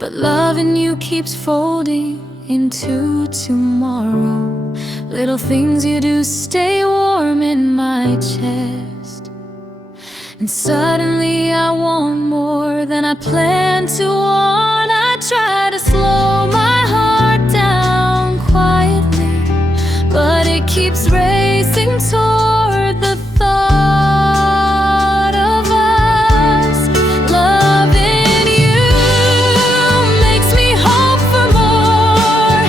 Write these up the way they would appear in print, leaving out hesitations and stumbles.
but loving you keeps folding into tomorrow. Little things you do stay warm in my chest, and suddenly I want more than I planned to want. I try to slow my heart down quietly, but it keeps racing toward the thought of us. Loving you makes me hope for more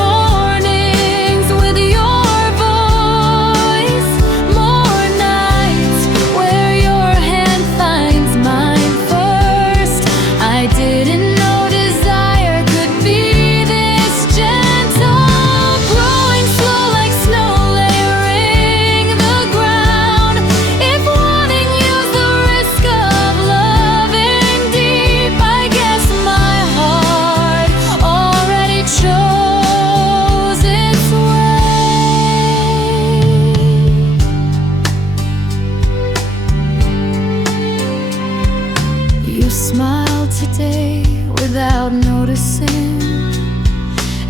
mornings with your voice, more nights where your hand finds mine first. I didn't know desire could be this gentle, growing slow like snow, layering the ground. If wanting you's the risk of loving deep, I guess my heart already chose its way. You smiled today without noticing,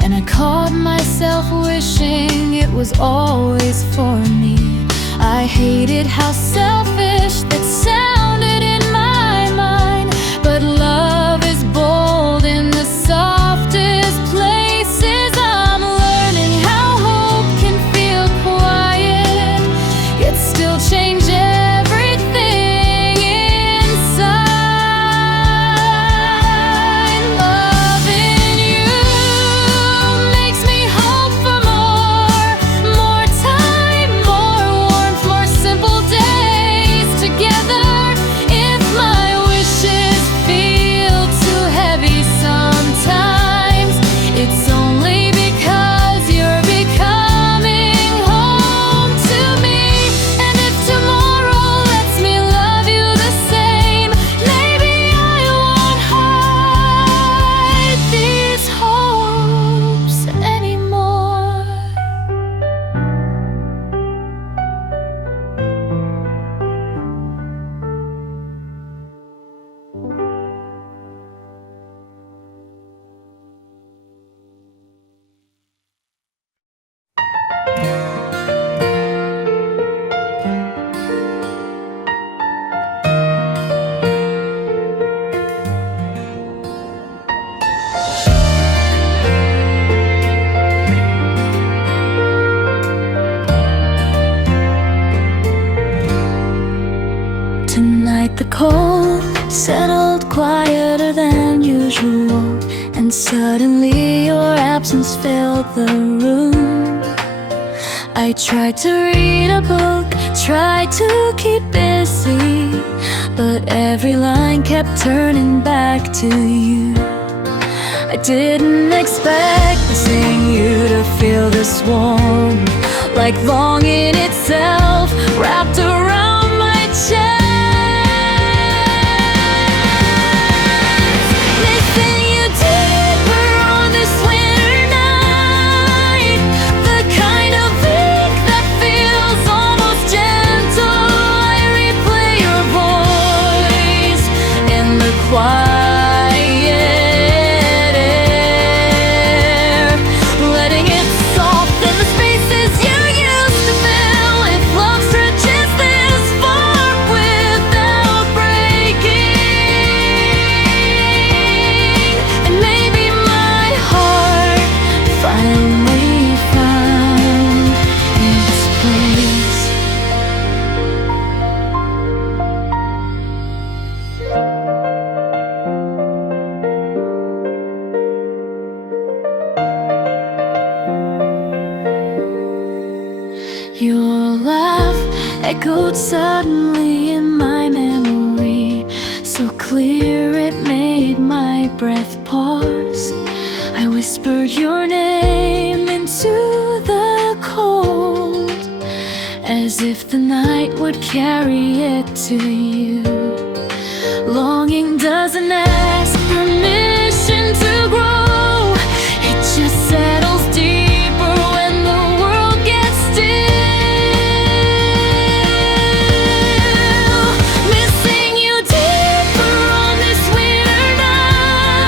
and I caught myself wishing it was always for me. I hated how selfish that sounded in my mind, but love is bold in the softest places. I'm learning how hope can feel quiet, yet still change everything inside. Loving you makes me hope for more time, more warmth, more simple days together. If my wishes feel too heavy sometimes, it's only because you're becoming home to me. And if tomorrow lets me love you the same, maybe I won't hide these hopes anymore. Tonight the cold settled quieter than usual, and suddenly your absence filled the room. I tried to read a book, tried to keep busy, but every line kept turning back to you. I didn't expect missing you to feel this warm, like longing itself wrapped around my chest. Missing you deeper on this winter night, the kind of ache that feels almost gentle. I replay your voice in the quiet air, letting it soften the spaces you used to fill. If love stretches this far without breaking, and maybe my heart finally found its place. Your laugh echoed suddenly in my memory, so clear it made my breath pause. I whispered your name into the cold, as if the night would carry it to you. Longing doesn't ask permission to grow, it just settles deeper when the world gets still. Missing you deeper on this winter night,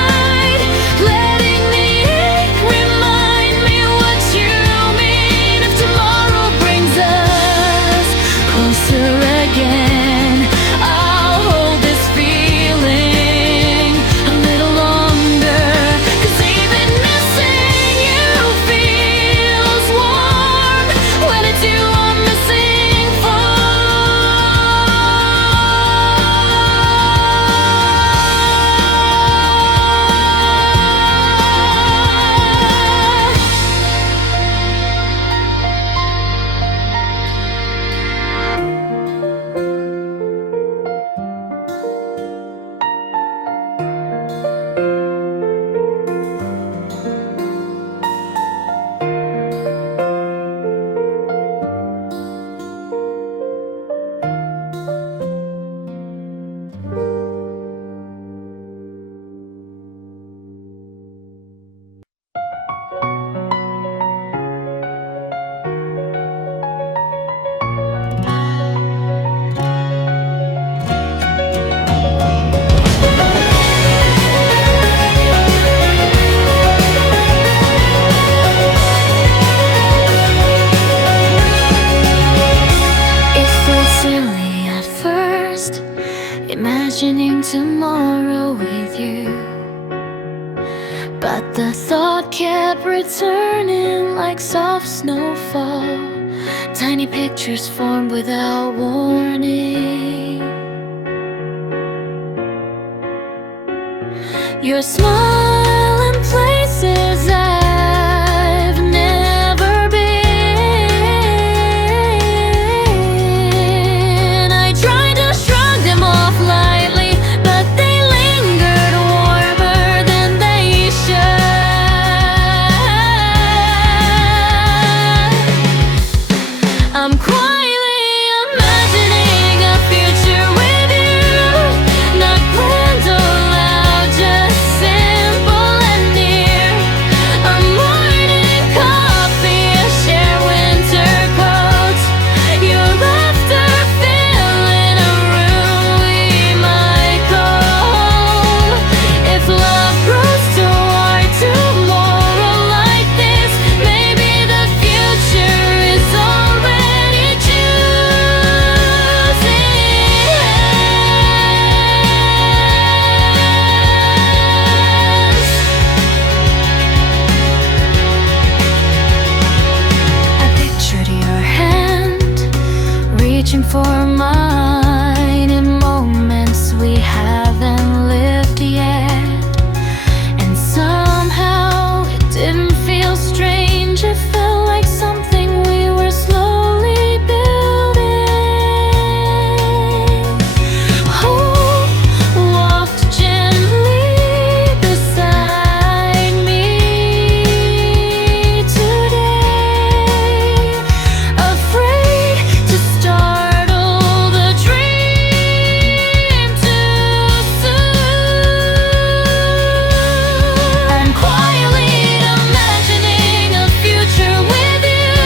but the thought kept returning like soft snowfall. Tiny pictures formed without warning. Your smile in places I've never been. I tried to shrug them off lightly, but they lingered warmer than they should. I'm quietly imagining a future with you, not planned or loud, just simple and near. A morning coffee, a shared winter coat, your laughter filling a room we might call. If love grows toward tomorrow like this, maybe the future is already choosing. I pictured your hand reaching for mine in moments we haven't lived yet. And somehow it didn't feel strange, it felt like something we were slowly building. Hope walked gently beside me today, afraid to startle the dream too soon. I'm quietly imagining a future with you,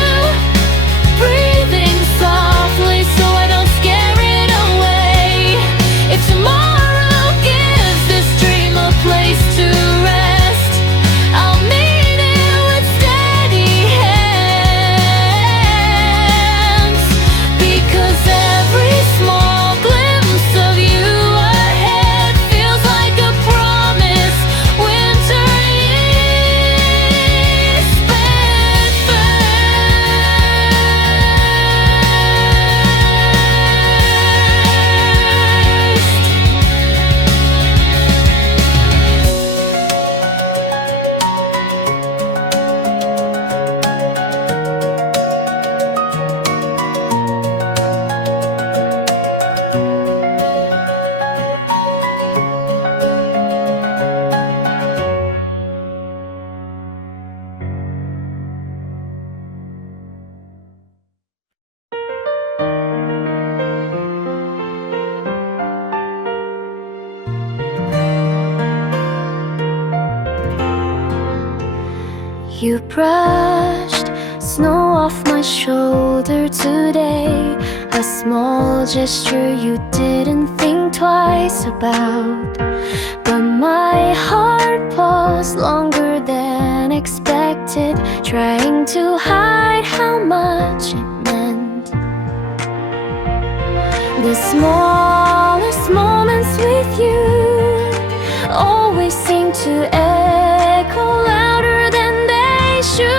breathing softly so I don't scare it away. If tomorrow gives this dream a place to rest, I'll meet it with steady hands. Because every small glimpse of you ahead feels like a promise winter is spent You brushed snow off my shoulder today, a small gesture you didn't think twice about. But my heart paused longer than expected, trying to hide how much it meant. The smallest moments with you always seem to echo louder than they should.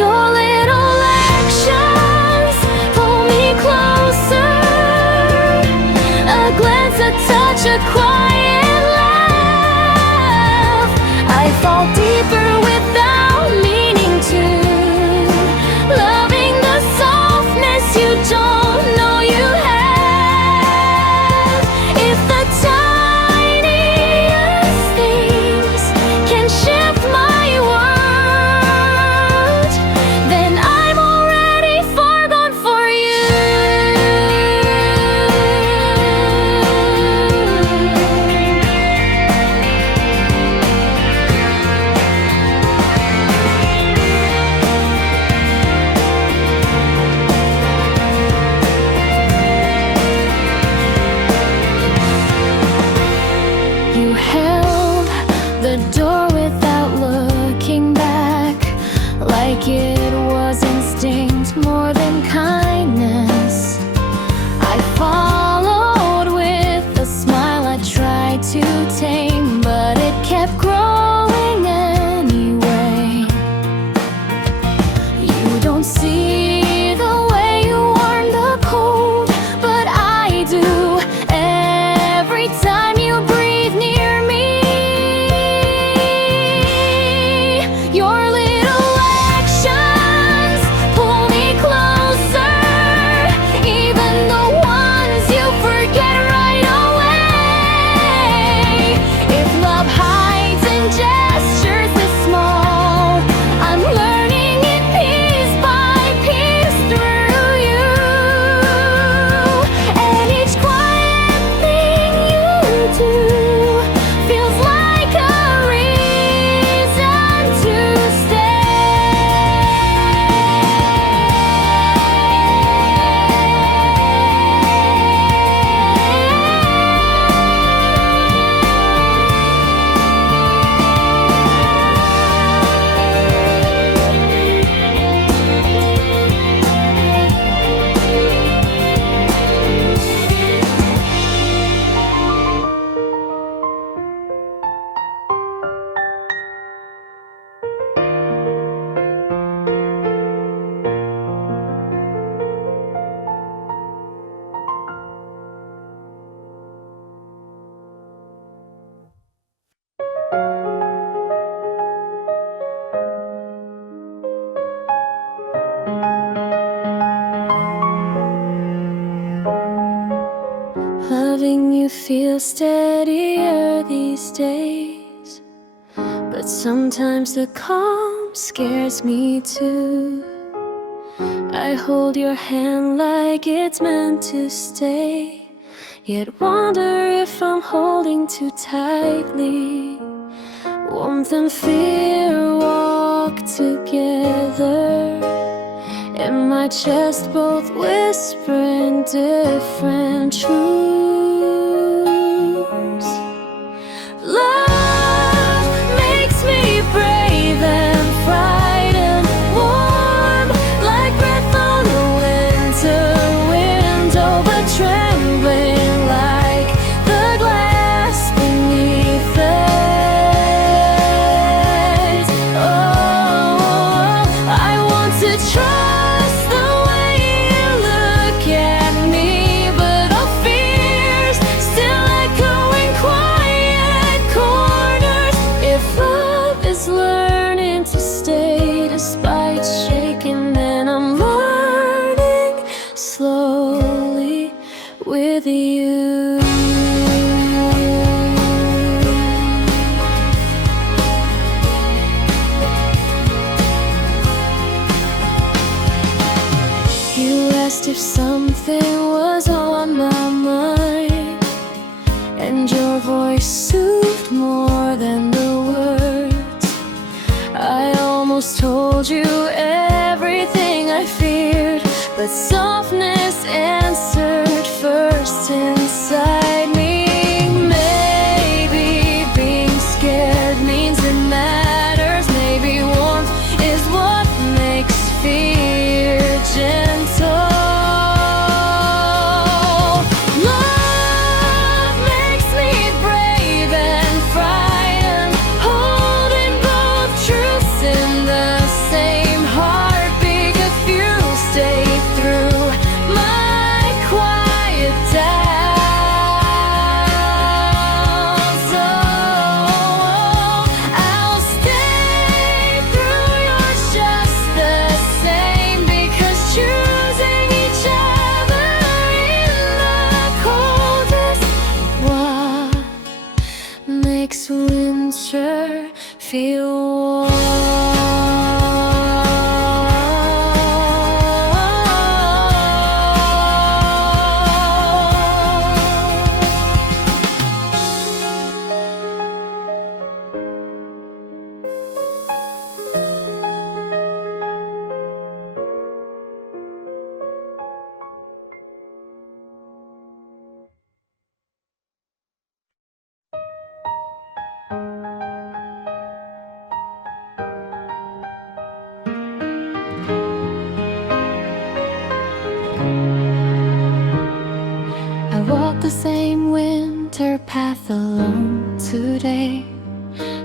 Your little actions pull me closer, a glance, a touch, a quiet laugh. I fall deeper without meaning to, loving the softness you don't know you have. If the tiniest things can share Loving you feels steadier these days, but sometimes the calm scares me too. I hold your hand like it's meant to stay, yet wonder if I'm holding too tightly. Warmth and fear walk together, and my chest both whispering different truths. Love makes me brave and frightened, warm like breath on a winter window, but trembling like the glass beneath it. Oh, I want to trust the way you look at me, but all fears still echoing quiet corners. If love is learning to stay despite shaking, then I'm learning slowly with you. You asked if something was on my mind, and your voice soothed more than the words. I almost told you everything I feared, but softness answered first inside me. Maybe being scared means it matters. Maybe warmth is what makes fear gentle. Love makes me brave and frightened, holding both truths in the same heartbeat. If you stay through my quiet doubts, oh, I'll stay through yours just the same, because choosing each other in the coldest, what makes winter feel I walk the same winter path alone today,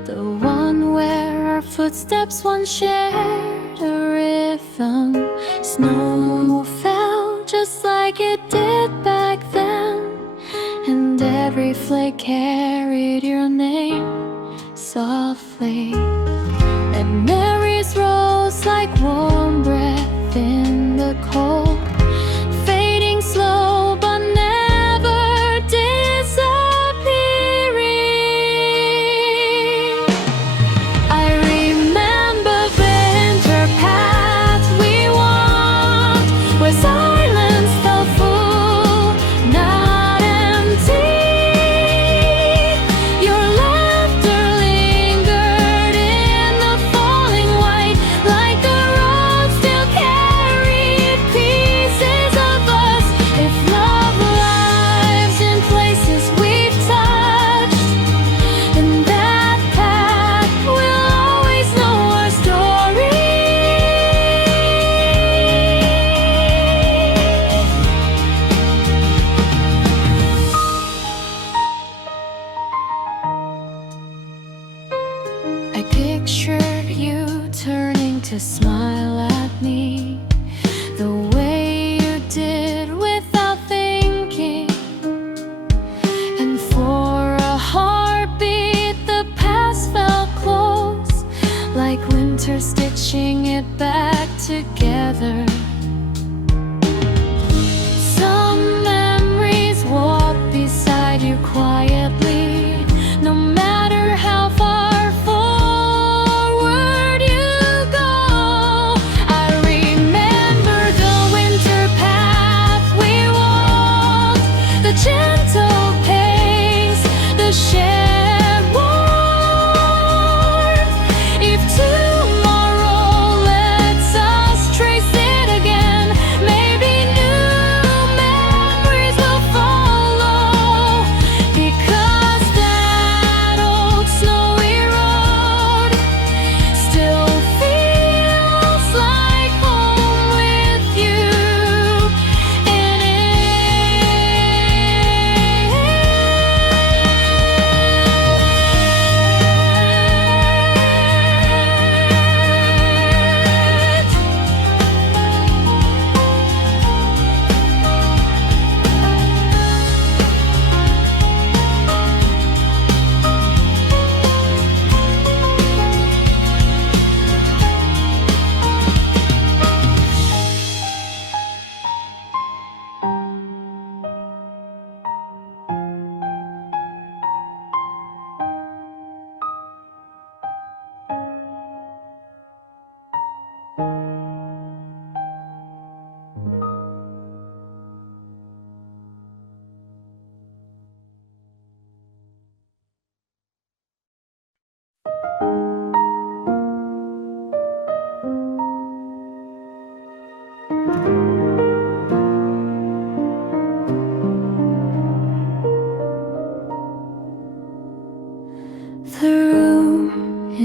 the one where our footsteps once shared a rhythm. Snow fell just like it did back then, and every flake carried your name softly, and memories rose like warm breath in the cold, fading slow but never disappearing. I remember winter paths we walked, where silence felt full, not empty. Your laughter lingered in the falling white, like the road still carried pieces of us. If love lives in places we've touched, and that path will always know our story. I pictured you turning to smile at me, the way you did without thinking. And for a heartbeat, the past felt close, like winter stitching it back together. Some memories walk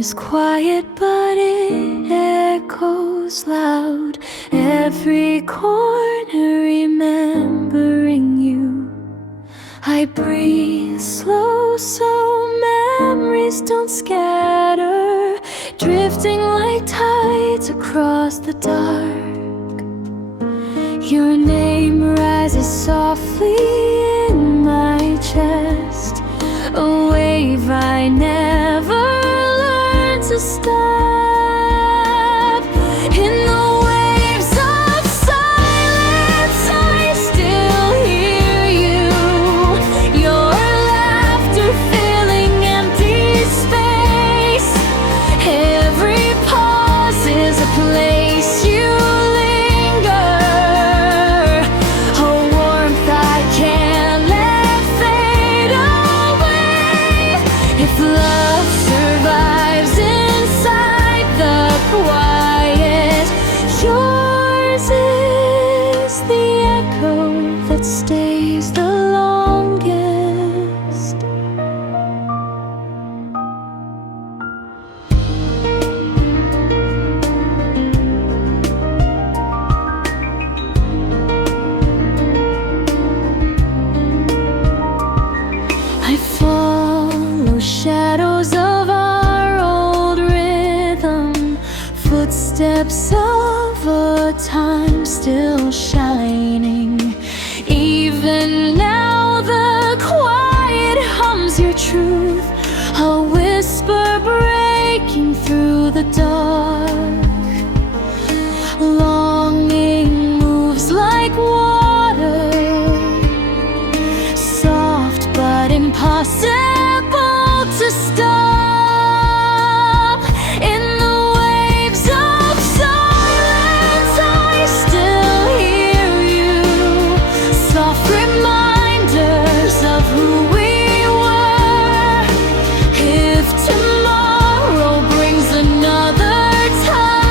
is quiet, but it echoes loud. Every corner remembering you. I breathe slow so memories don't scatter, drifting like tides across the dark. Your name rises softly in my chest, a wave I never learned to stop. In the waves of silence I still hear you, your laughter filling empty space. Every pause is a place you linger, a warmth I can't let fade away. If love survives inside the quiet, yours is the echo that stays the longest. I follow shadows of our old rhythm, footsteps of a time still shining. Even now the quiet hums your truth, a whisper breaking through the dark. Longing moves like water, soft but impossible to stop. In the waves of silence I still hear you, soft reminders of who we were. If tomorrow brings another tide,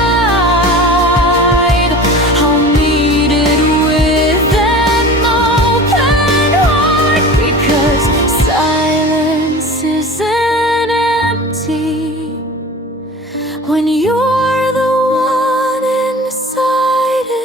I'll meet it with an open heart, because silence isn't empty when you're the one inside it.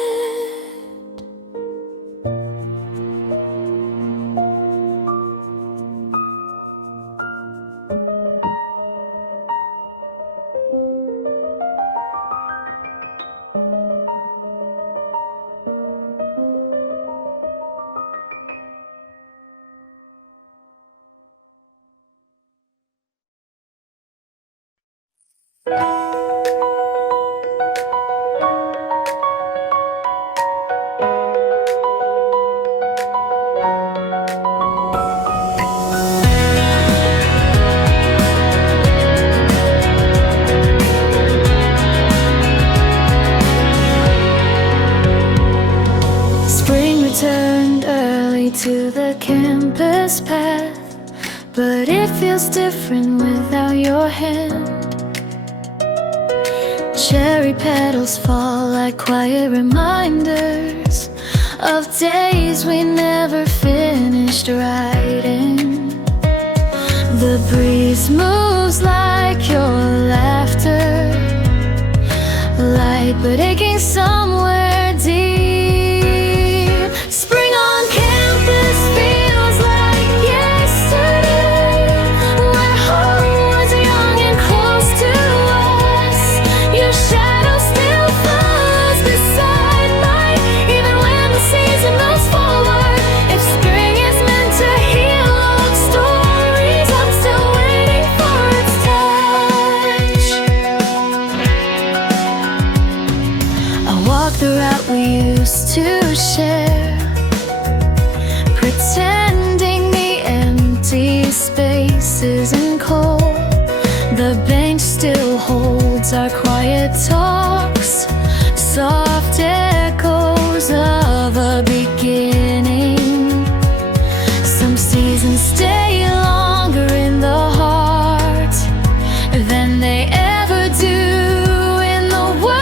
Spring returned early to the campus path, but it feels different without your hand. Cherry petals fall like quiet reminders of days we never finished writing. The breeze moves like your laughter, light but aching somewhere deep. Spring on campus feels like yesterday, when home was young and close to us. Your shadow still follows beside mine, even when the season moves forward. If spring is meant to heal old stories, I'm still waiting for its touch. I walk the route we used to share, pretending the empty space isn't cold. The bench still holds our quiet talks, soft echoes of a beginning. Some seasons stay longer in the heart than they ever do in the world.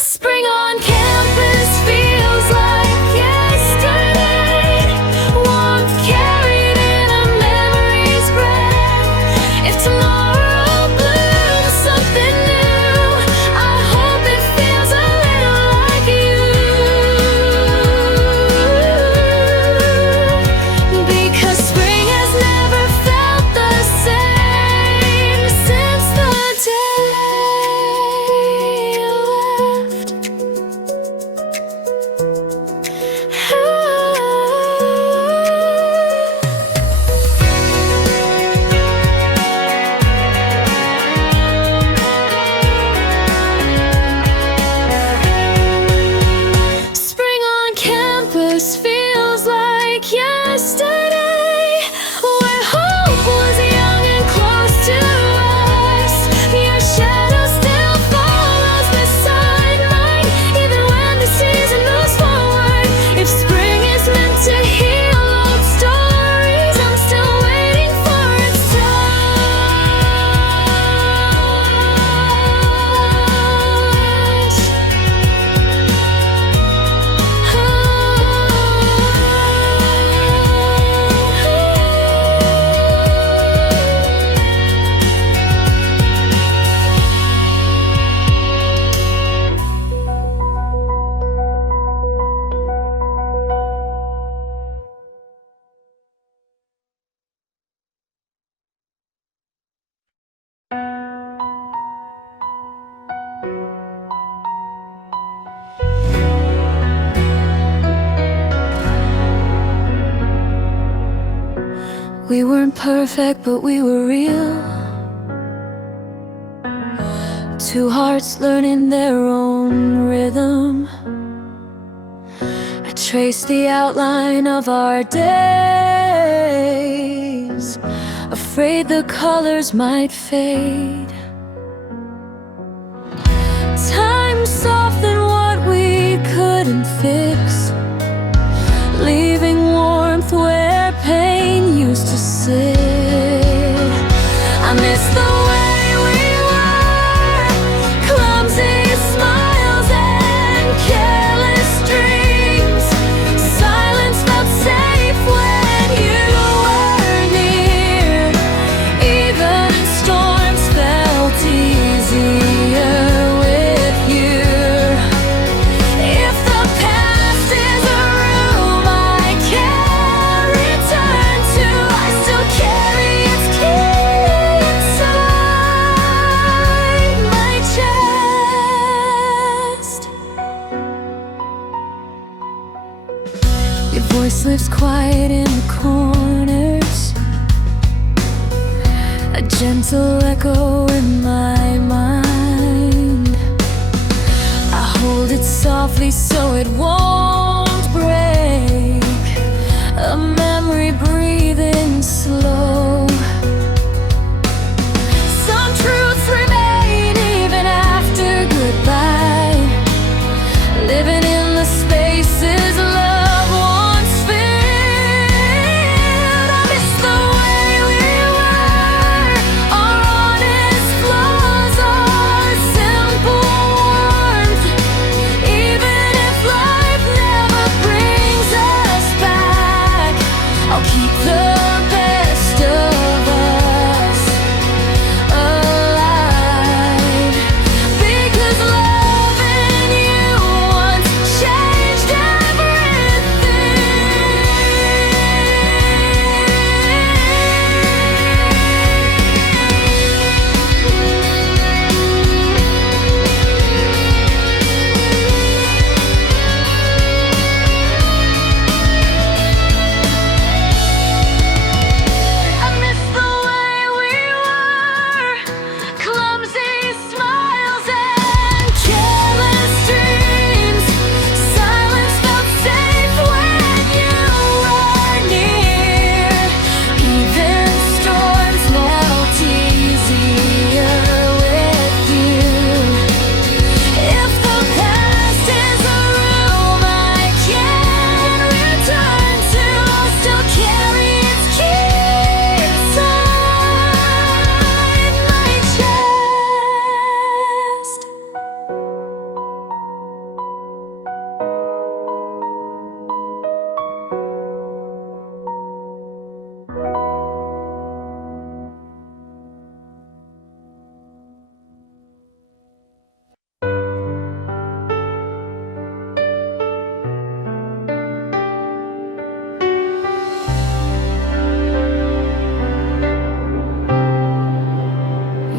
Spring on campus feels like yesterday, warmth carried in a memory's breath. If tomorrow We weren't perfect, but we were real. Two hearts learning their own rhythm. I traced the outline of our days, afraid the colors might fade. Time softened what we couldn't fix, leaving warmth where pain used to sit. I miss the way we were, clumsy smiles and careless dreams. Silence felt safe when you were near. Even in storms felt easier with you. If the past is a room I can't return to, I still carry its key inside my chest. Your voice lives quiet in the corners, a gentle echo in my mind. I hold it softly so it won't break, a memory breathing slow. Some truths remain even after goodbye, living in the spaces love once filled. I miss the way we were, our honest flaws, our simple warmth. Even if life never brings us back, I'll keep the best of us alive. Because loving you once changed I miss the way we were, clumsy smiles and careless dreams. Silence felt safe when you were near. Even storms felt easier with you. If the past is a room I can't return to, I'll still carry its key inside my chest.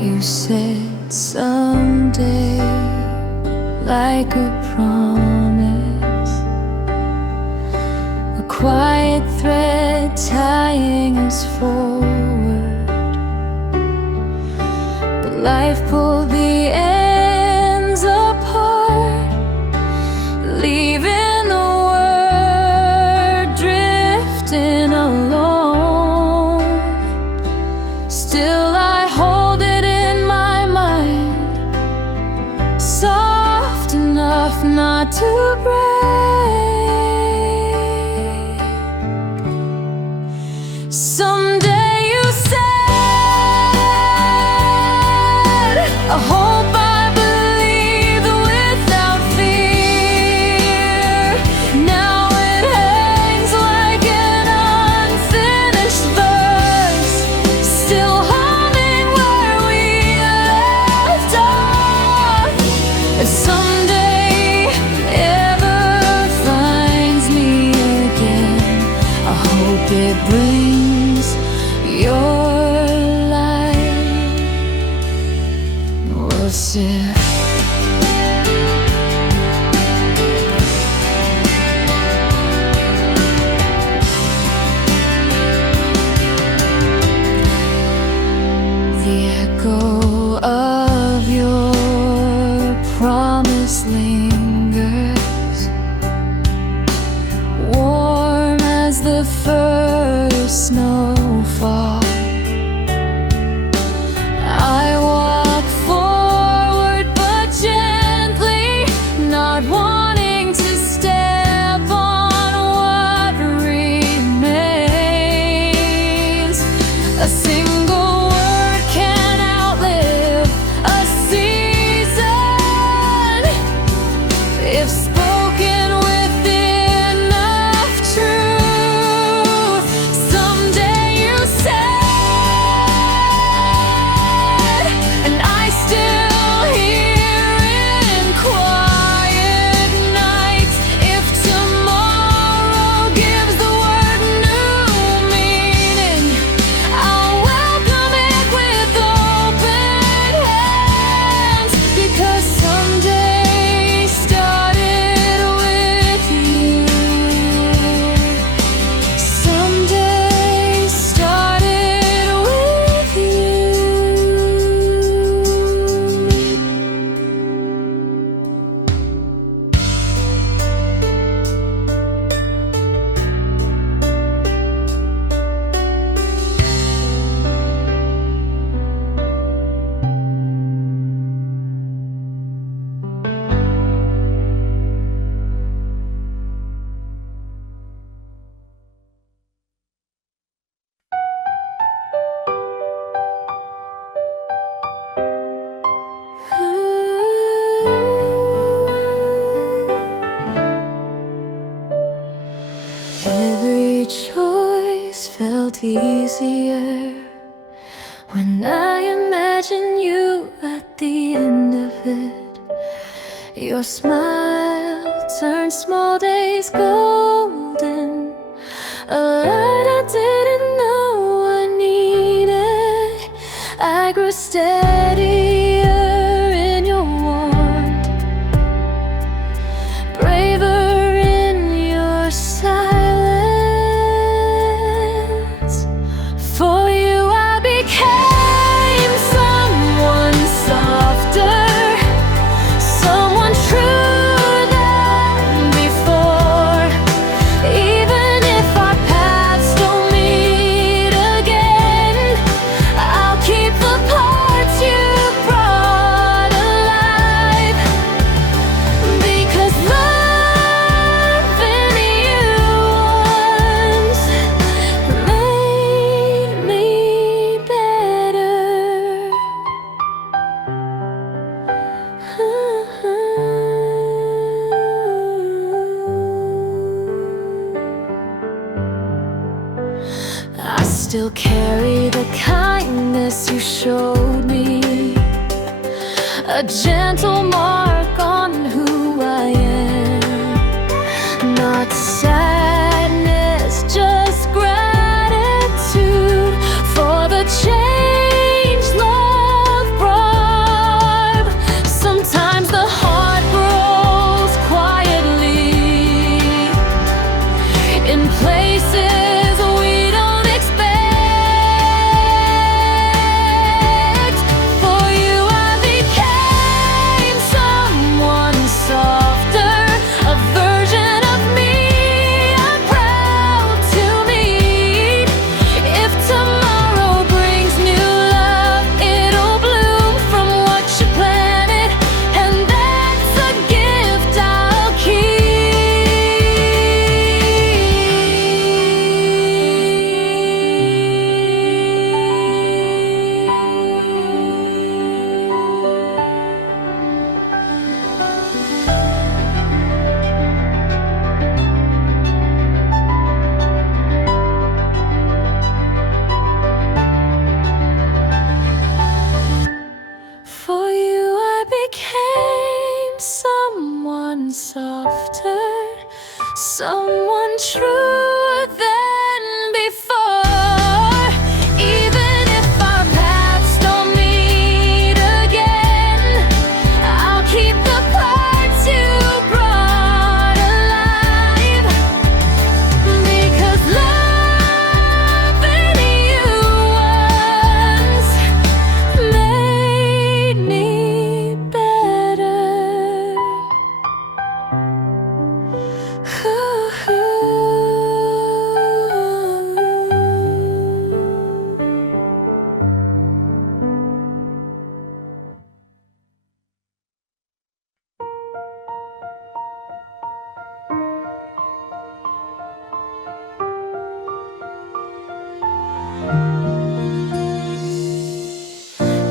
You said someday, like a promise, a quiet thread tying us forward. But life pulled the ends apart, leaving the word drifting alone. Still I hold it in my mind, soft enough not to break. Someday you said, I hope I believe without fear. Now it hangs like an unfinished verse, still humming where we left off. If someday ever finds me again, I hope it brings your light. We'll see. first snowfall. I walk forward but gently, not wanting to step on what remains. A single word can outlive a season if spoken with enough truth. Someday you said, and I still hear in quiet nights, if tomorrow gives the word new meaning, I'll welcome it with open hands, because someday started with you. Someday started with you. Every choice felt easier when I imagine you at the end of it. Your smile turned small days golden, a light I didn't know I needed. I grew steadier in your warmth, braver in your silence. For you I became someone softer, someone truer than before. Even if our paths don't meet again, I'll keep the parts you brought alive, because loving you once made me better. I still carry the kindness you showed me, a gentle mark on who I am. Not sadness, just gratitude for the change love brought. Sometimes the heart grows quietly in places we don't expect. For you I became someone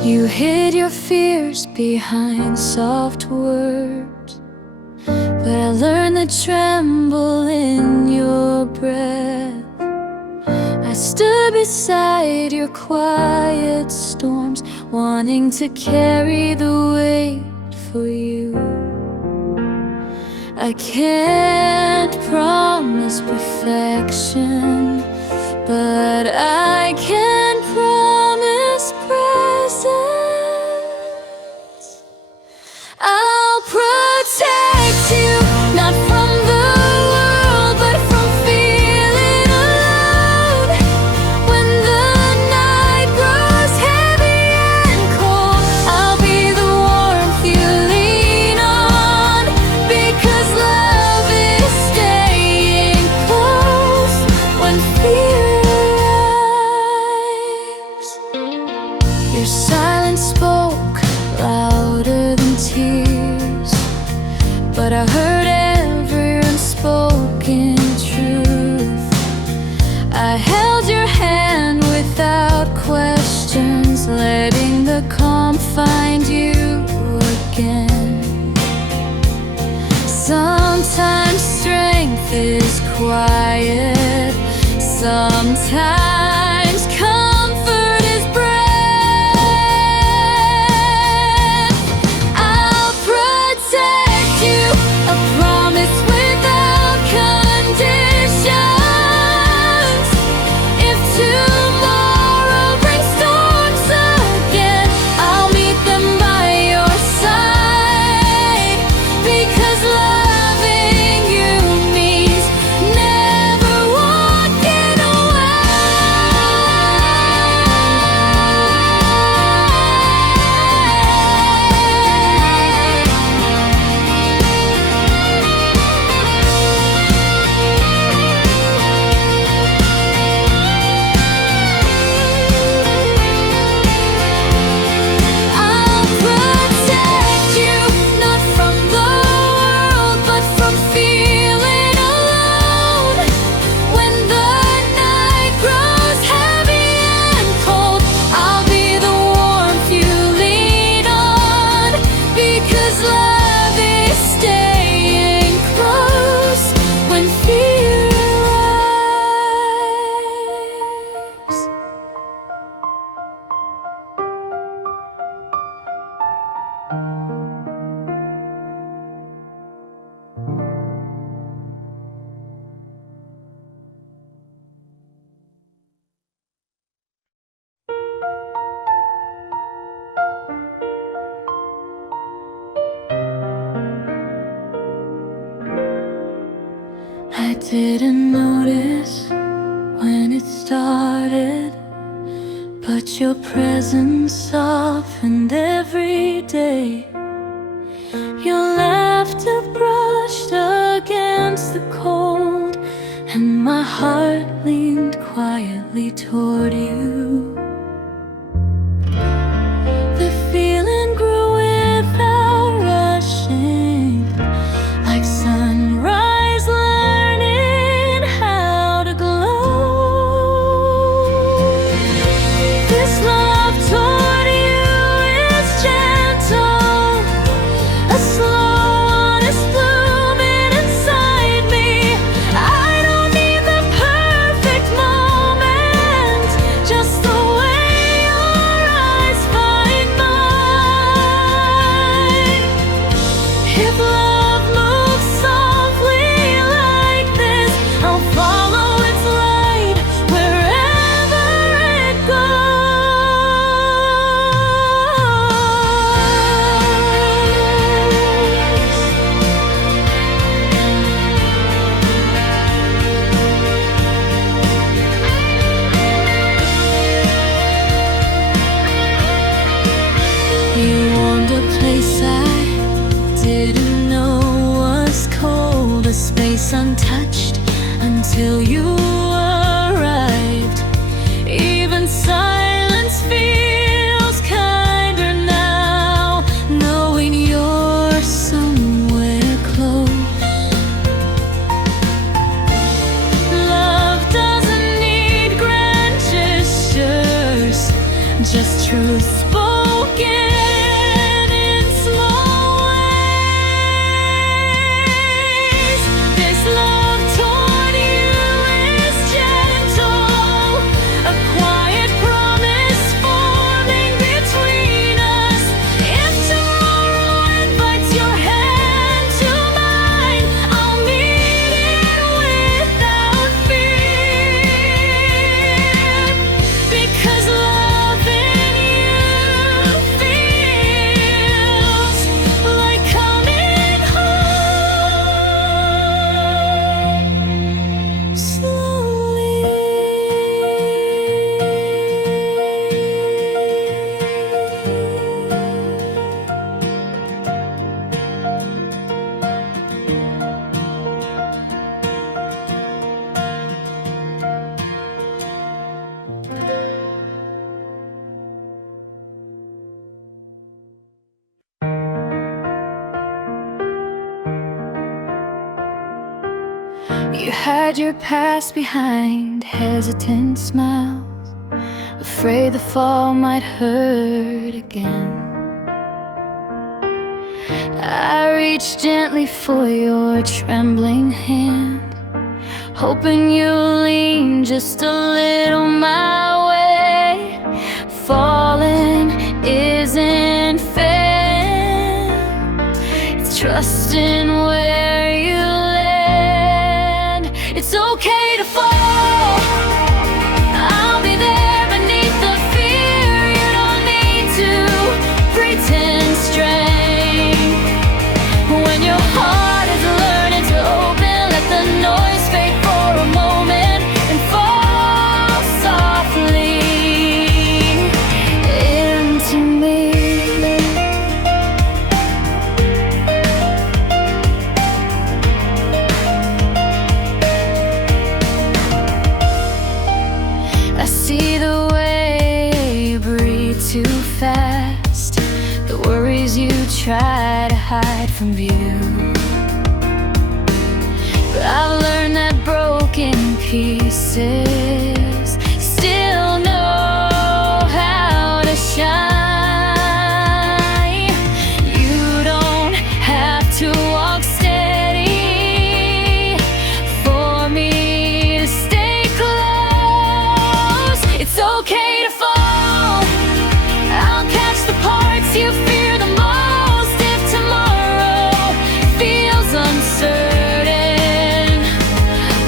You hid your fears behind soft words, but I learned to tremble in your breath. I stood beside your quiet storms, wanting to carry the weight for you. I can't promise perfection, but I can promise presence. I'll protect you, not from the world, but from feeling alone. When the night grows heavy and cold, I'll be the warmth you lean on, because love is staying close when fear arrives. Your silence spoke louder than tears, but I heard every unspoken truth. I held your hand without questions, letting the calm find you again. Sometimes strength is quiet, sometimes comfort is breath. I'll protect you, a promise without conditions. If tomorrow brings storms again, I'll meet them by your side, because loving you means never walking away. I'll protect you, not from the world, but from feeling alone. When the night grows heavy and cold, I'll be the warmth you lean on, because love is staying close when fear arrives. I didn't notice when it started, but your presence softened every day. Your laughter brushed against the cold, and my heart leaned quietly toward you. The feeling grew without rushing, like sunrise learning how to glow. This love toward you is gentle, a slow, honest blooming inside me. I don't need the perfect moment, just the way your eyes find mine. If love moves softly like this, I'll follow its light wherever it goes. You warmed a place I didn't know was cold, a space untouched until you arrived. Even silence feels kinder now, knowing you're somewhere close. Love doesn't need grand gestures, just truth spoken You hide your past behind hesitant smiles, afraid the fall might hurt again. I reach gently for your trembling hand, hoping you'll lean just a little my way. Falling isn't fair, it's trusting where you land. It's okay to fall, I'll be there beneath the fear. You don't need to pretend strength. When your heart is learning to open, let the noise fade for a moment and fall softly into me. I see the way you breathe too fast, the worries you try to hide from view. But I've learned that broken pieces still know how to shine. You don't have to walk steady for me to stay close. It's okay to fall, I'll catch the parts you fear the most. If tomorrow feels uncertain,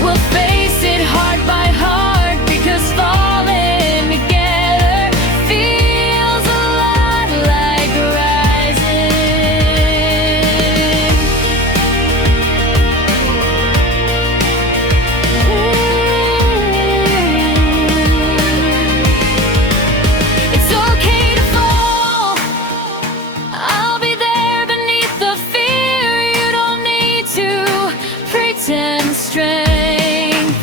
we'll face it heart by heart, because falling together feels a lot like rising. It's okay to fall, I'll be there beneath the fear. You don't need to pretend strength.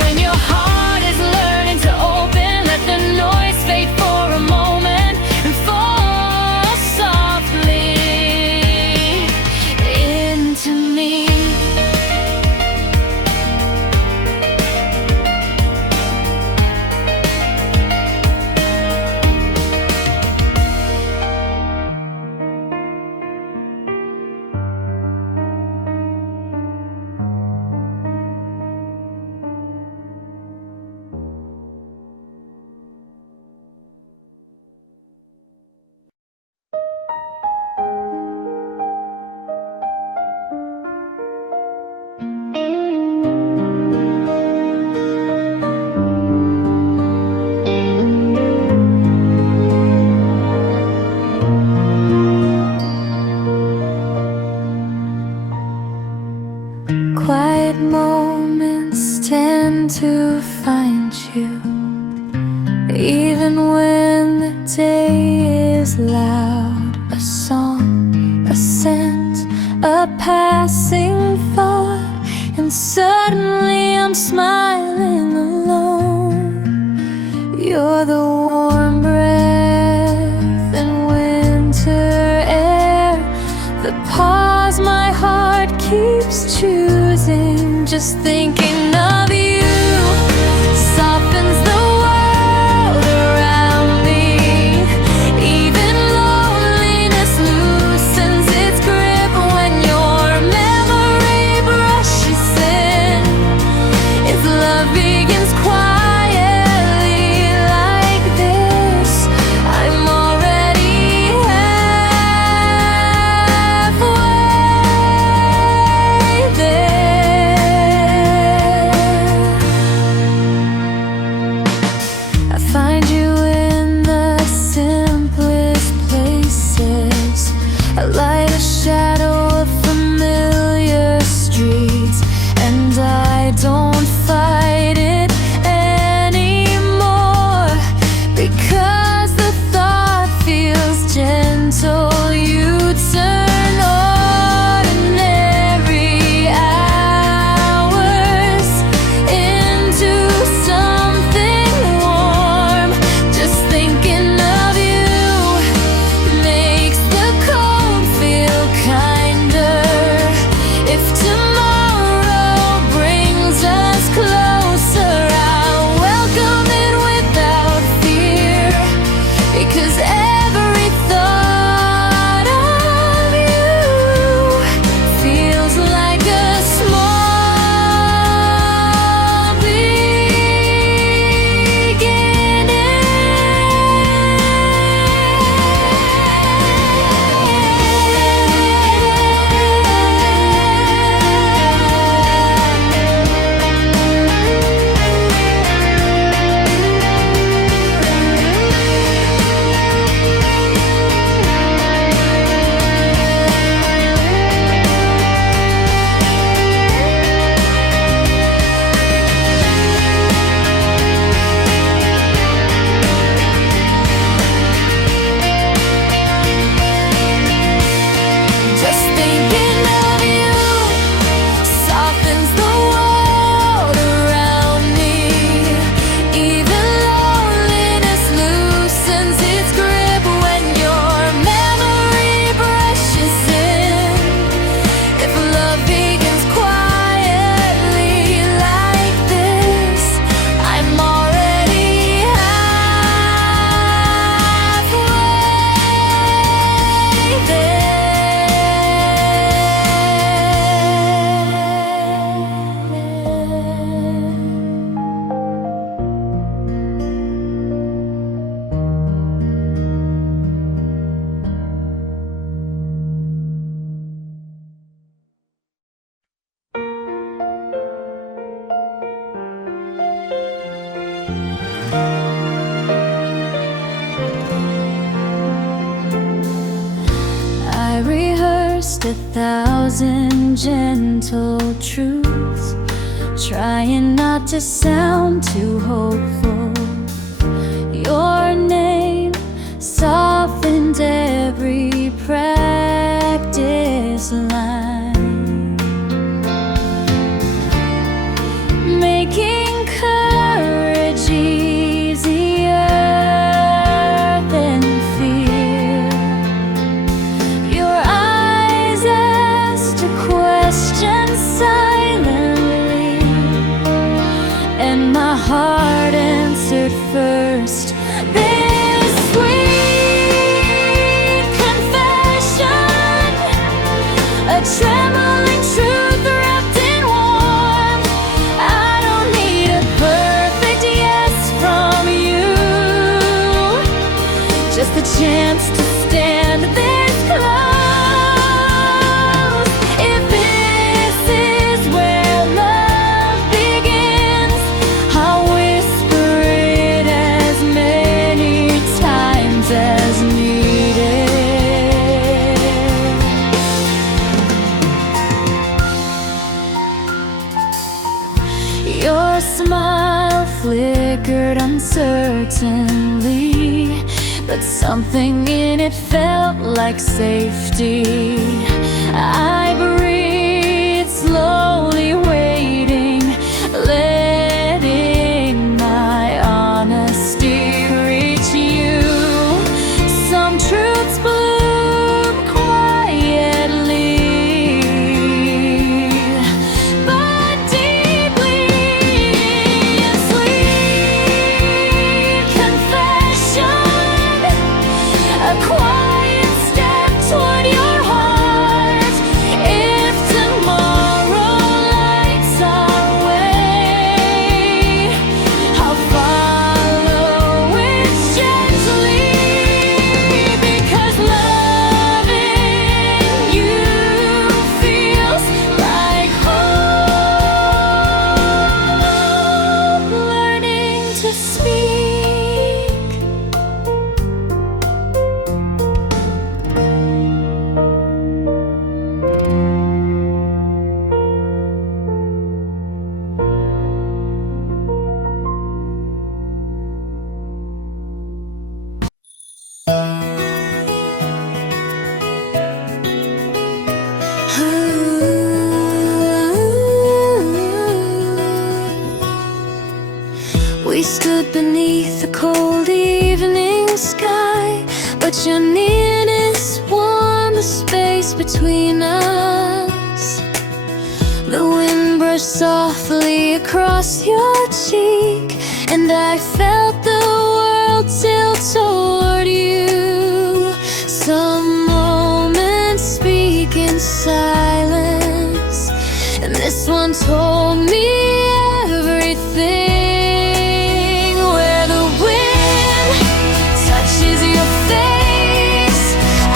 When your heart is learning to open, let the noise fade for a moment and fall softly into me. Quiet moments tend to find you, even when the day is loud. A song, a scent, a passing thought, and suddenly I'm smiling alone. You're the warm breath and winter air, the pause my heart keeps choosing. Just thinking of you softens the world around me. Even loneliness loosens its grip when your memory brushes in. If love begins quietly like this, I'm already halfway there. I rehearsed 1,000 gentle truths, trying not to sound too hopeful. Your name softened every practice line, making courage easier than fear. Your eyes asked a question silently, and my heart answered first. This sweet confession, a trembling truth wrapped in warmth. I don't need a perfect yes from you, just the chance to stand this close. If this is where love begins, I'll whisper it as many times as needed. Your smile flickered uncertainly, but something in it felt like safety. I breathed slowly, waiting, letting my honesty reach you. Some truths bloom quietly, but deeply. A sweet confession, a quiet step toward your heart. If tomorrow lights our way, I'll follow it gently, because loving you feels like hope learning to speak. We stood beneath the cold evening sky, but your nearness warmed the space between us. The wind brushed softly across your cheek, and I felt the world tilt toward you. Some moments speak in silence, and this one told me everything. Where the wind touches your face,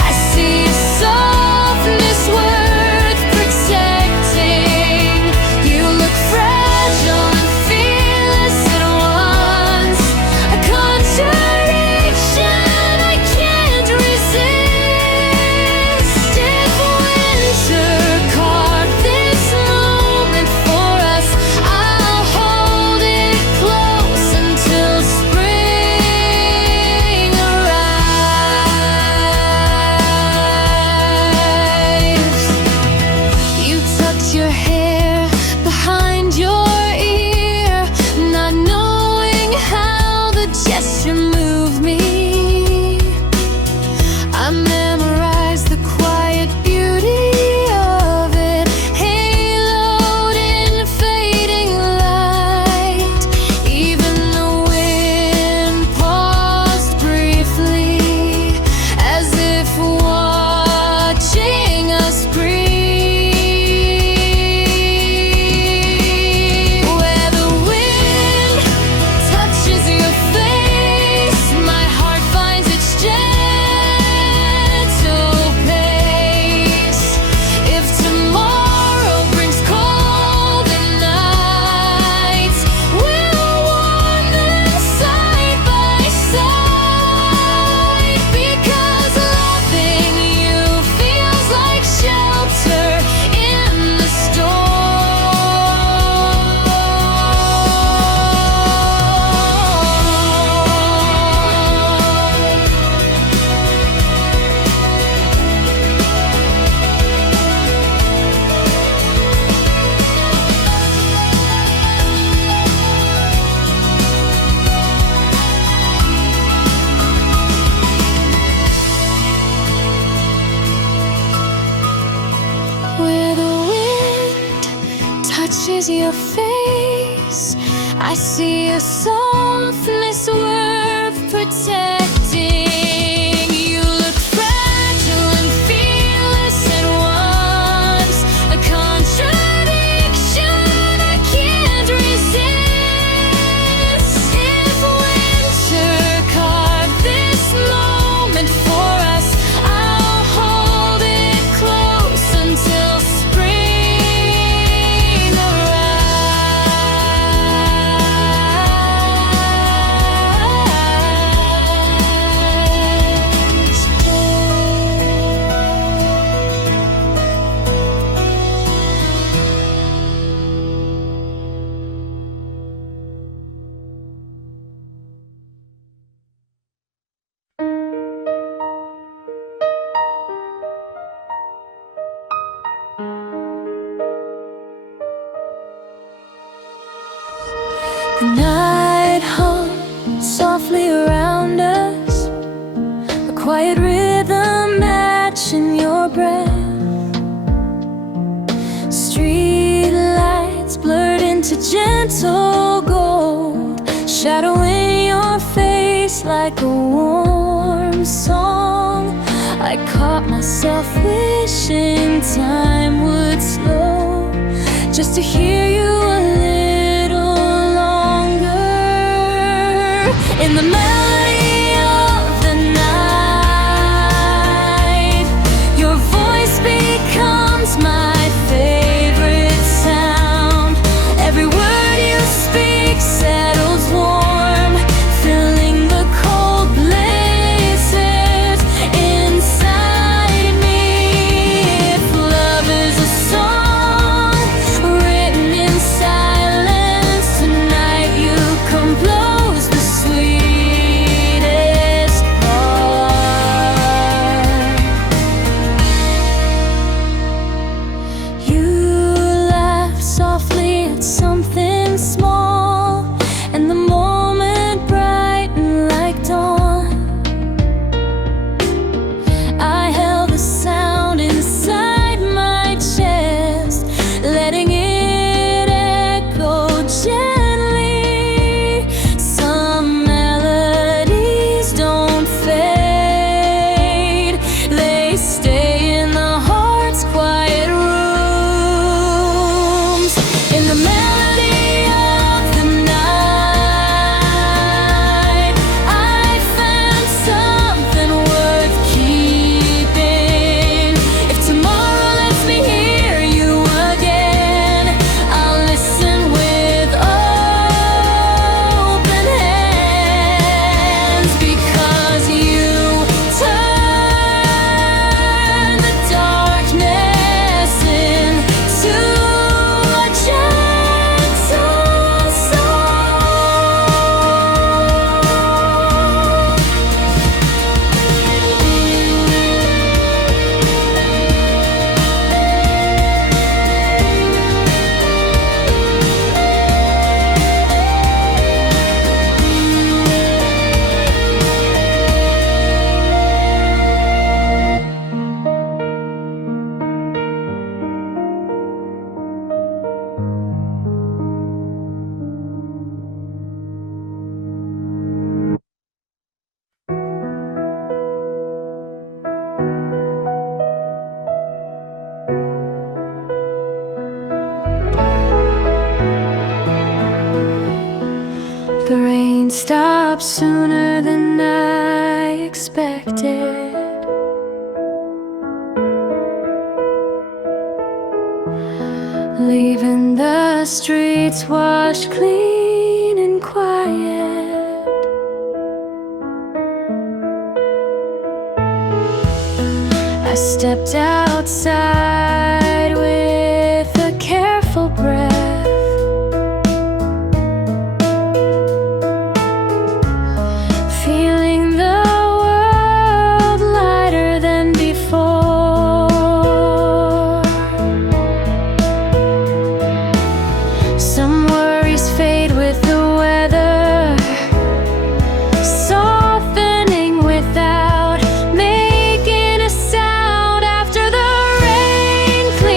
I see a softness worth protecting. You look fragile and fearless at once, a contradiction is your face. I see a softness worth protecting. You look fragile and fearless at once, a contradiction I can't resist. If winter carved this moment for us, I'll hold it close until spring arrives. The night hung softly around us, a quiet rhythm matching your breath. Street lights blurred into gentle gold, shadowing your face like a warm song. I caught myself wishing time would slow, just to hear you a little longer. In the melody of the night, your voice becomes my favorite sound. Every word you speak settles warm, filling the cold places inside me. If love is a song written in silence, tonight you compose the sweetest part. You laugh softly at something small, and the moment brightened like dawn. I held the sound inside my chest, letting it echo gently. Some melodies don't fade, they stay in the heart's quiet rooms. In the melody of the night, I found something worth keeping. If tomorrow lets me hear you again, I'll listen with open hands, because you turn the darkness into a gentle song. The rain stopped sooner than I expected. Leaving the streets washed clean and quiet. I stepped outside with a careful breath, feeling the world lighter than before. Some worries fade with the weather, softening without making a sound. After the rain clears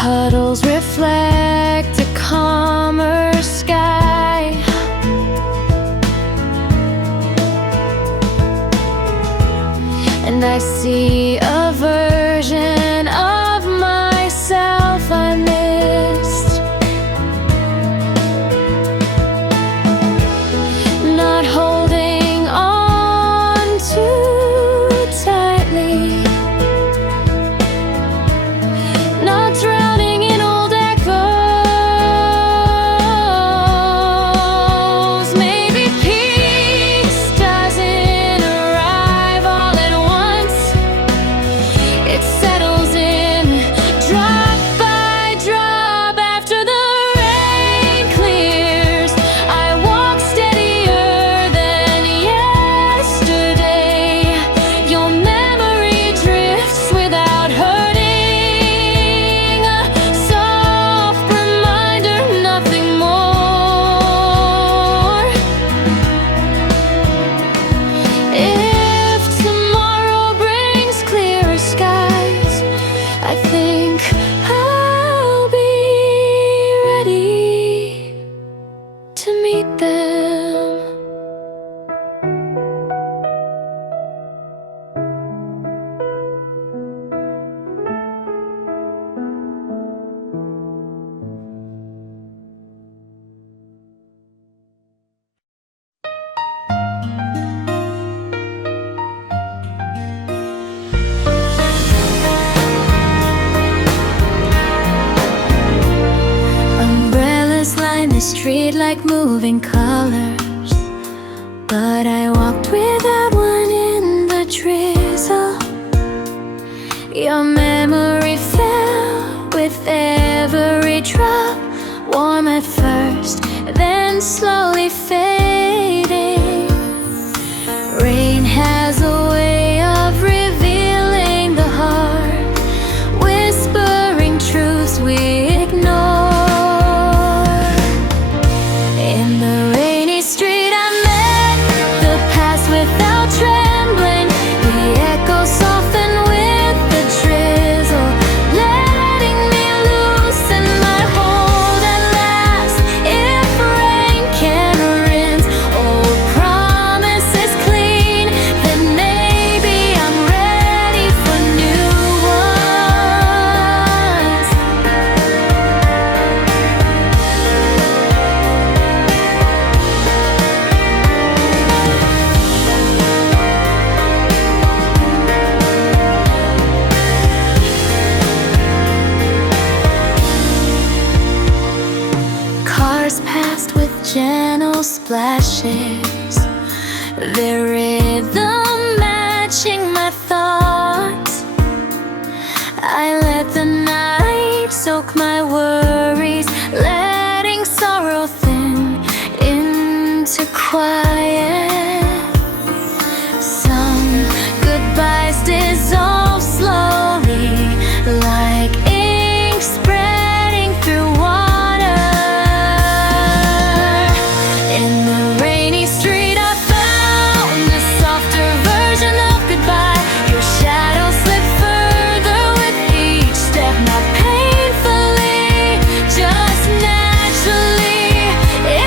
Puddles reflect a calmer sky. And I see a version of myself I missed. Not holding on too tightly, not drowning in old echoes. Maybe peace doesn't arrive all at once. It settles in drop by drop after the rain clears. I walk steadier than yesterday. Your memory drifts without hurting. A soft reminder, nothing more. If tomorrow brings clearer skies, I think I'll be ready to meet them. Umbrellas line the street like moving colors, but I walked without one in the drizzle. Your memory fell with every drop, warm at first, then slowly fading. Rain has a way of revealing the heart, whispering truths we ignore. In the rainy street I met the past without trembling. The echo softened with the drizzle, letting me loosen my hold at last. If rain can rinse old promises clean, then maybe I'm ready for new ones. Cars passed with gentle splashes, their rhythm matching my thoughts. I let the night soak my worries, letting sorrow thin into quiet. Some goodbyes dissolve slowly, like ink spreading through water. In the rainy street I found a softer version of goodbye. Your shadow slipped further with each step, not painfully, just naturally.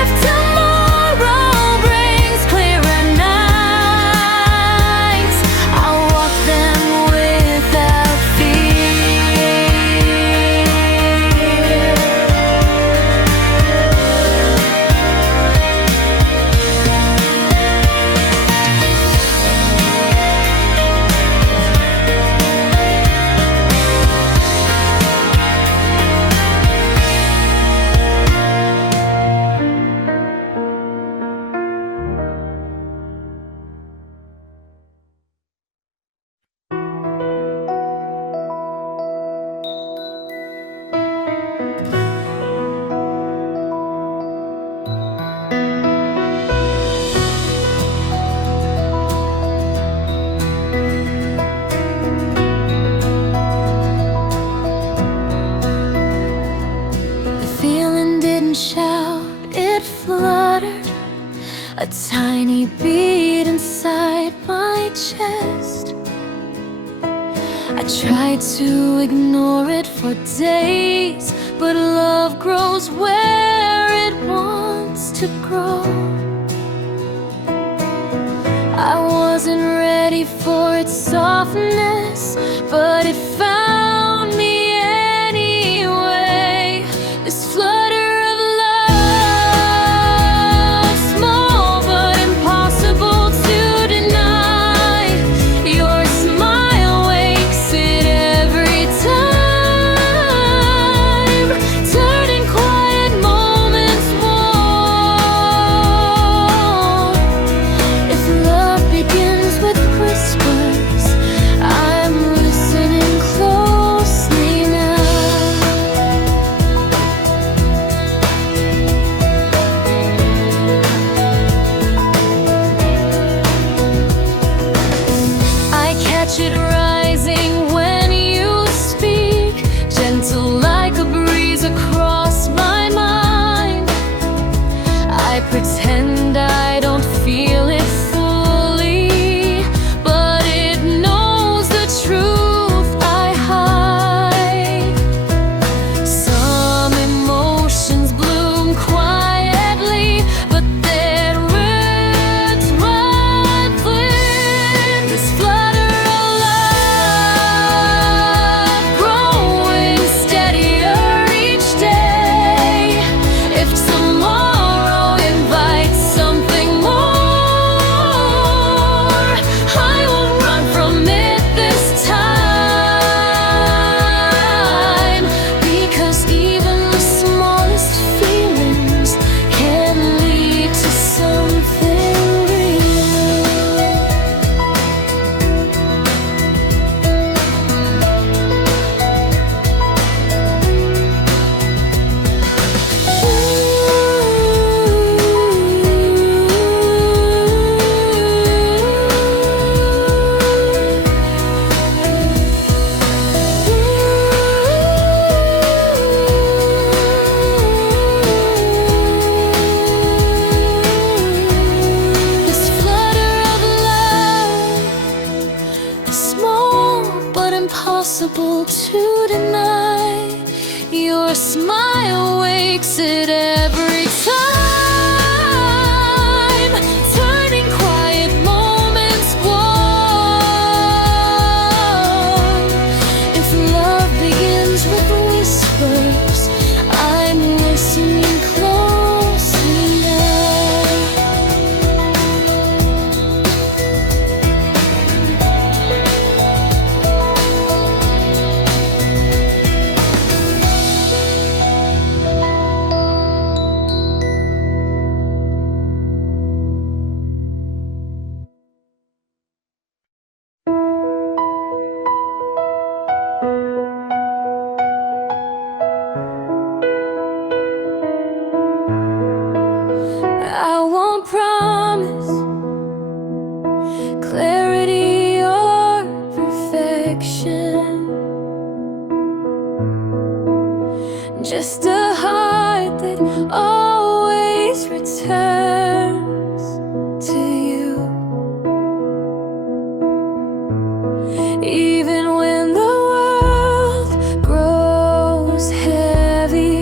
If tomorrow brings clearer nights, I'll walk them without fear. The feeling didn't shout, it fluttered, a tiny beat inside my chest. I tried to ignore it for days, but love grows where it wants to grow. I wasn't ready for its softness, but it found me anyway. This flutter of love, small but impossible to deny. Your smile wakes it every time, turning quiet moments warm. If love begins with whispers, I'm listening closely now. I catch it rising when you speak, gentle like a breeze across my mind. I pretend I don't feel it fully, but it knows the truth I hide. Some emotions bloom quietly, but their roots run deep. This flutter of love, growing steadier each day. If tomorrow invites something more, I won't run from it this time, because even the smallest feelings can lead to something real. This flutter of love, small but impossible to deny. Your smile wakes it every time, turning quiet moments warm. If love begins with whispers, I'm listening closely now. I won't promise clarity or perfection, just a heart that always returns to you. Even when the world grows heavy,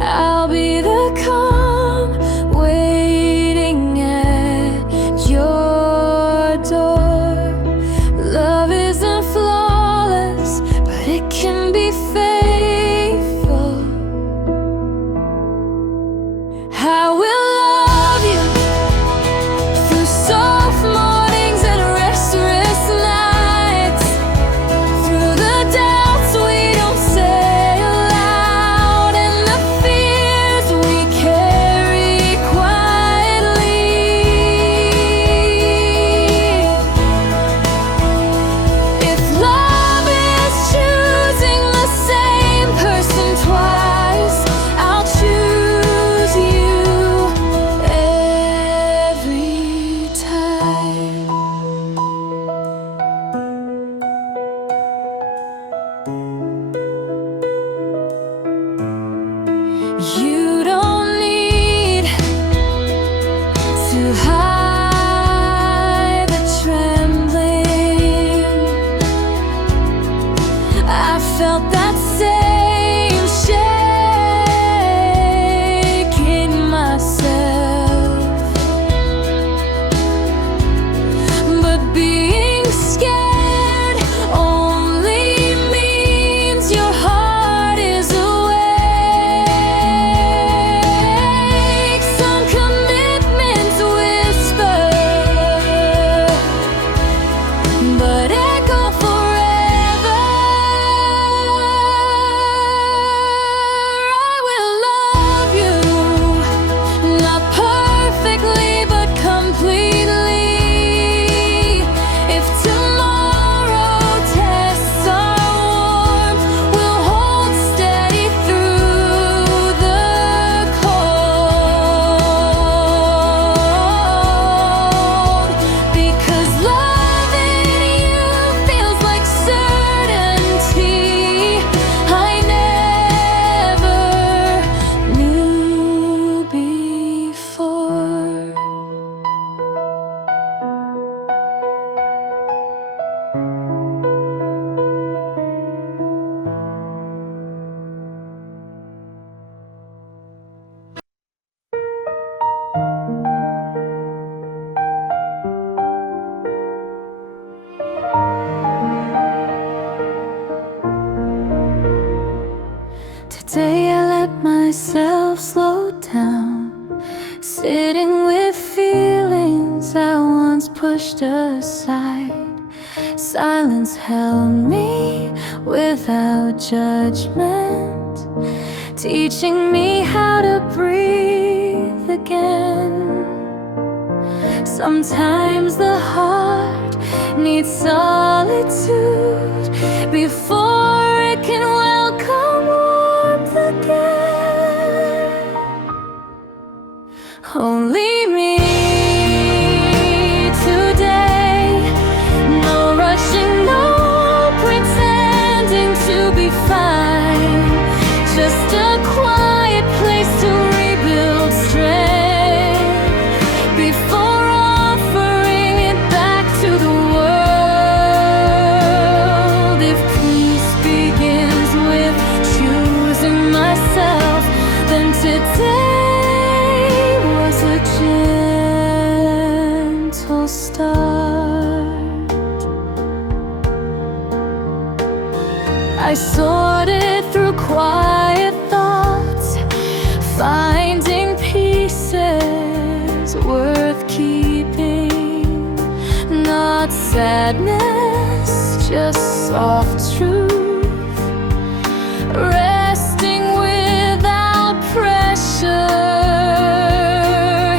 I'll be the calm waiting at your door. Love isn't flawless, but it can be faithful. I will love you through soft mornings and restless nights. but echo forever. I will love you, not perfectly but completely. If tomorrow tests are warm, we'll hold steady through the cold. Because loving you feels like certainty I never knew before. Today I let myself slow down, sitting with feelings I once pushed aside. Silence held me without judgment, teaching me how to breathe again. Sometimes the heart needs solitude before it can welcome warmth again. Only me today, no rushing, no pretending to be fine, just a quiet place to rebuild strength before offering it back to the world. If peace begins with choosing myself, then today was a gentle start. I sorted through quiet thoughts, finding pieces worth keeping. Not sadness, just soft truth, resting without pressure.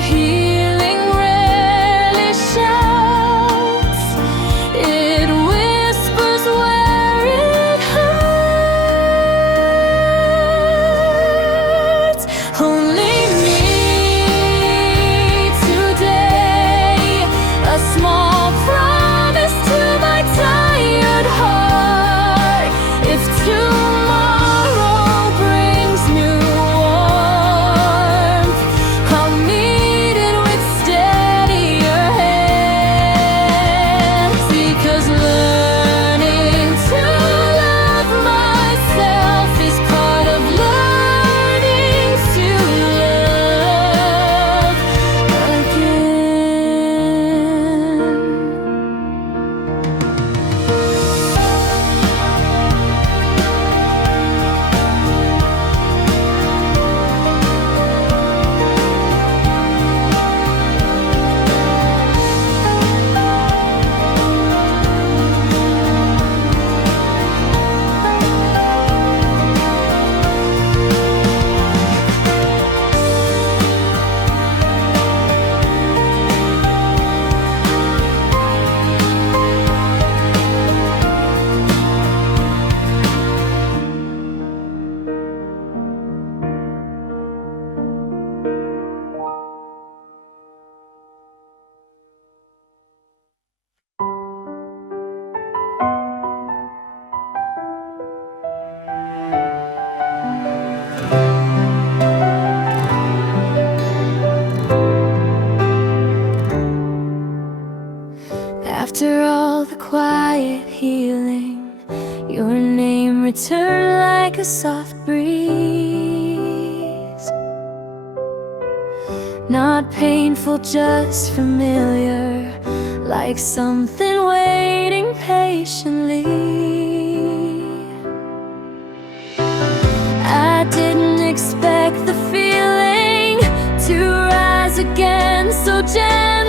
Healing rarely shouts, it whispers where it hurts. Only me today, a small promise to my tired heart. If tomorrow brings new warmth, I'll meet it with steadier hands. Because learning to love myself is part of learning to love again. After all the quiet healing, your name returned like a soft breeze. Not painful, just familiar, like something waiting patiently. I didn't expect the feeling to rise again so gently.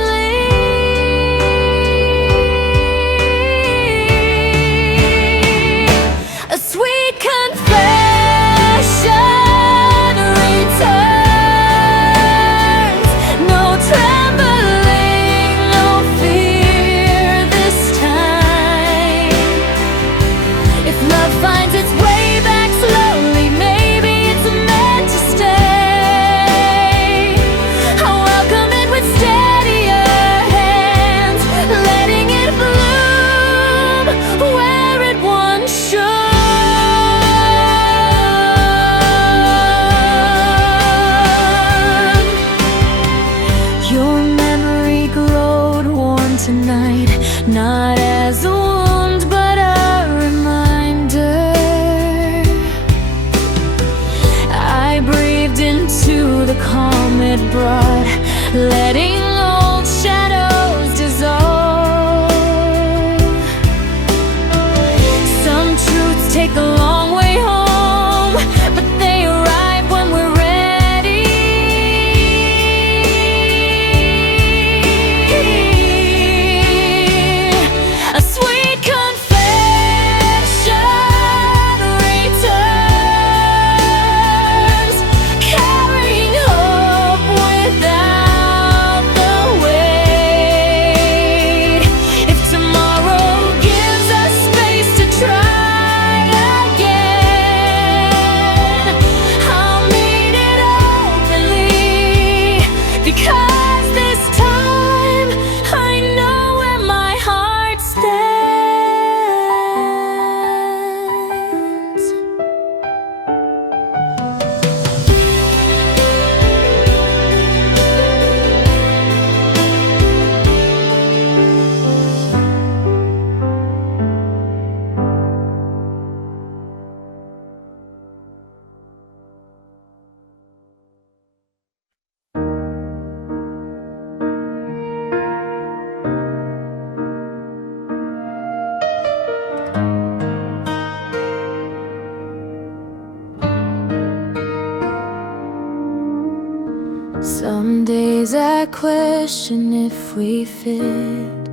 question if we fit,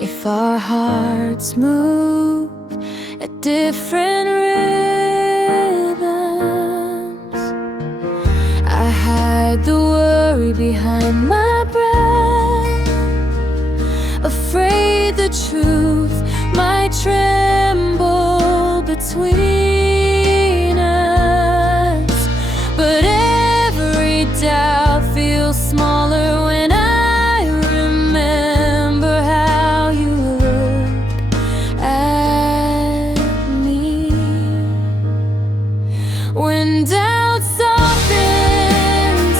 if our hearts move at different rhythms. I hide the worry behind my breath, afraid the truth might tremble between us. But every doubt feels smaller when I remember how you looked at me. When doubt softens,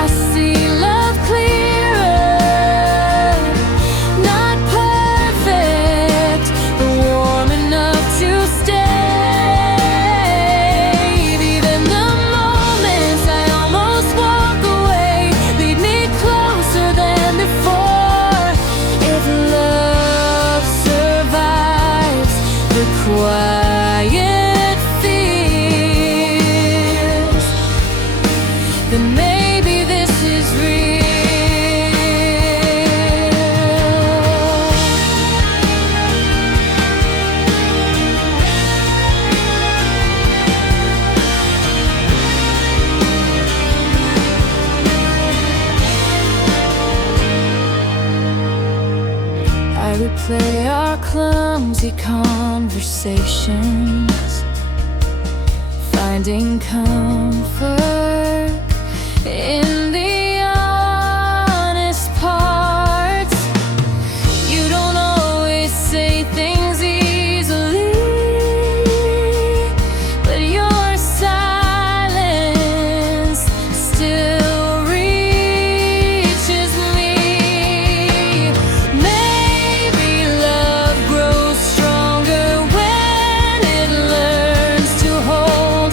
I see love clearer. Not perfect, but warm enough to stay. Even the moments I almost walk away lead me closer than before. If love survives the quiet fears, then maybe this is real. I replay our clumsy conversations, finding comfort in the honest parts. You don't always say things easily, but your silence still reaches me. Maybe love grows stronger when it learns to hold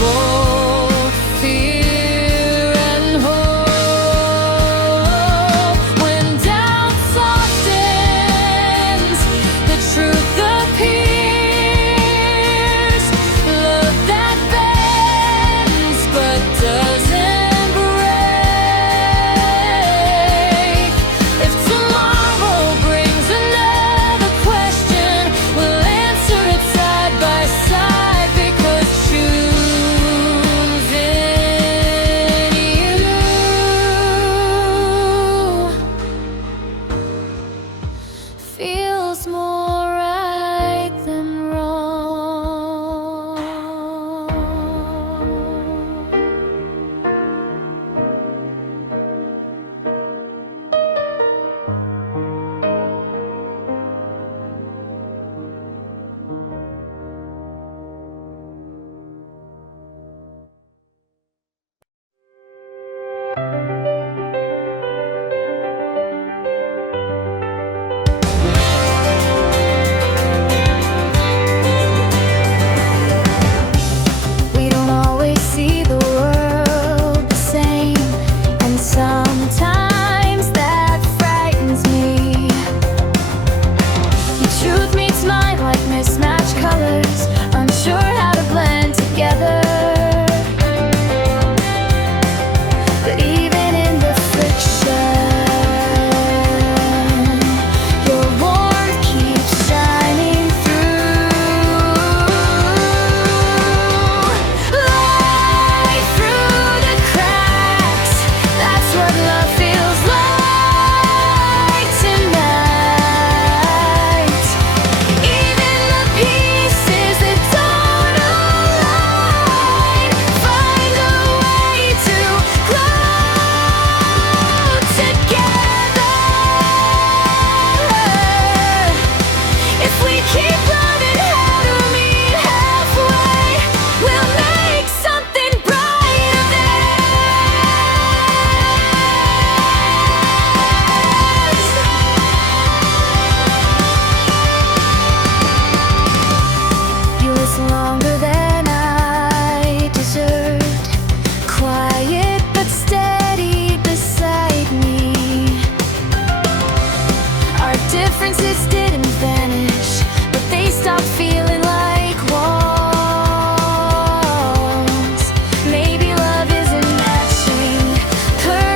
both fear and hope. When doubt softens, the truth appears. Love that bends but doesn't break. If tomorrow brings another question, we'll answer it side by side, because choosing you feels more right than wrong. We don't always see the world the same, and sometimes that frightens me. Your truth meets mine like mismatched colors, unsure how to blend together. But even in the friction, your warmth keeps shining through. Light through the cracks, that's what love feels like tonight. Even the pieces that don't align find a way to glow together. If we keep learning how to meet halfway, we'll make something brighter than. You listen longer than I deserved, quiet but steady beside me. Our differences didn't vanish, but they stopped feeling like walls. Maybe love isn't matching perfect.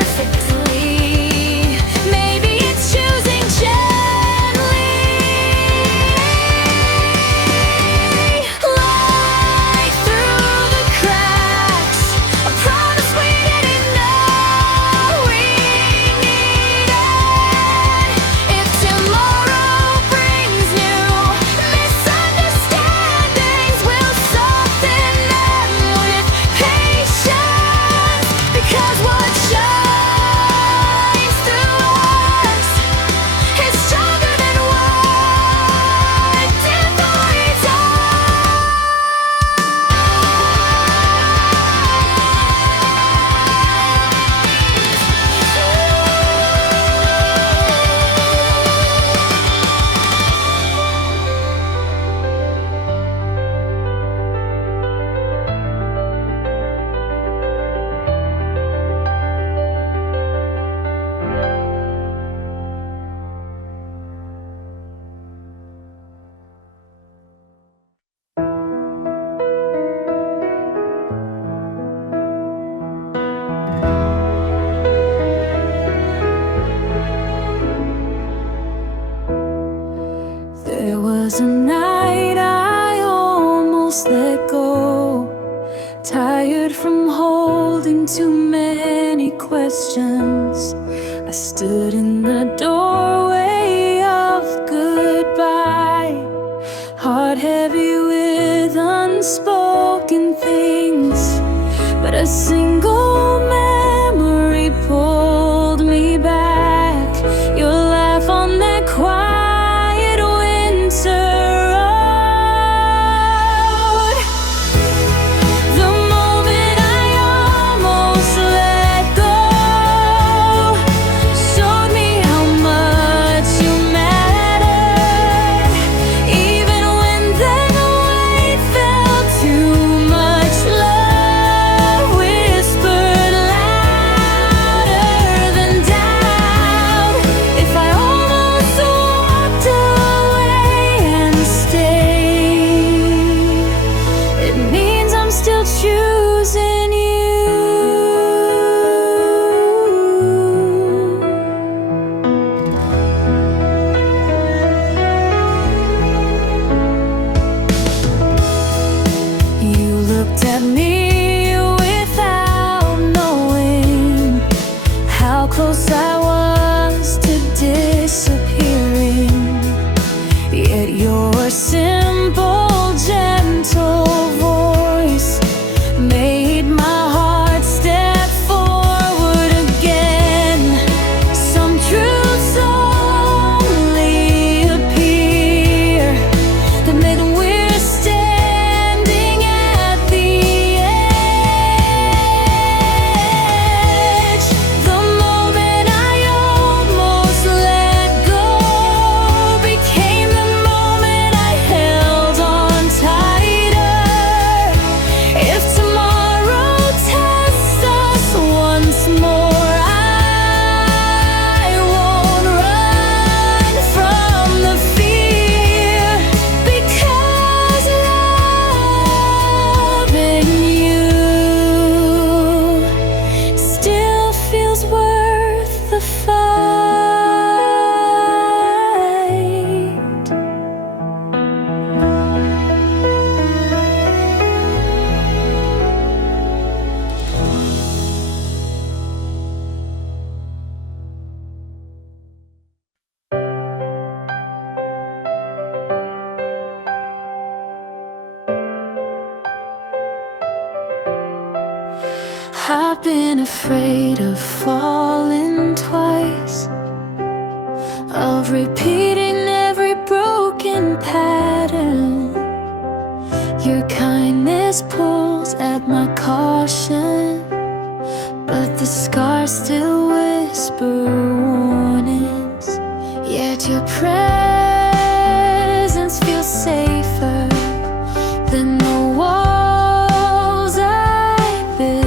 was a night I almost let go. Tired from holding too many questions, I stood in the doorway of goodbye, heart heavy with unspoken things, but a single memory pulled me back. Your laugh on that quiet winter road. The moment I almost let go showed me how much you mattered. Even when that weight felt too much, love whispered louder than doubt. If I almost walked away and stayed, it means I'm still choosing you. You looked at me without knowing how close I was to disappearing. Yet your simple, gentle voice made my heart step forward again. Some truths only appear the minute we're standing at the edge. The moment I almost let go became the moment I held on tighter. If tomorrow tests us once more, I won't run from the fear, because loving you still feels worth the fight. I've been afraid of falling twice, of repeating every broken pattern. Your kindness pulls at my caution, but the scars still whisper warnings. Yet your presence feels safer than the walls I built.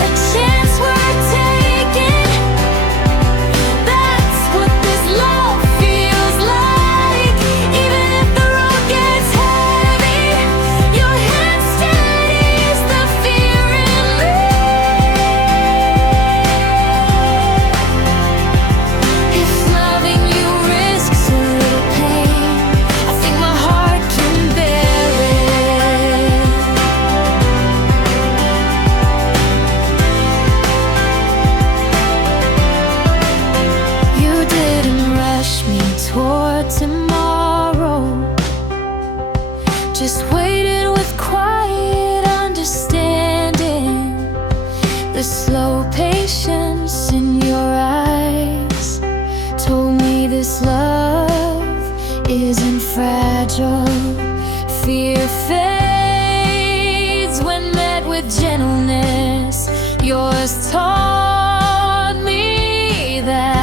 A chance worth taking, that's what this love feels like. Even if the road gets heavy, your hand steadies the fear in me. If loving you risks a little pain, I think my heart can bear it. You didn't rush me toward tomorrow, just waited with quiet understanding. The slow patience in your eyes told me this love isn't fragile. Fear fades when met with gentleness. Yours taught me that.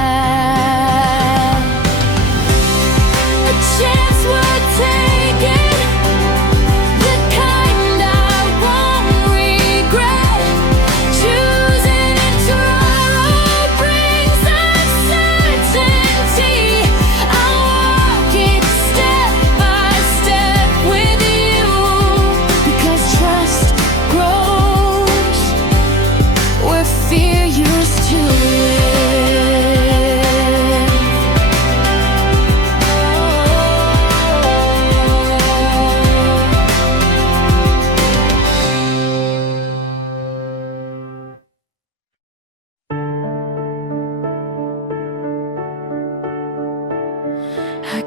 A chance worth taking, the kind I won't regret. Choosing it tomorrow brings uncertainty. I'll walk it step by step with you, because trust grows where fear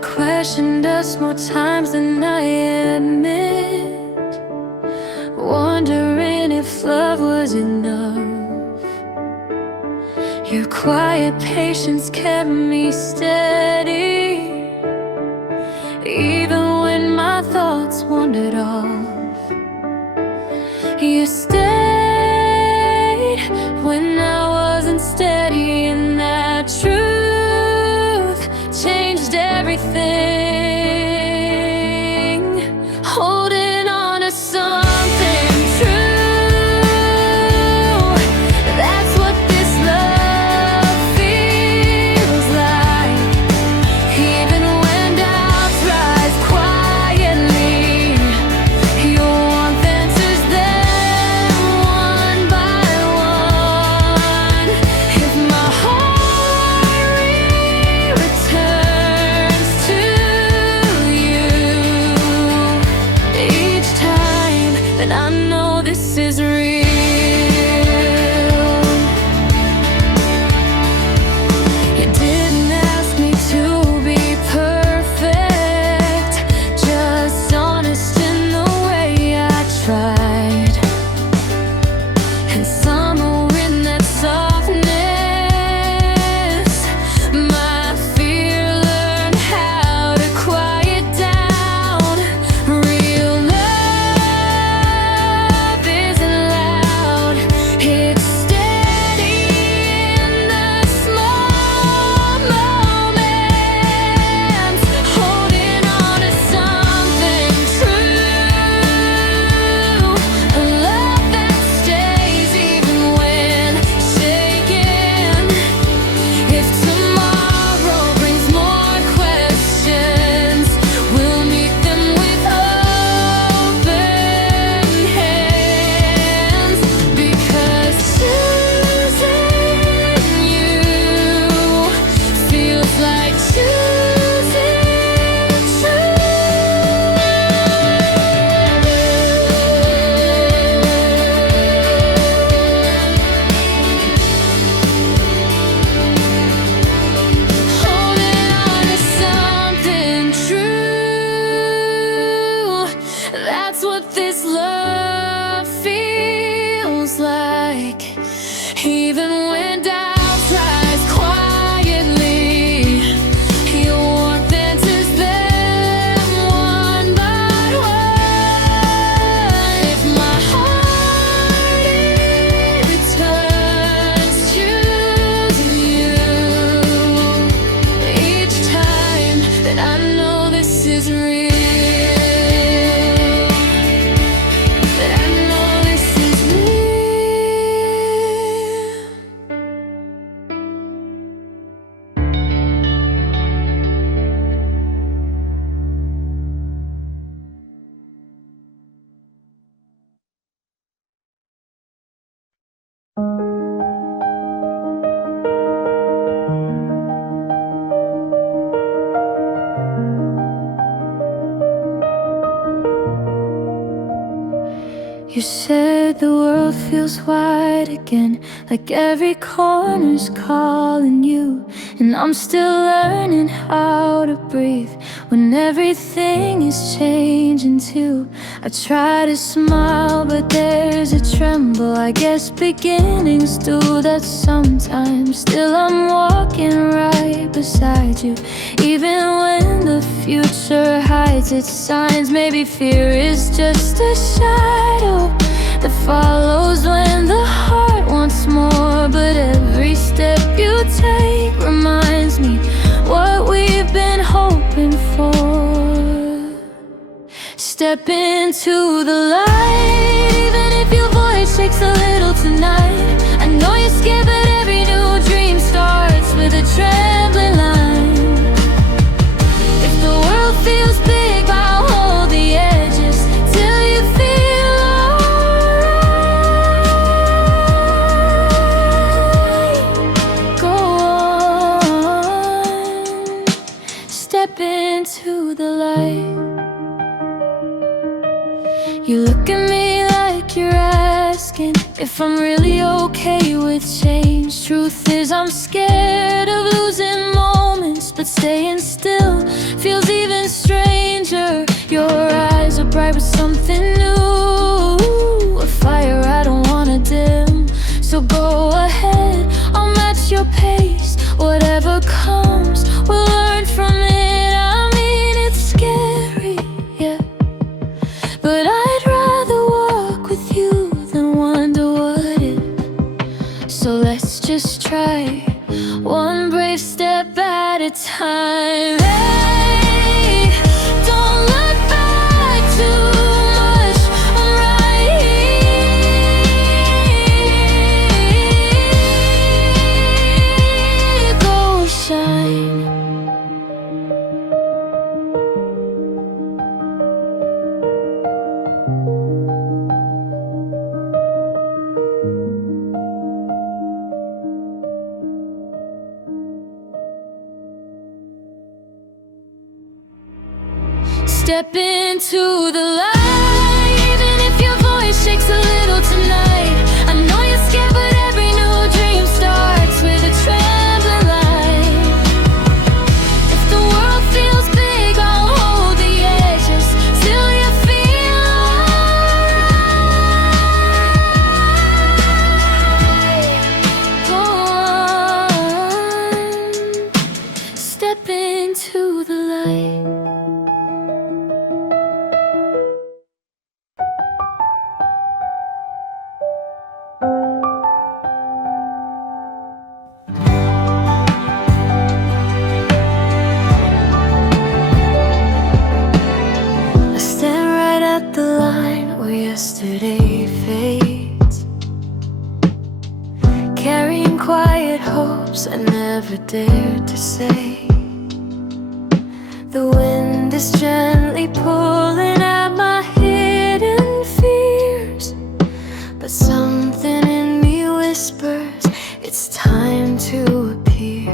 questioned us more times than I admit, wondering if love was enough. Your quiet patience kept me steady, even when my thoughts wandered off. You stayed when I wasn't steady, and that truth changed everything. Holding on to something true, that's what this love feels like. Even when doubts rise quietly, your warmth enters them one by one. If my heart returns to you each time, then I know this is real. You didn't ask me to be perfect, just honest in the way I tried. And somewhere in that softness, my fear learned how to quiet down. Real love isn't loud, it's steady in the small moments. Holding on to something true, a love that stays even when shaken. If tomorrow brings more questions, we'll meet them with open hands. Because choosing you feels like choosing true. Holding on to something true, that's what this love feels like. Even when doubts rise quietly, your warmth enters them one by one. If my heart returns to you each time, then I know this is real. That I know this is real. You said the world feels wide again, like every corner's calling you. And I'm still learning how to breathe when everything is changing too. I try to smile, but there's a tremble. I guess beginnings do that sometimes. Still I'm walking right beside you, even when the future hides its signs. Maybe fear is just a shadow that follows when the heart wants more. But every step you take reminds me what we've been hoping for. Step into the light, even if your voice shakes a little tonight. I know you're scared, but every new dream starts with a trembling line. If the world feels big, I'll hold the edges till you feel alright. Go on, step into the light. You look at me like you're asking if I'm really okay with change. Truth is I'm scared of losing moments, but staying still feels a stranger. Your eyes are bright with something new, a fire I don't wanna dim. So go ahead, I'll match your pace. Whatever comes, we'll learn from it. I mean, it's scary, yeah, but I'd rather walk with you than wonder what if. So let's just try, one brave step at a time. Hey, don't look back too much, I'm right here. Go shine. Step into the light, even if your voice shakes a little tonight. I know you're scared, but every new dream starts with a trembling light. If the world feels big, I'll hold the edges till you feel alright. Go on, step into the light. Yesterday fades, carrying quiet hopes I never dared to say. The wind is gently pulling at my hidden fears, but something in me whispers it's time to appear.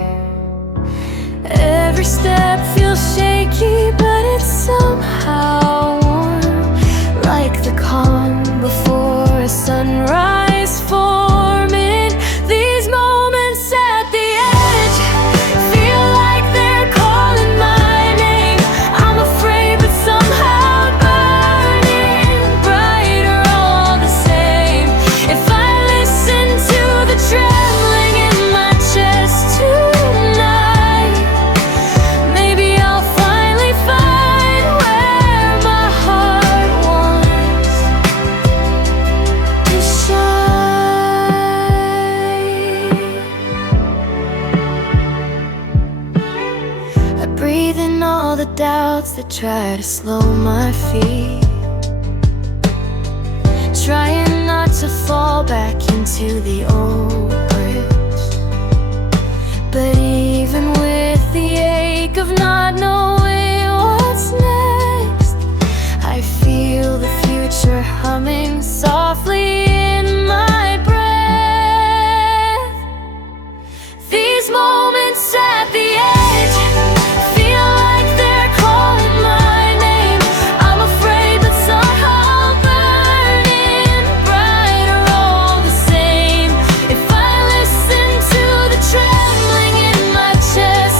Every step feels shaky, but it's somehow warm, like the calm before a sunrise forming. These moments at the edge feel like they're calling my name. I'm afraid, but somehow burning brighter all the same. If I listen to the trembling in my chest tonight, maybe I'll finally find where my heart wants to shine. I breathe in all the doubts that try to slow my feet, trying not to fall back into the old bridge. But even with the ache of not knowing what's next, I feel the future humming softly in my breath. These moments at the edge feel like they're calling my name. I'm afraid, but somehow burning brighter all the same. If I listen to the trembling in my chest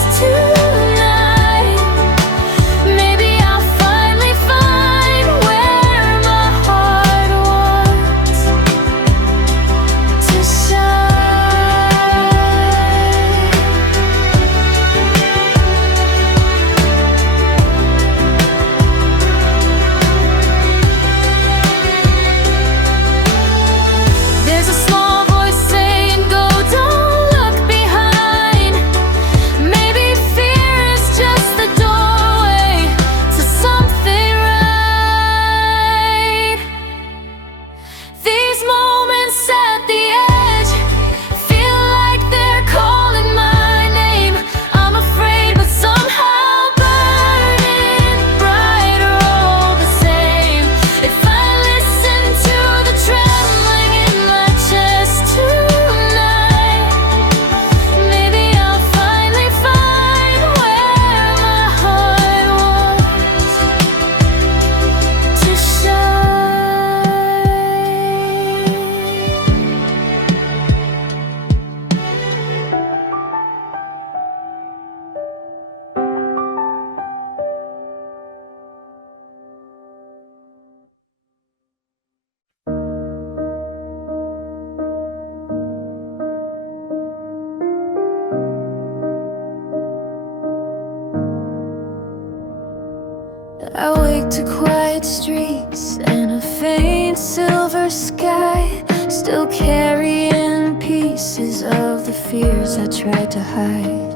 I wake to quiet streets and a faint silver sky, still carrying pieces of the fears I tried to hide.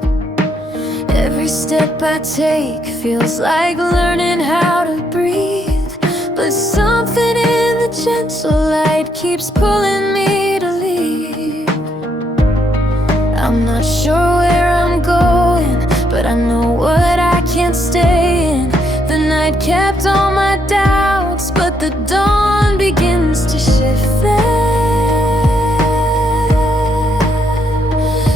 Every step I take feels like learning how to breathe, but something in the gentle light keeps pulling me to leave. I'm not sure where I'm going, but I know what I can't stay in. The night kept all my doubts, but the dawn begins to shift them.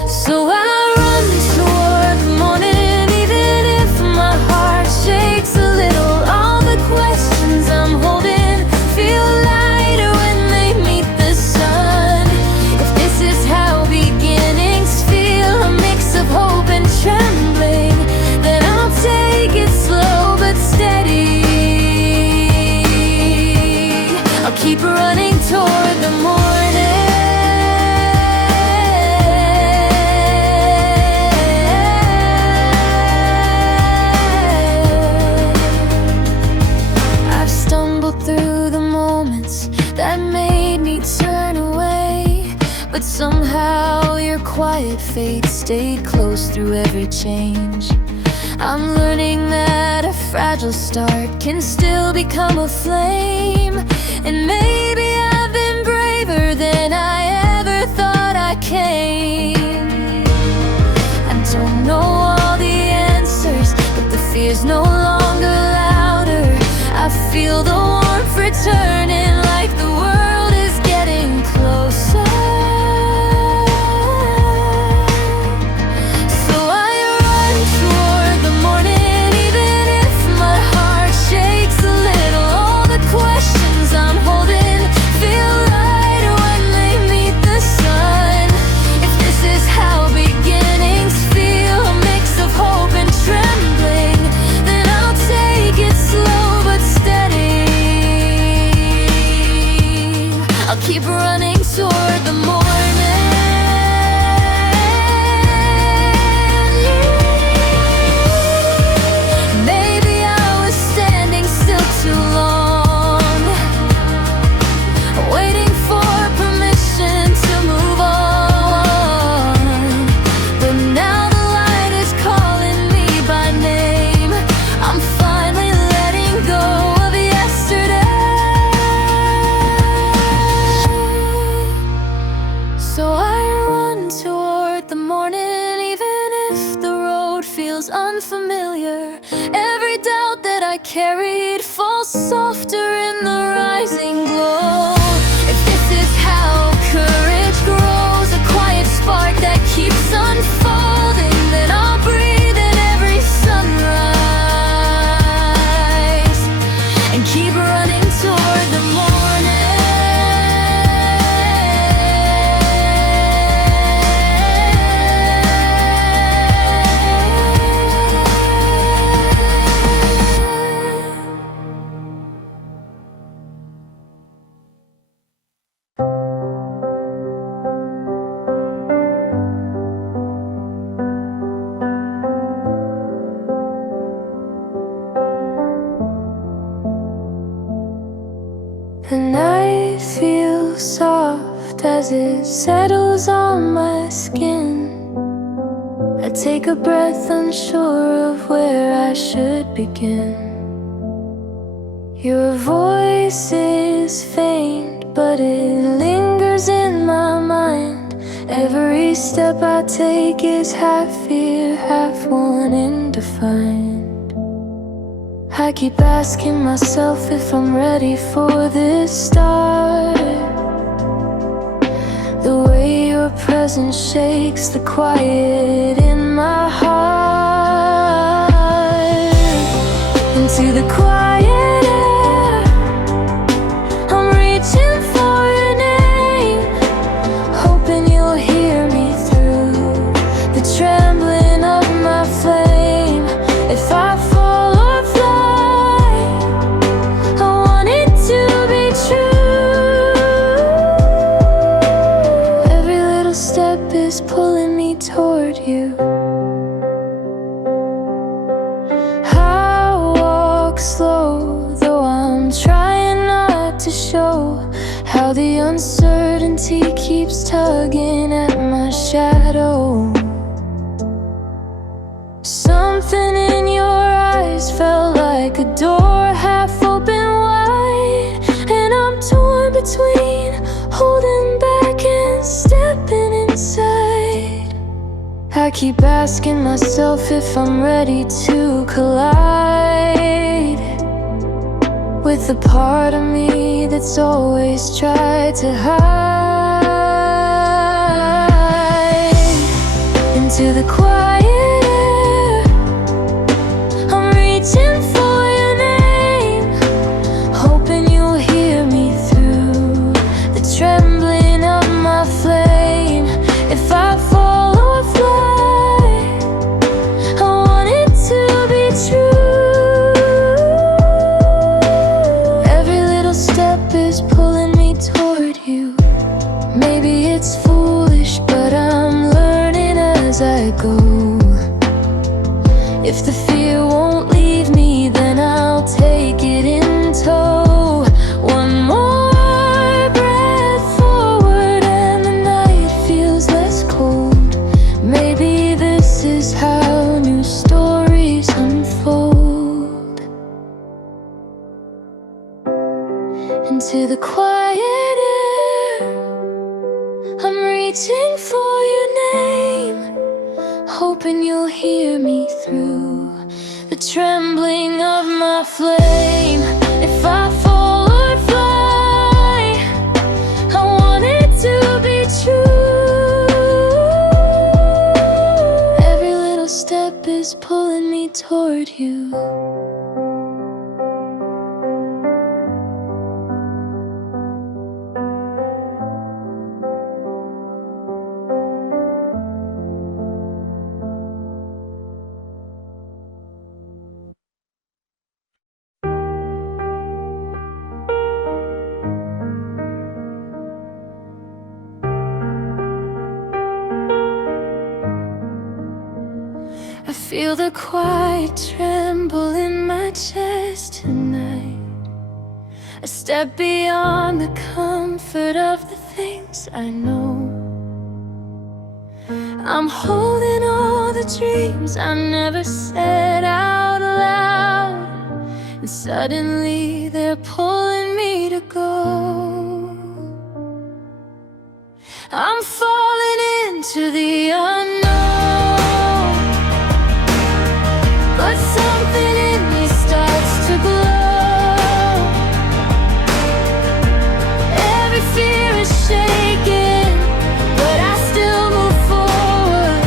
So I run toward the morning, even if my heart shakes a little. All the questions I'm holding feel lighter when they meet the sun. If this is how beginnings feel, a mix of hope and trembling, then I'll take it slow but steady. I'll keep running toward the morning. I've stumbled through the moments that made me turn away, but somehow your quiet fate stayed close through every change. I'm learning that a fragile start can still become a flame, and maybe I've been braver than I ever thought I came. I don't know all the answers, but the fear's no longer louder. I feel the warmth returning, like the world is getting closer. So I run toward the morning, even if my heart shakes a little. All the questions I'm holding feel lighter when they meet the sun. If this is how beginnings feel, a mix of hope and trembling, then I'll take it slow but steady. I'll keep running toward the morning. Maybe I was standing still too long, waiting for permission to move on. But now the light is calling me by name. I'm finally letting go of yesterday. So I run toward the morning, even if the road feels unfamiliar. Every doubt that I carried falls softer in the rising glow. If this is how courage grows, a quiet spark that keeps unfolding, then I'll breathe in every sunrise and keep running toward the morning. The night feels soft as it settles on my skin. I take a breath, unsure of where I should begin. Your voice is faint, but it lingers in my mind. Every step I take is half fear, half wanting to find. I keep asking myself if I'm ready for this start. The way your presence shakes the quiet in my heart. Into the quiet air, I'm reaching for your name, hoping you'll hear me through the trembling of my flame. If I fall or fly, I want it to be true. Every little step is pulling me toward you. I walk slow, how the uncertainty keeps tugging at my shadow. Something in your eyes felt like a door half open wide, and I'm torn between holding back and stepping inside. I keep asking myself if I'm ready to collide with the part of me that's always tried to hide. Into the quiet air, I'm reaching for your name, hoping you'll hear me through the trembling of my flame. If I fall or fly, I want it to be true. Every little step is pulling me toward you. Maybe it's foolish, but I'm learning as I go. If the fear won't leave me, then I'll take it in tow. One more breath forward and the night feels less cold. Maybe this is how new stories unfold. Into the quiet air, I'm reaching for your name, hoping you'll hear me through the trembling of my flame. If I fall or fly, I want it to be true. Every little step is pulling me toward you. I feel the quiet tremble in my chest tonight. I step beyond the comfort of the things I know. I'm holding all the dreams I never said out loud, and suddenly they're pulling me to go. I'm falling into the unknown, but something in me starts to glow. Every fear is shaken, but I still move forward.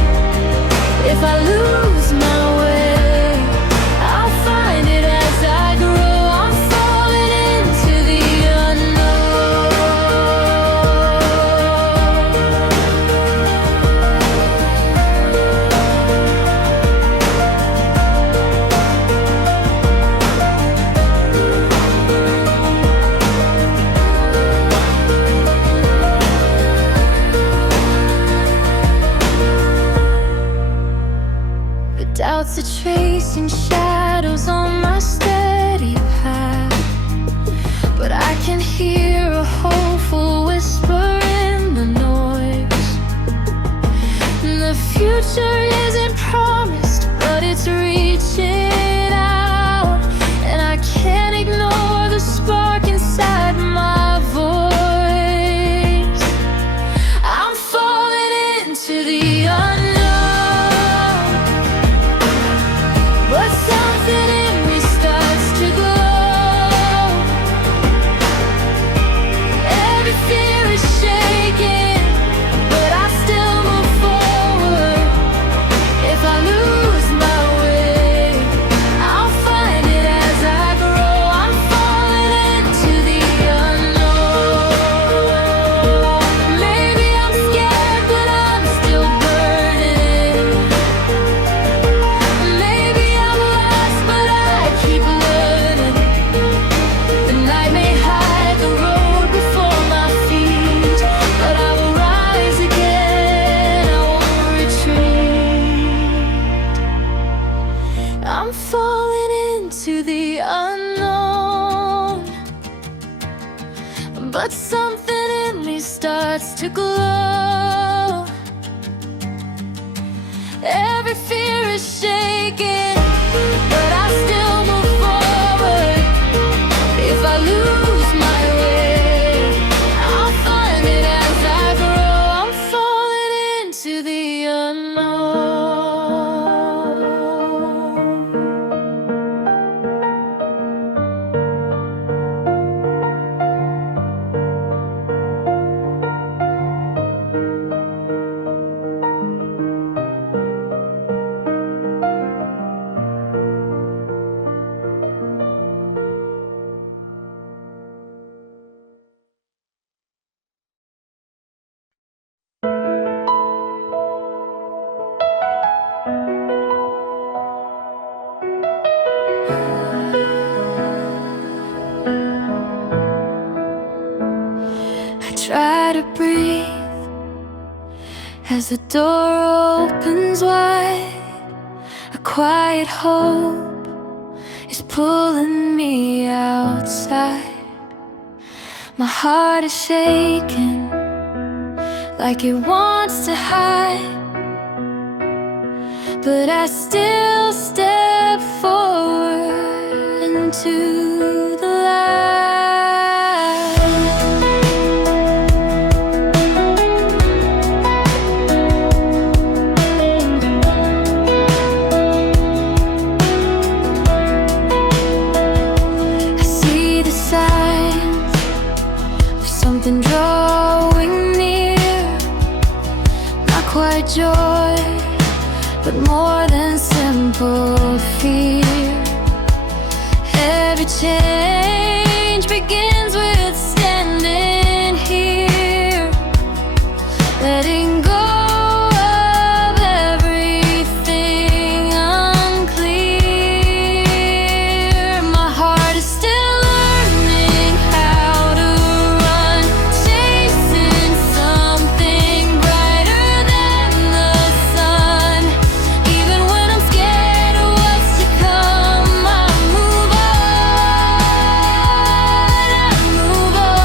If I lose my way, I'll find it as I grow. I'm falling into the unknown. The doubts are tracing shadows on my steady path, but I can hear a hopeful whisper in the noise. The future isn't promised, but it's reaching out, and I can't ignore the spark inside my voice. I'm falling into the unknown, but something in me starts to glow. Every fear is shaken, but I still move forward. If I lose my way, I'll find it as I grow. I'm falling into the unknown. Maybe I'm scared, but I'm still burning. Maybe I'm lost, but I keep learning. The night may hide the road before my feet, but I will rise again, I won't retreat. I'm falling into the unknown, but something starts to glow. Every fear is shaken, but I still move forward. If I lose my way, I'll find it as I grow. I'm falling into the unknown. Try to breathe as the door opens wide. A quiet hope is pulling me outside. My heart is shaking like it wants to hide, but I still step forward into the light. Something drawing near, not quite joy, but more than simple fear. Every change begins with standing here, letting go of everything unclear. My heart is still learning how to run, chasing something brighter than the sun. Even when I'm scared of what's to come, I move on, I move on.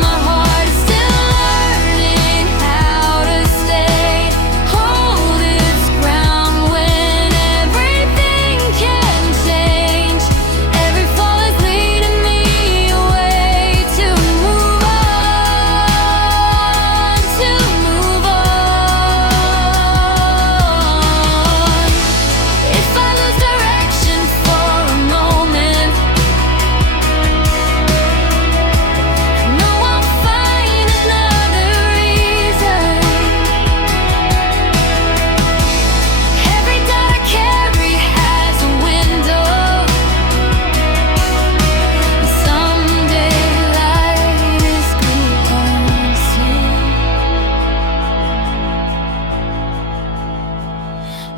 My heart is still learning how to stay, hold its ground when everything can change. Every fall is leading me away to move on, to move on. If I lose direction for a moment, I know I'll find another reason. Every dot I carry has a window, and someday light is gonna see.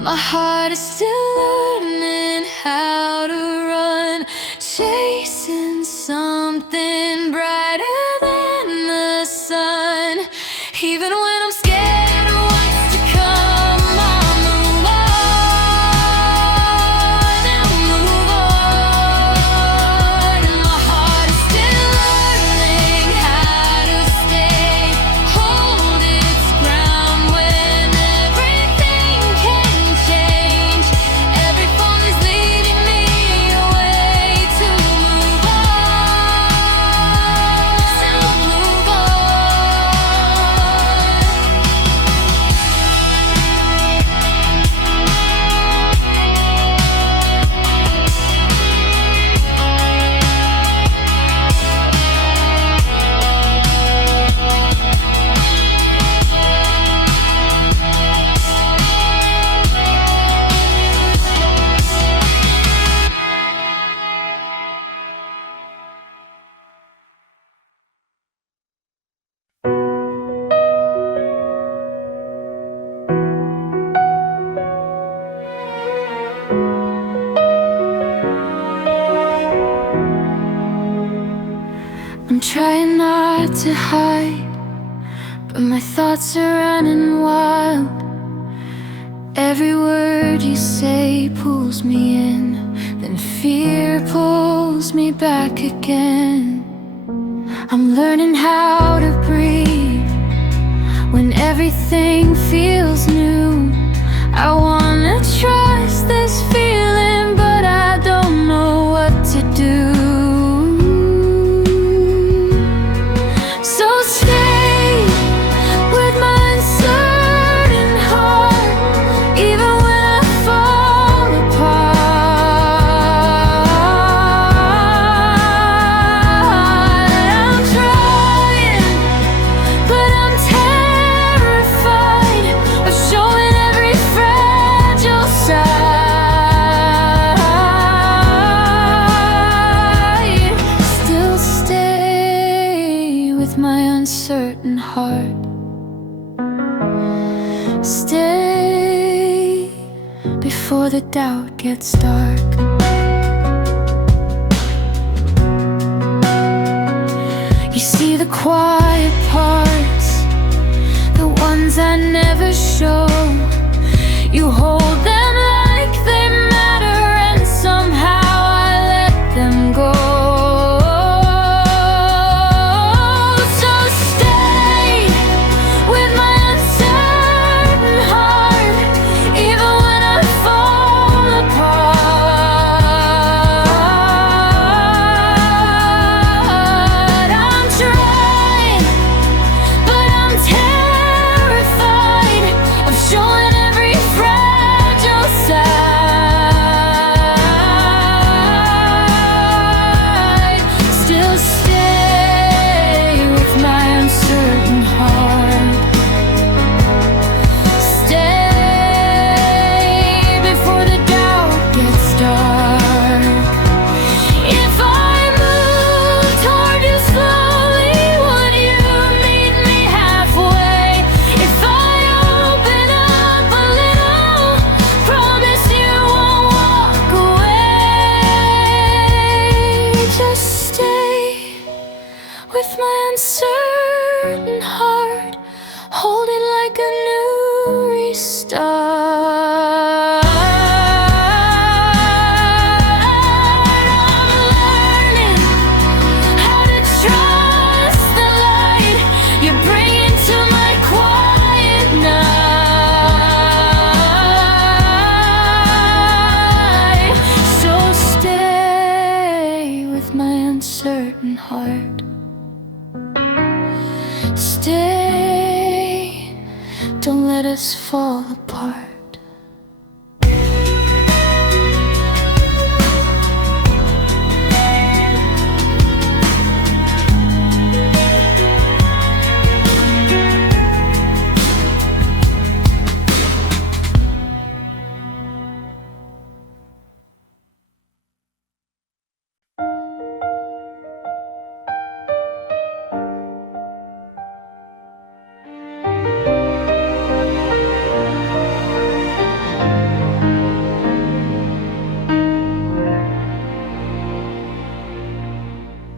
My heart is still learning how to run, chasing something brighter than the sun. Even when I'm scared of what's to come, I move on, I move on. My heart is still learning how to stay, hold its ground when everything can change. Every fall is leading me away to move on, to move on. I'm trying not to hide, but my thoughts are running wild. Every word you say pulls me in, then fear pulls me back again. I'm learning how to breathe when everything feels new. I wanna trust this feeling, but I don't know what to do. So stay with my uncertain heart, even when I fall apart. I'm trying, but I'm terrified of showing every fragile side. Still stay with my uncertain heart. Stay before the doubt gets dark. You see the quiet parts, the ones I never show. You hold them like they matter, and somehow I let them go. So stay with my uncertain heart, even when I fall apart. I'm trying, but I'm terrified of showing every fragile side. Still stay with my uncertain heart. Stay before the doubt gets dark. If I move toward you slowly, would you meet me halfway? If I open up a little, promise you won't walk away. Just stay with my uncertain heart, hold it like a new restart. I'm learning how to trust the light you bring into my quiet night. So stay with my uncertain heart. Stay, don't let us fall apart.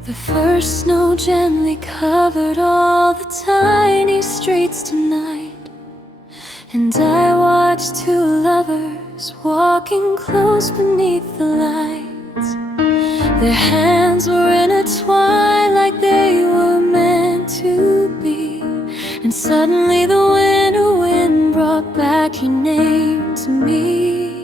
The first snow gently covered all the tiny streets tonight, and I watched two lovers walking close beneath the lights. Their hands were intertwined like they were meant to be, and suddenly the winter wind brought back your name to me.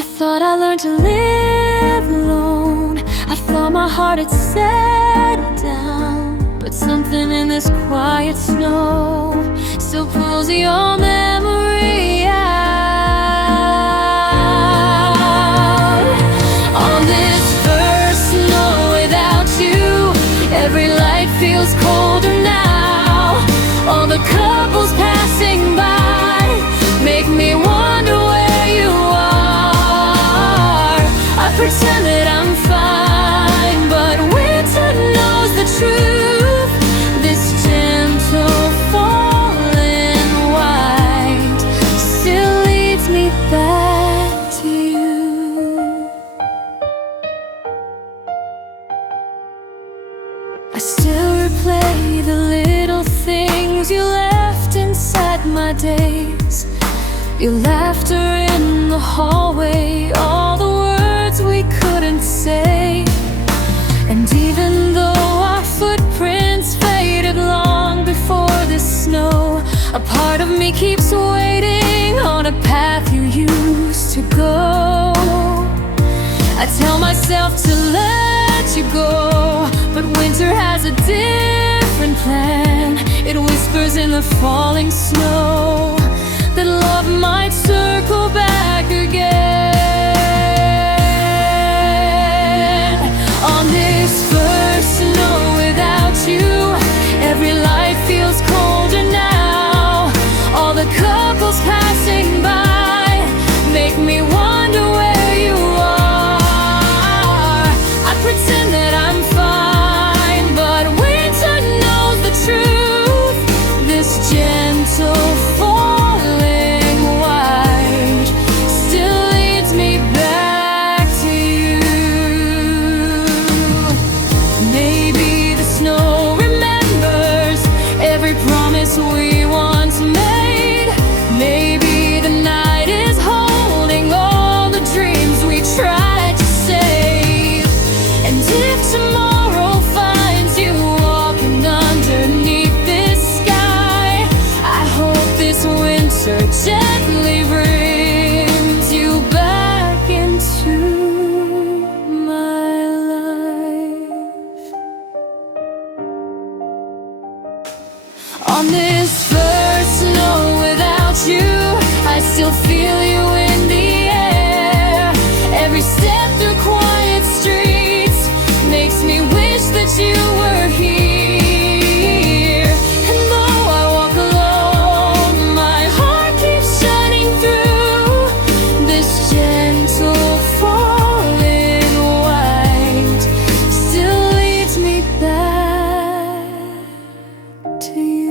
I thought I learned to live alone, I thought my heart had settled down, but something in this quiet snow still pulls your memory out. On this first snow without you, every light feels colder now. All the couples passing by make me wonder where you are. I pretend that I'm fine, but winter knows the truth. This gentle falling white still leads me back to you. I still replay the little things you left inside my days. Your laughter in the hallway, all the words we couldn't say. And even though our me keeps waiting on a path you used to go. I tell myself to let you go, but winter has a different plan. It whispers in the falling snow that love might circle back again. On this first snow without you, every life feels colder now. All the couples passing by make me wonder where you are. I pretend that I'm fine, but winter knows the truth. This gentle falling white still leads me back to you. Maybe the snow remembers every promise we once made. Maybe the night is holding all the dreams we tried to save. And if tomorrow finds you walking underneath this sky, I hope this winter gently brings you back into my life. On this first snow without you, I still feel you in the air. Every step through quiet streets makes me wish that you were here. And though I walk alone, my heart keeps shining through. This gentle falling white still leads me back to you.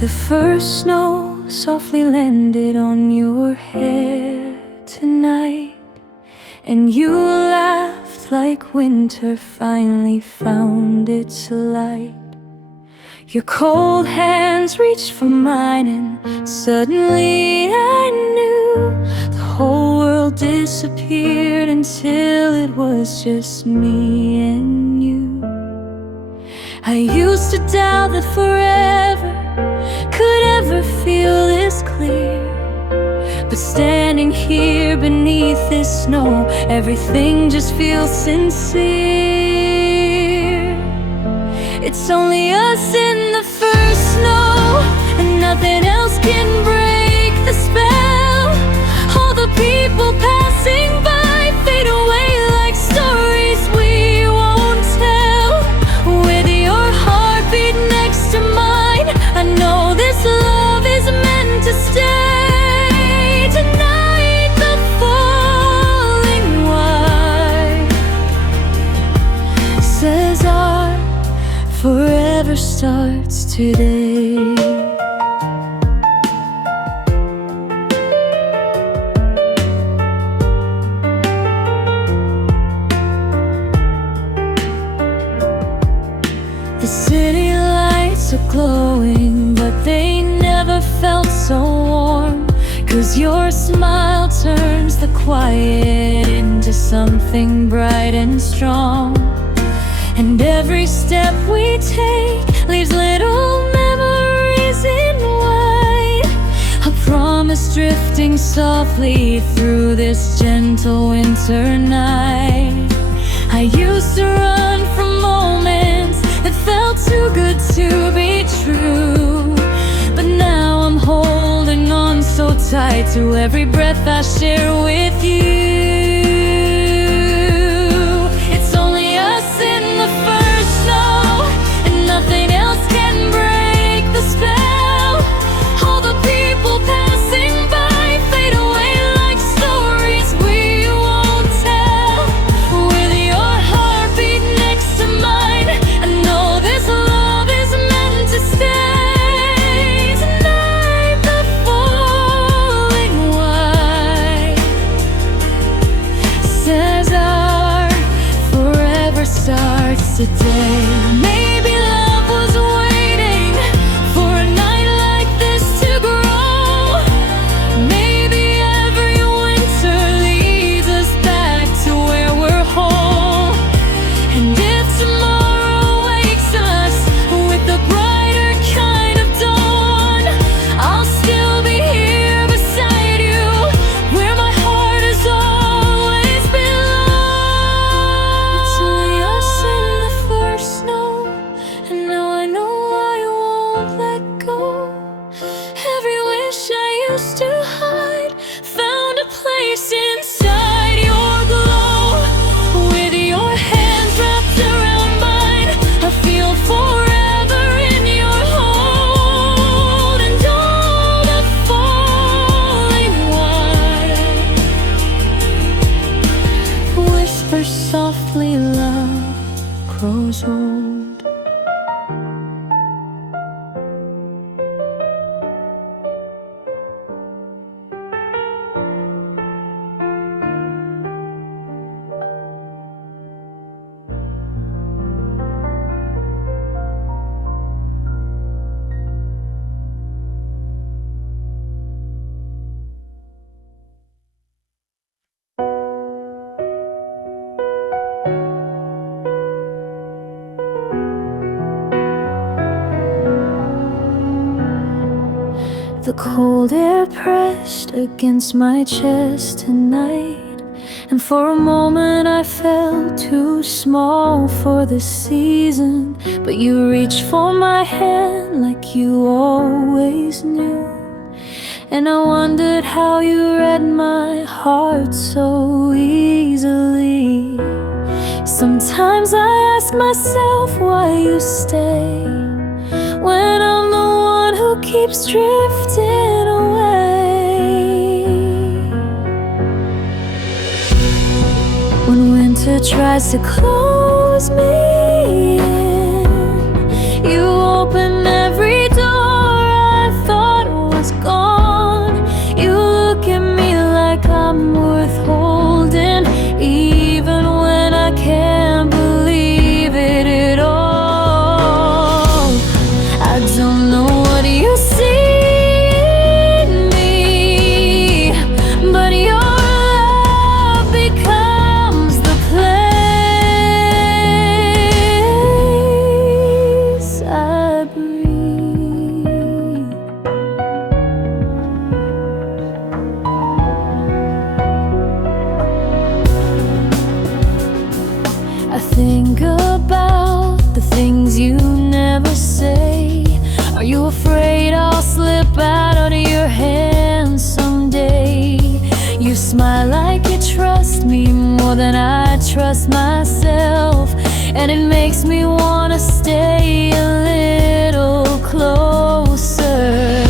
The first snow softly landed on your hair tonight, and you laughed like winter finally found its light. Your cold hands reached for mine, and suddenly I knew the whole world disappeared until it was just me and you. I used to doubt that forever could ever feel this clear, but standing here beneath this snow, everything just feels sincere. It's only us in the first snow, and nothing else can break the spell. All the people passing by fade away like stories we won't tell. With your heartbeat next to mine, I know this love is meant to stay. Tonight the falling white says our forever starts today. The city lights are glowing, but they never felt so warm. 'Cause your smile turns the quiet into something bright and strong. And every step we take leaves little memories in white. A promise drifting softly through this gentle winter night. I used to run from moments that felt too good to be true, but now I'm holding on so tight to every breath I share with you. It's only us in the first snow, and nothing else can break the spell. All the people passing by fade away like stories we won't tell. With your heartbeat next to The cold air pressed against my chest tonight, and for a moment I felt too small for this season. But you reached for my hand like you always knew, and I wondered how you read my heart so easily. Sometimes I ask myself why you stay when I'm the one who keeps drifting away. When winter tries to close me in, you open every door I thought was gone. You look at me like I'm worth holding, even when I can't believe it at all. I don't know what you see in me, but your love becomes the place I breathe. I think about the things you never say. Are you afraid I'll slip out of your hands someday? You smile like you trust me more than I trust myself, and it makes me wanna stay a little closer.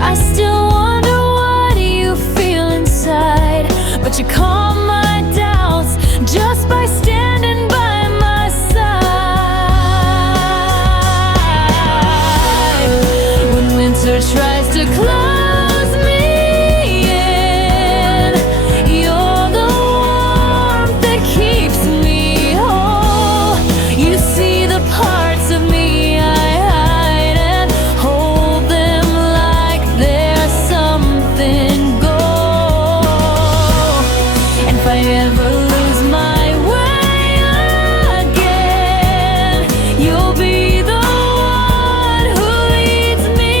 I still wonder what you feel inside, but you calm my doubts just by standing by my side. When winter tries to close me in, you're the warmth that keeps me whole. You see the parts of me I hide and hold them like they're something gold. And if I ever lose my way again, you'll be the one who leads me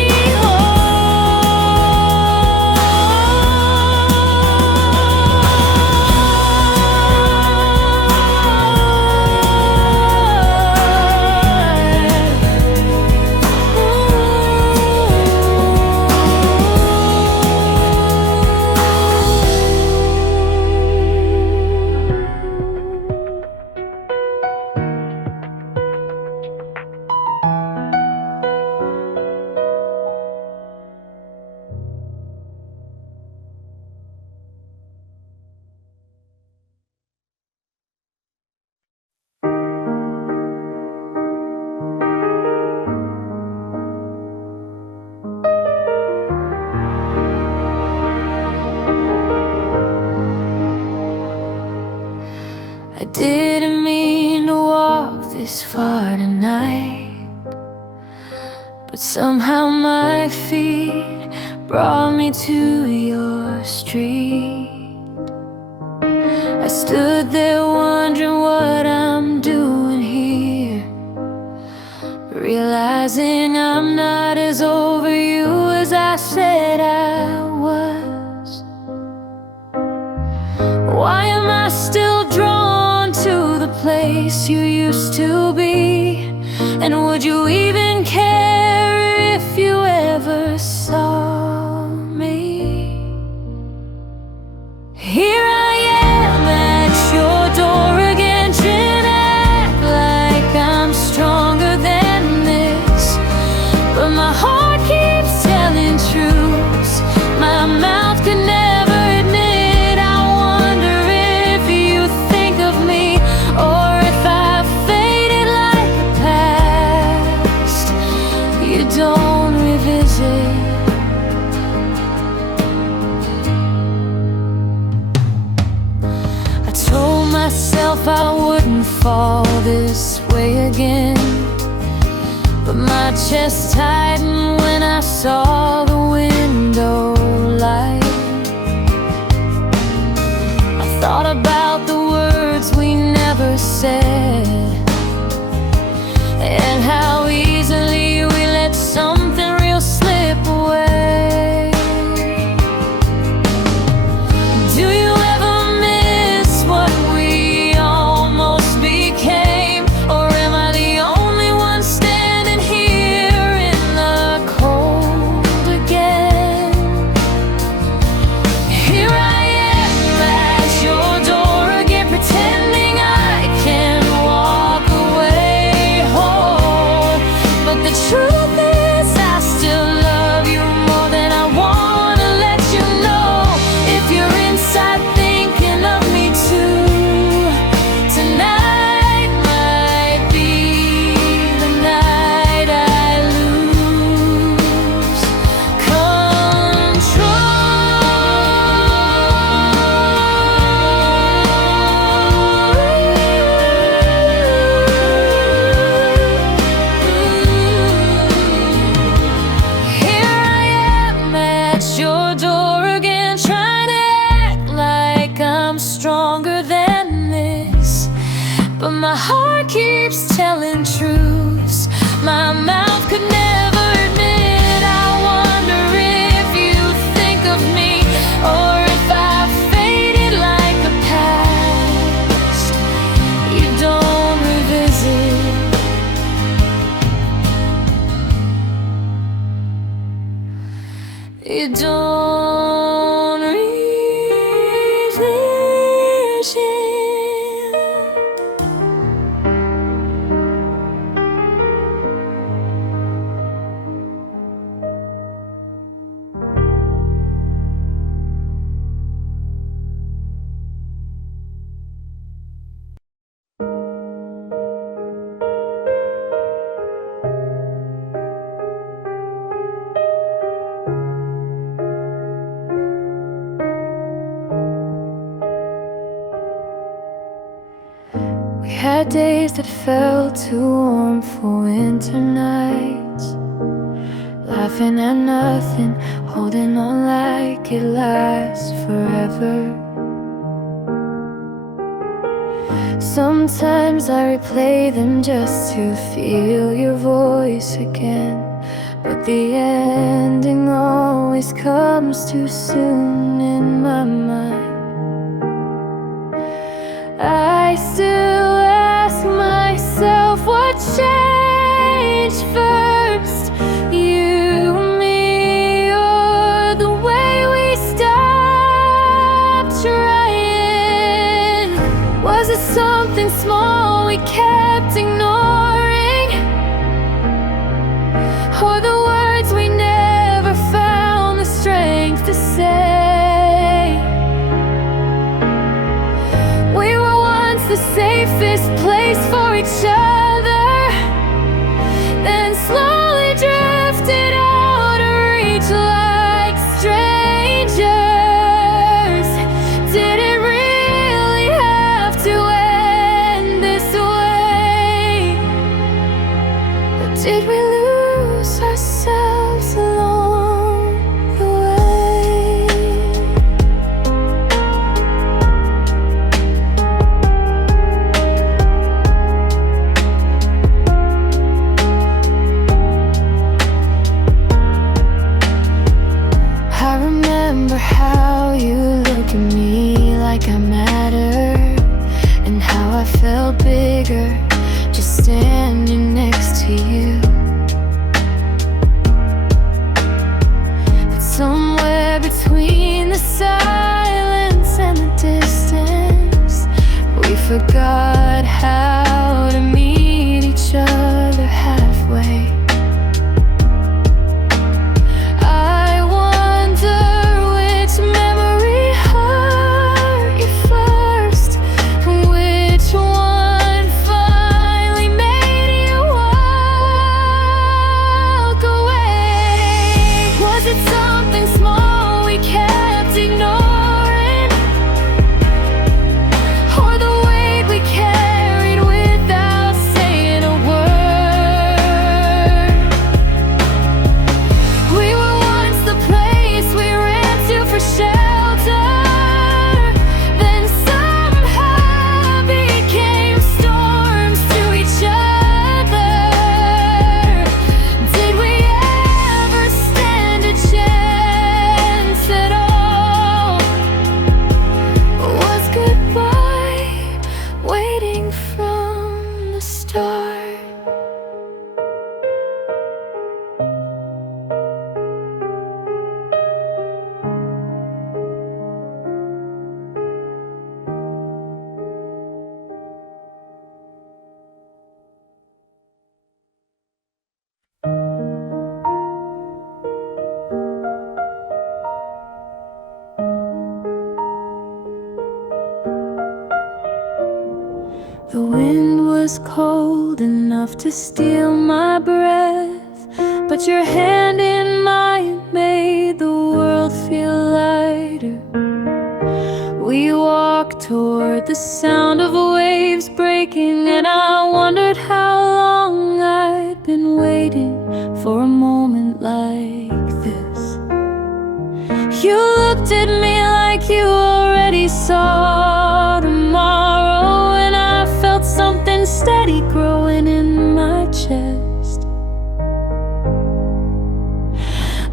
I didn't mean to walk this far tonight, but somehow my feet brought me to your street. I stood there wondering what I'm doing here, realizing I'm not as over you as I said I was. Why am I still drawn to the place you used to be? And would you even care if you ever saw me? Here I am at your door again, trying to act like I'm stronger than this, but my heart keeps telling truths my mouth could never admit. I wonder if you think of me, or if I faded like the past you don't revisit. I told myself I wouldn't fall this way again, but my chest tightened when I saw the window light. I thought about the words we never said, and how easily we let something real slip away. truth is I still love you more than I wanna let you know. If you're inside thinking of me too, tonight might be the night I lose control. Here I am at your door again, trying to act like I'm stronger than this, but my heart keeps telling truths my mouth could never admit. I wonder if you think of me, or if I faded like the past you don't revisit. You don't revisit. We had days that felt too warm for winter nights, laughing at nothing, holding on like it lasts forever. Sometimes I replay them just to feel your voice again, but the ending always comes too soon in my mind. I still ask myself what changed first, you, me, or the way we stopped trying. Was it something small we kept ignoring, or the words we never found the strength to say? We were once the safest place for each other, then slowly drifted out of reach like strangers. Did it really have to end this way? Or did we lose ourselves along the way? I remember how you look at me like I mattered, and how I felt bigger just standing next to you. But somewhere between the silence and the distance, we forgot how to meet each other halfway. I wonder which memory hurt you first, which one was cold enough to steal my breath, but your hand in mine made the world feel lighter. We walked toward the sound of waves breaking, and I wondered how long I'd been waiting for a moment like this. You looked at me like you already saw tomorrow, and I felt something steady growing in my chest.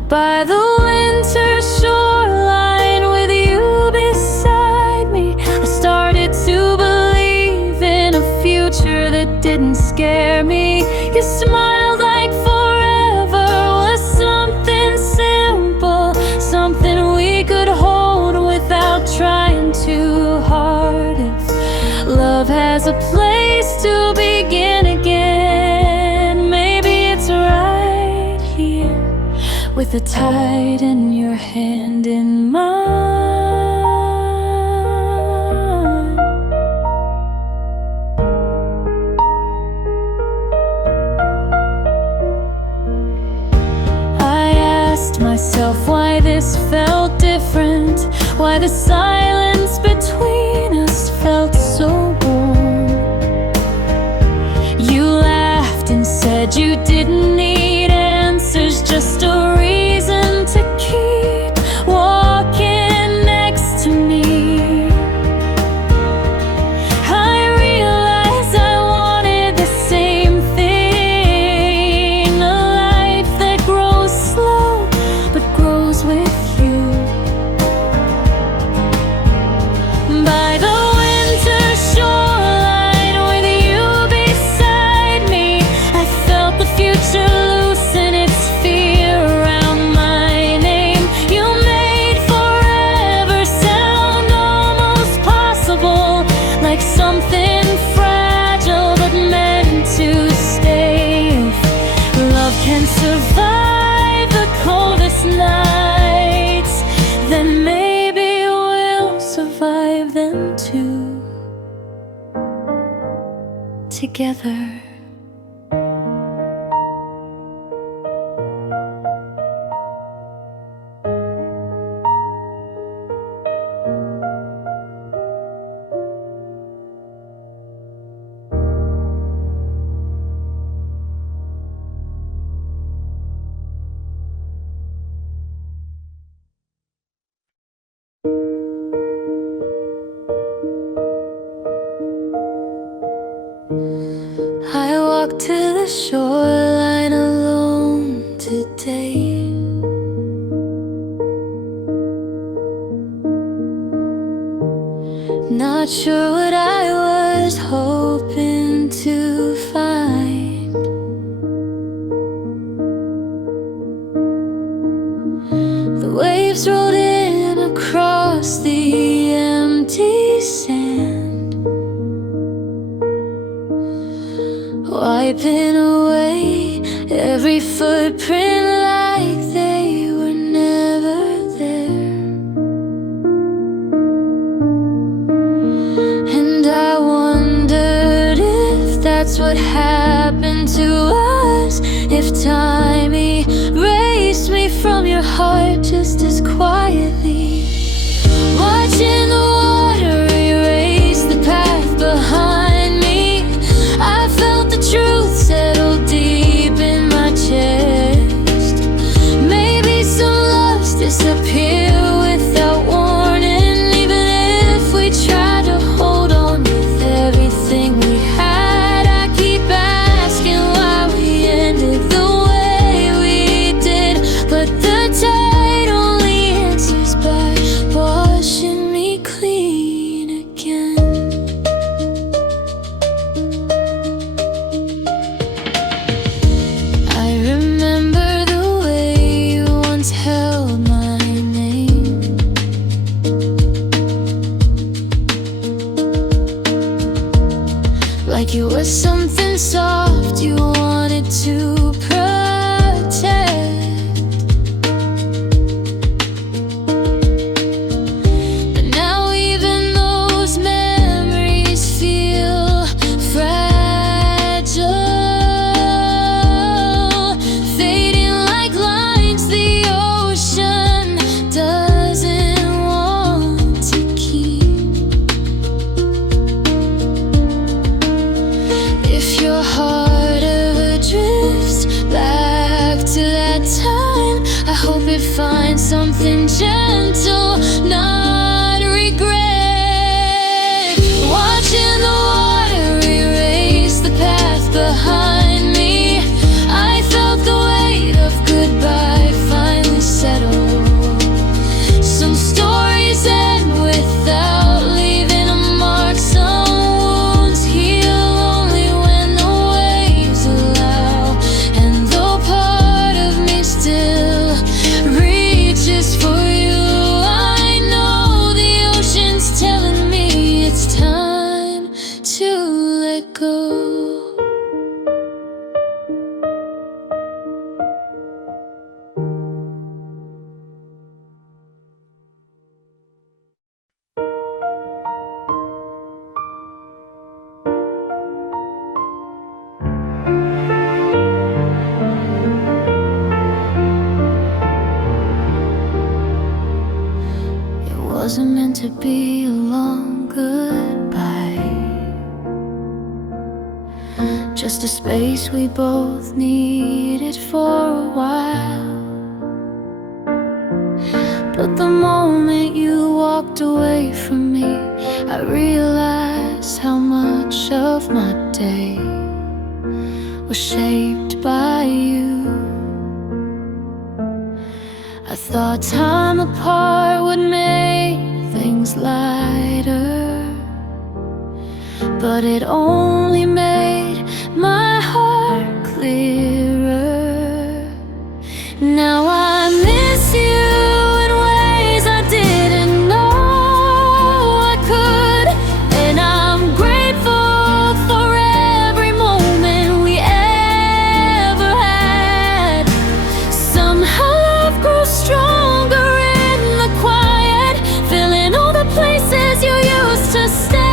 By the winter shoreline with you beside me, I started to believe in a future that didn't scare me. You smiled like forever was something simple, something we could hold without trying too hard. If love has a place to begin again, maybe it's right here, with the tide in your hand in mine. I asked myself why this felt different, why the silence between us felt so warm. You laughed and said you didn't need answers, just a reason to keep walking next to me. I realized I wanted the same thing, a life that grows slow but grows with you. By the winter shoreline with you beside me, I felt the future loosen its fear around my name. You made forever sound almost possible, like something fragile but meant to stay. If love can survive the coldest nights, then maybe we'll survive them too, together. I walked to the shoreline alone today. Not sure what I was hoping to find. The waves rolled in across the empty sand, wiping away every footprint like they were never there. And I wondered if that's what happened to us, if time erased me from your heart just as quietly. Watching the water erase the path behind me, I felt the truth settle deep in my chest. time. I hope it finds something gentle, not regret. Watching the water erase the path behind me, I felt the weight of goodbye finally settle. Some stories end without leaving a mark. Some wounds heal only when the waves allow. And though part of me still reaches for you, I know the ocean's telling me it's time to let go. Wasn't meant to be a long goodbye, just a space we both needed for a while. But the moment you walked away from me, I realized how much of my day was shaped by you. I thought time apart would make things lighter, but it only made my heart clearer. Now I miss you in ways I didn't know I could, and I'm grateful for every moment we ever had. Somehow love grew stronger in the quiet, filling all the places you used to stay.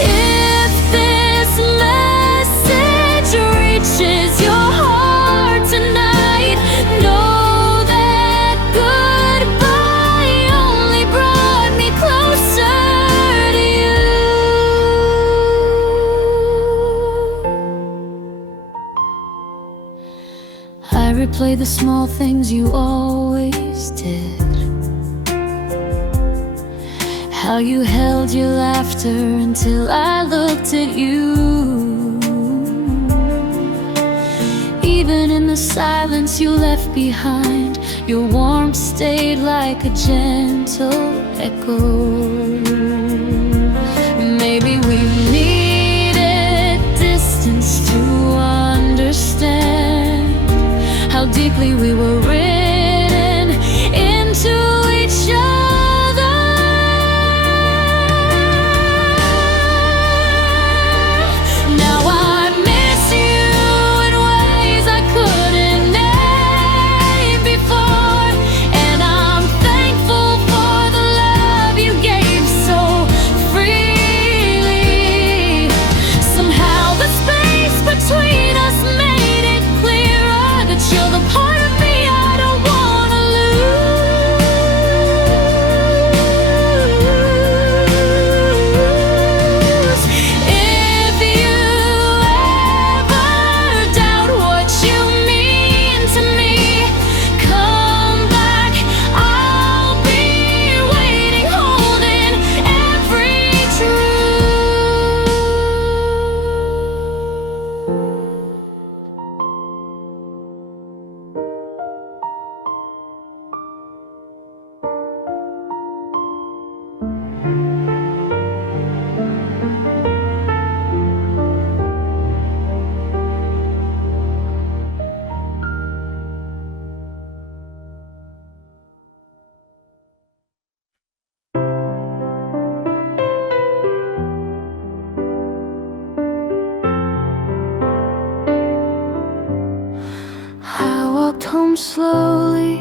If this message reaches your heart tonight, know that goodbye only brought me closer to you. I replay the small things you always did, how you held your laughter until I looked at you. Even in the silence you left behind, your warmth stayed like a gentle echo. Maybe we needed distance to understand how deeply we were written into each other. Now I miss you in ways I couldn't name before, and I'm thankful for the love you gave so freely. Somehow the space between us made it clearer that you're the part of me I don't wanna lose. If you ever doubt what you mean to me, come back, I'll be waiting, holding every truth. I walked home slowly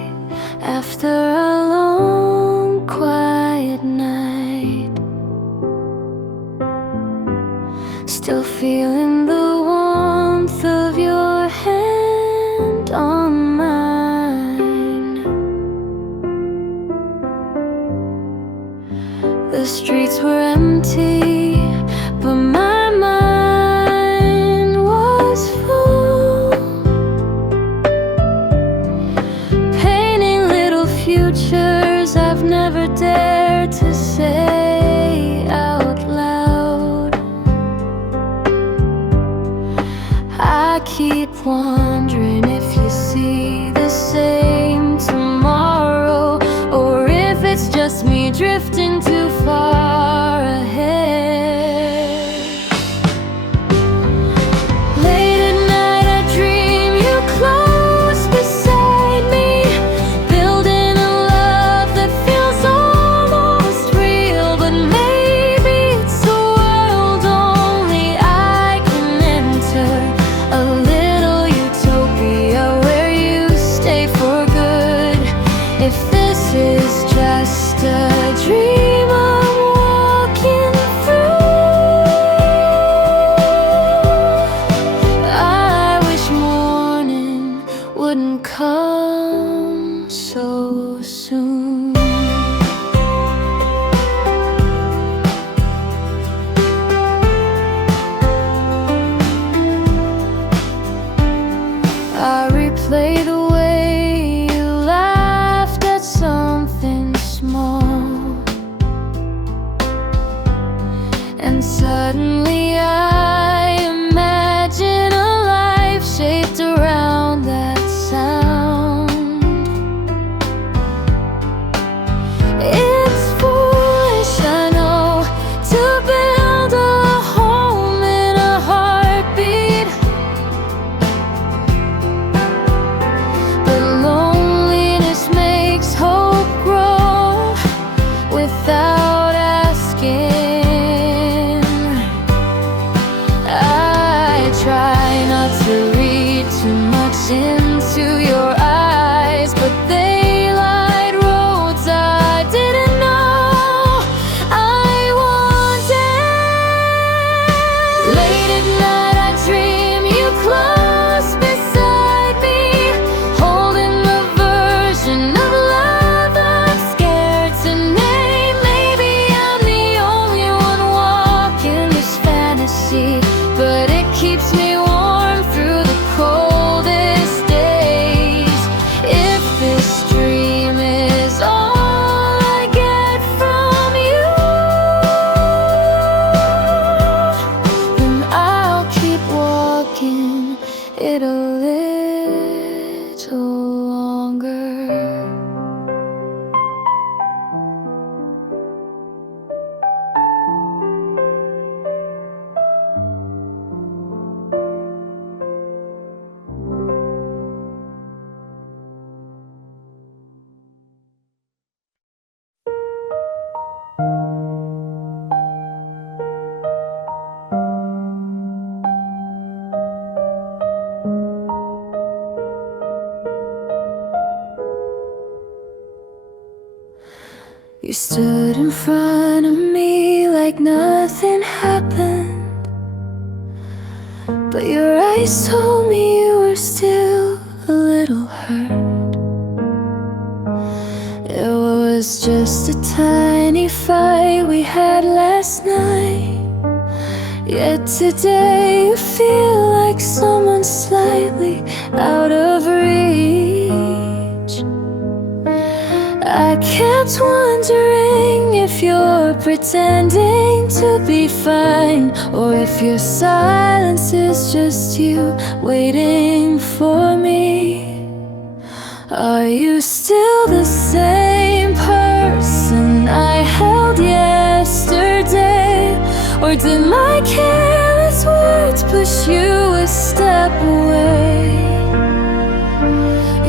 after a long, quiet night, still feeling the warmth of your hand on mine. The streets were empty, but my mind try not to read too much into your eyes, but they light roads I didn't know I wanted. Late at night I dream you close beside me, holding the version of love I'm scared to name. Maybe I'm the only one walking this fantasy, but it keeps me warm through the coldest days. If this dream is all I get from you, then I'll keep walking it a little longer. You stood in front of me like nothing happened, but your eyes told me you were still a little hurt. It was just a tiny fight we had last night, yet today you feel like someone slightly out of reach. I kept wondering if you're pretending to be fine, or if your silence is just you waiting for me. Are you still the same person I held yesterday, or did my careless words push you a step away?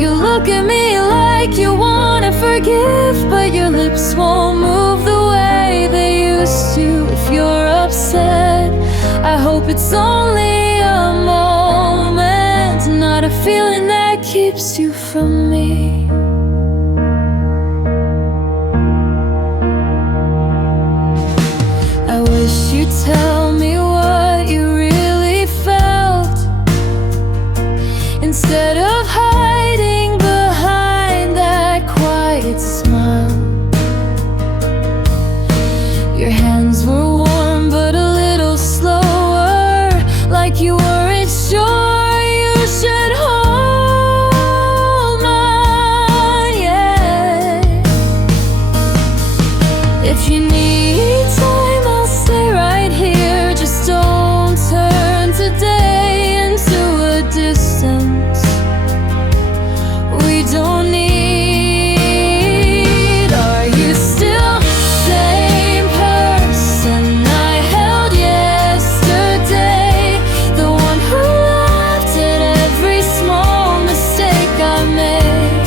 You look at me like you wanna forgive, but your lips won't move the way they used to. If you're upset, I hope it's only a moment, not a feeling that keeps you from me. I wish you'd tell me what you really felt, instead of hiding behind that quiet smile. Your hands were warm but a little slower, like you weren't sure you should hold mine yet. If you need time, I'll stay right here. Just don't turn today into a distance we don't need. Are you still the same person I held yesterday, the one who laughed at every small mistake I made?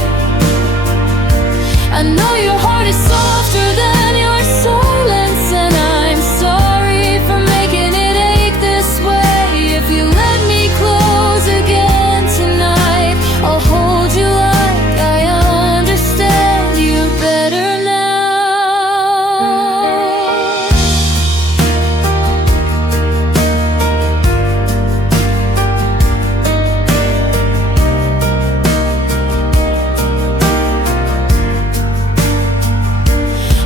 I know your heart is softer than your silence, and I'm sorry for making it ache this way. If you let me close again tonight, I'll hold you like I understand you better now.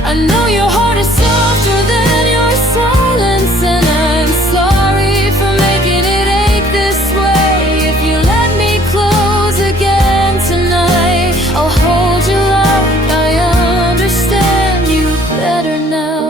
I know your heart is softer than your silence, and I'm sorry for making it ache this way. If you let me close again tonight, I'll hold you like I understand you better now.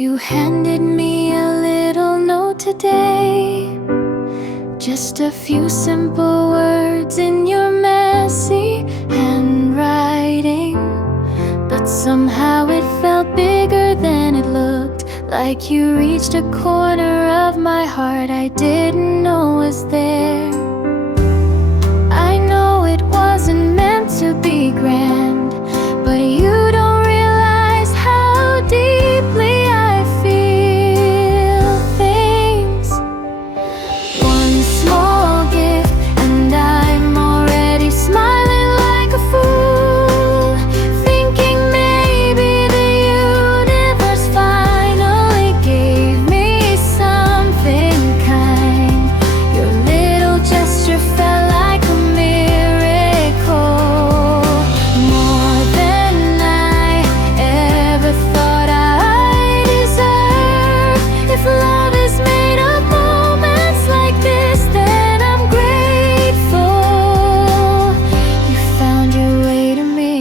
You handed me a little note today, just a few simple words in your messy handwriting, but somehow it felt bigger than it looked. Like you reached a corner of my heart I didn't know was there. I know it wasn't meant to be grand, but you don't realize how deeply I feel things. One small gift and I'm already smiling like a fool, thinking maybe the universe finally gave me something kind. Your little gesture felt like a miracle, more than I ever thought I deserved. If love is made of moments like this, then I'm grateful you found your way to me.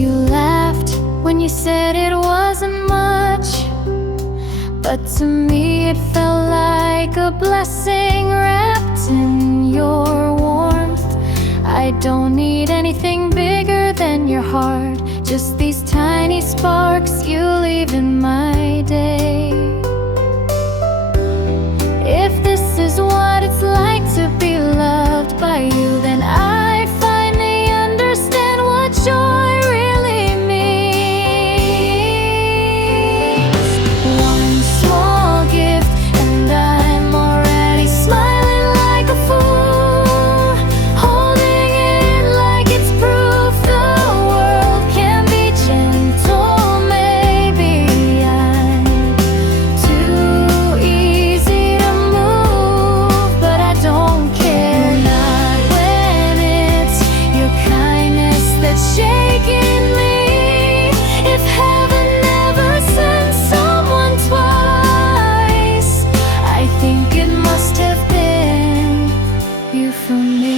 You laughed when you said it wasn't much, but to me it felt like a blessing wrapped in your warmth. I don't need anything bigger than your heart, just these tiny sparks you leave in my day. If this is what it's like to be loved by you, then I finally understand what joy really means. One small gift and I'm already smiling like a fool, holding it like it's proof the world can be gentle. Maybe I'm too easy to move, but I don't care. Not when it's your kindness that's shaking me. If heaven never sent someone twice, I think it must have been you for me.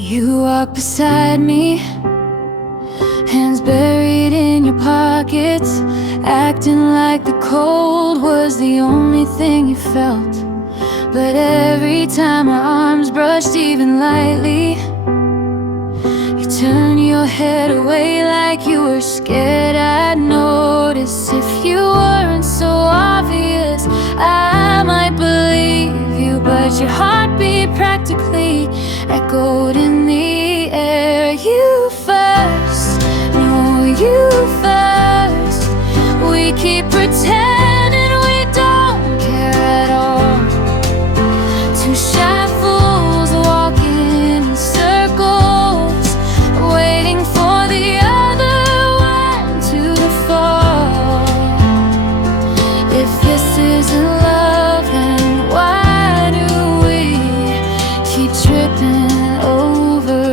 You walk beside me, hands buried in your pockets, acting like the cold was the only thing you felt. But every time our arms brushed even lightly, you turned your head away like you were scared I'd notice. If you weren't so obvious, I might believe you, but your heartbeat practically echoed in the air. You first, no, you first. We keep pretending we don't care at all. Two shy fools walking in circles, waiting for the other one to fall. If this isn't love, then why do we keep tripping over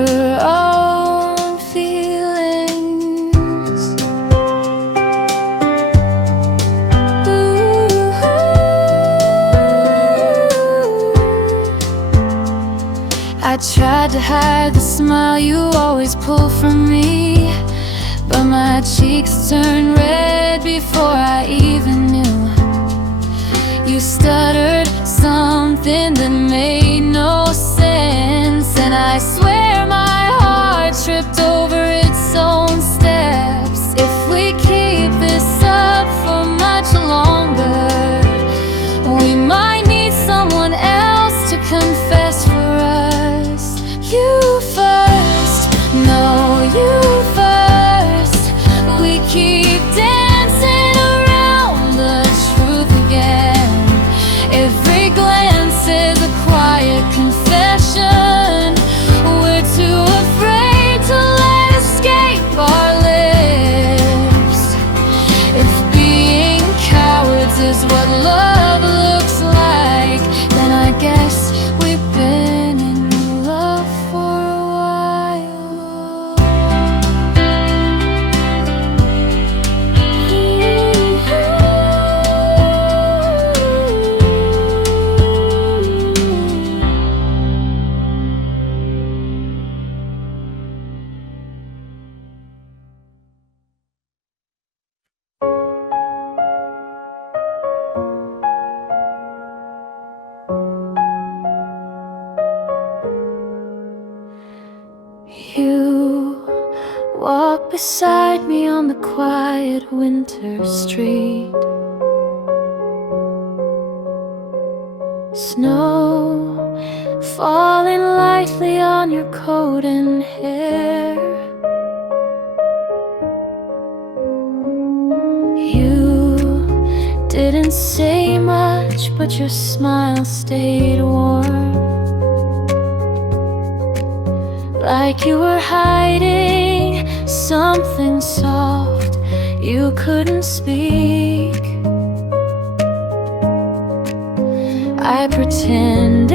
our feelings? Ooh. I tried to hide the smile you always pull from me, but my cheeks turned red before I even knew. You stuttered something that made no sense, and I swear my heart tripped over its own steps. If we keep this up for much longer, we might need someone else to confess for us. You first, no, you first. We keep dancing around the truth again. Every glance is a quiet confession. We're too afraid to let beside me on the quiet winter street. Snow falling lightly on your coat and hair. You didn't say much, but your smile stayed warm, like you were hiding something soft you couldn't speak. I pretended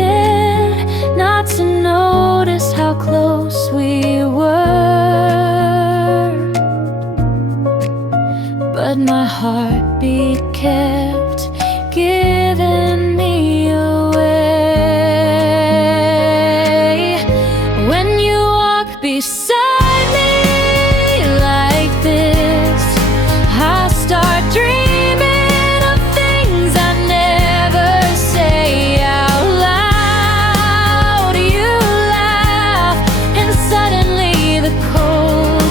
not to notice how close we were, but my heartbeat kept giving me away. When you walk beside me like this, I start dreaming of things I never say out loud. You laugh and suddenly the cold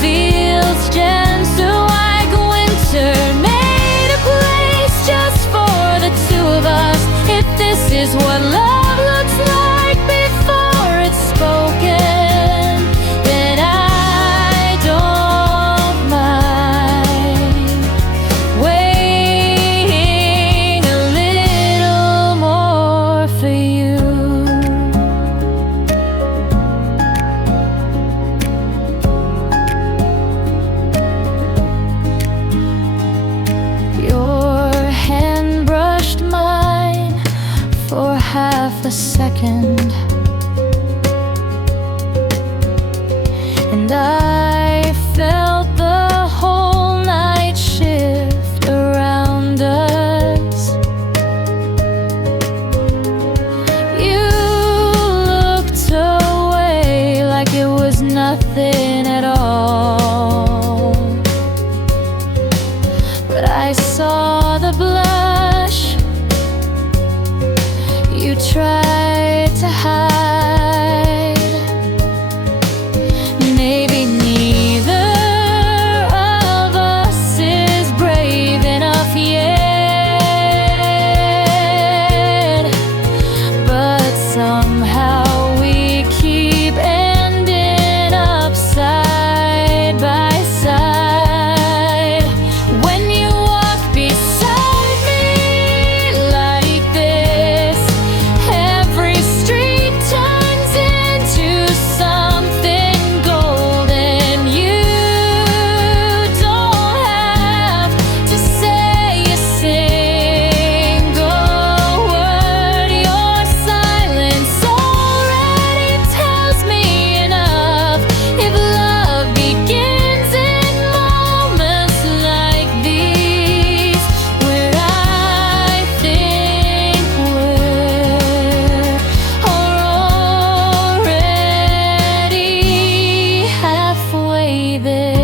feels gentle like winter made a place just for the two of us. If this is what love looks like before it's spoken, then I don't mind waiting a little more for you. Your hand brushed mine for half a second, and I felt the whole night shift around us. You looked away like it was nothing at all, but I saw the blush you tried to hide. Maybe neither of us is brave enough yet, but somehow we keep ending up side by side. When you walk beside me like this, every street turns into something golden. You don't have to say a single word. Your silence already tells me enough. If love begins in moments like these, where I think we're already halfway there.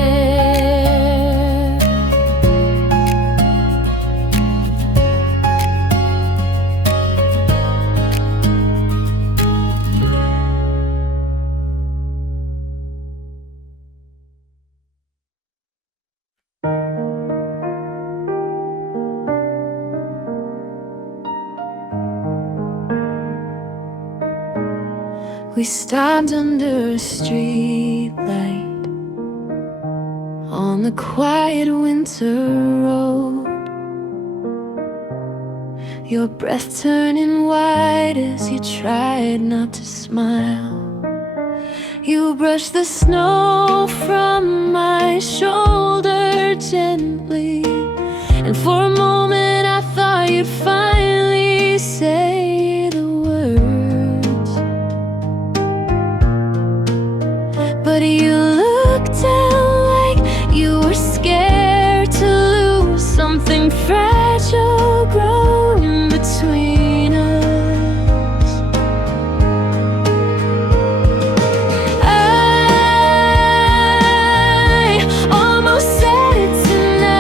We stopped under a street light on the quiet winter road. Your breath turning white as you tried not to smile. You brushed the snow from my shoulder gently, and for a moment I thought you'd finally say the words, but you looked down like you were scared to lose something fragile growing between us. I almost said it tonight,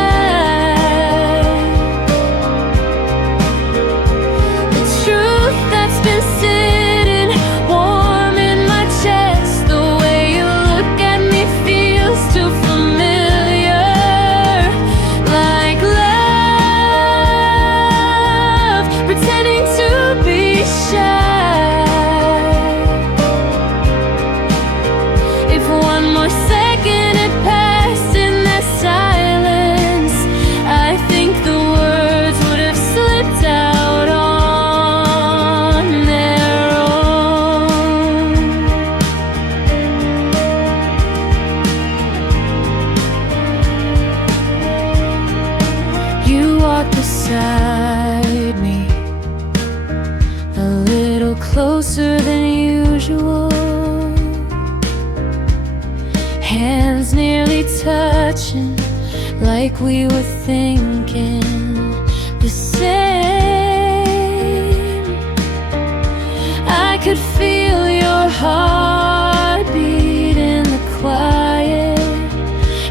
the truth that's been sitting warm in my chest. The way you look at me feels too spot beside me, a little closer than usual, hands nearly touching, like we were thinking the same. I could feel your heartbeat in the quiet,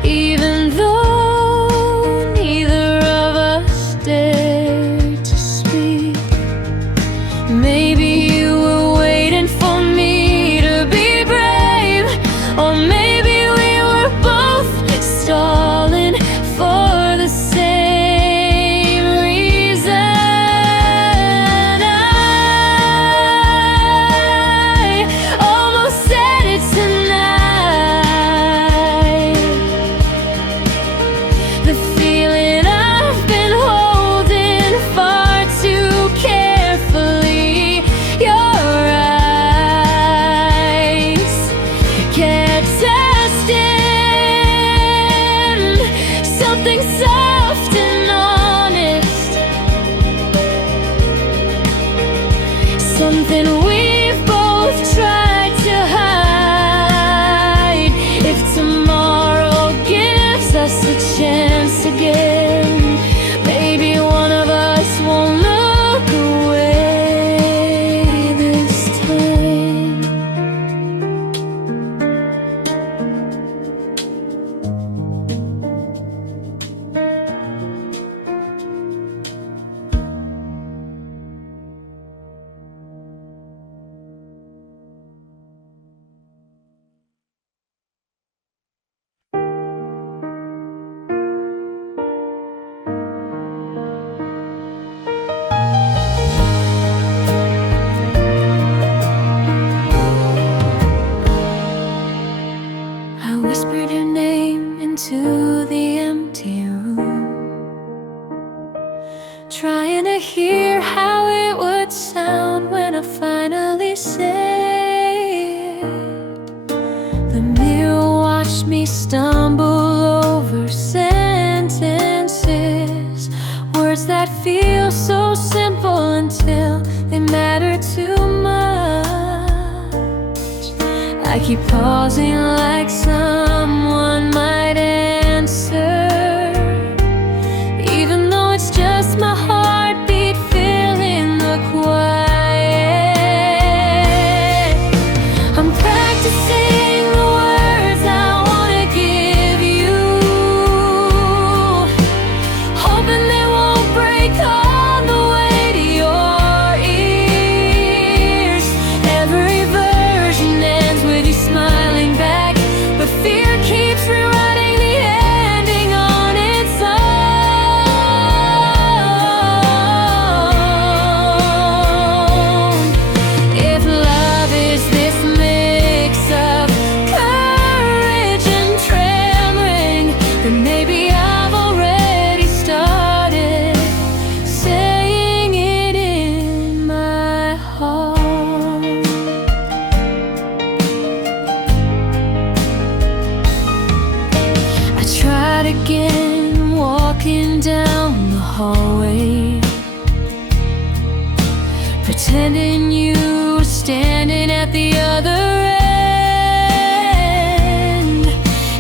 even though neither of us dared to speak. Maybe you were waiting for me to be brave, or maybe we were both stalling for the same reason. I almost said it tonight, the feeling I've been holding far too carefully. Your eyes kept testing something soft and honest, something we've both tried to hide. If tomorrow gives us a chance again, maybe one of us won't look away this time. I whispered your name into the empty room, trying to hear how it would sound when I finally said it. The mirror watched me stumble over sentences, words that feel so simple until they matter too much. I keep pausing like someone might answer, even though it's just my heartbeat filling the quiet. I'm practicing the words I wanna give you, hoping they won't break on the way to your ears. Every version ends with you smiling back, but fear keeps rewriting the ending on its own. If love is this mix of courage and trembling, then maybe I've already started saying it in my heart. I tried again, walking down the hallway, pretending you were standing at the other end.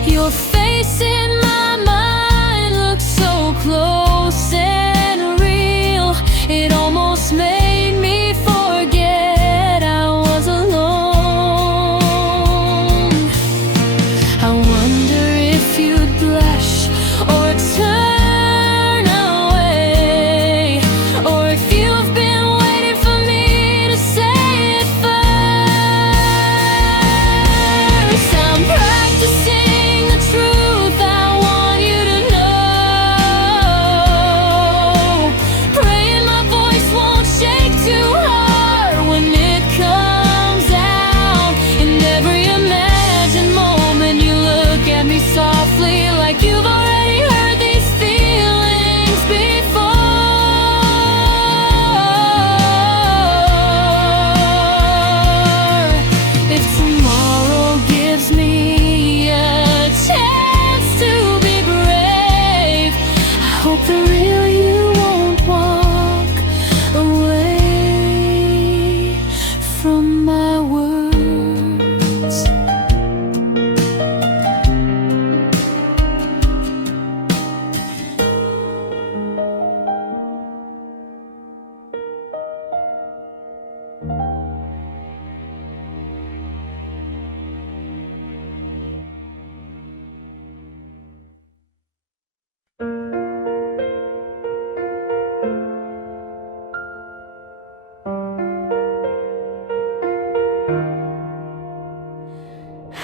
Your face in my mind looks so close and real, it almost made me forget I was alone. I wonder if you'd blush or turn away, or if you've been waiting for me to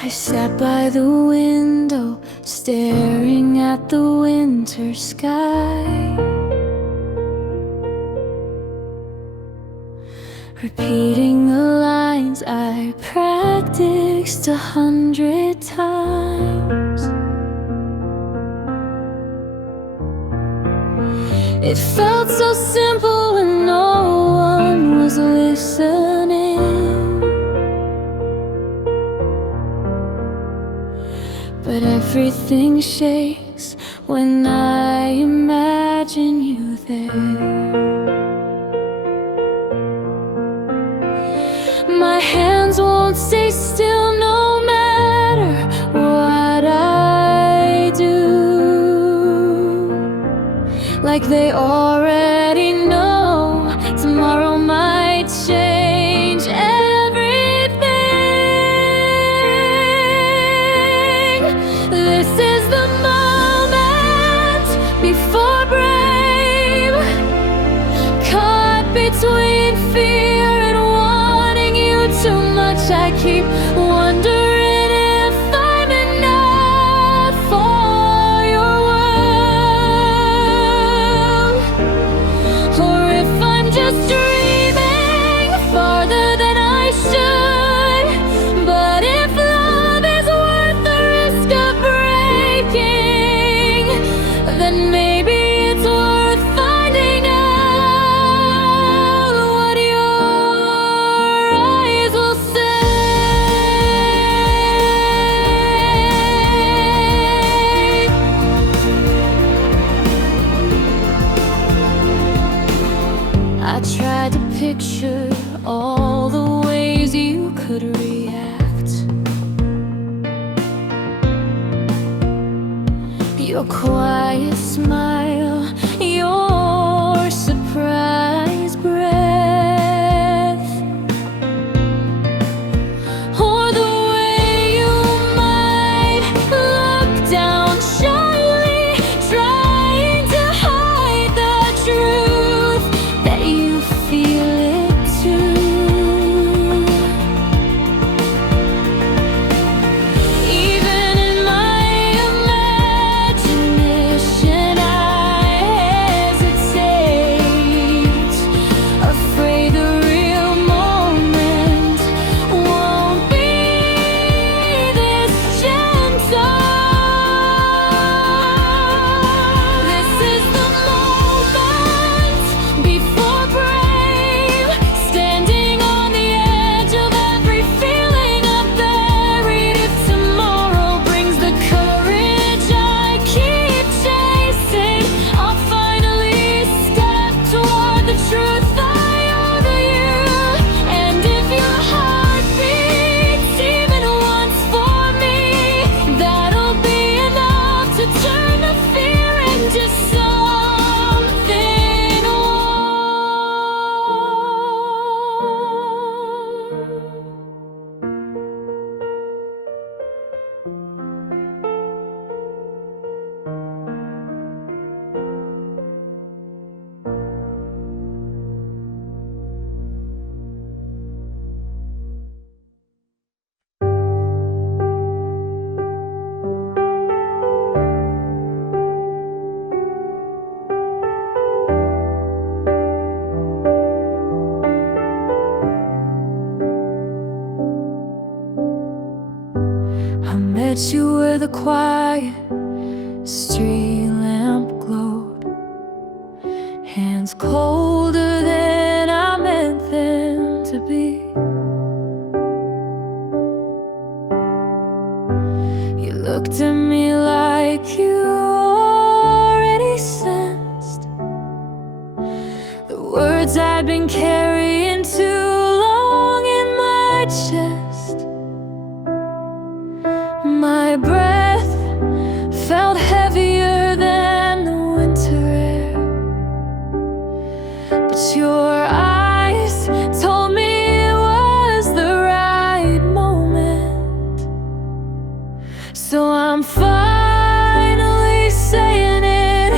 I sat by the window, staring at the winter sky, repeating the lines I practiced 100 times. It felt so simple when no one was listening, but everything shakes when I imagine you there. My hands won't stay still no matter what I do, like they already know tomorrow might change everything. This is the moment before brave, caught between fear and wanting you too much. I keep wondering if I'm enough for your world, or if I'm just dreaming farther than I should. But if love is worth the risk of breaking, then maybe it's worth finding out what your eyes will say. I tried to picture all the ways you could react. Your quiet smile, your surprise breath, or the way you might look down shyly, trying to hide the truth that you feel it too. Even in my imagination, I hesitate, afraid the real moment won't be this gentle. This is the moment before brave, standing on the edge of every feeling I've buried. If tomorrow brings the courage I keep chasing, I'll finally step toward the truth I owe to you. And if your heart beats even once for me, that'll be enough to turn the fear into something warm. I met you where the quiet street lamp glowed, hands colder than I meant them to be. You looked at me like you already sensed the words I'd been carrying too long in my chest. My breath felt heavier than the winter air, but your eyes told me it was the right moment. So I'm finally saying it,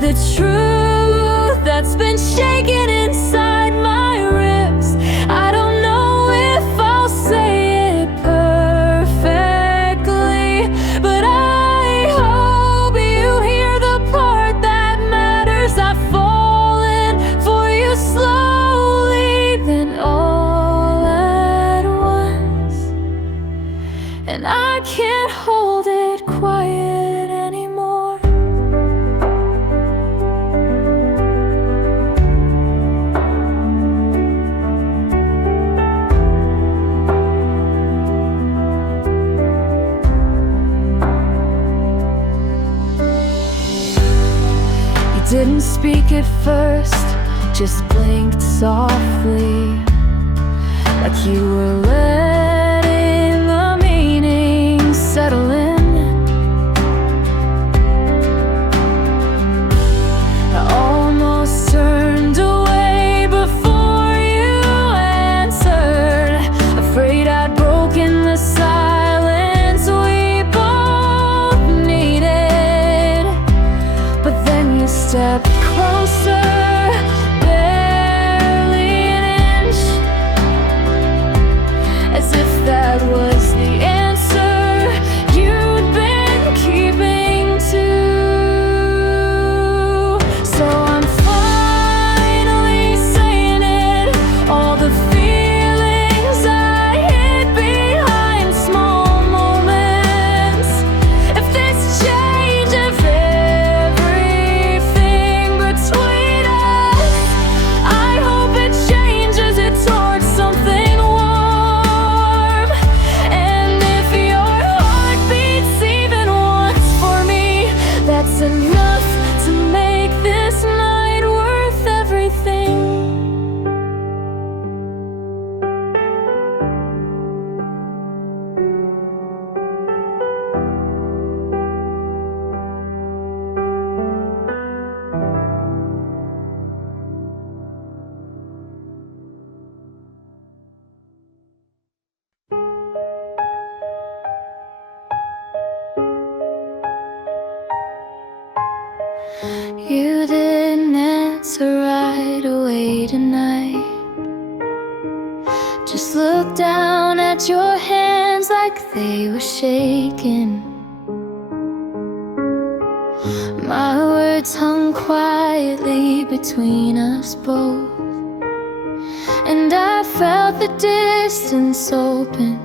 the truth that's been shaking inside my ribs. I don't know if I'll say it perfect, first just blinked softly, like you were letting the meaning settle in. I almost turned away before you answered, afraid I'd broken the silence we both needed. But then you stepped closer, that was the answer you'd been keeping to. So I'm finally saying it, all the feelings I hid behind small moments. If this change of everything between us, I hope it changes it towards something warm. That's enough to make this night worth everything. You didn't answer right away tonight. Just looked down at your hands like they were shaking. My words hung quietly between us both, and I felt the distance open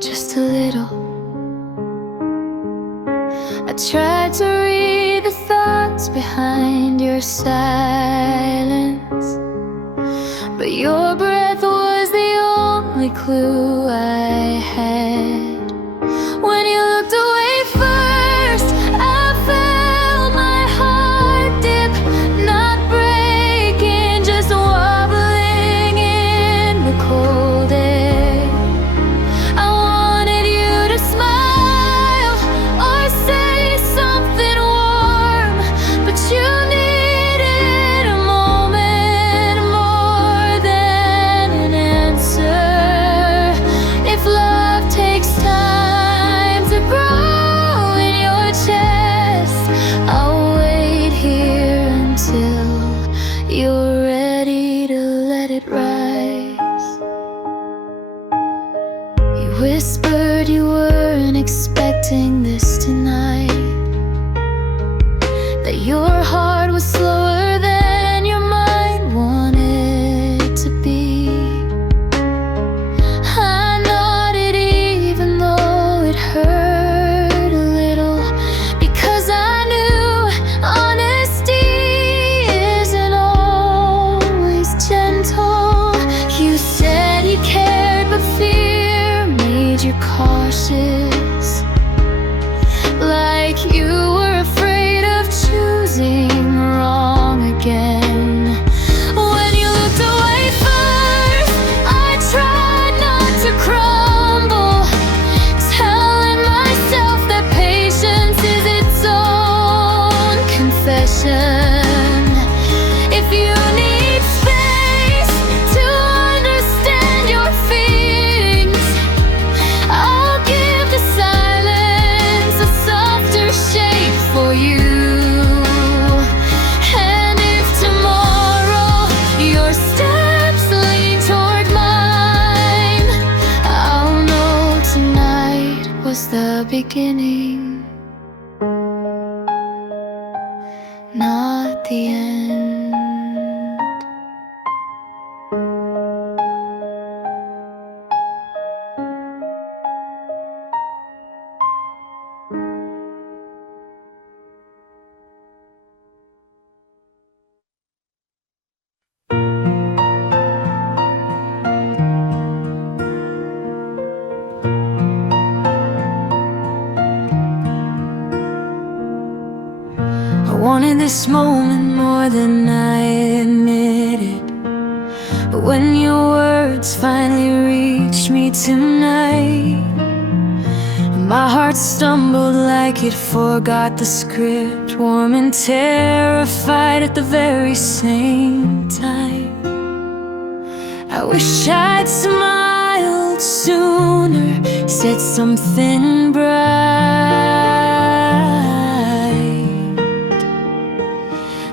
just a little. I tried to read the thoughts behind your silence, but your breath was the only clue I had. When you looked away first, I felt my heart dip, not breaking, just wobbling in the cold air. I wanted you to smile or say something warm, but you needed a moment more than an answer. If love takes time to grow in your chest, I'll wait here until you're ready to let it rise. You whispered you weren't expecting this tonight, that your heart was slower than your mind wanted to be. I nodded even though it hurt a little, because I knew honesty isn't always gentle. You said you cared, but fear made you cautious, like you were afraid of choosing wrong again. When you looked away first, I tried not to crumble, telling myself that patience is its own confession. If you need space to understand your feelings, I'll give the silence a softer shape for you. And if tomorrow your steps lean toward mine, I'll know tonight was the beginning, not the end. I wanted this moment more than I had words finally reached me tonight. My heart stumbled like it forgot the script, warm and terrified at the very same time. I wish I'd smiled sooner, said something bright.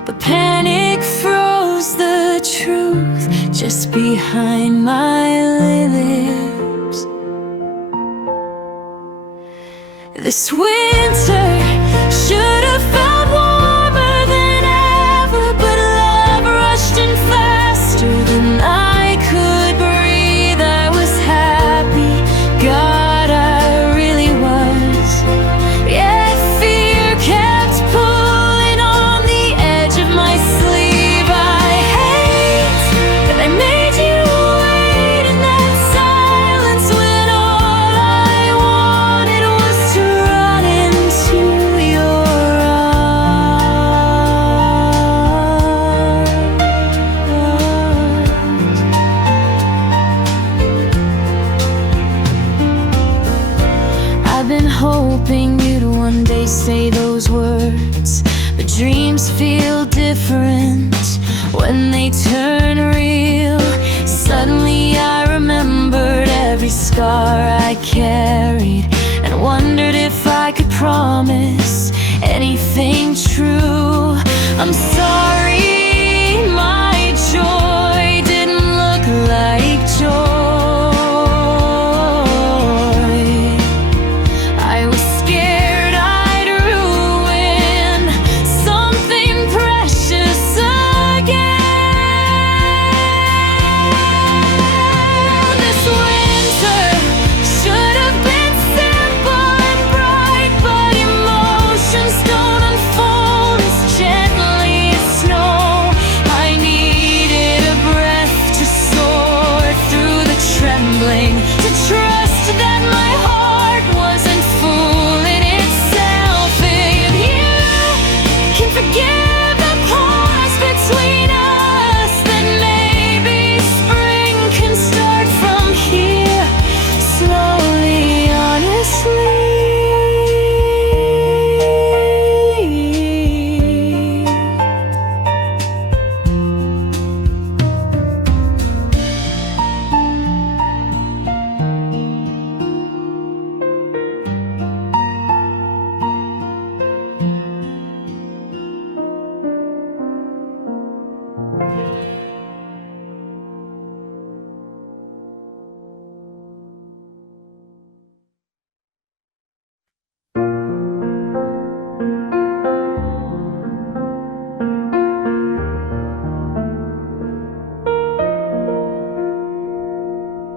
But panic froze the truth just behind my lips. This winter should have felt warmer than ever, but love rushed in faster than I could breathe. I was happy, God, I really was. Yet fear kept pulling on the edge of my sleeve. I hate that I made you wait in that silence when all I wanted was to run into your arms. I've been hoping you'd one day say those words, but dreams feel different when they turn real. Suddenly I remembered every scar I carried and wondered if I could promise anything true. I'm sorry, my joy didn't look like joy. I was scared I'd ruin something precious again. This winter should have been simple and bright, but emotions don't unfold as gently as snow. I needed a breath to soar through the trembling, to trust that my heart wasn't fooling itself. If you can forgive the pause between us, then maybe spring can start from here, slowly, honestly.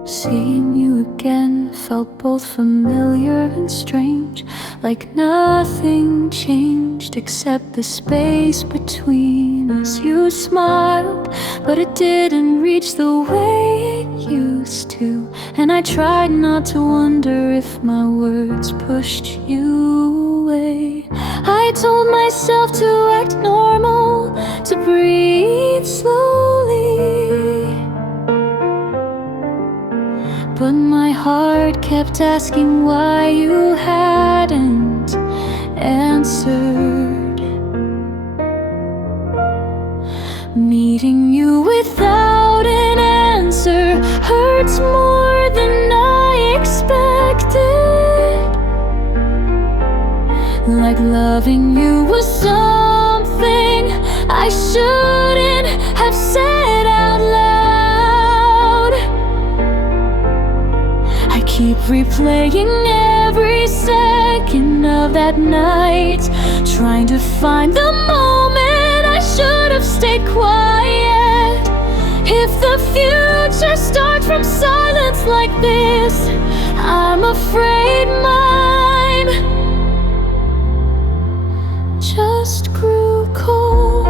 Seeing you again felt both familiar and strange, like nothing changed except the space between us. You smiled, but it didn't reach the way it used to, and I tried not to wonder if my words pushed you away. I told myself to act normal, to breathe slowly, but my heart kept asking why you hadn't answered. Meeting you without an answer hurts more than I expected. Like loving you was something I shouldn't have said out loud. I keep replaying every second of that night, trying to find the moment I should have stayed quiet. If the future starts from silence like this, I'm afraid mine just grew cold.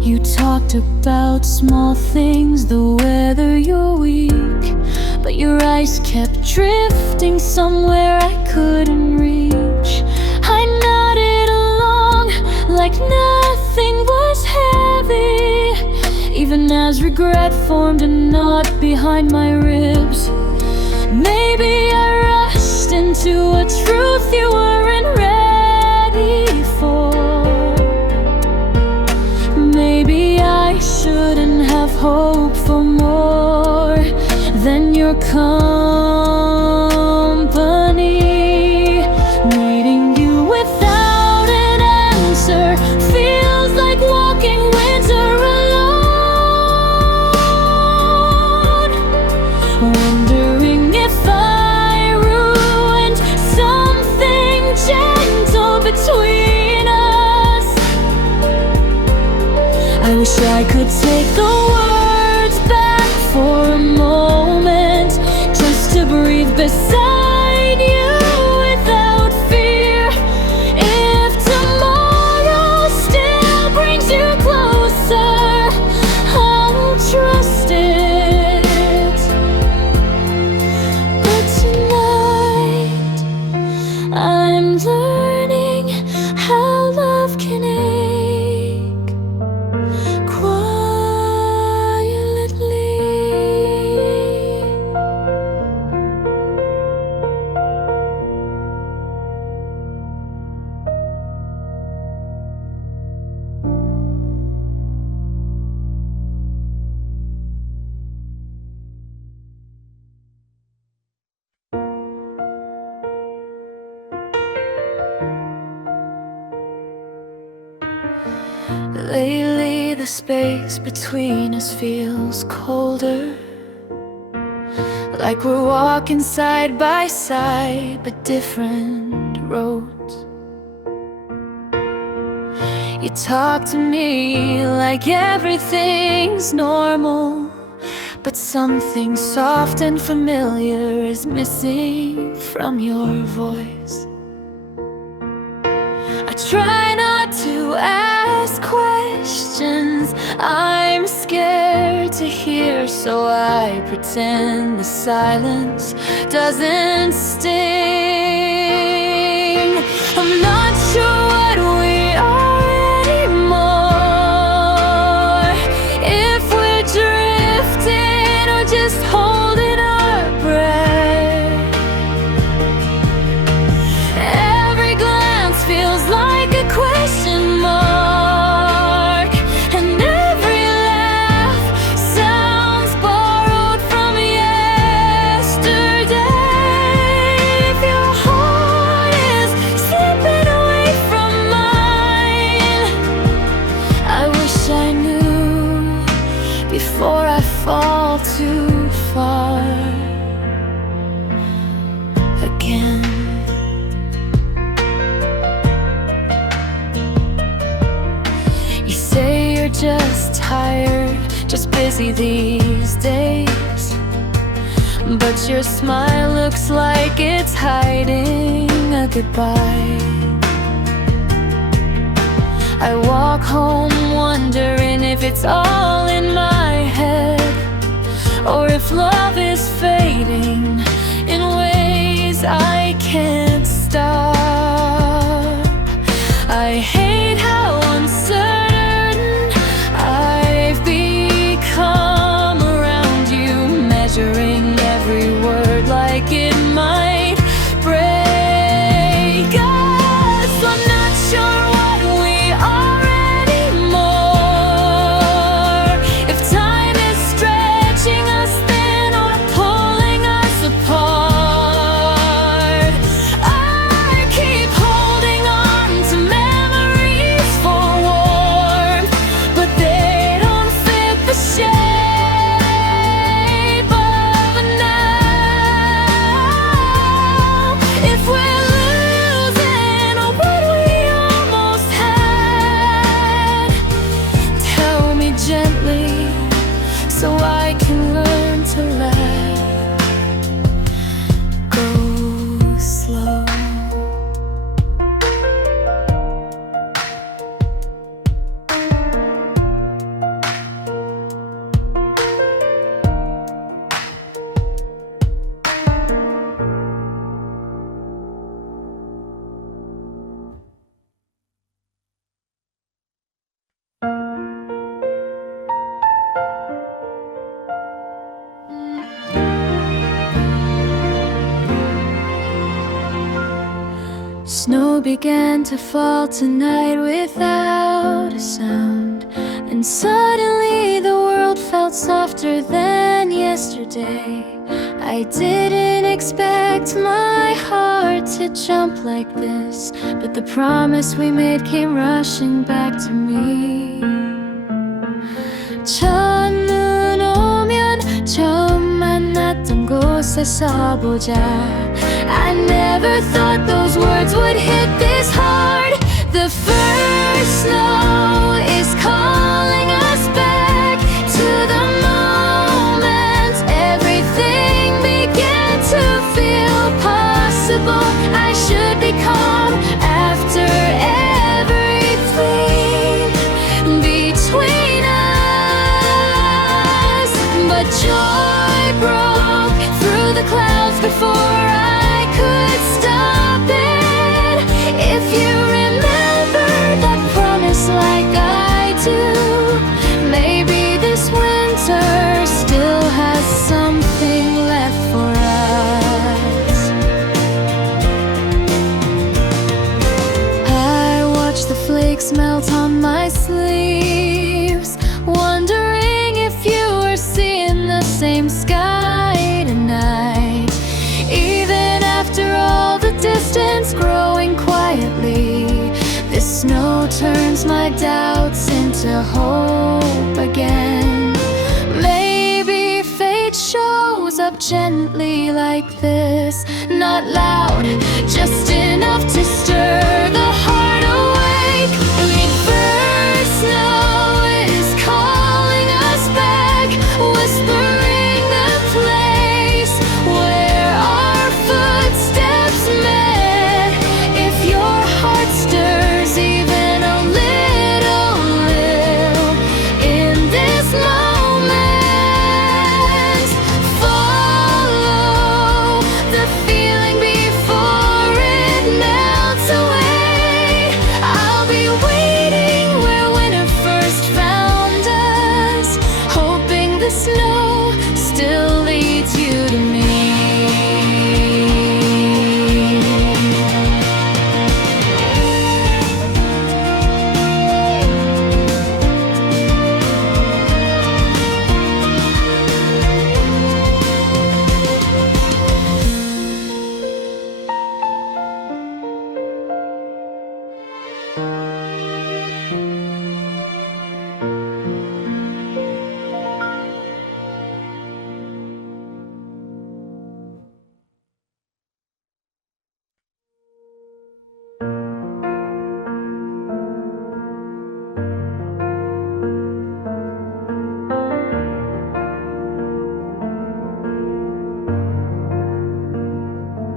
You talked about small things, the weather, your week, but your eyes kept drifting somewhere I couldn't reach. like nothing was heavy, even as regret formed a knot behind my ribs. Maybe I rushed into a truth you weren't ready for. Maybe I shouldn't have hoped for more than your company. Needing you without an answer feels like walking winter alone. Wondering if I ruined something gentle between us. I wish I could take the words back for a moment, just to breathe beside you without fear. If tomorrow still brings you closer, I'll trust it. But tonight I'm learning how love can ache quietly. Lately the space between us feels colder, like we're walking side by side but different roads. You talk to me like everything's normal, but something soft and familiar is missing from your voice. I try not to ask questions I'm scared to hear, so I pretend the silence doesn't sting. I'm not sure what we are anymore, if we're drifting or just holding our breath. Every glance feels like a question mark, and every laugh sounds borrowed from yesterday. If your heart is slipping away from mine, I wish I knew before I fall too far again. You say you're just tired, just busy these days, but your smile looks like it's hiding a goodbye. I walk home wondering if it's all in my head, or if love is fading in ways I can't stop. I hate how uncertain I've become around you, measuring every word like it might break us. I'm not sure what we are anymore, if time is stretching us thin or pulling us apart. Snow began to fall tonight without a sound, and suddenly the world felt softer than yesterday. I didn't expect my heart to jump like this, but the promise we made came rushing back to me. 첫눈 오면 처음 만났던 곳에서 보자. I never thought those words would hit this hard. The first snow is calling us back to the moment everything began to feel possible. I should be calm after everything between us, but joy broke through the clouds before I could stop it. If you remember that promise like I do, maybe this winter still has something left for us. I watch the flakes melt on my sleeves, wondering if you were seeing the same sky tonight. Even after all the distance growing quietly, this snow turns my doubts into hope again. Maybe fate shows up gently like this, not loud, just enough to stir the heart awake. The first snow is calling us back, whispering the place where our footsteps met. If your heart stirs even a little in this moment, follow the feeling before it melts away. I'll be waiting where winter first found us, hoping the snow still leads you to me.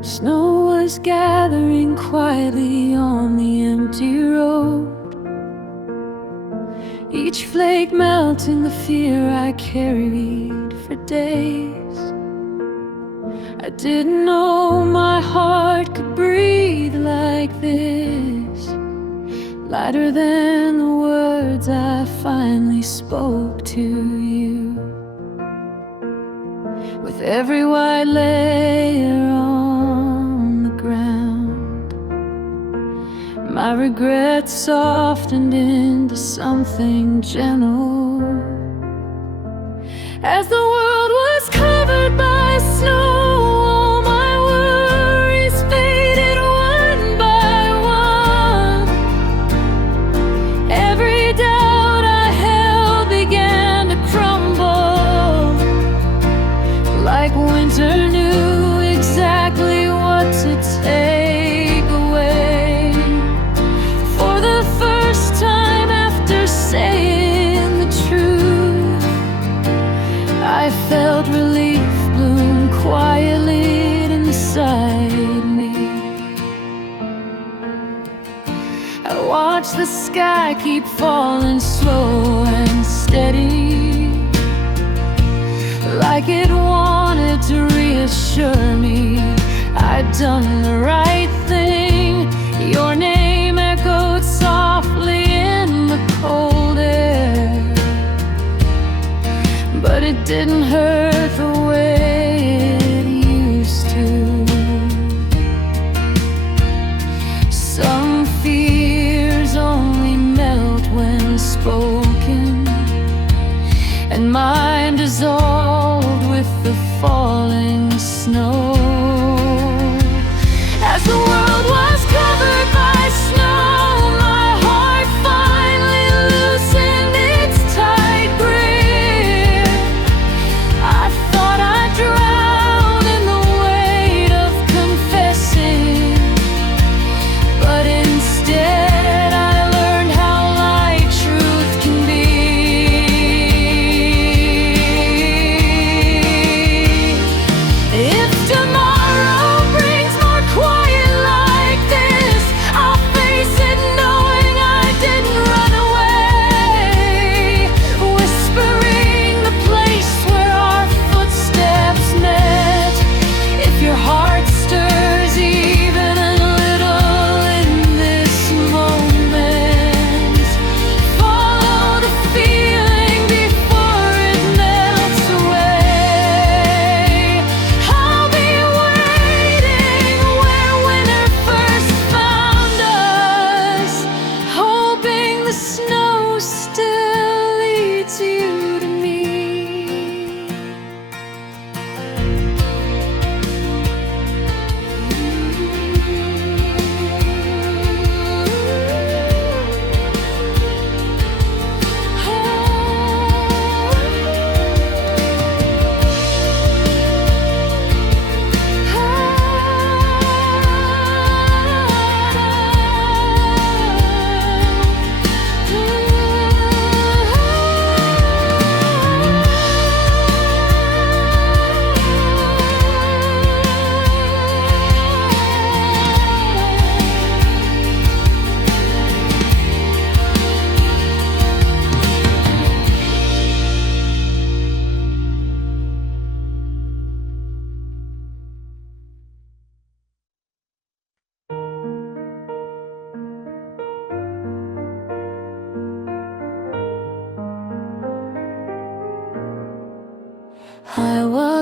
Snow was gathering quietly on the empty road, each flake melting the fear I carried for days. I didn't know my heart could breathe like this, lighter than the words I finally spoke to you. With every white layer on the ground, my regrets softened into something gentle. As the world was covered by snow, all my worries faded one by one. Every doubt I held began to crumble, like winter knew exactly what to take away. For the first time after saying the truth, I felt relief bloom quietly inside me. I watched the sky keep falling slow and steady, like it wanted to reassure me I'd done the right thing. Your name echoed softly in the cold air, but it didn't hurt the way it used to.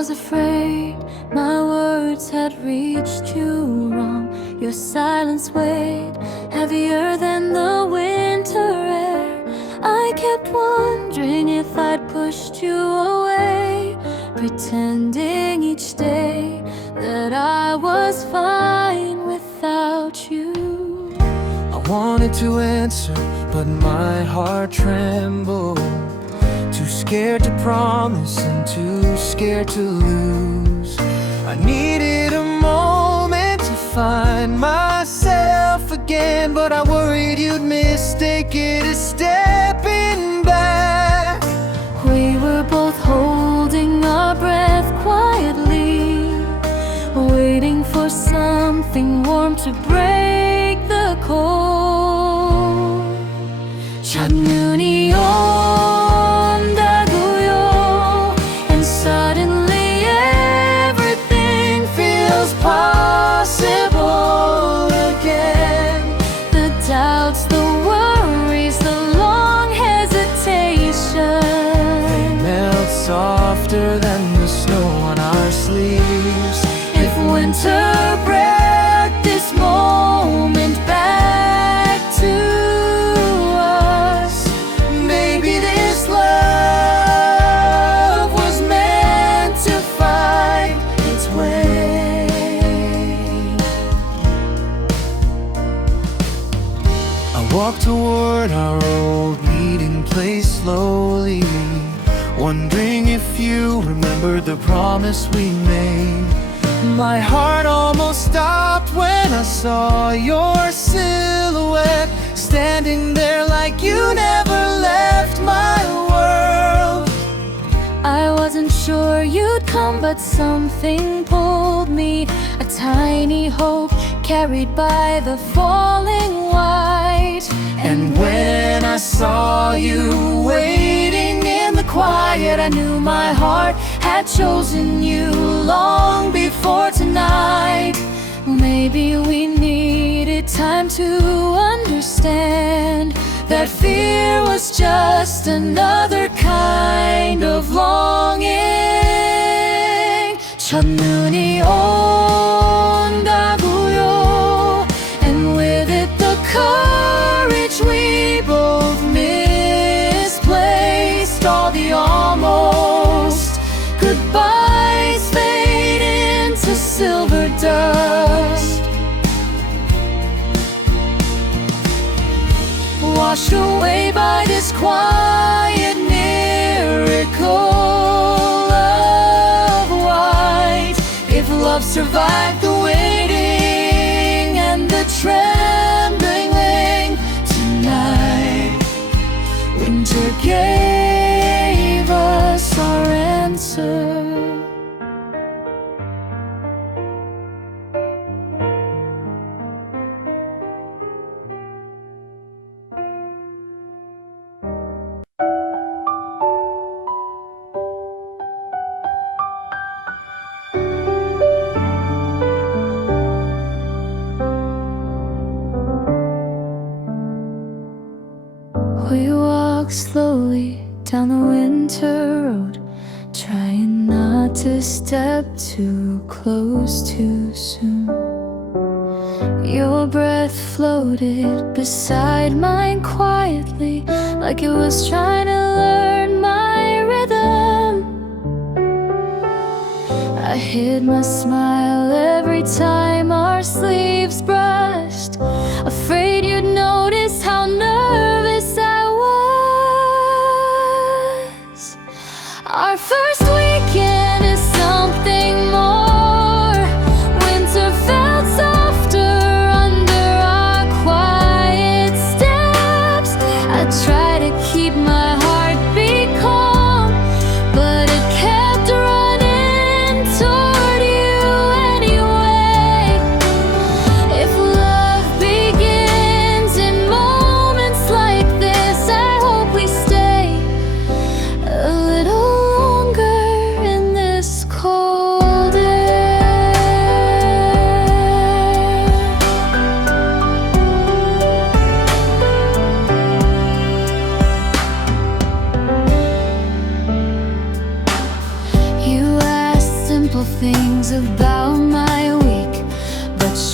was afraid my words had reached you wrong. Your silence weighed heavier than the winter air. I kept wondering if I'd pushed you away, pretending each day that I was fine without you. I wanted to answer, but my heart trembled. Too scared to promise and too scared to lose. I needed a moment to find myself again, but I worried you'd mistake it as stepping back. We were both holding our breath quietly, waiting for something warm to break the cold. 첫눈이 온다고요, and suddenly everything feels possible again. The doubts, the worries, the long hesitation, They melt softer than the snow on our sleeves. if winter brought this moment back to us, Maybe this love was meant to find its way. I walked toward our old meeting place slowly, wondering if you remembered the promise we made. My heart almost stopped when I saw your silhouette, standing there like you never left my world. I wasn't sure you'd come, but something pulled me, a tiny hope carried by the falling light. And when I saw you waiting in the quiet, I knew my heart had chosen you long before tonight. Maybe we needed time to understand that fear was just another kind of longing. 첫눈이 온다고요, and with it the courage we both misplaced. All the almost goodbyes fade into silver dust, washed away by this quiet miracle of white. If love survived the waiting and the trembling tonight, winter gave us our answer. We walk slowly down the winter road, trying not to step too close too soon. Your breath floated beside mine quietly, like it was trying to learn my rhythm. I hid my smile every time our sleeves brushed, afraid you'd notice how nervous I was. Our first weekend is something more. Winter felt softer under our quiet steps. I tried to keep my heartbeat calm, but it kept running toward you anyway.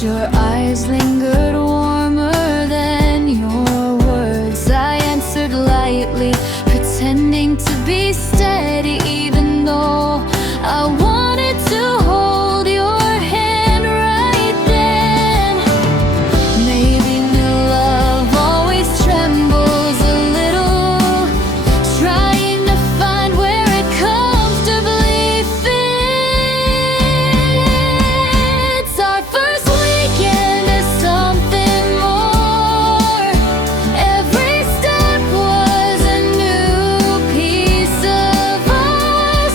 Your eyes lingered warmer than your words. I answered lightly, pretending to be steady, even though I wanted to hold your hand right then. Maybe new love always trembles a little, trying to find where it comfortably fits. Our first weekend is something more. Every step was a new piece of us.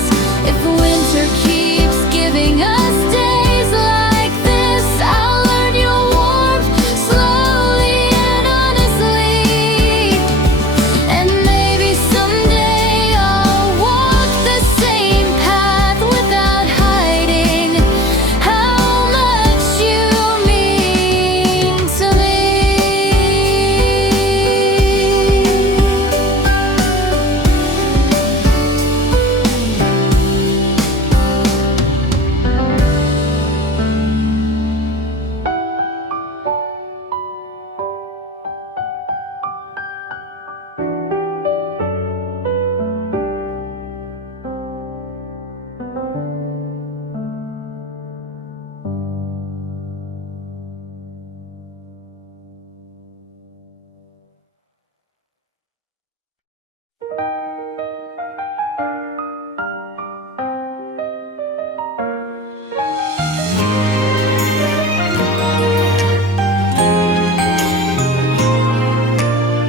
If winter keeps giving us days like this, I'll learn your warmth slowly and honestly. And maybe someday I'll walk the same path without hiding how much you mean to me.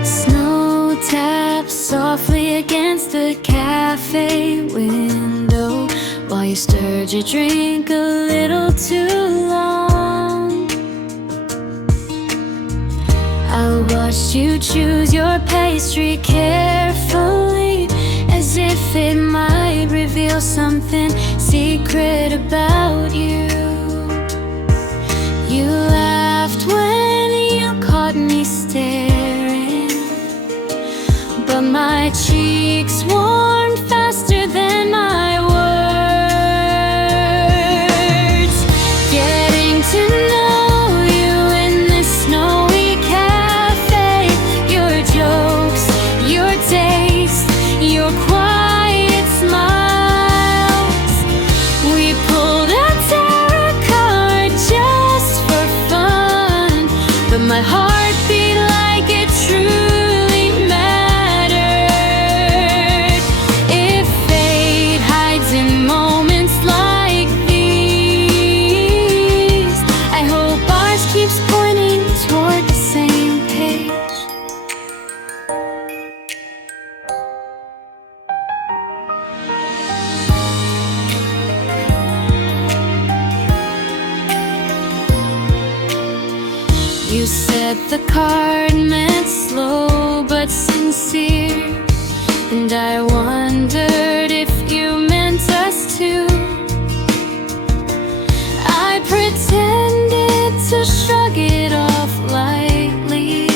Snow taps softly against the cafe window while you stirred your drink a little too long. I watched you choose your pastry carefully, as if it might reveal something secret about you. You laughed when you caught me staring, but my cheeks warmed faster than my words. Getting to know you in this snowy cafe, your jokes, your taste, your quiet smiles. We pulled a tarot card just for fun, but my heart beat like it truly mattered. If fate hides in moments like these, I hope ours keeps pointing toward the same page. You said the card meant slow but sincere, and I wondered if you meant us to. I pretended to shrug it off lightly,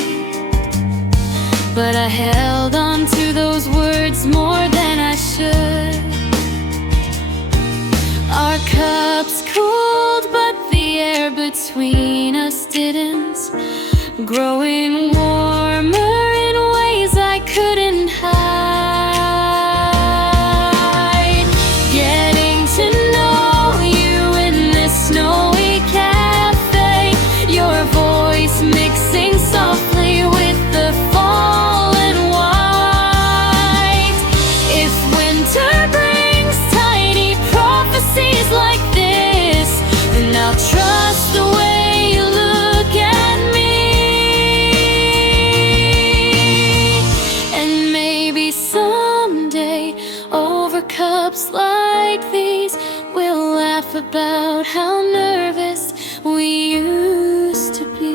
but I held on to those words more than I should. Our cups cooled, but the air between us didn't, growing warmer in ways I couldn't hide. Getting to know you in this snowy cafe, your voice mixing softly with the fall and white. If winter brings tiny prophecies like this, then I'll trust the way you look at me. And maybe someday, over cups like these, we'll laugh about how nervous we used to be.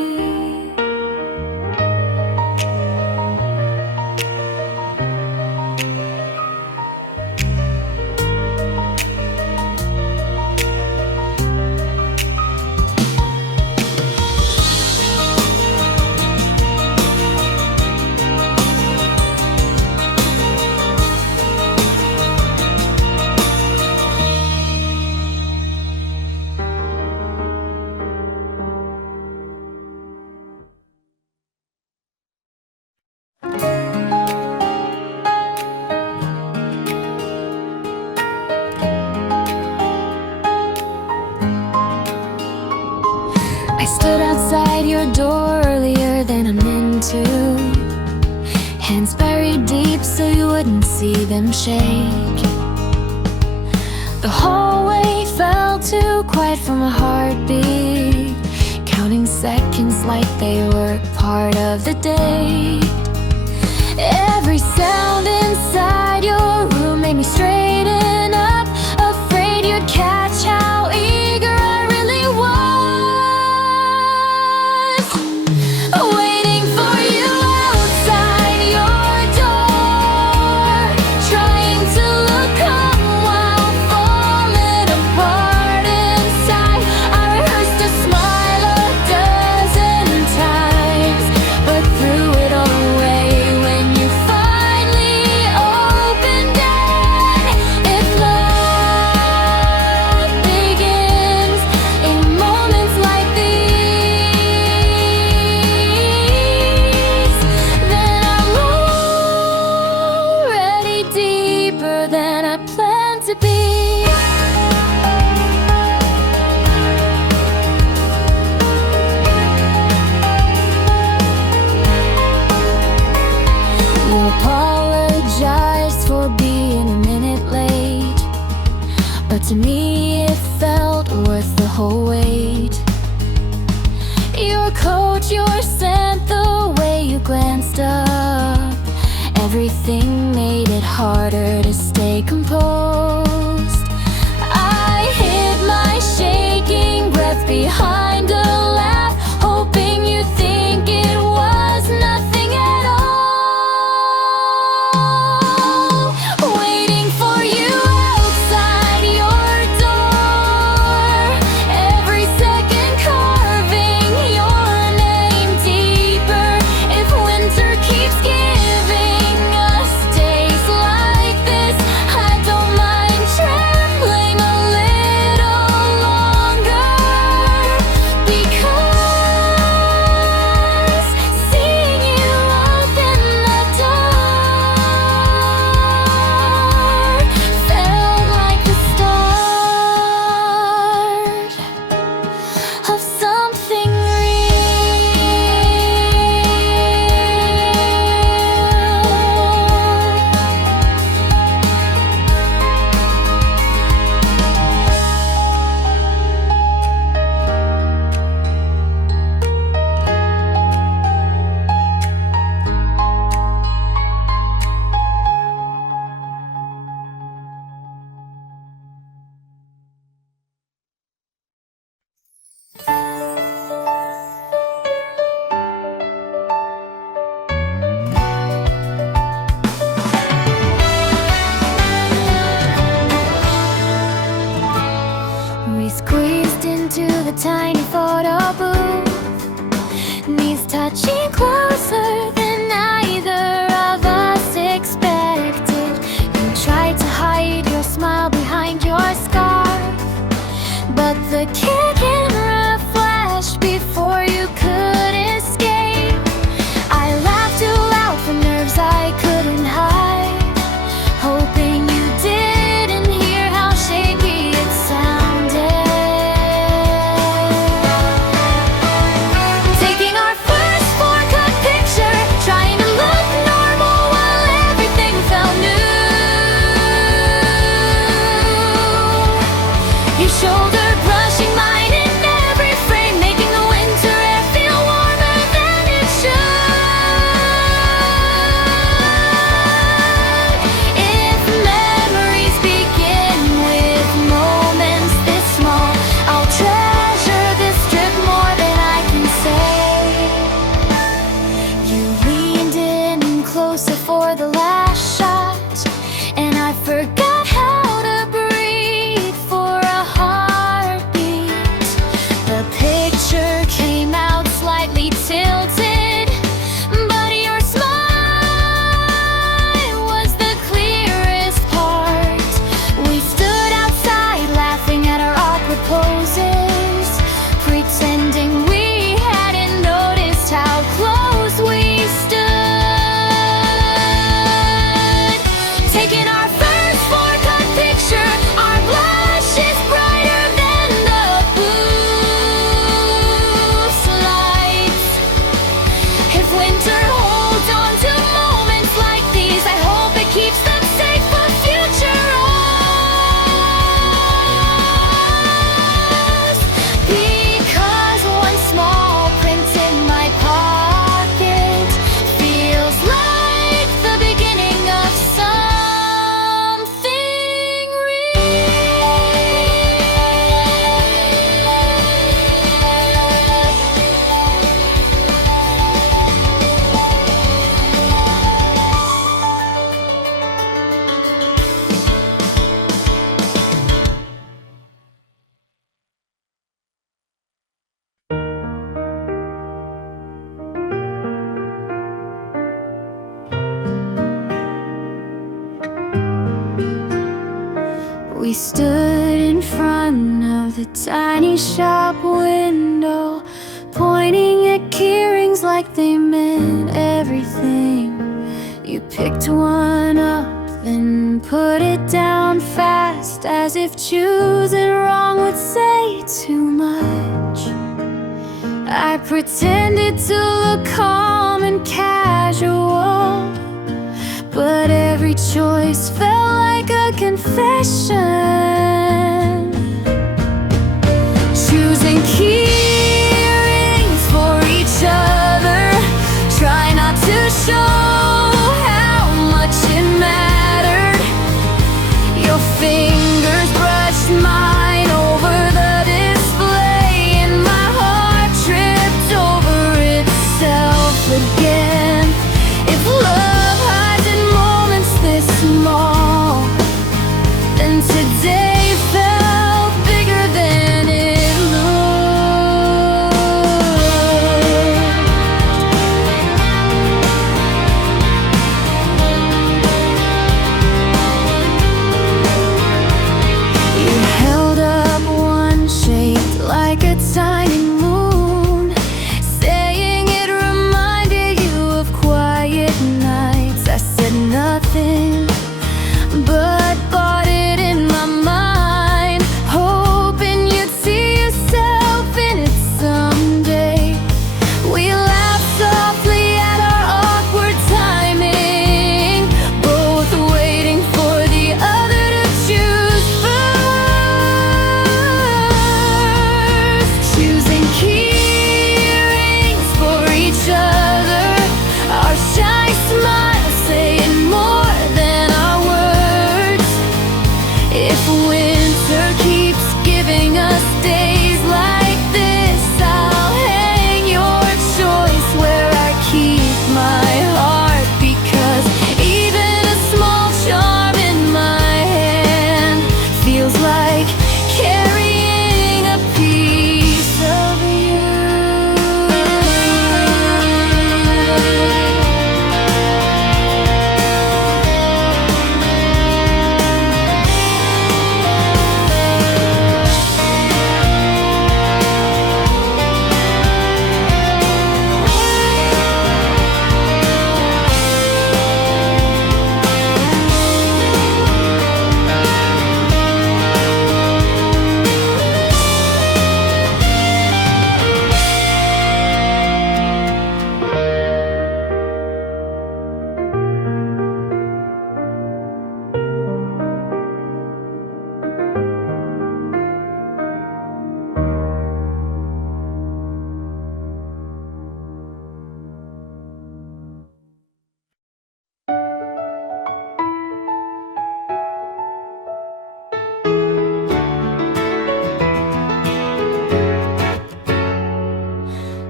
I stood outside your door earlier than I meant to, hands buried deep so you wouldn't see them shake. The hallway felt too quiet for my heartbeat, counting seconds like they were part of the day. Every sound inside your room made me straighten up, afraid you'd catch how eager I really was. Waiting for you outside your door, trying to look calm while falling apart inside. I rehearsed a smile a dozen times, but threw it all away when you finally opened it. If love begins in moments like these, then I'm already deeper than I planned to be. You apologized for being a minute late, but to me it felt worth the whole wait. Your coat, your scent, the way you glanced up, everything made it harder to stay composed. I hid my shaking breath behind a laugh, hoping you'd think it was nothing at all. Waiting for you outside your door, every second carving your name deeper. If winter keeps giving us days like this, I don't mind trembling a little longer, because seeing you open the door felt like the start of something we squeezed into the tiny photo booth, knees touching closer than either of us expected. You tried to hide your smile behind your scarf, but the camera flashed before you could escape. I laughed too loud for nerves I couldn't hide, hoping you didn't hear how shaky it sounded. Taking our first four-cut picture, trying to look normal while everything felt new. Your shoulder brushing my We stood in front of the tiny shop window, pointing at keyrings like they meant everything. You picked one up, then put it down fast, as if choosing wrong would say too much. I pretended to look calm and casual, but every choice felt like a confession. Choosing key rings for each other, try not to show how much it mattered. Your fingers brushed mine over the display, and my heart tripped over itself again. If love hides in moments this small, then today felt bigger than it looked. You held up one shaped like a tiny moon, saying it reminded you of quiet nights. I said nothing, but bought it in my mind, hoping you'd see yourself in it someday. We laughed softly at our awkward timing, both waiting for the other to choose first. Choosing key rings for each other, our shy smiles saying more than our words. If winter keeps giving us days like this, I'll hang your choice where I keep my heart, because even a small charm in my hand feels like carrying a piece of you.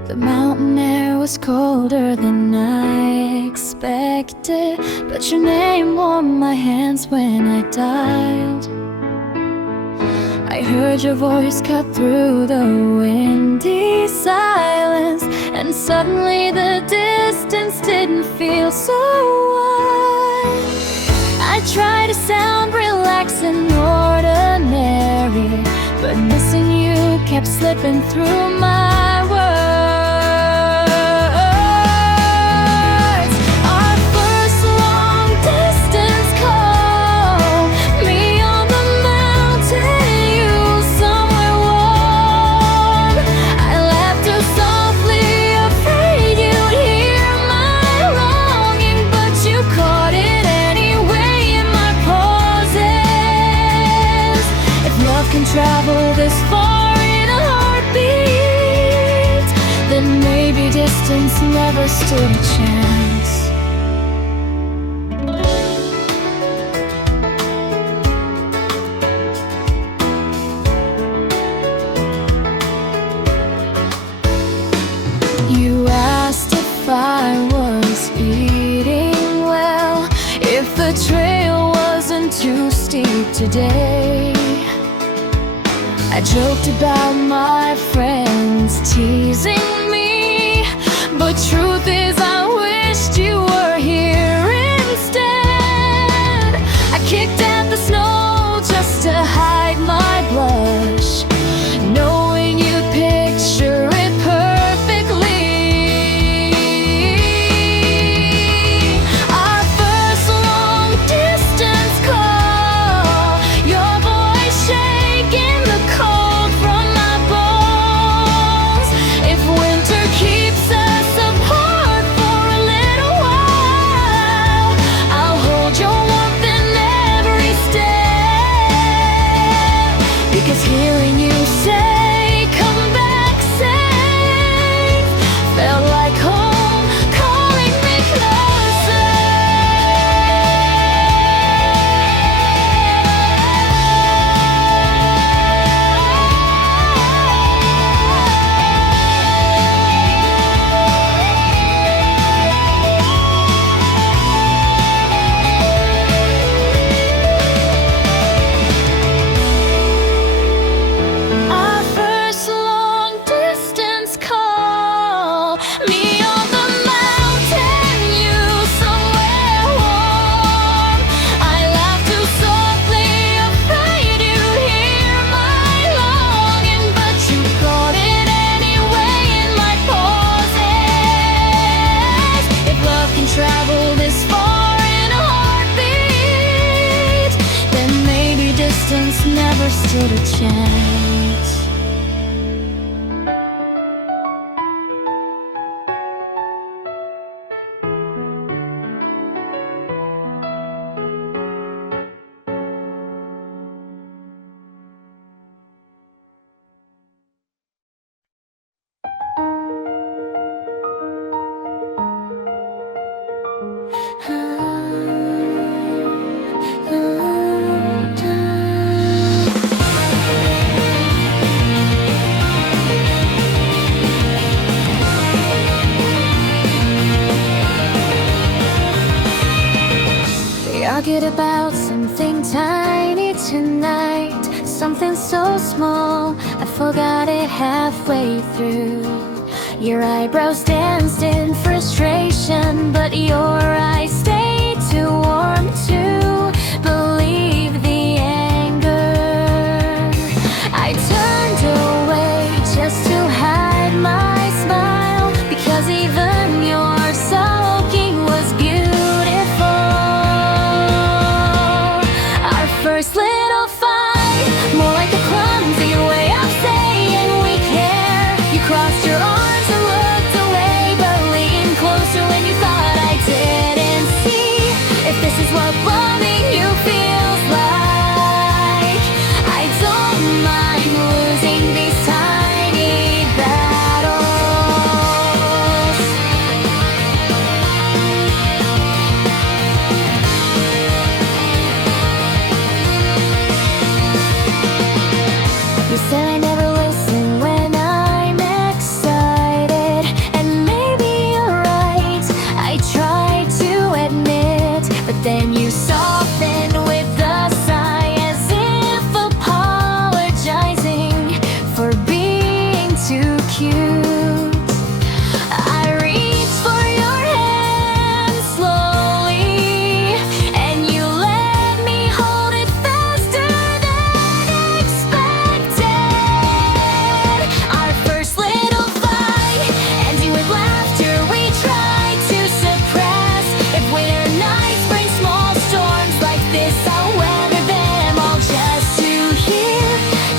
The mountain air was colder than I expected, but your name warmed my hands when I dialed. I heard your voice cut through the windy silence, and suddenly the distance didn't feel so wide. I tried to sound relaxed and ordinary, but missing you kept slipping through my words. Our first long distance call, me on the mountain, you somewhere warm. I laughed too softly, afraid you'd hear my longing, but you caught it anyway in my pauses. If love can travel this far in a heartbeat, then maybe distance never stood a chance. You asked if I was eating well, if the trail wasn't too steep today. I joked about my friends teasing me, but truth is I wished you were here instead. I kicked at the snow just to there's still a chance. Argued about something tiny tonight, something so small I forgot it halfway through. Your eyebrows danced in frustration, but your eyes stayed too warm to believe the anger. I turned away just to hide my smile, because even your sulking was beautiful. First little fight, more like a clumsy way of saying we care. You crossed your arms and looked away, but leaned closer when you thought I didn't see. If this is what loving you feels like, I don't mind losing these tiny battles. You said I never listen when I'm excited, and maybe you're right, I try to admit, but then you soften with a sigh, as if apologizing for being too cute. I reach for your hand slowly, and you let me hold it faster than expected. Our first little fight, ending with laughter we tried to suppress. If winter nights bring small storms like this, I'll weather them all just to hear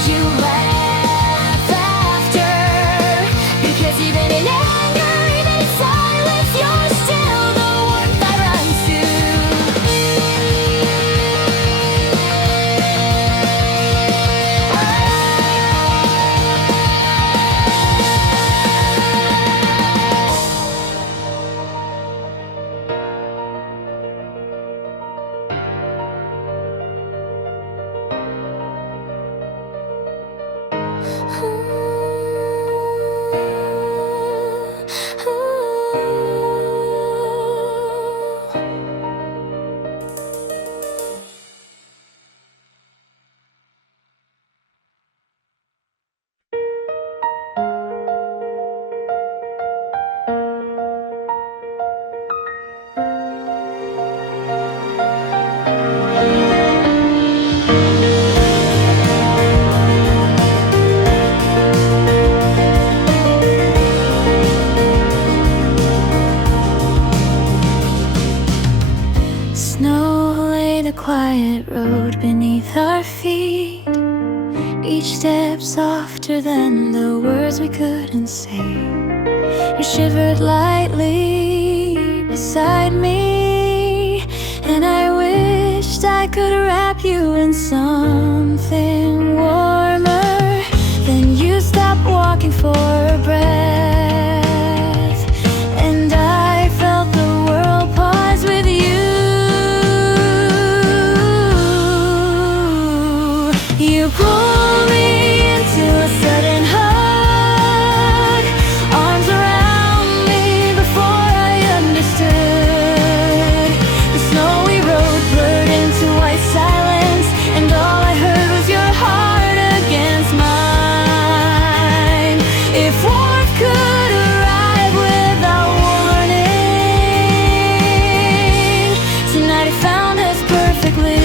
you laugh after. Because even in anger, even in silence, you're still the warmth I run to. Snow lay the quiet road beneath our feet, each step softer than the words we couldn't say. You shivered lightly beside me, and I wished I could wrap you in something warmer. Then you stopped walking for a breath, and I felt the world pause with you. You pulled me into a sudden hug, arms around me before I understood. The snowy road blurred into white silence, and all I heard was your heart against mine. If warmth could arrive without warning, tonight it found us perfectly.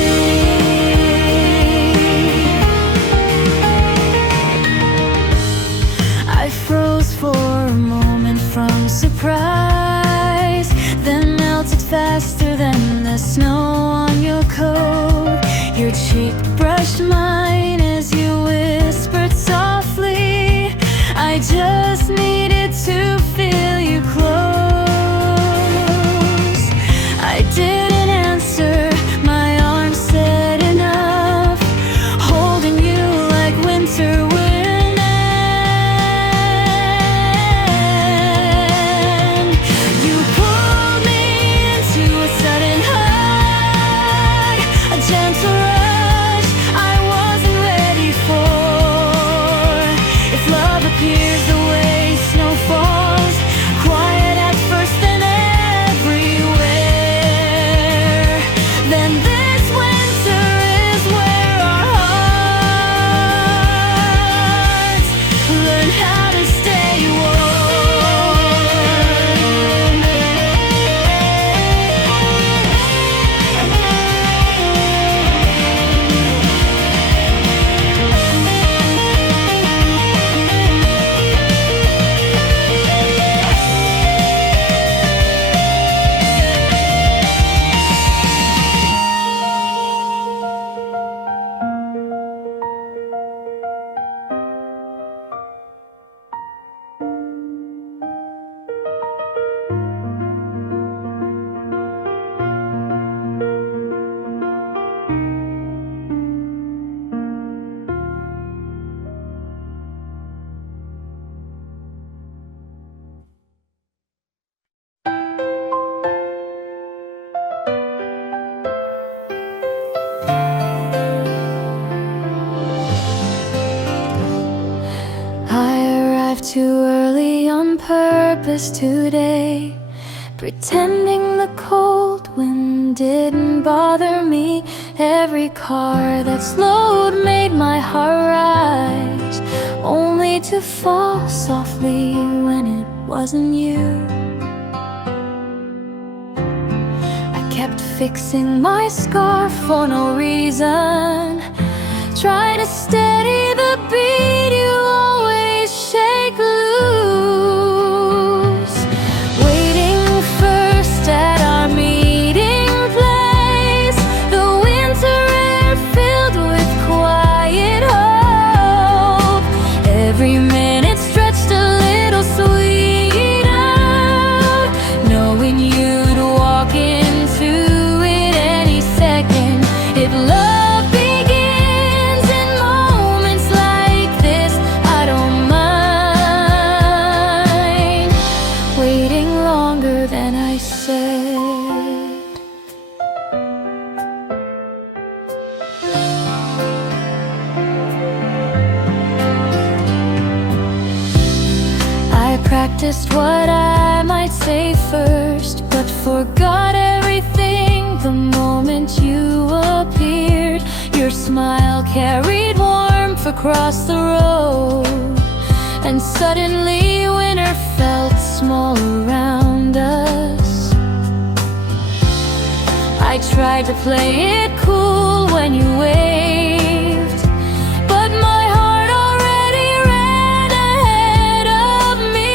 I froze for a moment from surprise, then melted faster than the snow on your coat. Your cheek brushed mine as I just needed to feel you close. I didn't answer, my arms said enough, holding you like winter wind. You pulled me into a sudden hug, a gentle rush I wasn't ready for. If love appears the way snow falls, quiet at first then everywhere, then this winter is where our hearts learn how to stay warm. I arrived too early on purpose today, pretending the cold wind didn't bother me. Every car that slowed made my heart rise, only to fall softly when it wasn't you. I kept fixing my scarf for no reason, try to steady the beat you always shake loose. Waiting first at our meeting place, the winter air filled with quiet hope. Every minute stretched a little sweeter, knowing you'd walk into it any second. If love begins in moments like this, I don't mind waiting longer than I said. I practiced what I might say first, but forgot everything the moment you appeared. Your smile carried warmth across the road, and suddenly winter felt small around us. I tried to play it cool when you waved, but my heart already ran ahead of me.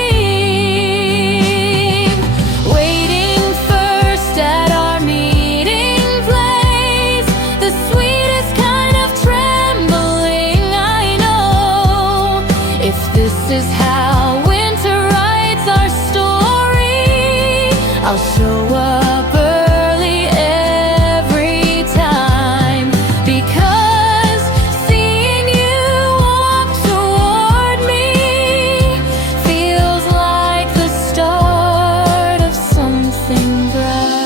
Waiting first at our meeting place, the sweetest kind of trembling I know. If this is how winter writes our story, I'll show up early every time, because seeing you walk toward me feels like the start of something bright.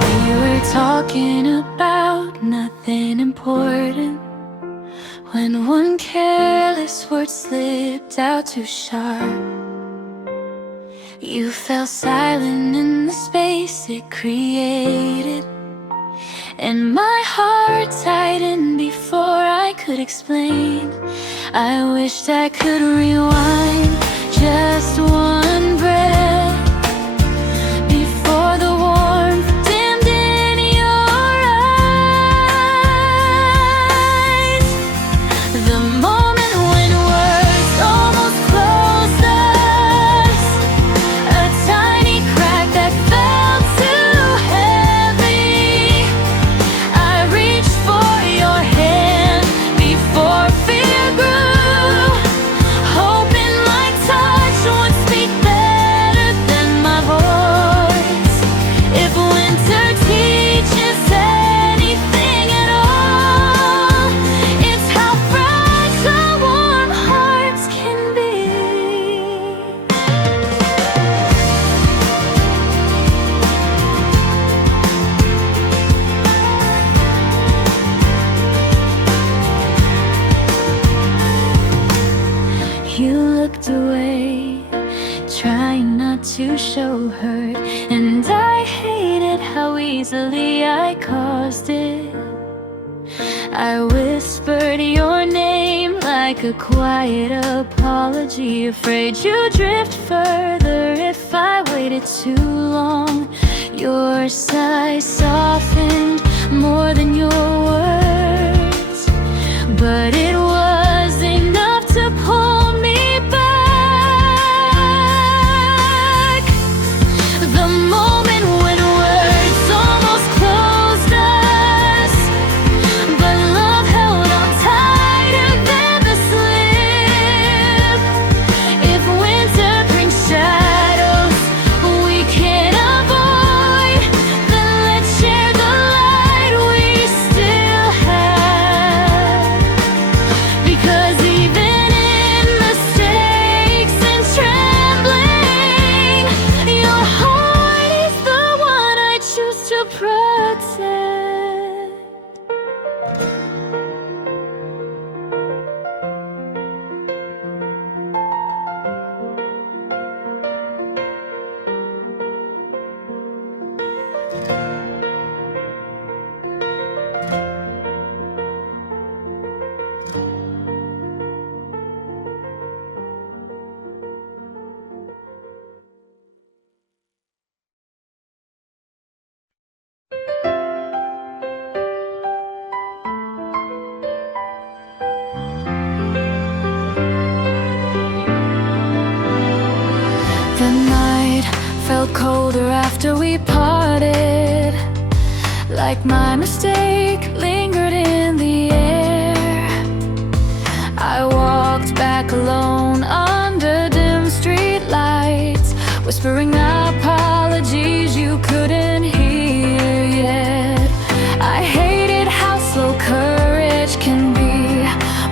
We were talking about nothing important, when one careless word slipped out too sharp. You fell silent in the space it created, and my heart tightened before I could explain. I wished I could rewind just one breath before the warmth dimmed in your eyes. The moment when words almost closed us, a tiny crack that felt too heavy. I reached for your hand before fear grew, hoping my touch would speak better than my voice. If winter teaches anything at all, it's how fragile warm hearts can be. You looked away, trying not to show hurt, and I hated how easily I caused it. I whispered your name like a quiet apology, afraid you'd drift further if I waited too long. Your sigh softened more than your words, but it was enough to pull me back. The moment when words almost closed us, but love held on tighter than the slip. If winter brings shadows we can't avoid, then let's share the light we still have. Because even in mistakes and trembling, your heart is the one I choose to protect. The night felt colder after we parted, like my mistake lingered in the air. I walked back alone under dim street lights, whispering apologies you couldn't hear yet. I hated how slow courage can be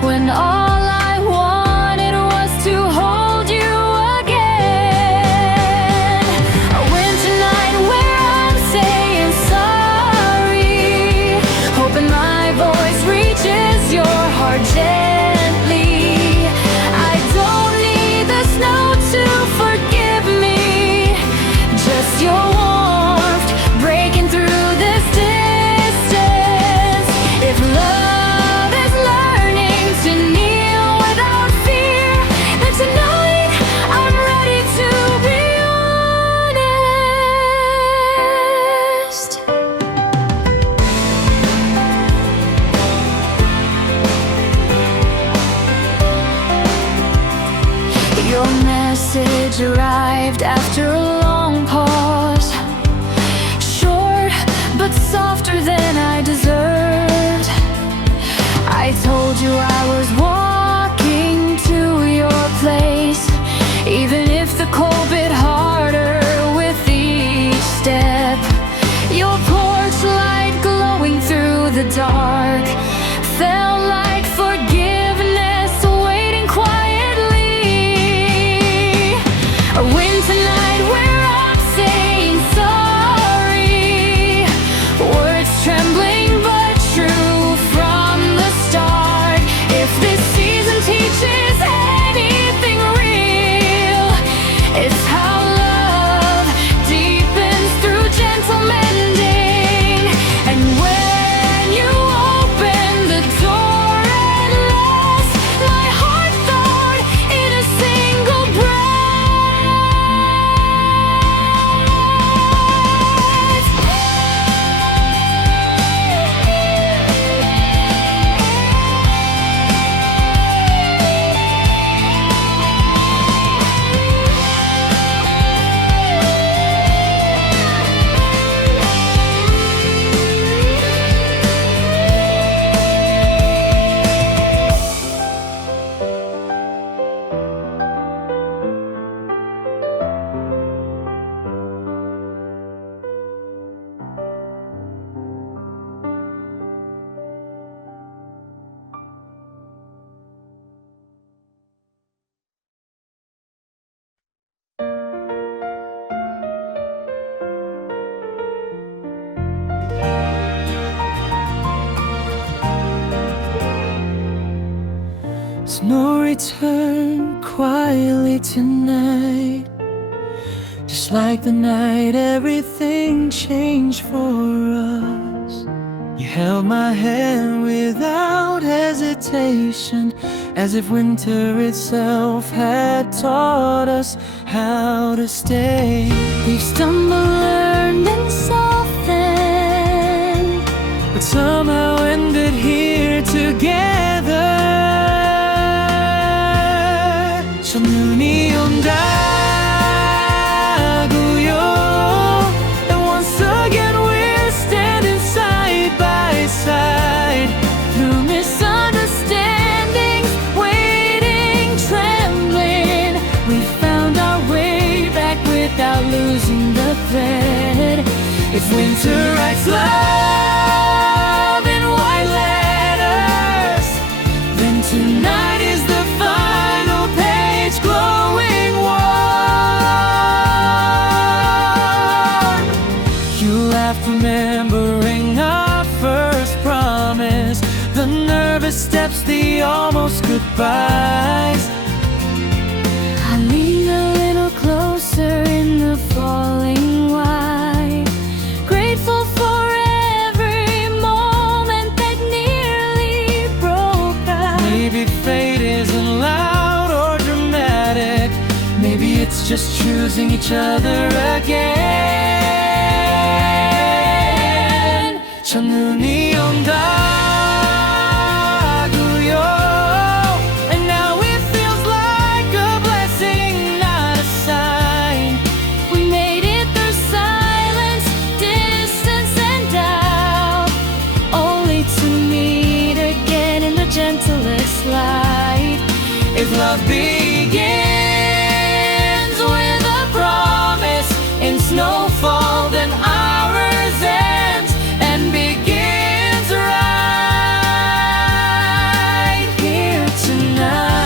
when all I wanted was to hold you again. A winter night where I'm saying sorry, hoping my voice reaches your heart gently. I don't need the snow to forgive me, just your warmth breaking through this distance. If love is learning to kneel without fear, then tonight I'm ready to be honest. Your message arrived after a long pause, short but softer than I deserved. I told you I was walking to your place, even if the cold bit harder with each step. Your porch light glowing through the dark felt like forgiveness waiting quietly. A winter night where I'm saying sorry, words trembling but true from the start. If this season teaches anything real, it's how love There's no return quietly tonight. Just like the night everything changed for us. You held my hand without hesitation, as if winter itself had taught us how to stay. We've stumbled, learned and softened, but somehow ended here together. 첫눈이 온다고요, and once again we're standing side by side. through misunderstandings, waiting, trembling, we found our way back without losing the thread. If winter writes love in white letters, then tonight is the final page, glowing warm. You laughed remembering our first promise, the nervous steps, the almost goodbyes. I lean a little closer in the falling light, grateful for every moment that nearly broke us. Maybe fate isn't loud or dramatic. Maybe it's just choosing each other again. 첫눈이 온다고요, and now it feels like a blessing, not a sign. We made it through silence, distance and doubt, only to meet again in the gentlest light. If love begins with a promise in snowfall, then ours ends and begins right here tonight.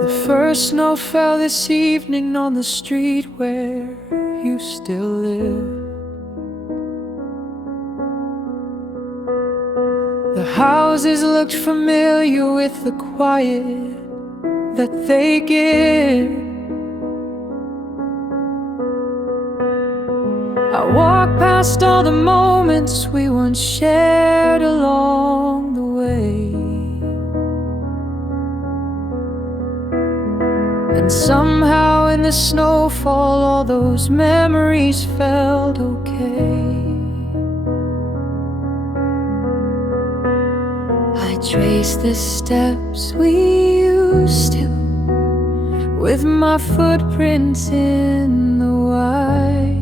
The first snow fell this evening on the street where you still live. The houses looked familiar with the quiet that they give. I walk past all the moments we once shared along the way, and somehow in the snowfall all those memories felt okay. I trace the steps we used to, with my footprints in the white.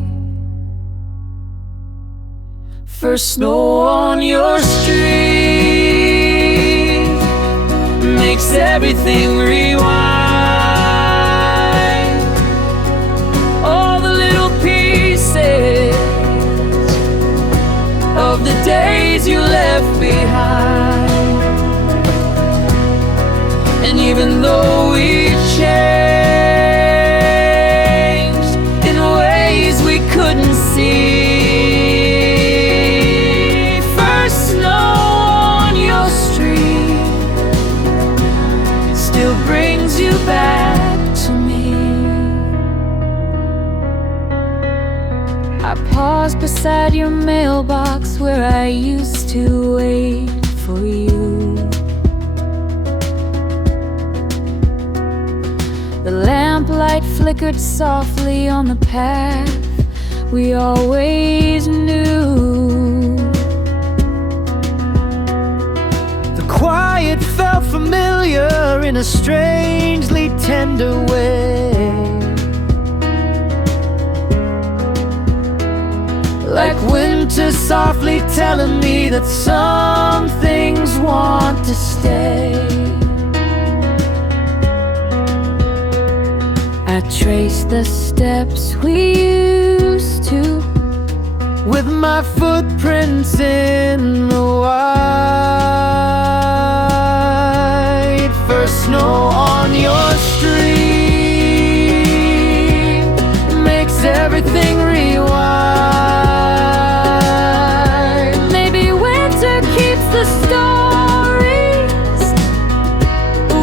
First snow on your street makes everything rewind. All the little pieces of the days you left behind. And even though we've changed in ways we couldn't see, brings you back to me. I paused beside your mailbox where I used to wait for you. The lamplight flickered softly on the path we always knew. The quiet felt familiar in a strangely tender way, like winter soft telling me that some things want to stay. I trace the steps we used to, with my footprints in the white. First snow on your street makes everything rewind. Maybe winter keeps the stories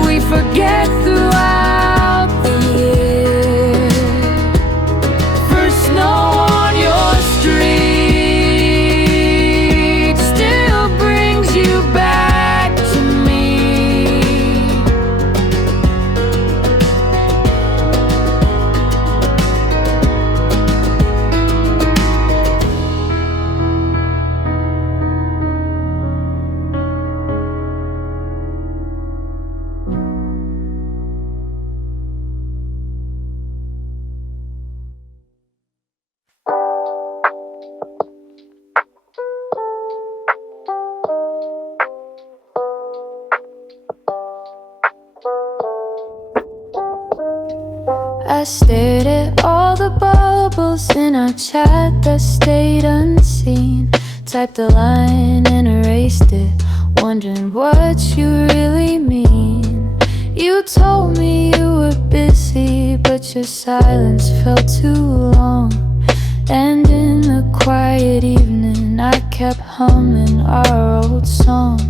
we forget throughout the year. First snow on your street still brings you back to me. I stared at all the bubbles in our chat that stayed unseen. Typed a line and erased it, wondering what you really mean. You told me you were busy, but your silence felt too long. And in the quiet evening, I kept humming our old song.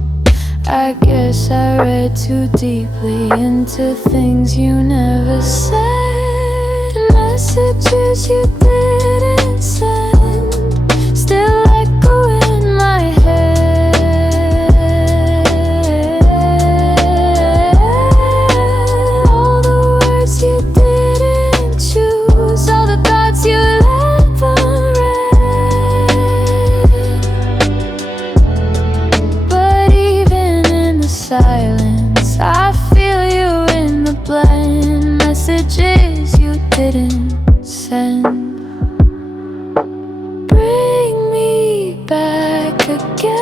I guess I read too deeply into things you never said. Messages you didn't send still echo in my head. All the words you didn't choose, all the thoughts you left unread. But even in the silence, I feel you in the blend. Messages you didn't send. Bring me back again.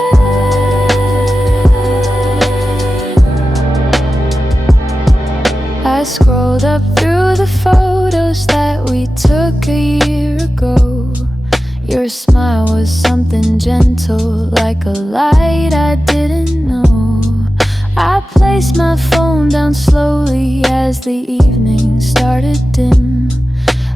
I scrolled up through the photos that we took a year ago. Your smile was something gentle, like a light I didn't know. I placed my phone down slowly as the evening started dim,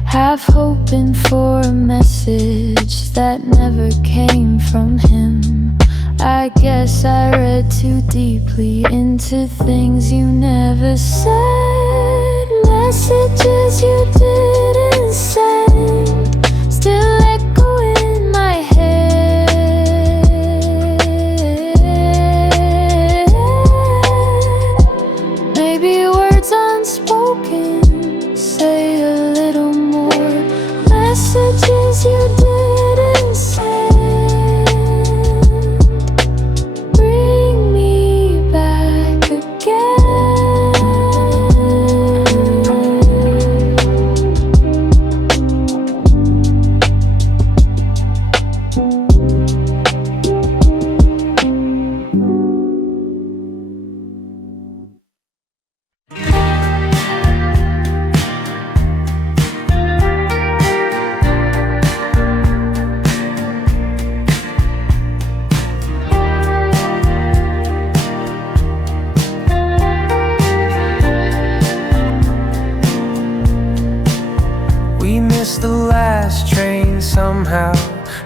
half hoping for a message that never came from him. I guess I read too deeply into things you never said. Messages you didn't send still echo in my head. Maybe words unspoken say a little more. Messages you didn't send. Bring me back again. The last train somehow,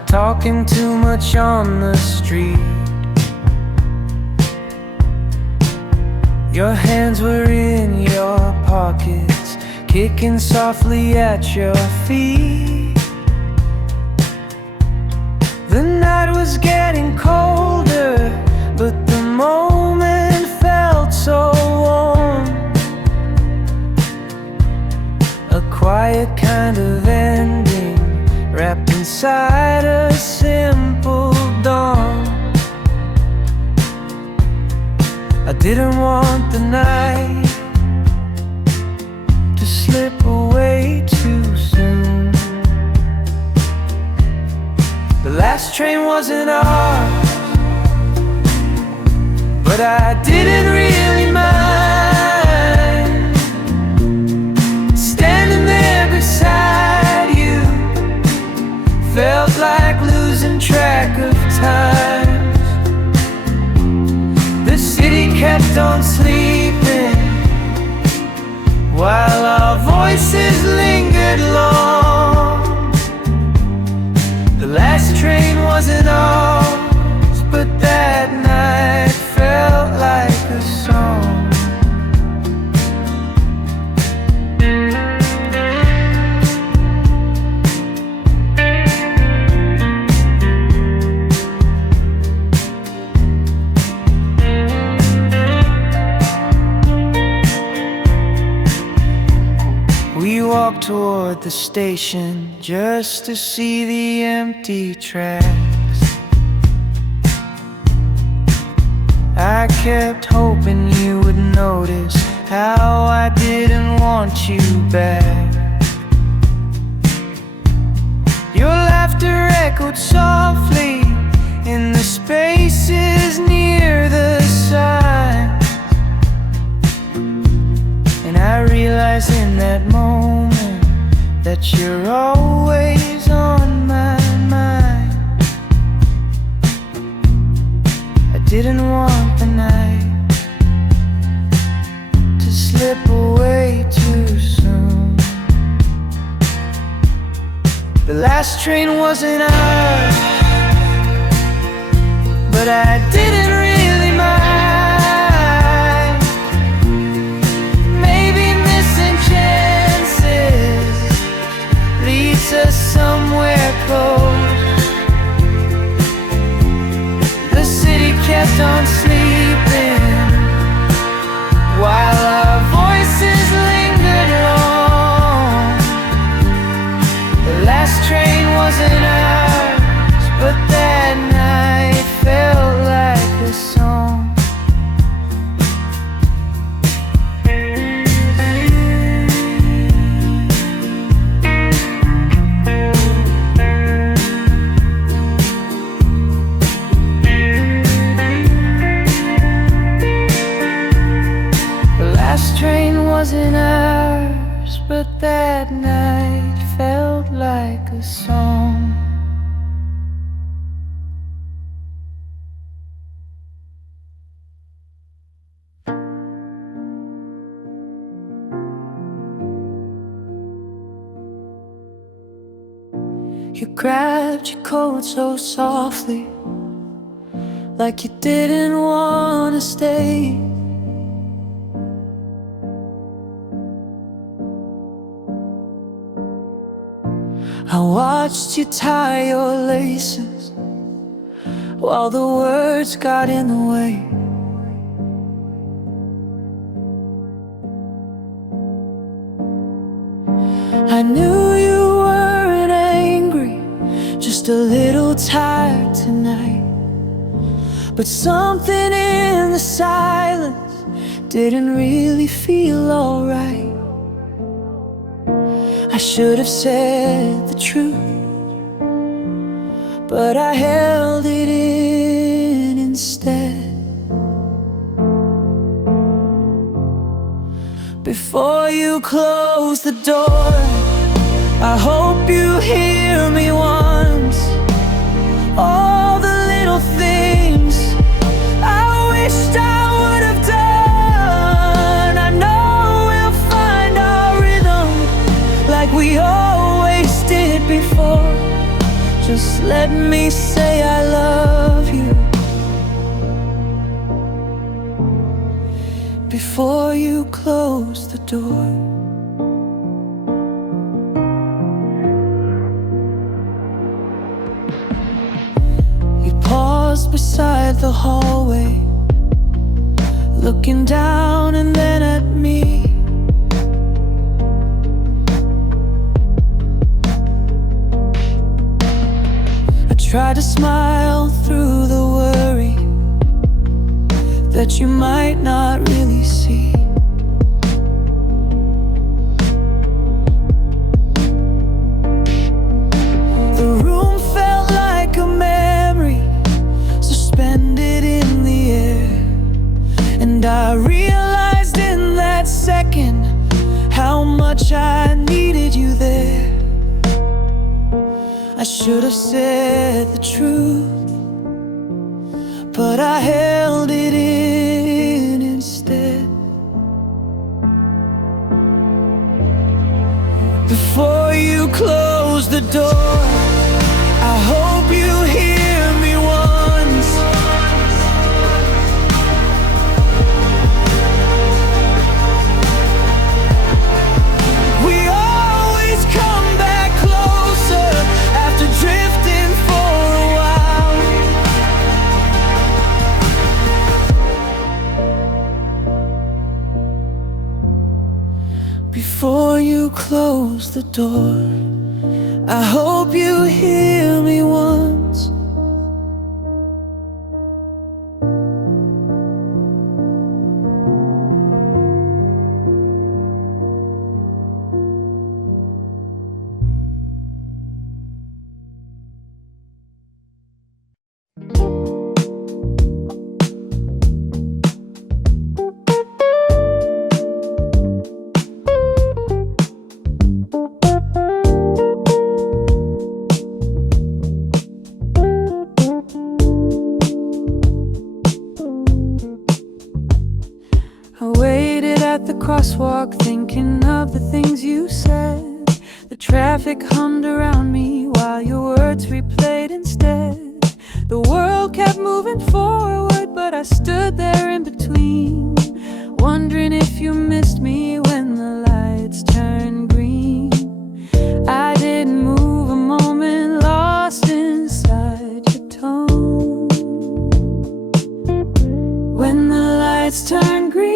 talking too much on the street. Your hands were in your pockets, kicking softly at your feet. The night was getting colder, but the moment felt so warm. A quiet kind of ending, wrapped inside a simple dawn. I didn't want the night to slip away too soon. The last last train wasn't ours, but I didn't really mind standing there beside you. Felt like losing track of time. The city kept on sleeping while our voices lingered long. The last train wasn't ours, but that night felt like a song. We walked toward the station just to see the empty tracks. I kept hoping you would notice how I didn't want you back. Your laughter echoed softly in the spaces near the sign. And I realized in that moment that you're always on my mind. I didn't want the night to slip away too soon. The last train wasn't ours, but I didn't really mind. Maybe missing chances leads us somewhere close. The city kept on sleeping while our voices lingered long. The last train wasn't ours, but that night felt like a song. The last train wasn't ours, but that night felt like a song. You grabbed your coat so softly, like you didn't want to stay. I watched you tie your laces while the words got in the way. I knew you weren't angry, just a little tired tonight. But something in the silence didn't really feel alright. I should have said the truth, but I held it in instead. Before you close the door, I hope you hear me once. All the little things I wished I would have done. I know we'll find our rhythm like we always did before. Just let me say I love you before you close the door. You paused beside the hallway, looking down and then at me. I tried to smile through the worry that you might not really see. The room felt like a mess. should have said the truth, but I held it in instead. Before you close the door, I hope you hear me once. We always come back closer after drifting for a while. Before you close the door, I hope you hear me once. Crosswalk, thinking of the things you said. The traffic hummed around me while your words replayed instead. The world kept moving forward, but I stood there in between, wondering if you missed me when the lights turned green. I didn't move a moment, lost inside your tone. When the lights turned green,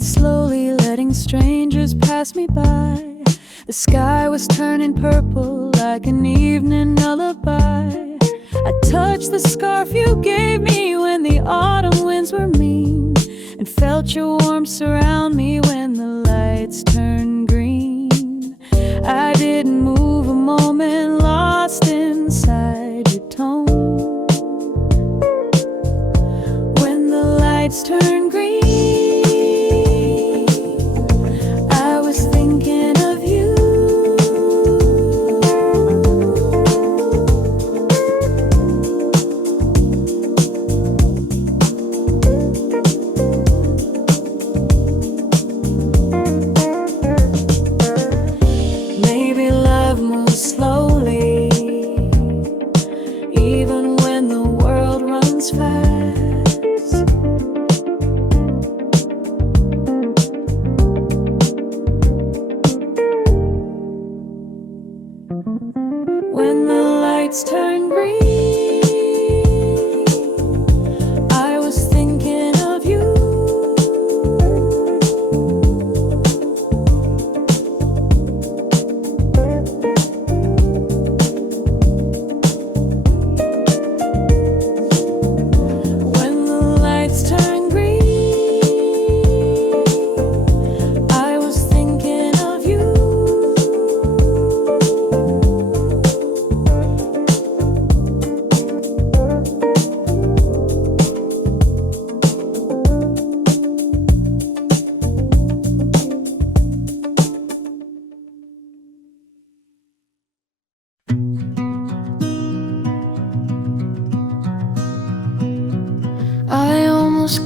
slowly letting strangers pass me by. The sky was turning purple like an evening lullaby. I touched the scarf you gave me when the autumn winds were mean, and felt your warmth surround me when the lights turned green. I didn't move a moment, lost inside your tone. When the lights turned green,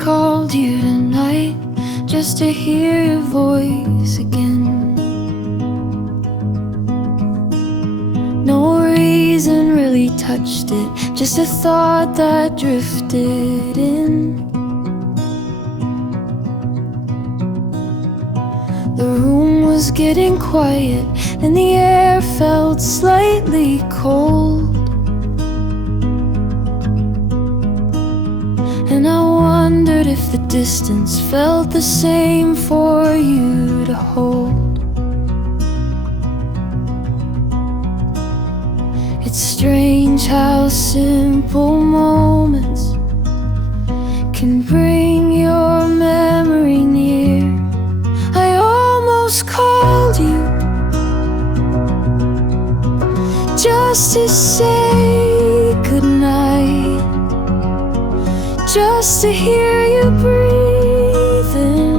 called you tonight just to hear your voice again. No reason really touched it, just a thought that drifted in. The room was getting quiet and the air felt slightly cold, and I wondered if the distance felt the same for you to hold. It's strange how simple moments can bring your memory near. I almost called you just to say goodnight, just to hear you breathing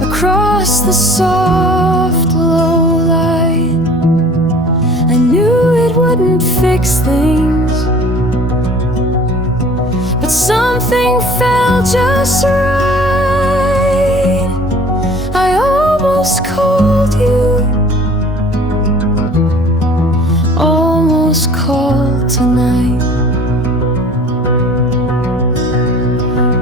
across the soft low light. I knew it wouldn't fix things, but something felt just right. I almost called you, almost called tonight.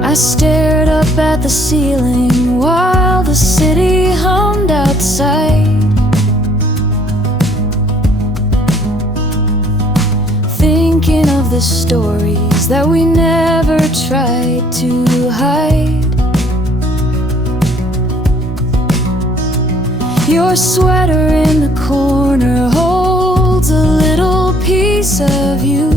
I stared up at the ceiling while the city hummed outside, thinking of the stories that we never tried to hide. Your sweater in the corner holds a little piece of you,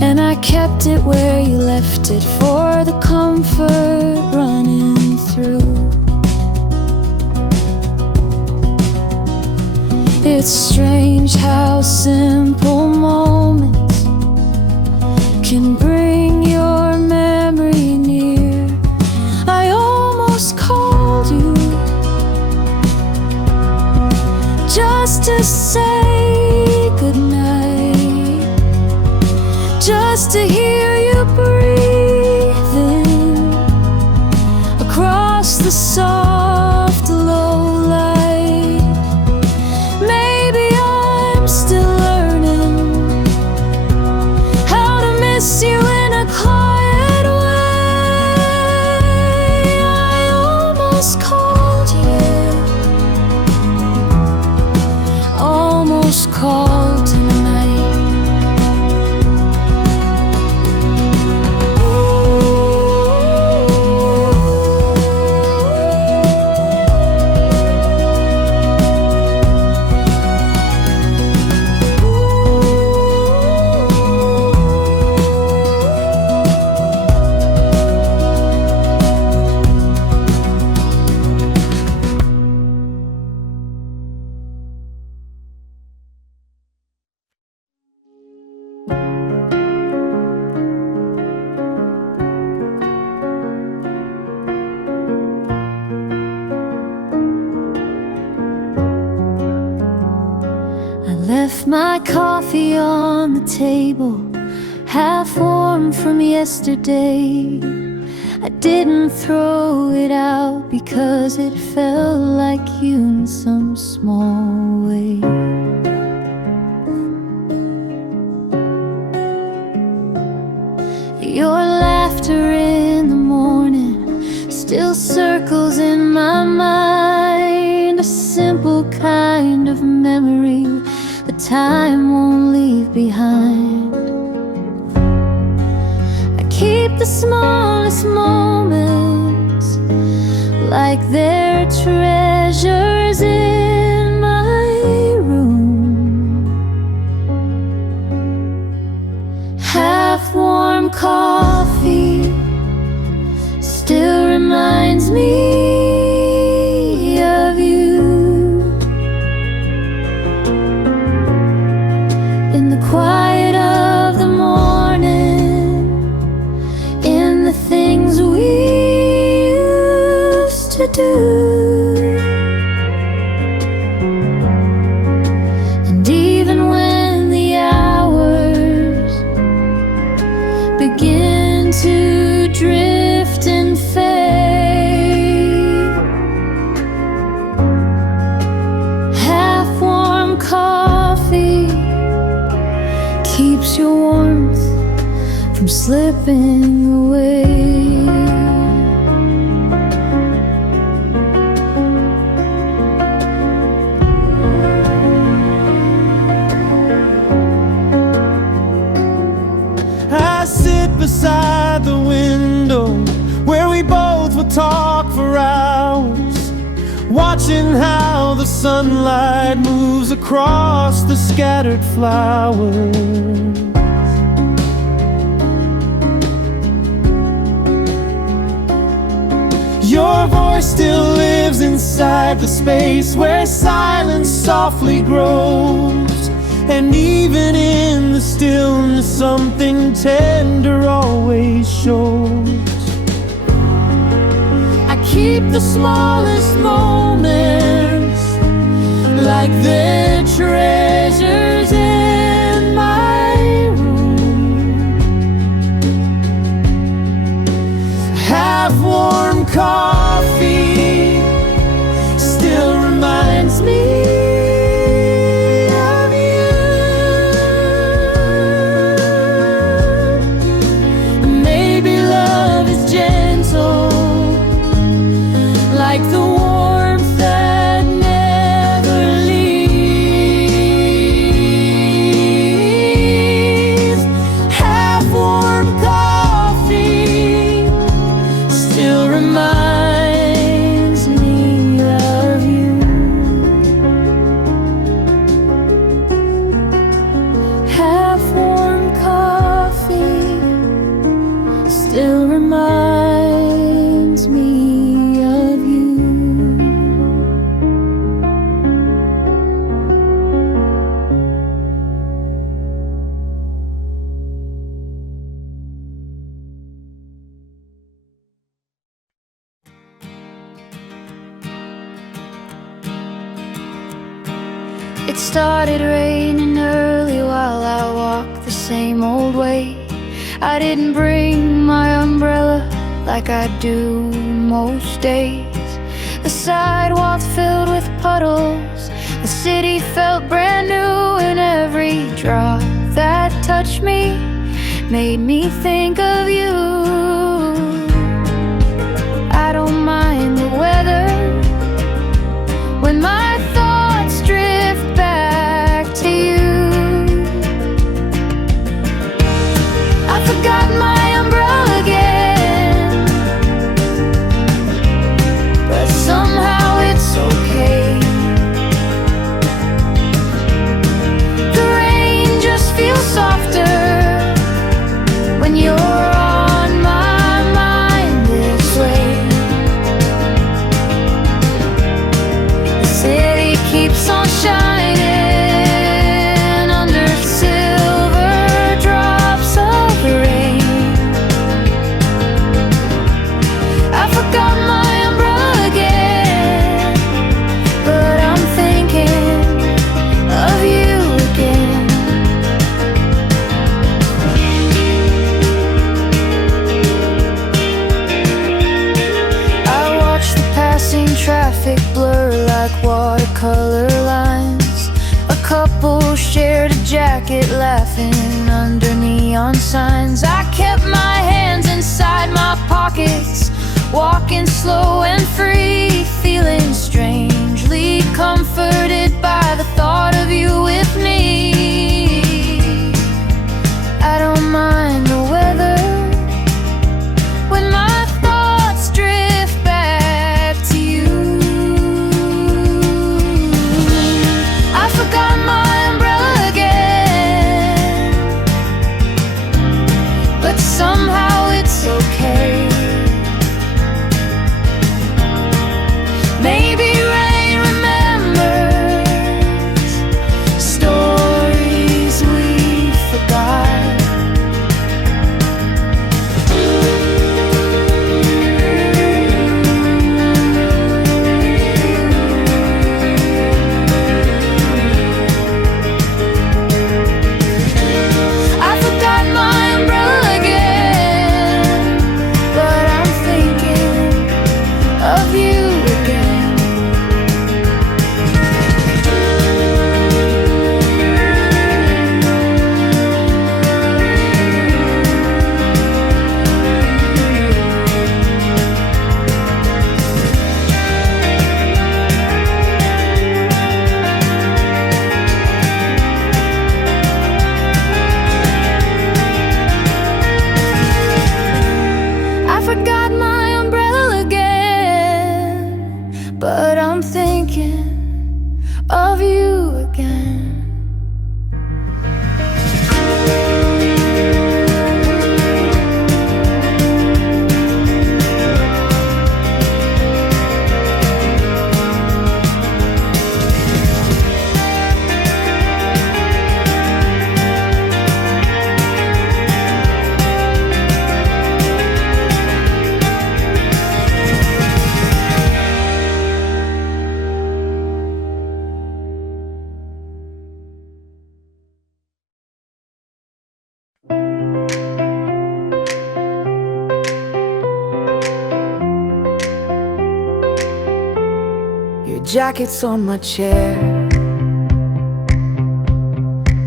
and I kept it where you left it for the comfort running through. It's strange how simple moments can bring your memory near. I almost called you just to say goodnight, just to hear you breathing across the soft low light. Maybe I'm still learning how to miss you in a quiet way. I almost called you, almost called tonight. Left my coffee on the table, half warm from yesterday. I didn't throw it out because it felt like you in some small way. Your laughter in the morning still circles in my mind, a simple kind of memory time won't leave behind. I keep the smallest moments like they're treasures in my room. Half warm coffee still reminds me of you. In the quiet of the morning, in the things we used to do, and even when the hours begin to drift and fade, half-warm coffee keeps your warmth from slipping away. talk for hours, watching how the sunlight moves across the scattered flowers. Your voice still lives inside the space where silence softly grows. And even in the stillness, something tender always shows. I keep the smallest moments like they're treasures in my room. Half-warm coffee still reminds me of you. Maybe love is gentle, like the warmth that never leaves. Half-warm coffee still reminds me of you. Half-warm coffee still reminds me of you. It started raining early while I walked the same old way. I didn't bring my umbrella like I do most days. The sidewalks filled with puddles, the city felt brand new, and every drop that touched me made me think of you. I don't mind the weather when my thoughts drift back to you. I forgot my umbrella again, but somehow it's okay. The rain just feels softer when you're on my mind this way. The city keeps on shining under silver drops of rain. I forgot my umbrella again, but I'm thinking of you again. I watch the passing traffic blur like watercolor lines. A couple shared a jacket laughing under neon signs. I kept my hands inside my pockets, walking slow and free, feeling strangely comforted by the thought of you with me. I don't mind the weather when my thoughts drift back to you. I forgot my umbrella again, but somehow it's okay. Maybe rain remembers jacket's on my chair,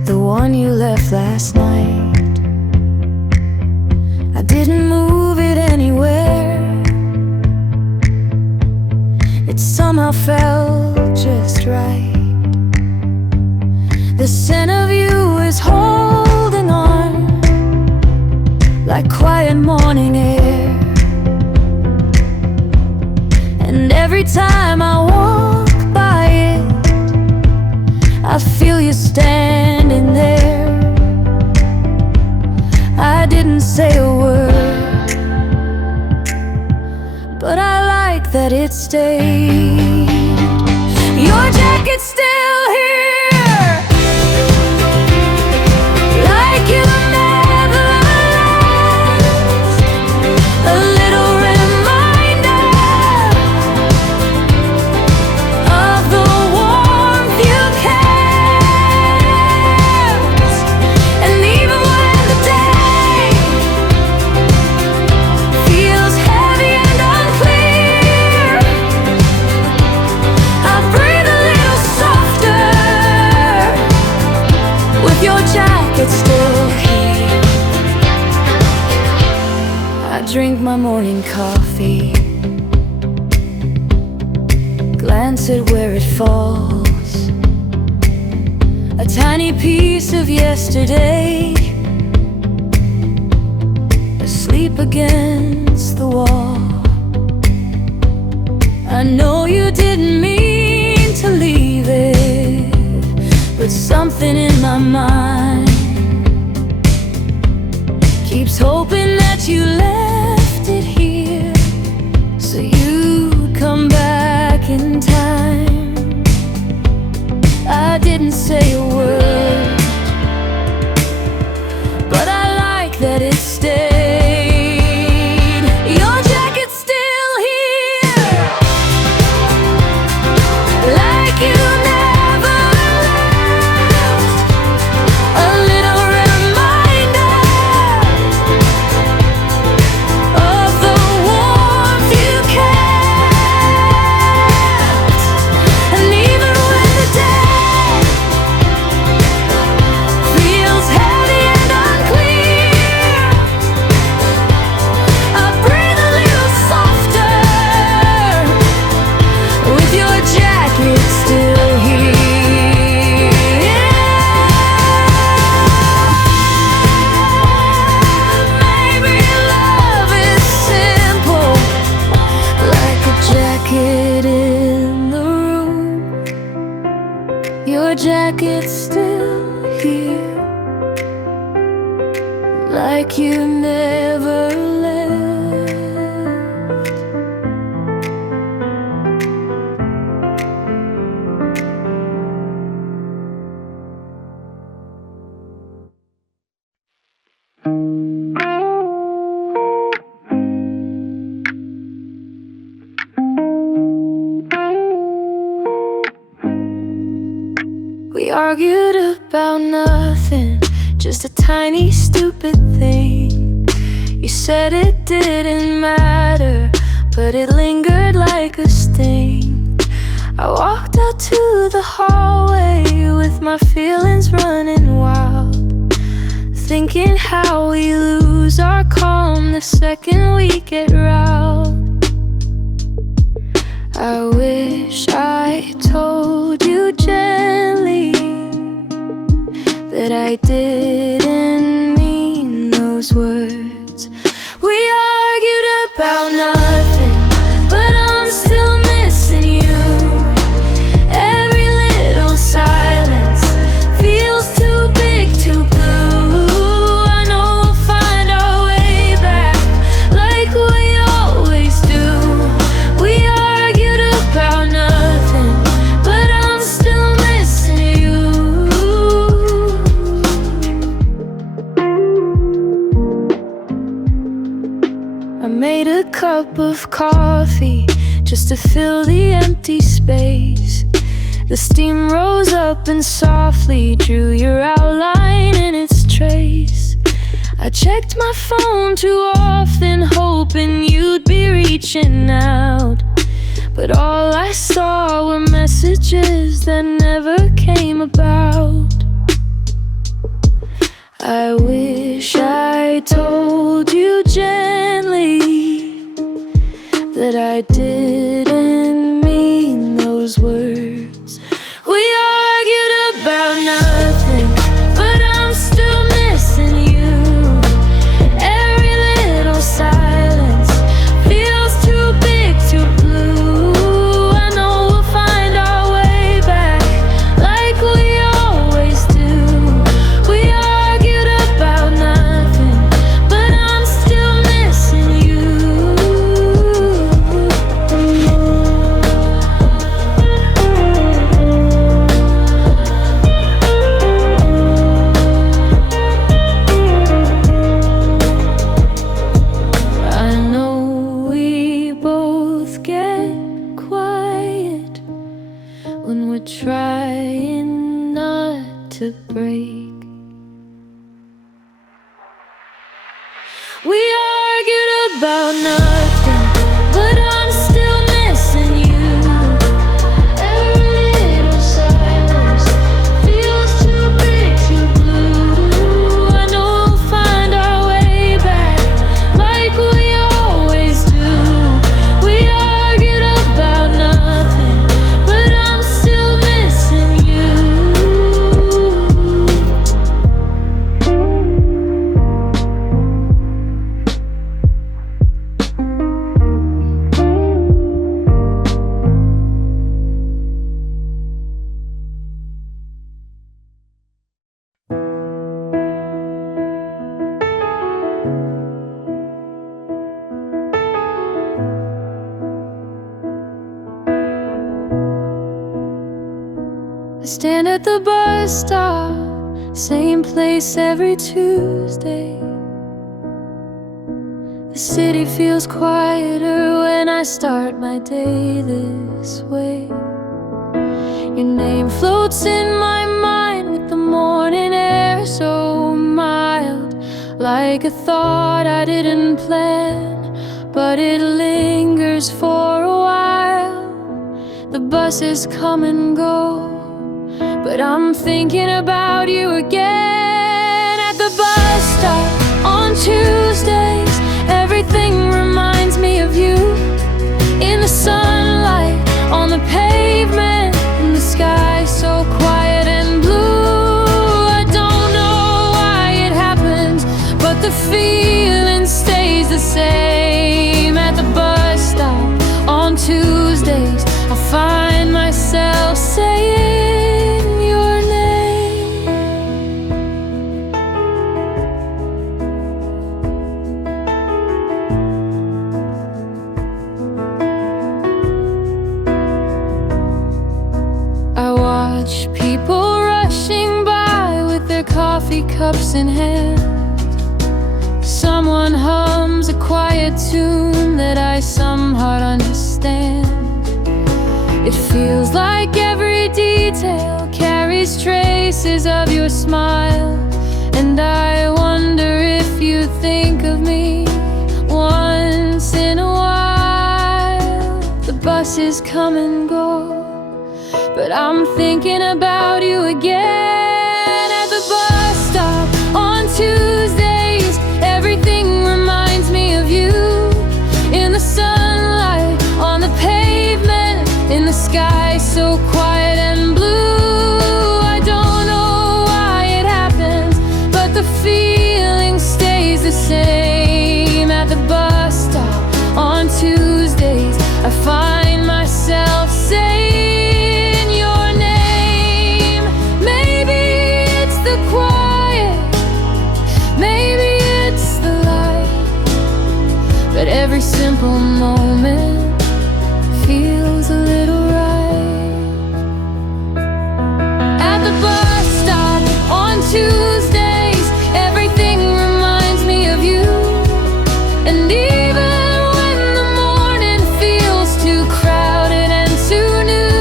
the one you left last night. I didn't move it anywhere, it somehow felt just right. The scent of you is holding on like quiet morning air. And every time I walk by it, I feel you standing there. I didn't say a word, but I like that it stayed. Your jacket's still here, like you never left. A little reminder of the warmth you kept. And even when the day feels heavy and unclear, I breathe a little softer with your jacket still here. I drink my morning coffee, glance at where it falls, a tiny piece of yesterday, asleep against the wall. I know you didn't mean to leave it, but something in my mind keeps hoping that you left it here so you'd come back in time. I didn't say a word, but I like that it stayed. Your jacket's still here, like you never left. A little reminder of the warmth you kept. And even when the day feels heavy and unclear, I breathe a little softer with your jacket still here. Maybe love is simple, like a jacket in the room. Your jacket's still here, like you never left. We argued about nothing, just a tiny stupid thing. You said it didn't matter, but it lingered like a sting. I walked out to the hallway with my feelings running wild, thinking how we lose our calm the second we get riled. I wish I told you gently that I didn't mean those words. We argued about nothing, but I'm still missing you. Every little silence feels too big to blue. I know we'll find our way back like we always do. We argued about nothing, but I'm still missing you. I made a cup of coffee just to fill the empty space. The steam rose up and softly drew your outline in its trace. I checked my phone too often, hoping you'd be reaching out, but all I saw were messages that never came about. I wish I told you gently that I didn't mean those words. We argued about nothing, but I'm still missing you. Every little silence feels too big, too blue. I know we'll find our way back like we always do. We argued about nothing, but I'm still missing you. I know we both get quiet when we're trying not to break. We argued about nothing, but I'm still missing you. Every little silence feels too big, too blue. I know we'll find our way back like we always do. We argued about nothing, but I'm still missing you. I stand at the bus stop, same place every Tuesday. The city feels quieter when I start my day this way. Your name floats in my mind with the morning air so mild, like a thought I didn't plan, but it lingers for a while. The buses come and go, but I'm thinking about you again. At the bus stop on Tuesdays, everything reminds me of you. In the sunlight, on the pavement, in the sky so quiet and blue. I don't know why it happens, but the feeling stays the same. At the bus stop on Tuesdays, I find myself saying your name. I watch people rushing by with their coffee cups in hand. Someone hums a quiet tune that I somehow understand. It feels like every detail carries traces of your smile, and I wonder if you think of me once in a while. The buses come and go, but I'm thinking about you again. At the bus stop on Tuesdays, everything reminds me of you. In the sunlight, on the pavement, in the sky so quiet and blue. I don't know why it happens, but the feeling stays the same. At the bus stop on Tuesdays, I find myself saying your name. Maybe it's the quiet, maybe it's the light, but every simple moment feels a little right. At the bus stop on Tuesdays, everything reminds me of you. And even when the morning feels too crowded and too new,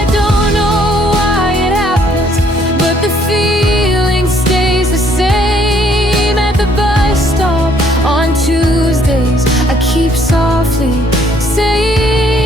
I don't know why it happens, but the feeling stays the same. At the bus stop on Tuesdays, I keep softly saying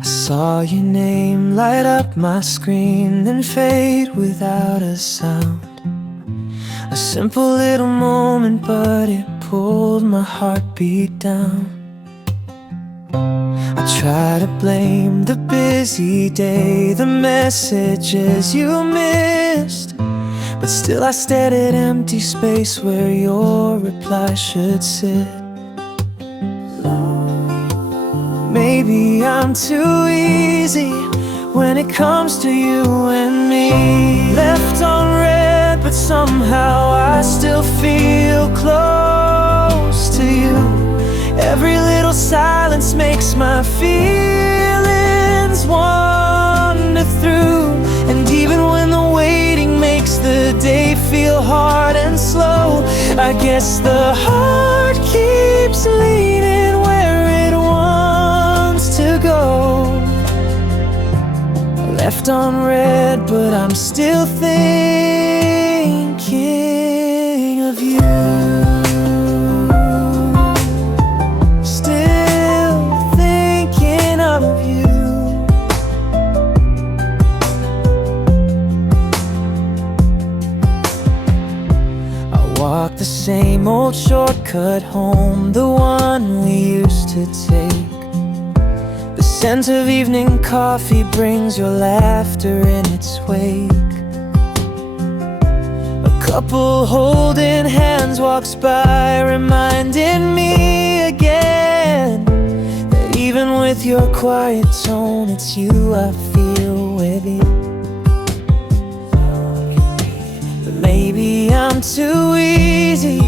I saw your name light up my screen, then fade without a sound. A simple little moment, but it pulled my heartbeat down. I try to blame the busy day, the messages you missed, but still I stared at empty space where your reply should sit. Maybe I'm too easy when it comes to you and me. Left on red, but somehow I still feel close to you. Every little silence makes my feelings wander through. And even when the waiting makes the day feel hard and slow, I guess the heart keeps leading where it wants to go. Left on red, but I'm still thinking of you. Walk the same old shortcut home, the one we used to take. The scent of evening coffee brings your laughter in its wake. A couple holding hands walks by, reminding me again that even with your quiet tone, it's you I feel with it. Maybe I'm too easy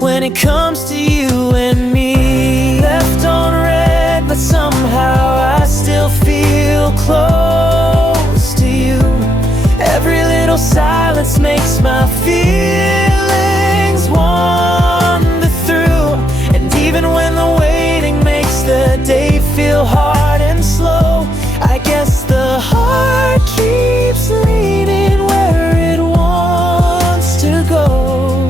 when it comes to you and me. Left on red, but somehow I still feel close to you. Every little silence makes my feelings wander through. And even when the waiting makes the day feel hard and slow, I guess the heart keeps leading where it wants to go.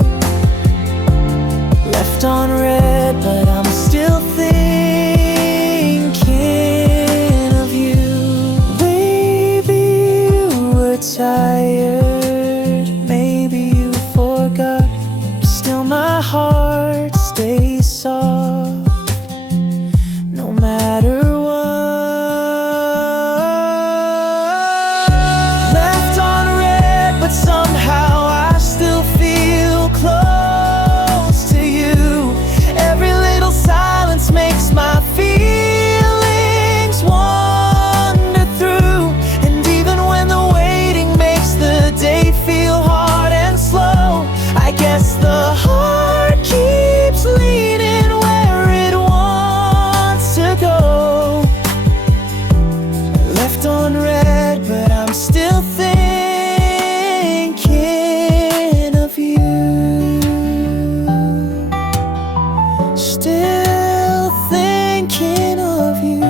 Left on red, but I'm still thinking of you. Maybe you were tired, maybe you forgot, but still my heart stays soft, no matter what. Left on red, but somehow I still feel close to you. Every little silence makes my feelings wander through. And even when the waiting makes the day feel hard and slow, I guess the heart keeps leading where it wants to go. Left on red, but I'm still thinking of you. Still thinking of you.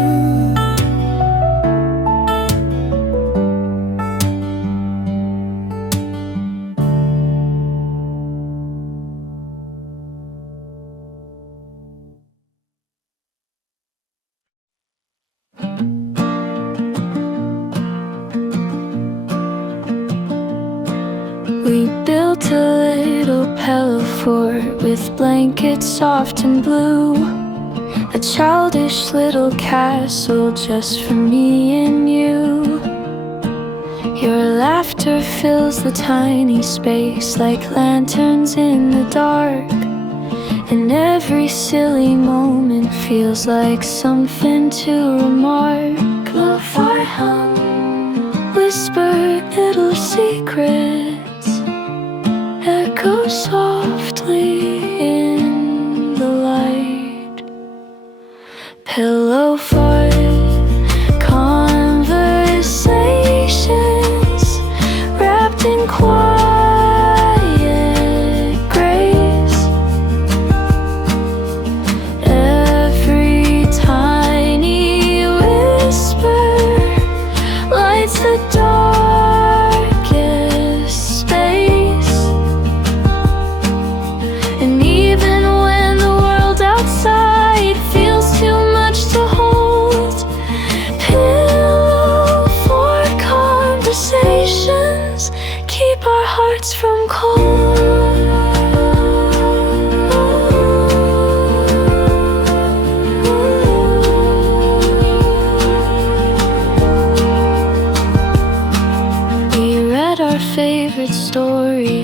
We built a little pillow fort with blankets soft and blue, a childish little castle just for me and you. Your laughter fills the tiny space like lanterns in the dark, and every silly moment feels like something to remark. Love our hum, whisper little secrets, echo softly in the light. Pillow fort conversations wrapped in quiet grace. Every tiny whisper lights the darkest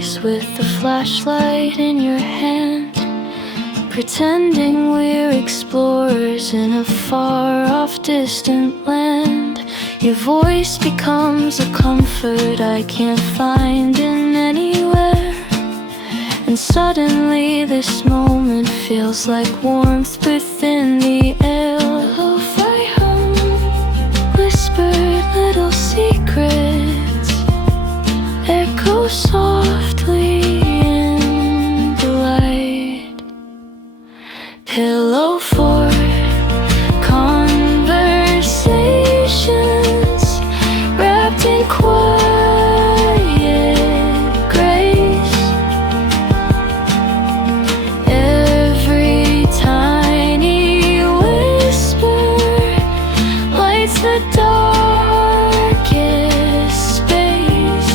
place with the flashlight in your hand, pretending we're explorers in a far-off distant land. Your voice becomes a comfort I can't find in anywhere, and suddenly this moment feels like warmth within the air. Hello, fly home, whispered little secrets, echo softly in the light. Pillow fort conversations wrapped in quiet grace. Every tiny whisper lights the darkest space.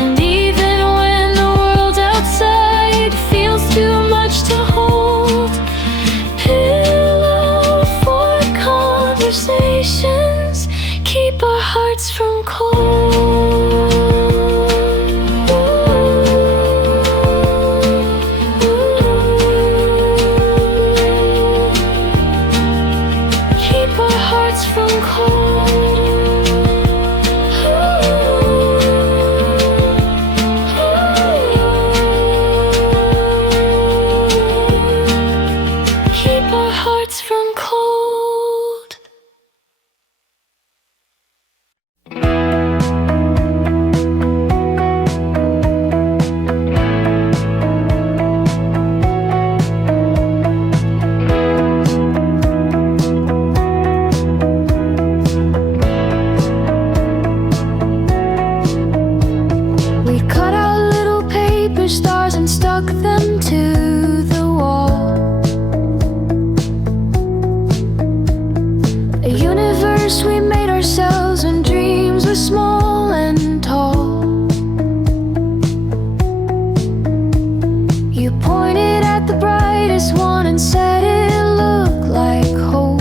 And even when the world outside feels too much to hold, pillow for conversations keep our hearts from cold. Keep our hearts from cold. Keep our hearts from cold. We cut out little paper stars and stuck them to the wall. A universe we made ourselves when dreams were small and tall. You pointed at the brightest one and said it looked like hope.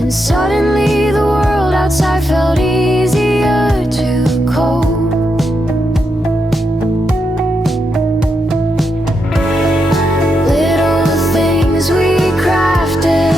And suddenly the world outside felt easier to cope. Little things we crafted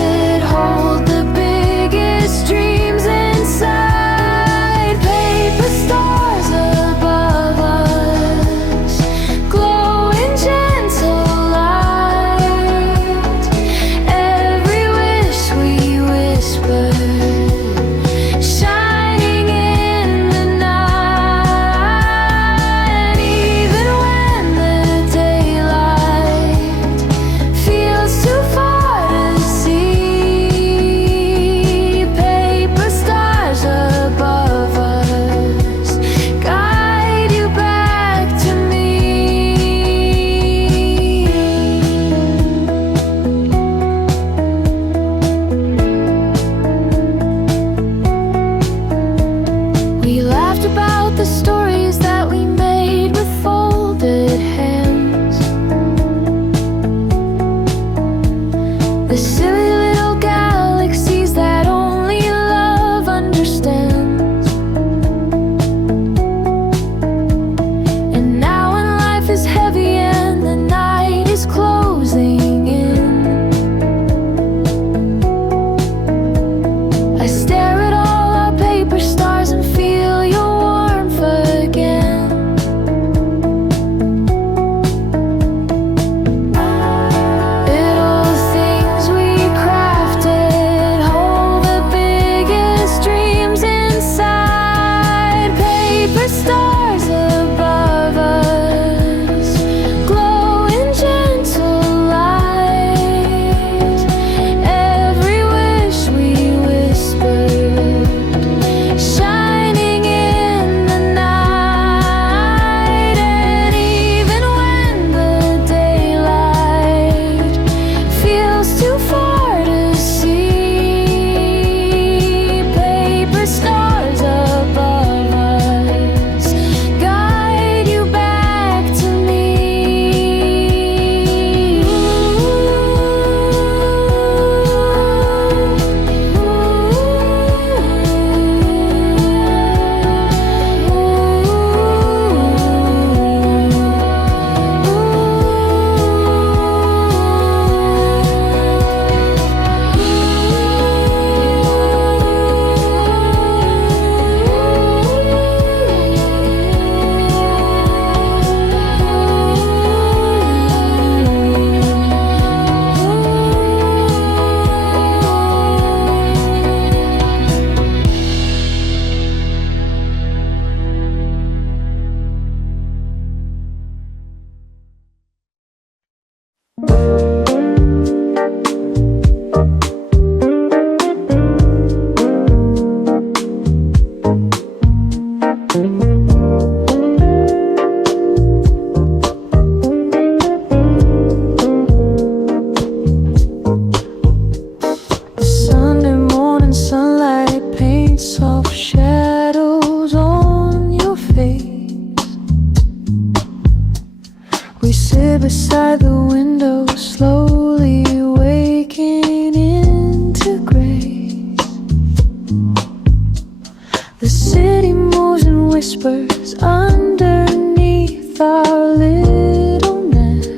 whispers underneath our little nest.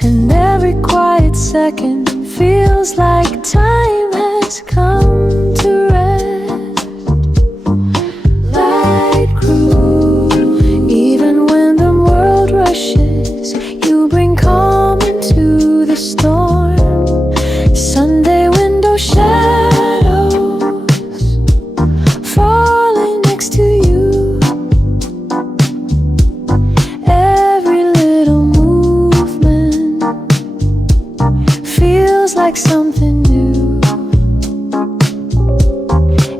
And every quiet second feels like time has come to rest. Light grew, even when the world rushes, you bring calm into the storm. Sunday window shadows falling next to you. Every little movement feels like something new.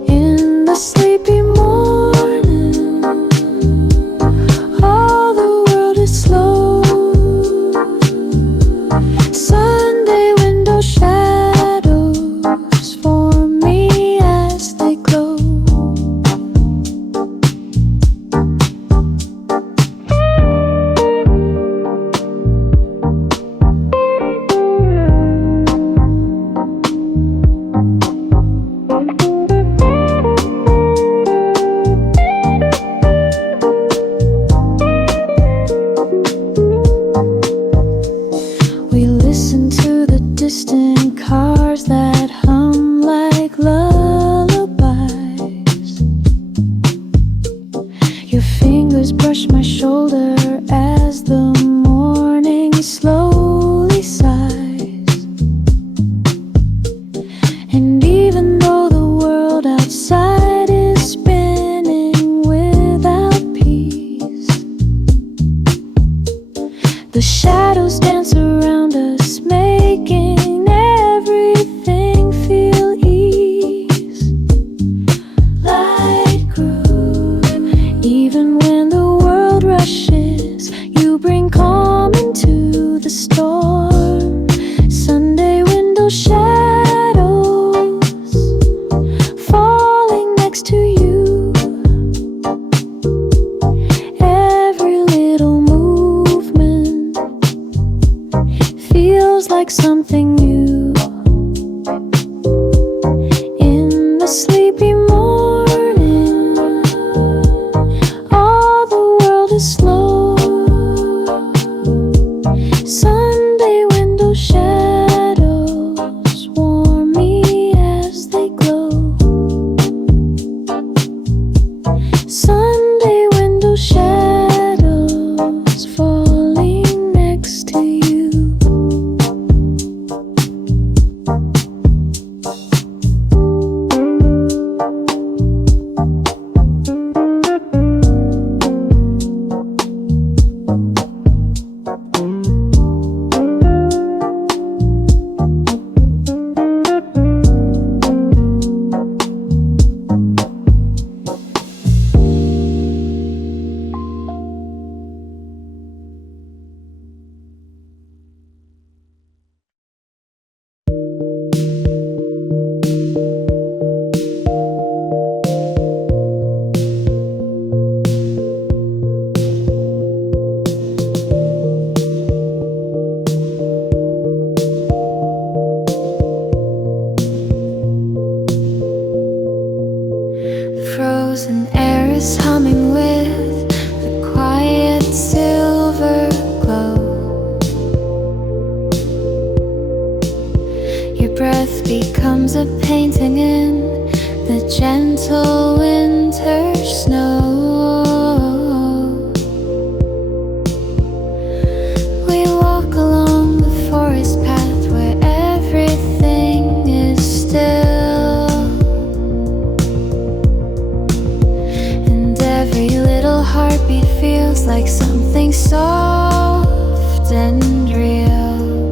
In the sleepy morning, all the world is slow. Sunday window shadows for me as they glow. We listen to the distant cars that hum like lullabies. Your fingers brush my shoulder as the morning slowly sighs. And even though the world outside is spinning without peace, the shadows dance around us, making everything feel ease. Light grew, even when the world rushes, you bring calm into the storm. Sunday window shadows falling next to you. Every little movement feels like something new. In the sleepy morning, all the world is slow. Sunday window shadows warm me as they glow. Sunday window shadows falling next to you. Frozen air is humming with the quiet silver glow. Your breath becomes a painting in the gentle winter snow. We walk along the forest path where everything is still. Every little heartbeat feels like something soft and real.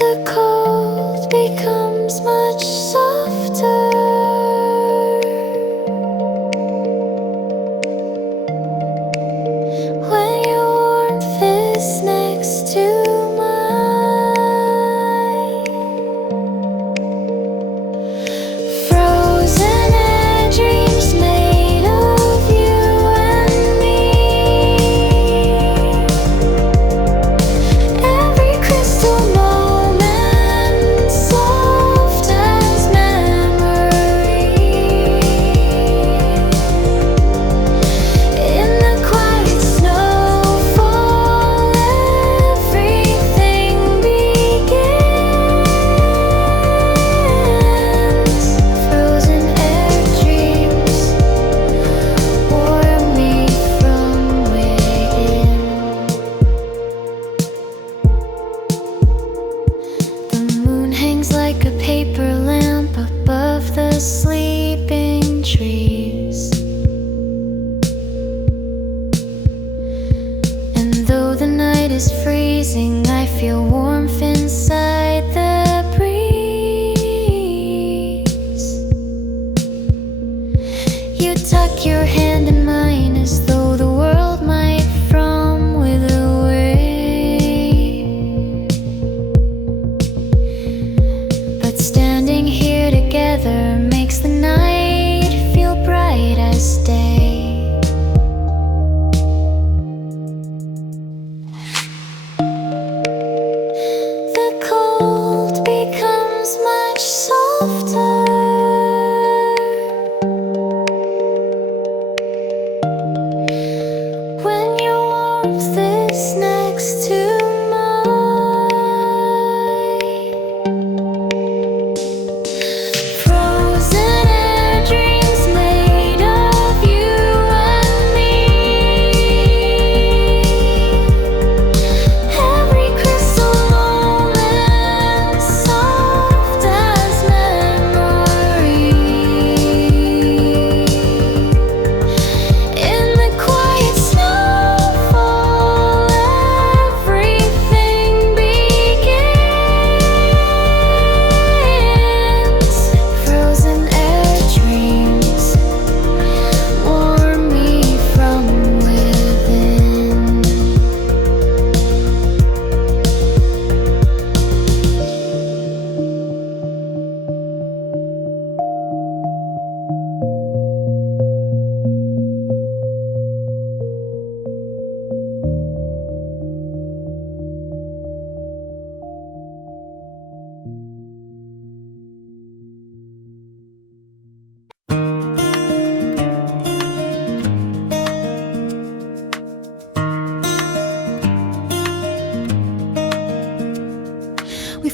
The cold becomes is freezing, I feel warmth inside the breeze. You tuck your hand in mine as though the world might from wither away. But standing here together makes the night feel bright as day.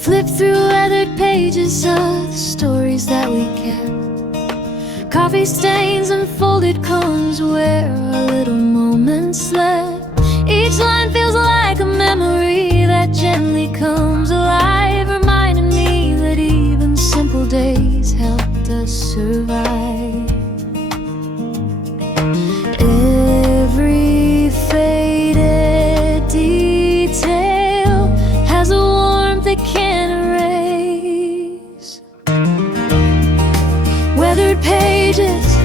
Flip through weathered pages of the stories that we kept. Coffee stains and folded cones where our little moments slept. Each line feels like a memory that gently comes alive, reminding me that even simple days helped us survive. Every faded detail has a warmth that can't erase. Weathered pages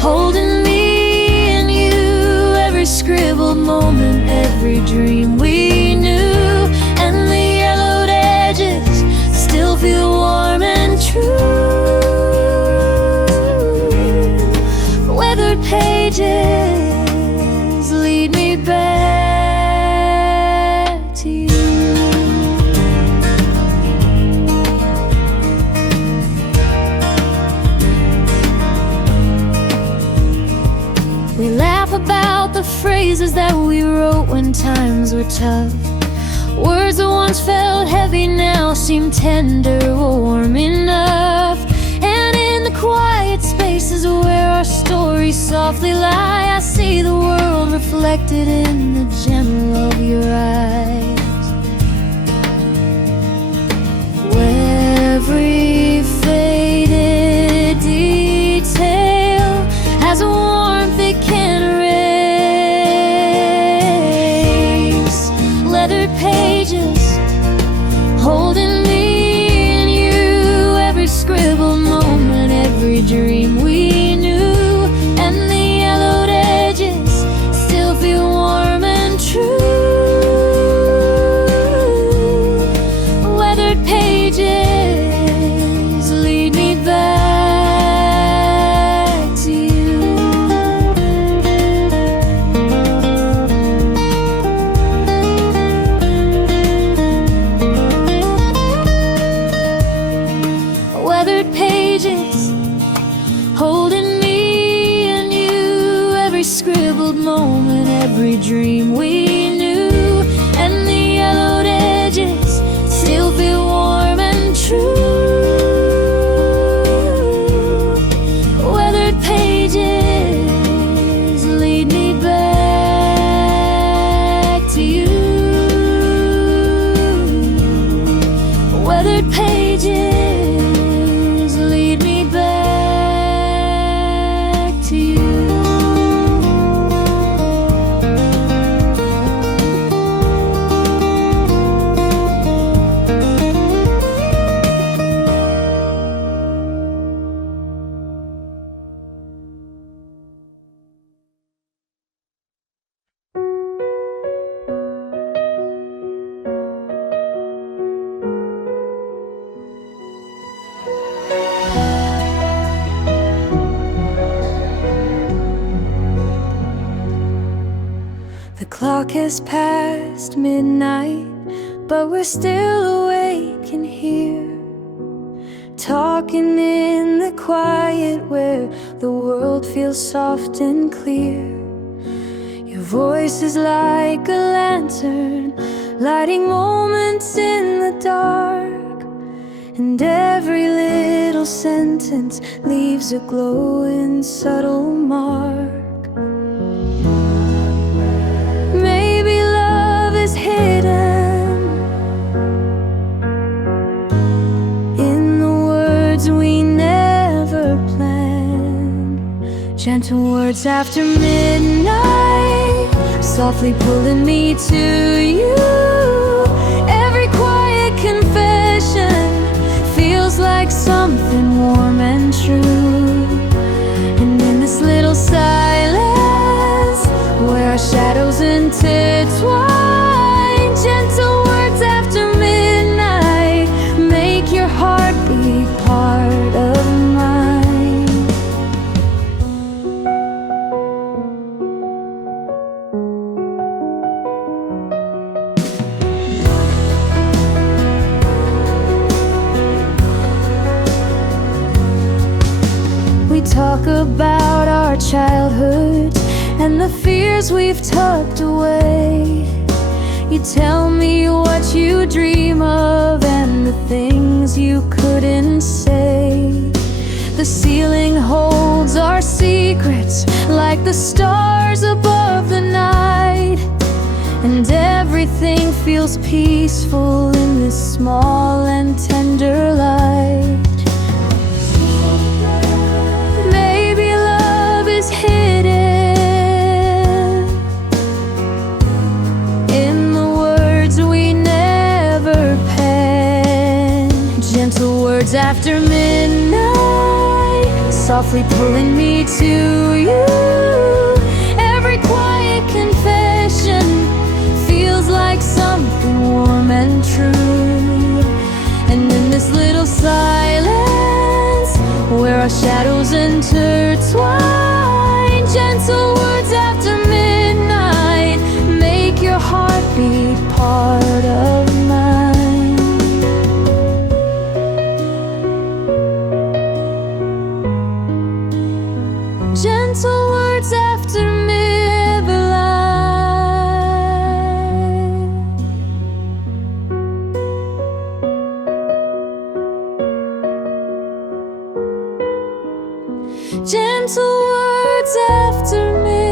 holding me and you, every scribbled moment, every dream we knew, and the yellowed edges still feel warm and true. Weathered pages lead me back to you. We laugh about the phrases that we wrote when times were tough. Words that once felt heavy now seem tender or warm enough. And in the quiet spaces where our stories softly lie, I see the world reflected in the gem of your eyes. Every faded detail has a warmth that can't erase. Leathered pages holding me and you, every scribbled moment, every dream we knew, and the yellowed edges still feel warm and true. Weathered pages lead me back to you. Weathered pages holding me and you, every scribbled moment, every dream we knew, and the yellowed edges still feel warm and true. Weathered pages lead me back to you. Weathered pages lead me back to you. The clock has passed midnight, but we're still awake in here, talking in the quiet where the world feels soft and clear. Your voice is like a lantern, lighting moments in the dark, and every little sentence leaves a glowing, subtle mark. Maybe love is hidden in the words we never planned. Gentle words after midnight, softly pulling me to you. Every quiet confession feels like something warm and true. And in this little silence where our shadows intertwine, gentle words after midnight make your heartbeat part of mine. We talk about our childhoods and the fears we've tucked away. You tell me what you dream of and the things you couldn't say. The ceiling holds our secrets like the stars above the night, and everything feels peaceful in this small and tender light. Maybe love is hidden in the words we never penned. Gentle words after midnight, softly pulling me to you. Every quiet confession feels like something warm and true. And in this little silence where our shadows intertwine, gentle words after midnight make your heartbeat part of mine. Gentle words after midnight. Gentle words after midnight.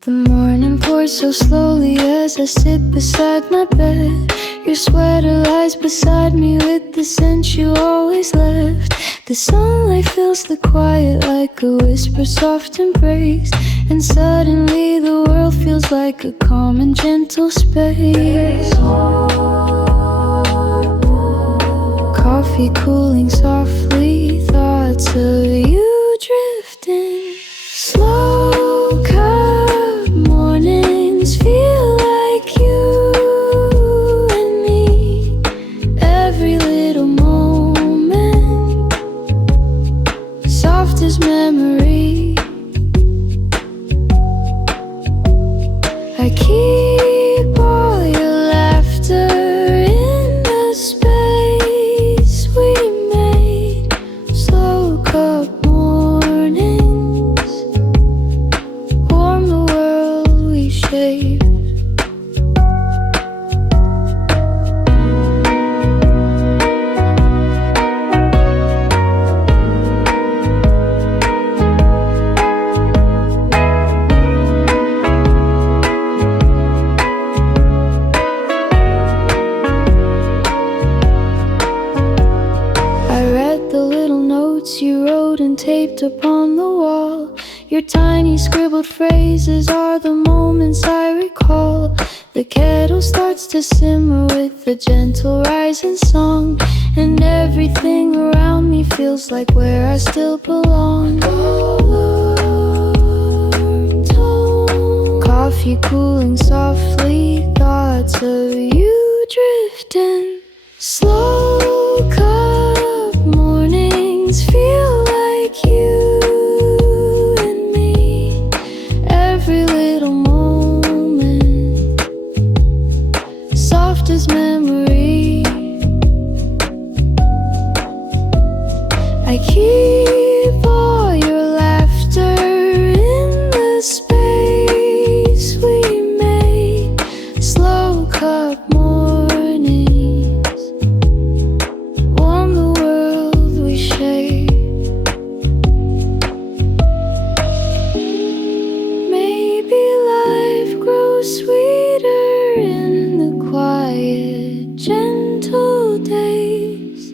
The morning pours so slowly as I sit beside my bed. Your sweater lies beside me with the scent you always left. The sunlight fills the quiet like a whisper, soft embrace, and suddenly the world feels like a calm and gentle space. Coffee cooling softly, thoughts of you drifting. Slow cup mornings feel like you and me. Every little moment, soft as memory. I keep all your laughter in the space we made. Slow cup mornings warm the world we shaped. I read the little notes you wrote and taped upon the wall. Your tiny scribbled phrases are the moments I recall. The kettle starts to simmer with a gentle rising song, and everything around me feels like where I still belong. Coffee cooling softly, thoughts of you drifting. Slow cup mornings feel like you and me. Every little moment, soft as memory. I keep all your laughter in the space we made. Slow cup mornings warm the world we share. Maybe life grows sweeter in the quiet, gentle days.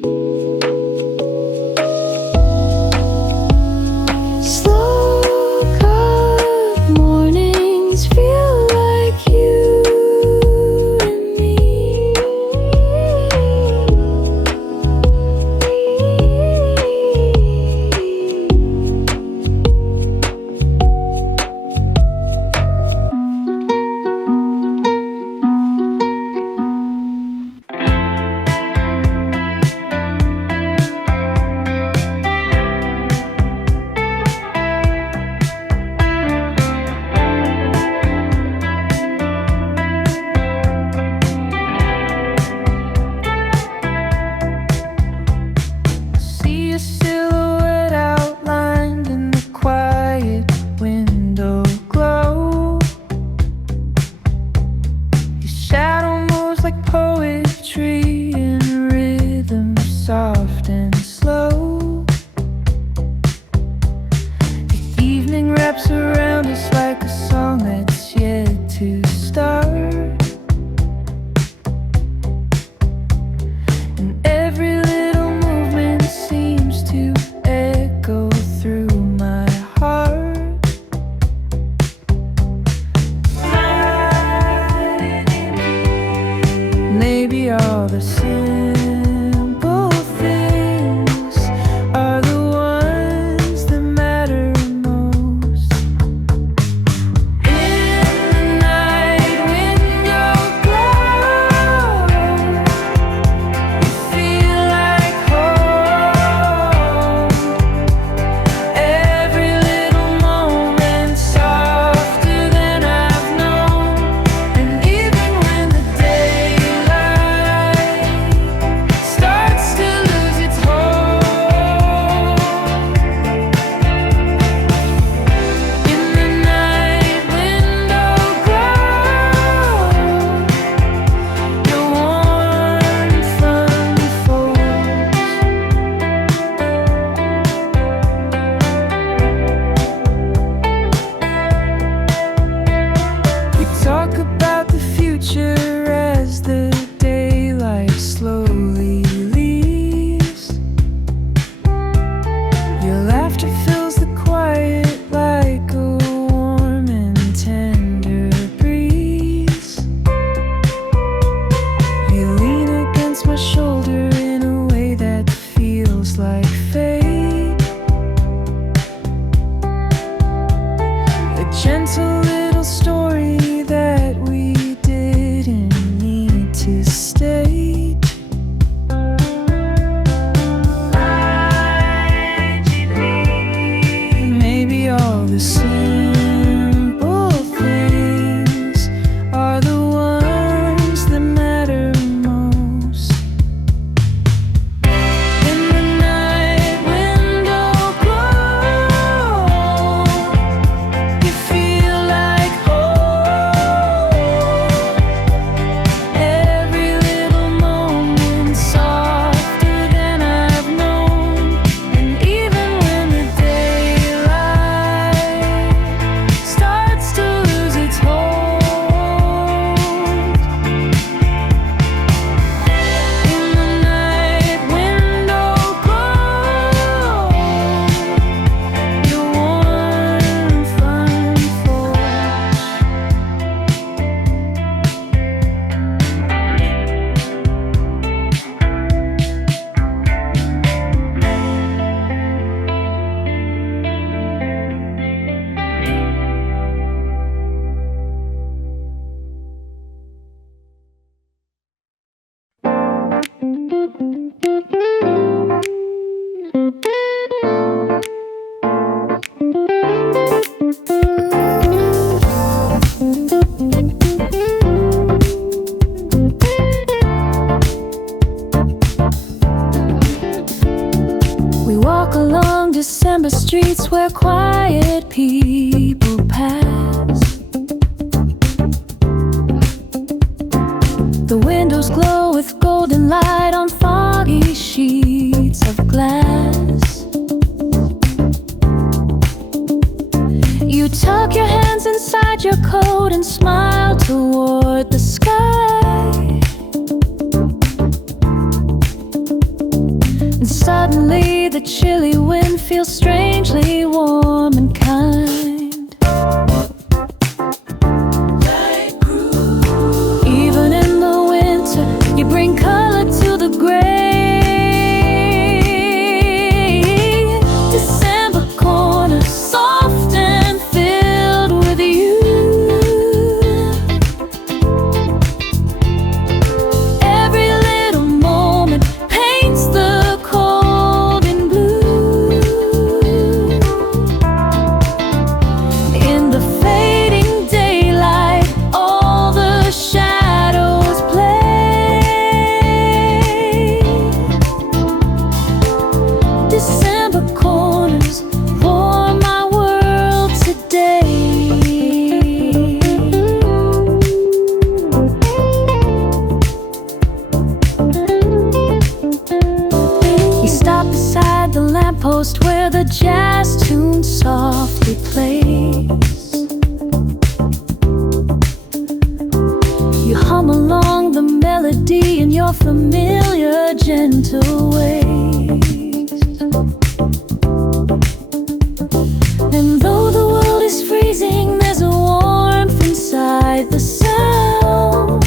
remember streets where quiet people pass. The windows glow with golden light on foggy sheets of glass. You tuck your hands inside your coat and smile toward the sky. And suddenly the chilly wind feels strangely warm and kind. Even in the winter, you bring color to the gray. December corner, soft and filled with you. Every little moment paints the cold in blue. In the fading daylight, all the shadows play. December corners warm my world today. We stop beside the lamppost where the jazz tune softly plays. You hum along the melody in your familiar gentle ways. And though the world is freezing, there's a warmth inside the sound.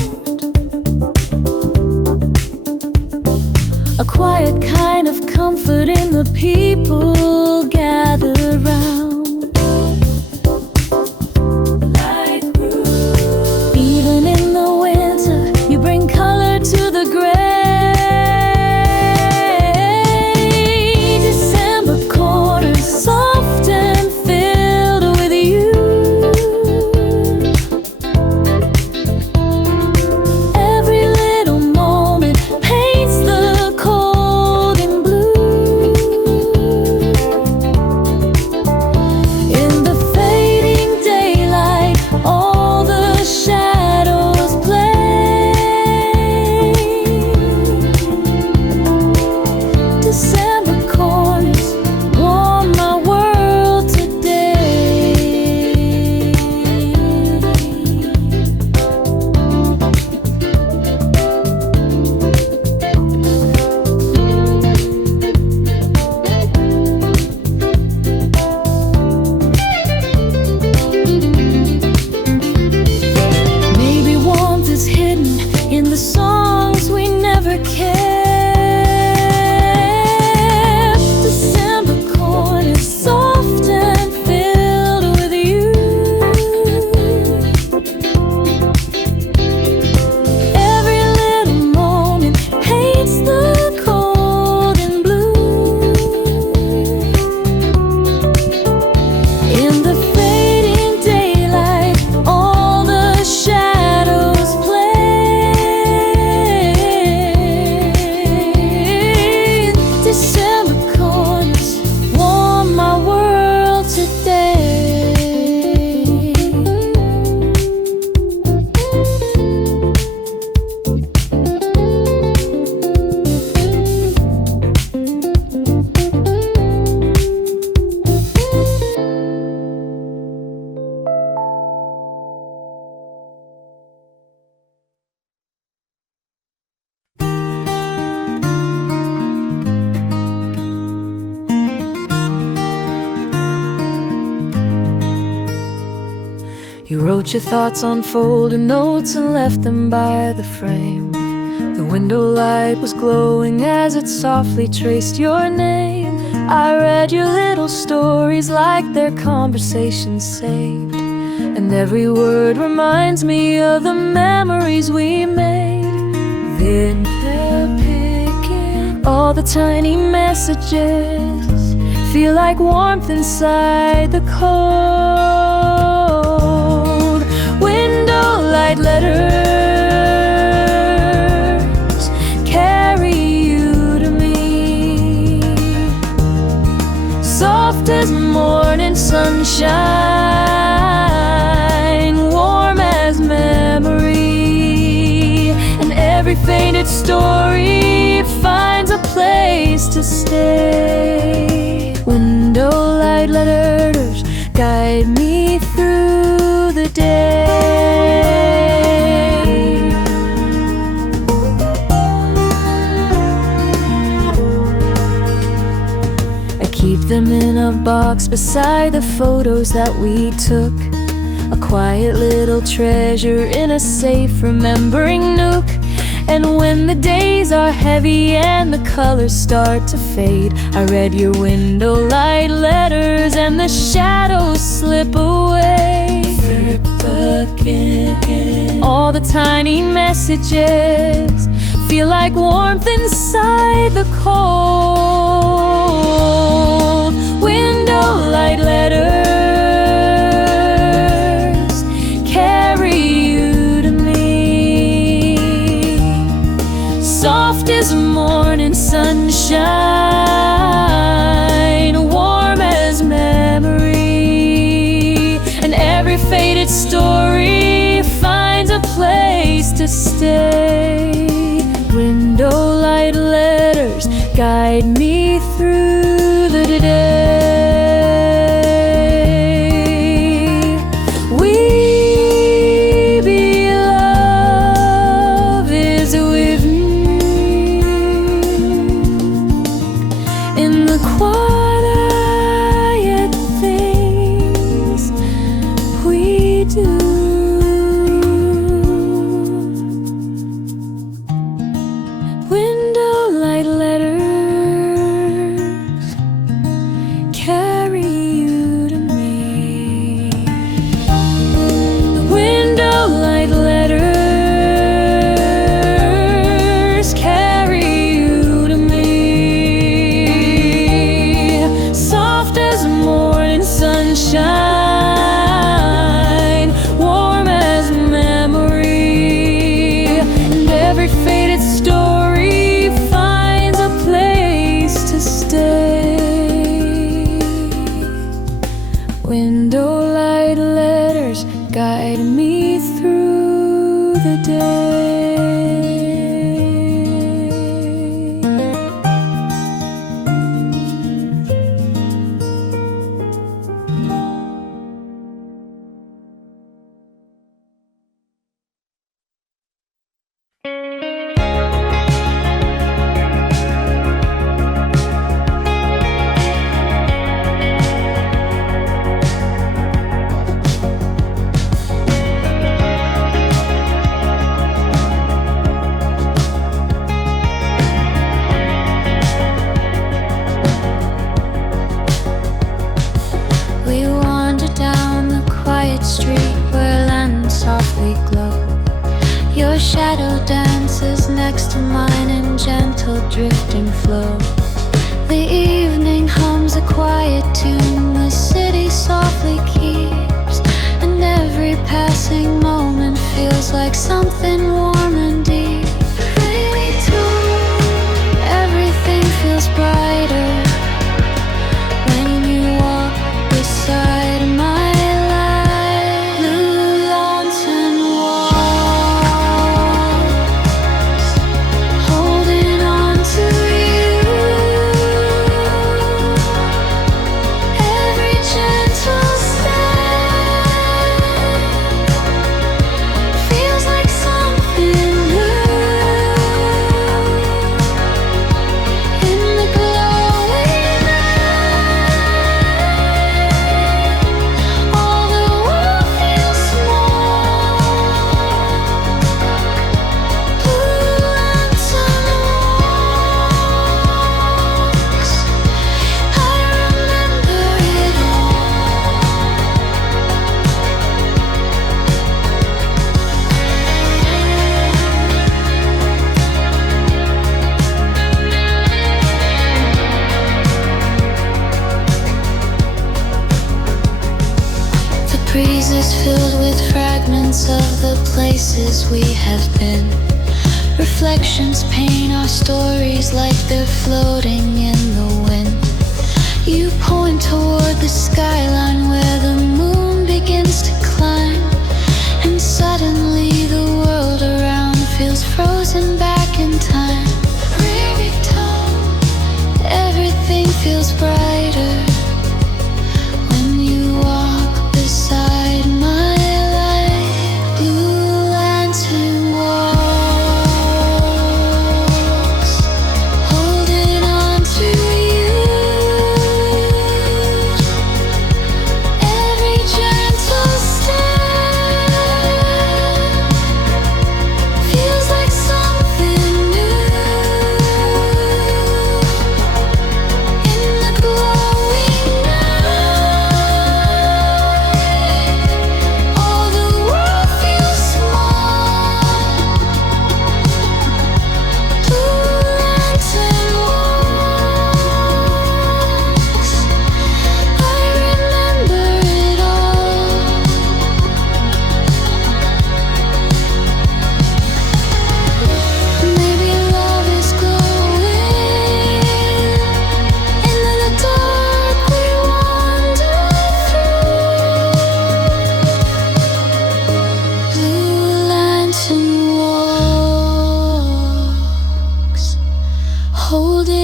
A quiet kind of comfort in the people gathered round. Even in the winter, you bring color to the gray. December corners, soft and filled with you. Every little moment paints the cold in blue. In the fading daylight, all the shadows play. December corners warm my world today. Maybe warmth is hidden in the songs we never kept. December corners, soft and filled with you. Every little moment paints the cold in blue. In the fading daylight, all the shadows play. December corners warm my world today. You wrote your thoughts on folded notes and left them by the frame. The window light was glowing as it softly traced your name. I read your little stories like they're conversations saved, and every word reminds me of the memories we made. Then they're picking all the tiny messages, feel like warmth inside the cold. Window light letters carry you to me, soft morning sunshine, warm as memory, and every faded story finds a place to stay. Window light letters guide me through the day. I keep them in a box beside the photos that we took, a quiet little treasure in a safe remembering nook. And when the days are heavy and the colors start to fade, I read your window light letters and the shadows slip away. Flip again. All the tiny messages feel like warmth inside the cold. Window light letters carry you to me, soft as morning sunshine, warm as memory, and every faded story finds a place to stay. Window light letters guide me through the day. We be love is with me in the quiet things we do. Window light letters carry you to me. The window light letters carry you to me, soft as morning sunshine, warm as memory, and every faded story finds a place to stay. Window light letters guide me through the day. We wander down the quiet street where lanterns softly glow. Your shadow dances next to mine in gentle drifting flow. The evening hums a quiet tune the city softly keeps, and every passing moment feels like something warm and deep. Baby, too, everything feels brighter when you walk beside my light. Blue lantern walls, holding on to you. Every gentle step feels like something new. In the glowing night, all the world feels small. Blue lantern walks, I remember it all. The breeze is filled with fragments of the places we have been. Reflections paint our stories like they're floating in the wind. You point toward the skyline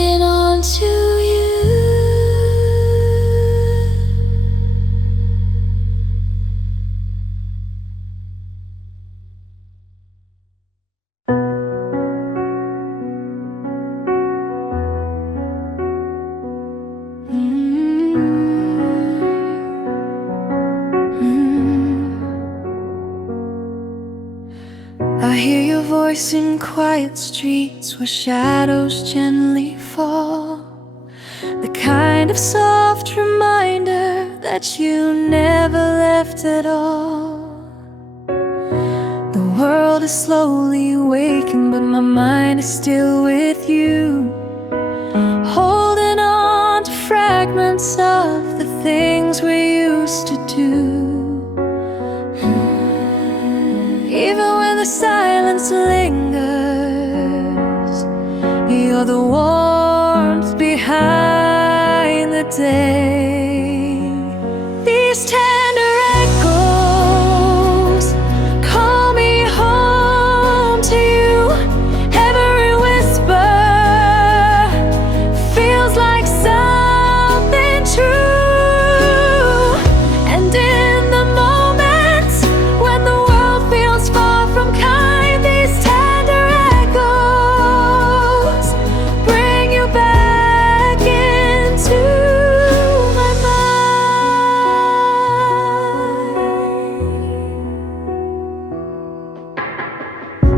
holding on to you. I hear your voice in quiet streets where shadows gently fall, the kind of soft reminder that you never left at all. The world is slowly waking, but my mind is still with you, holding on to fragments of the things we used to do. Even when the silence lingers, you're the warmth behind the day. These tender echoes call me home to you. Every whisper feels like something true. And in the moments when the world feels far from kind, these tender echoes bring you back into my mind.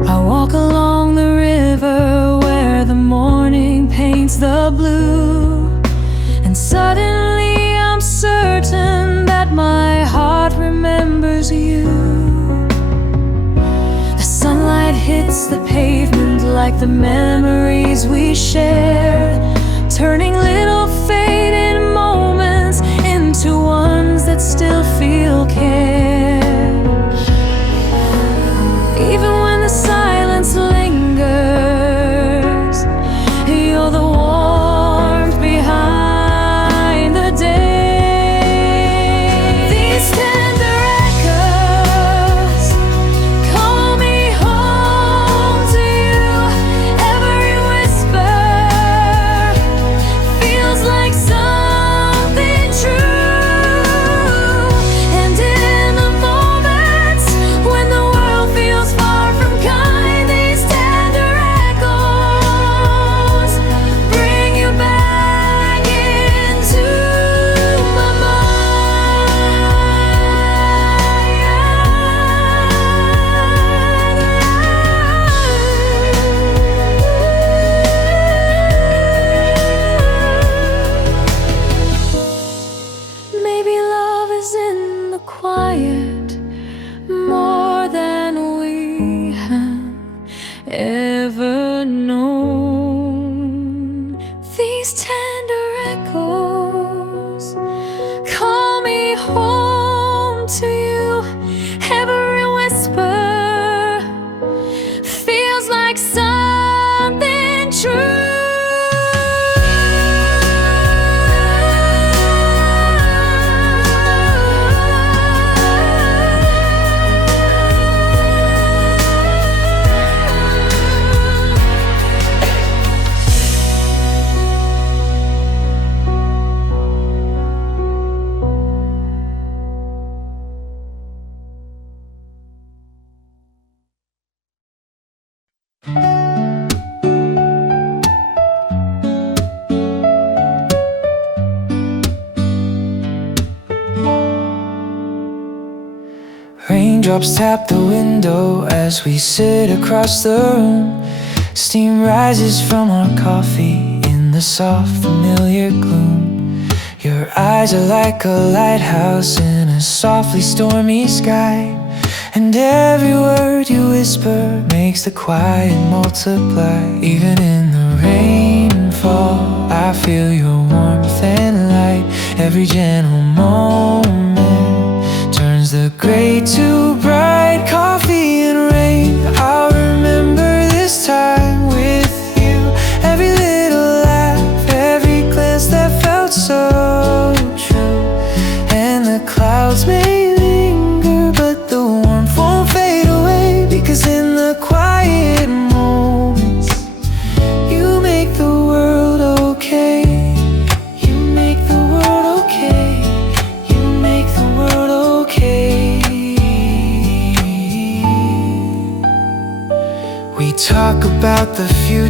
I walk along the river where the morning paints the blue, and suddenly I'm certain that my heart remembers you. The sunlight hits the pavement like the memories we shared, turning little faded moments into ones that still feel care. Even when the silence lingers, you're the warmth behind the day. These tender echoes call me home to you. Every whisper feels like something true. And in the moments when the world feels far from kind, these tender echoes bring you back into my mind. Maybe love is in the quiet more than we have ever known. These tender echoes call me home to you. Every whisper feels like something true. Raindrops tap the window as we sit across the room. Steam rises from our coffee in the soft, familiar gloom. Your eyes are like a lighthouse in a softly stormy sky, and every word you whisper makes the quiet multiply. Even in the rainfall, I feel your warmth and light. Every gentle moment turns the gray to bright. Coffee and rain, I'll remember this time with you. Every little laugh, every glance that felt so true. And the clouds may linger, but the warmth won't fade away, because in the quiet moments you make the world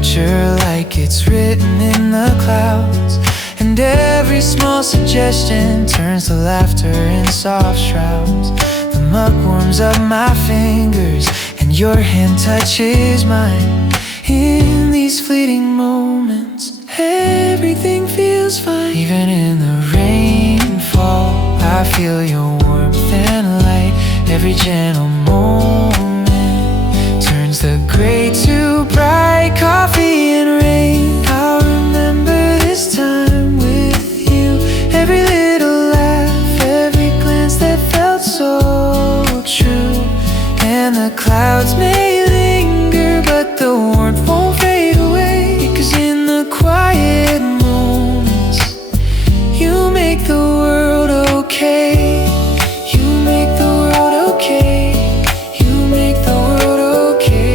future like it's written in the clouds. And every small suggestion turns to laughter in soft shrouds. The mug warms up my fingers and your hand touches mine. In these fleeting moments, everything feels fine. Even in the rainfall, I feel your warmth and light. Every gentle moment turns the gray to bright. Coffee and rain, I'll remember this time with you. Every little laugh, every glance that felt so true. And the clouds may linger, but the warmth won't fade away. 'Cause in the quiet moments, you make the world okay. You make the world okay. You make the world okay.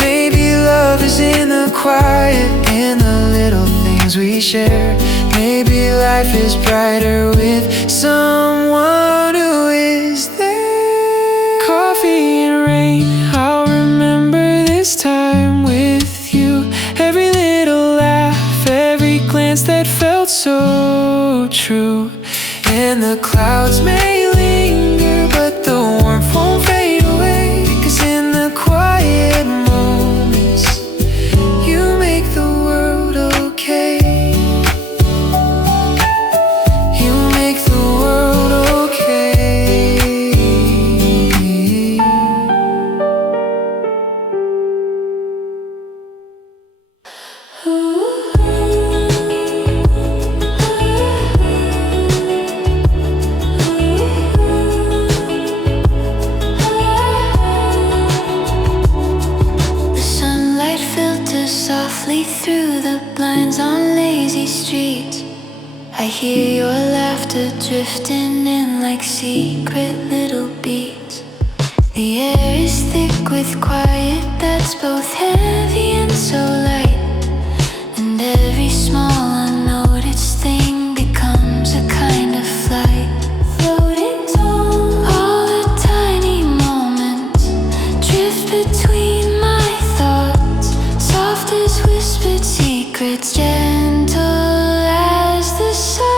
Maybe love is in the quiet, in the little things we share. Maybe life is brighter with someone who is there. Coffee and rain, I'll remember this time with you. Every little laugh, every glance that felt so true. And the clouds may linger, but the warmth won't fade away. 'Cause in the quiet moments, you make the world okay. I hear your laughter drifting in like secret little beats. The air is thick with quiet that's both heavy and so light. And every small unnoticed thing becomes a kind of flight. Floating tall, all the tiny moments drift between my thoughts. Soft as whispered secrets, gentle the sun.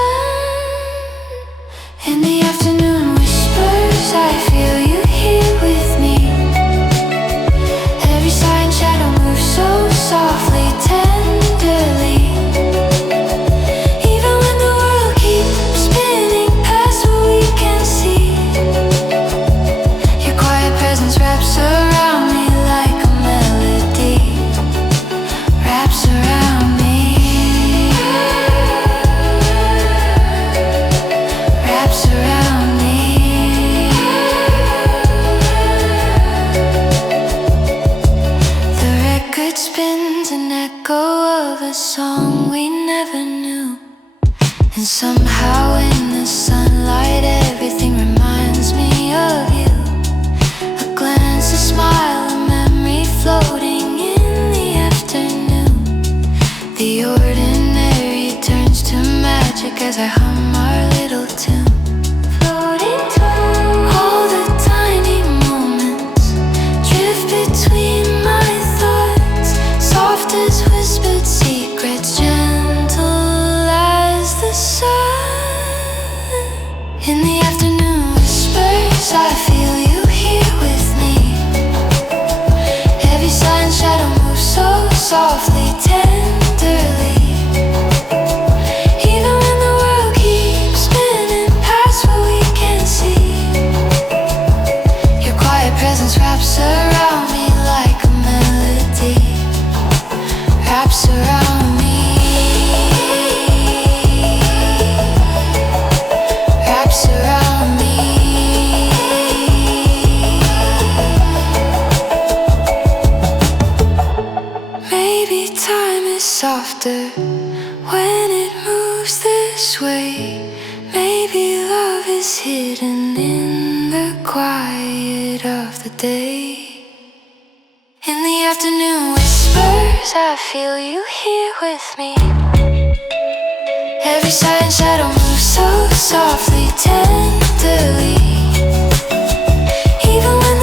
In the afternoon whispers, I feel you here with me. Every sigh and shadow moves so softly, tenderly. Even when the world keeps spinning past what we can see, your quiet presence wraps around me like a melody. Wraps around me. Spins an echo of a song we never knew. And somehow in the sunlight everything reminds me of you. A glance, a smile, a memory floating in the afternoon. The ordinary turns to magic as I hum our little tune. Floating through all the tiny moments, drift between my soft as whispered secrets, gentle as the sun. In the afternoon whispers, I feel you here with me. Every sigh and shadow moves so softly, tenderly. Even when the world keeps spinning past what we can see, your quiet presence wraps around me like a melody. Wraps around me. Wraps around me. Maybe time is softer when it moves this way. Maybe love is hidden in the quiet of the day. In the afternoon whispers, I feel you here with me. Every sigh and shadow moves so softly, tenderly. Even when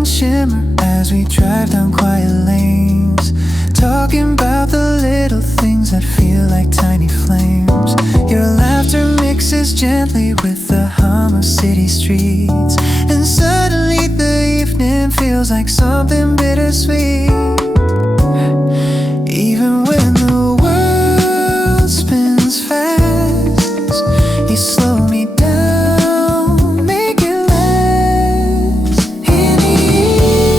and shimmer as we drive down quiet lanes, talking about the little things that feel like tiny flames. Your laughter mixes gently with the hum of city streets, and suddenly the evening feels like something bittersweet. Even when the world spins fast, you slow me down, make it last. In the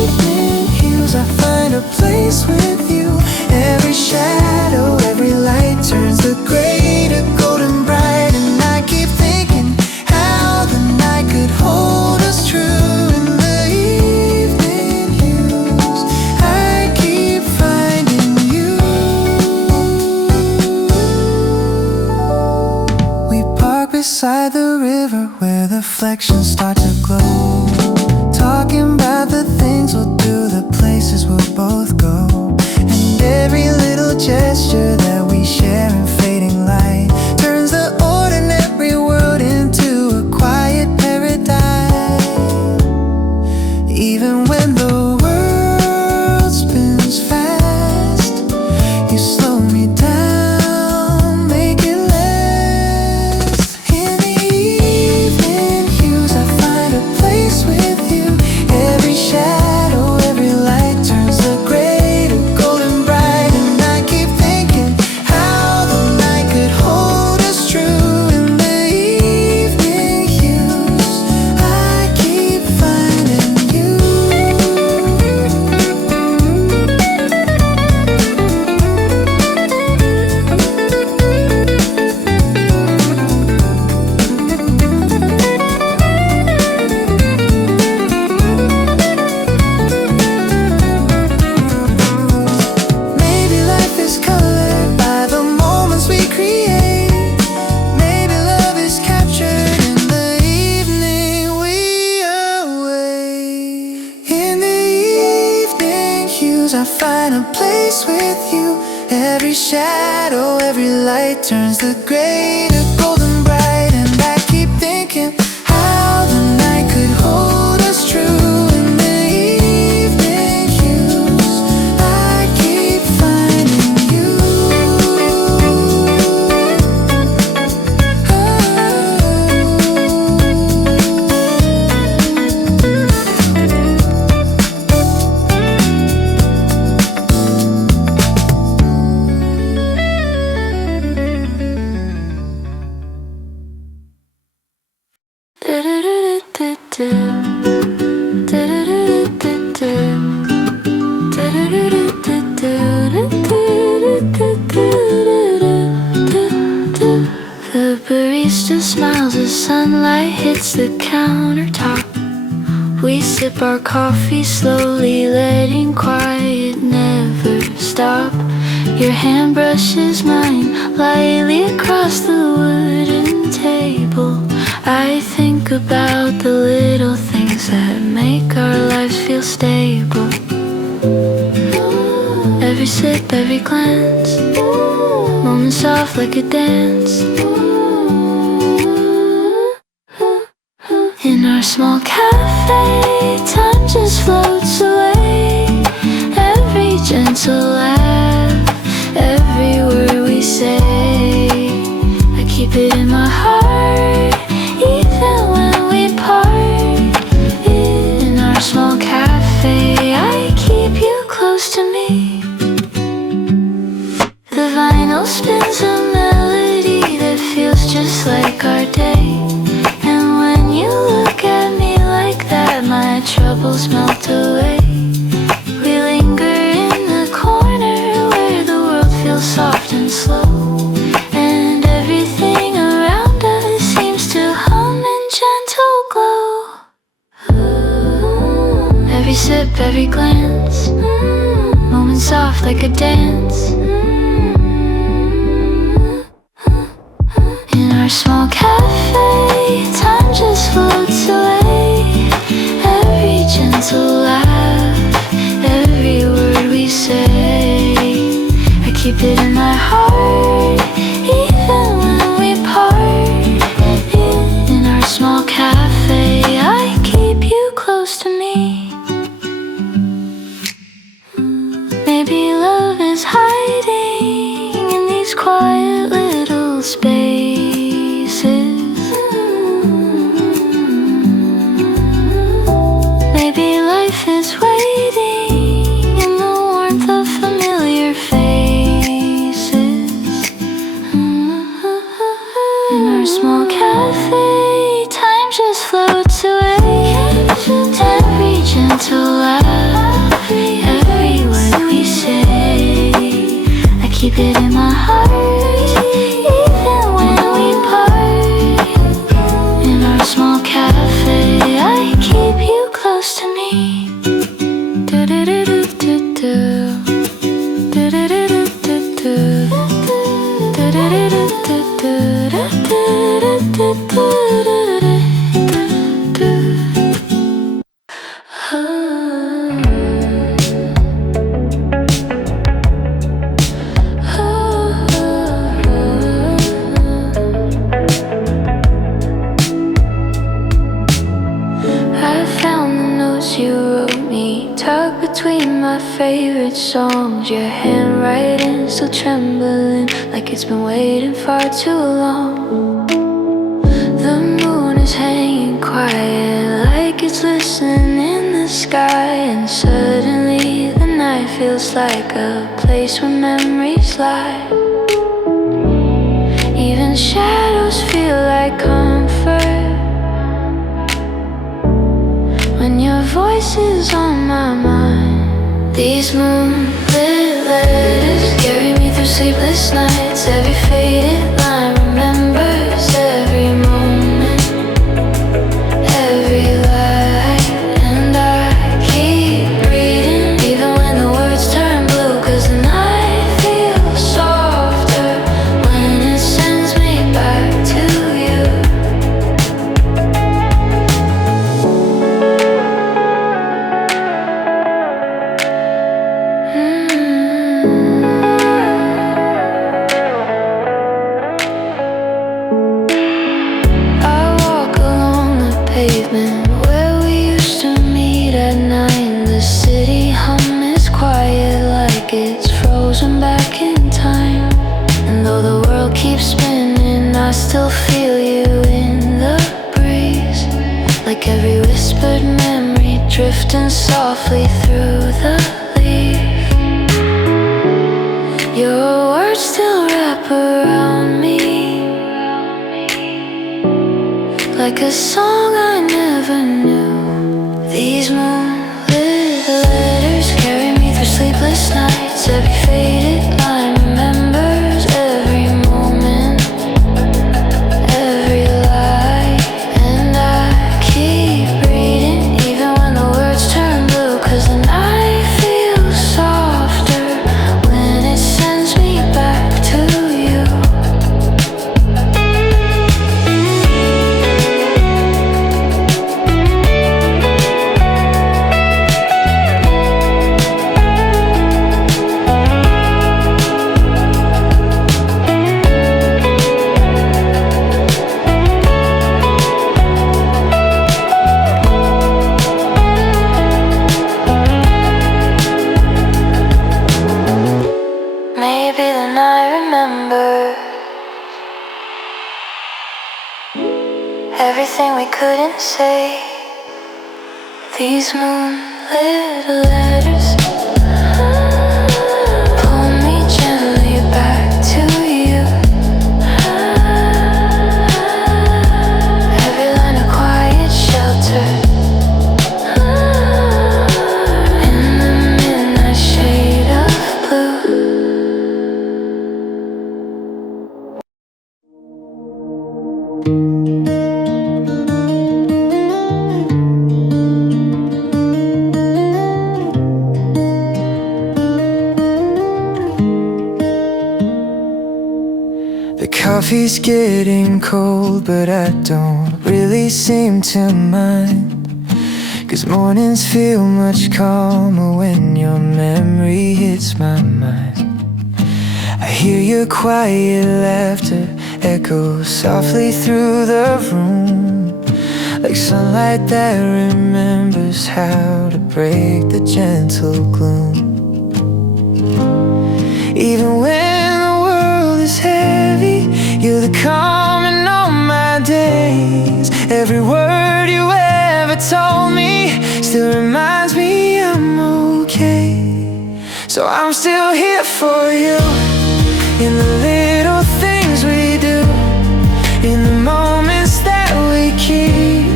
evening hues I find a place with you. Every shadow, every light turns the gray to golden bright. And I keep thinking how the night could hold us true. In the evening hues I keep finding you. We park beside the river where the reflections start to glow, talking about the things we'll do, the places we'll both go. And every little gesture that we share in fading light turns the ordinary world into a quiet paradise. Even when the world spins fast, you slow me down, make it last. In the evening hues I find a place with you. Every shadow, every light turns the gray to golden bright. And I keep thinking how the night could hold us true. In the evening hues I keep finding you. Maybe life is colored by the moments we create. Maybe love is captured in the evening we awake. In the evening hues I find a place with you. Every shadow, every light turns the gray to golden bright. And I keep thinking how the night could hold us true. In the evening hues I keep finding you. The barista smiles as sunlight hits the countertop. We sip our coffee slowly, letting quiet never stop. Your hand brushes mine lightly across the wooden table. I think about the little things that make our lives feel stable. Every sip, every glance, moments soft like a dance. In our small cafe, time just floats away. Every gentle laugh, every word we say, I keep it in my heart, even when we part. In our small cafe, I keep you close to me. The vinyl spins a melody that feels just like our day. And when you look at me like that, my troubles melt away. We linger in the corner where the world feels soft and slow, and everything around us seems to hum in gentle glow. Every sip, every glance, moments soft like a dance. In our small cafe, time just floats away. Every gentle laugh, every word we say, I keep it in my heart, even when we part. In our small cafe, I keep you close to me. close to me. Do-do-do-do-do-do. Do-do-do-do-do-do. Do-do-do-do-do-do. Between my favorite songs, your handwriting still trembling like it's been waiting far too long. The moon is hanging quiet like it's listening in the sky, and suddenly the night feels like a place where memories lie. Even shadows feel like comfort when your voice is on my mind. These moonlit letters carry me through sleepless nights. Every faded line remembers every moment, every light. And I keep reading even when the words turn blue, 'cause the night feels softer when it sends me back to you. Where we used to meet at 9, the city hum is quiet like it's frozen back in time. And though the world keeps spinning, I still feel you in the breeze, like every whispered memory drifting softly through the leaves. Your words still wrap around me like a song I never knew. These moonlit letters carry me through sleepless nights. Every faded line remembers every moment, every light. And I keep reading even when the words turn blue, 'cause the night feels softer when it sends me back to you. Maybe then I remember everything we couldn't say. These moonlit letters pull me gently back to you. Every line a quiet shelter in the midnight shade of blue. The coffee's getting cold, but I don't really seem to mind, 'cause mornings feel much calmer when your memory hits my mind. I hear your quiet laughter echo softly through the room, like sunlight that remembers how to break the gentle gloom. Even when the world is heavy, you're the calm in all my days. Every word you ever told me still reminds me I'm okay. So I'm still here for you, in the little things we do, in the moments that we keep,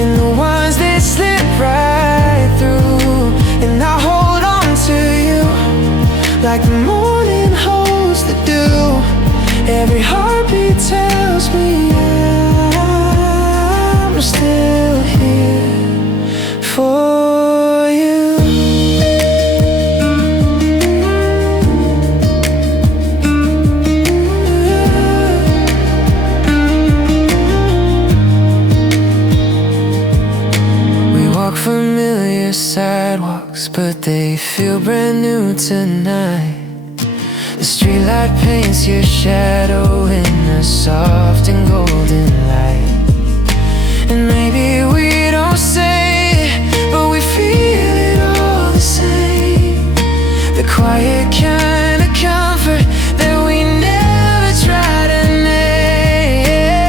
in the ones that slip right through. And I hold on to you like the morning holds the dew. Every heartbeat tells me I'm still here for for you. We walk familiar sidewalks, but they feel brand new tonight. The streetlight paints your shadow in a soft and golden light. And maybe we don't say it, but we feel it all the same. The quiet kind of comfort that we never try to nail.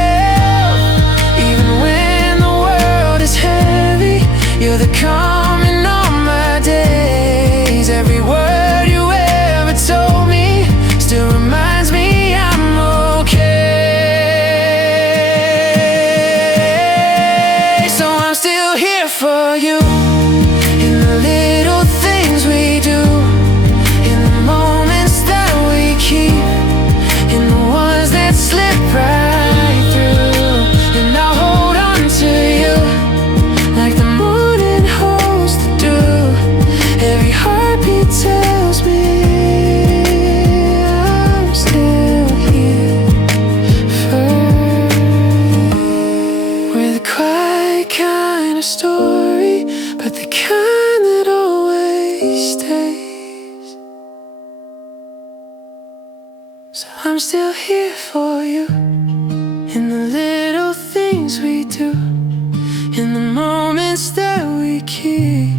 Even when the world is heavy, you're the calm in all my days. Every word you ever told me still reminds me I'm okay. So I'm still here for you, in the little things we do, in the moments that we keep, in the ones that slip right through. And I'll hold on to you like the moon and holds the dew. Every heartbeat tells me I'm still here for you. We're the quiet kind of story, but the kind that always stays. So I'm still here for you, in the little things we do, in the moments that we keep,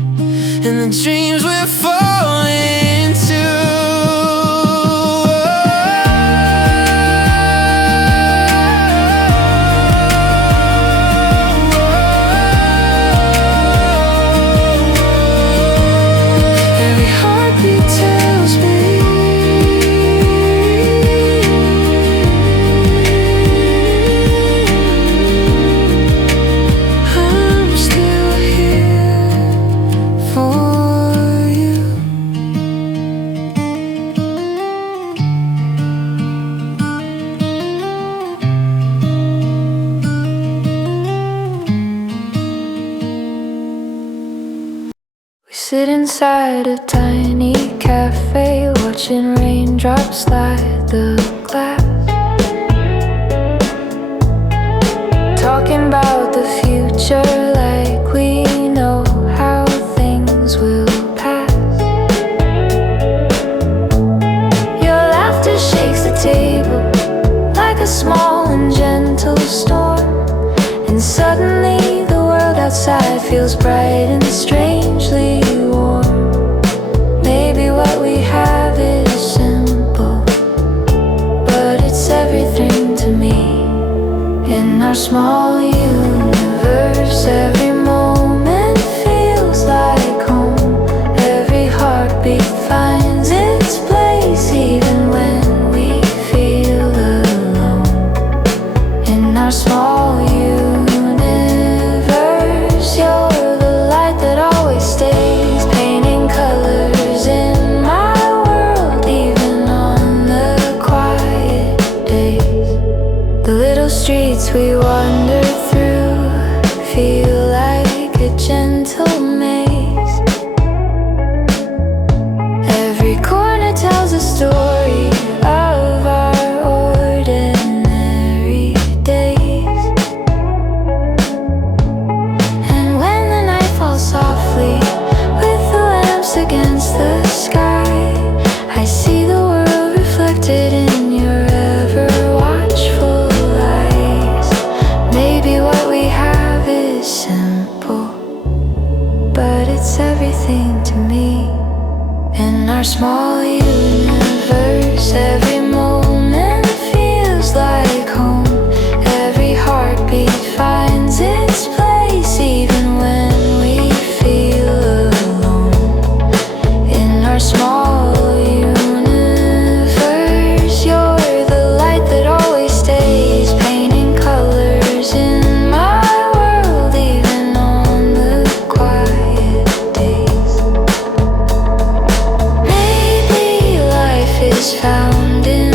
in the dreams we're falling into. Every heartbeat tells me I'm still here for you. We sit inside a tiny cafe, watching raindrops slide the glass, talking about the future like we know how things will pass. Your laughter shakes the table like a small and gentle storm, and suddenly the world outside feels bright and strangely warm. Maybe what we have is simple, but it's everything to me. In our small universe, every moment feels like home. Every heartbeat finds its place, even when we feel alone. In our small universe, you're the light that always stays, painting colors in my world, even on the quiet days. The little streets we wander through feel like a gentle maze. Every corner tells a story of our ordinary days. And when the night falls softly with the lamps against the sky, I see the world reflected in your ever watchful eyes. Maybe what we have is simple, but it's everything to me. In our small universe, every moment feels like home. Every heartbeat finds its place, even when we feel alone. In our small universe, you're the light that always stays, painting colors in my world, even on the quiet days. Maybe life is found in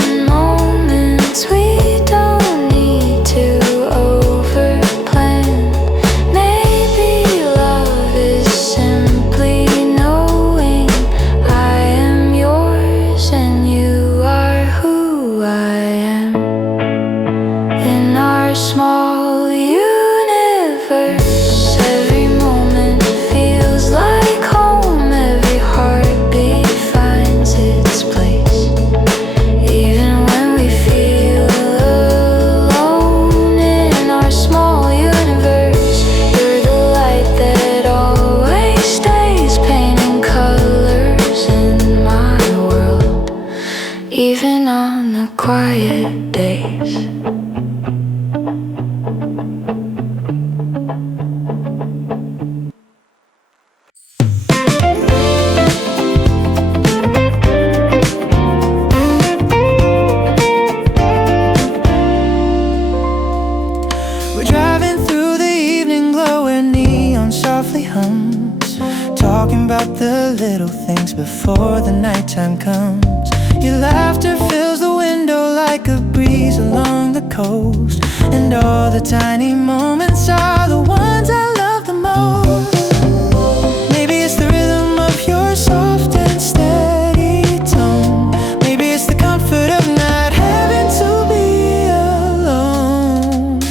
talking about the little things before the nighttime comes. Your laughter fills the window like a breeze along the coast, and all the tiny moments are the ones I love the most. Maybe it's the rhythm of your soft and steady tone. Maybe it's the comfort of not having to be alone.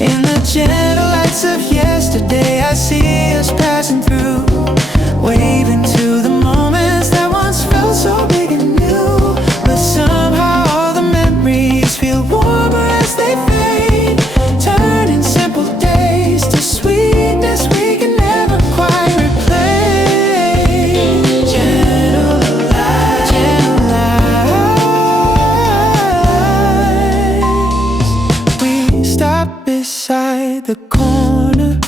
In the gentle lights of yesterday, I see us passing through, waving to the moments that once felt so big and new. But somehow all the memories feel warmer as they fade, turning simple days to sweetness we can never quite replace. Gentle lights, gentle lights. We stop beside the corner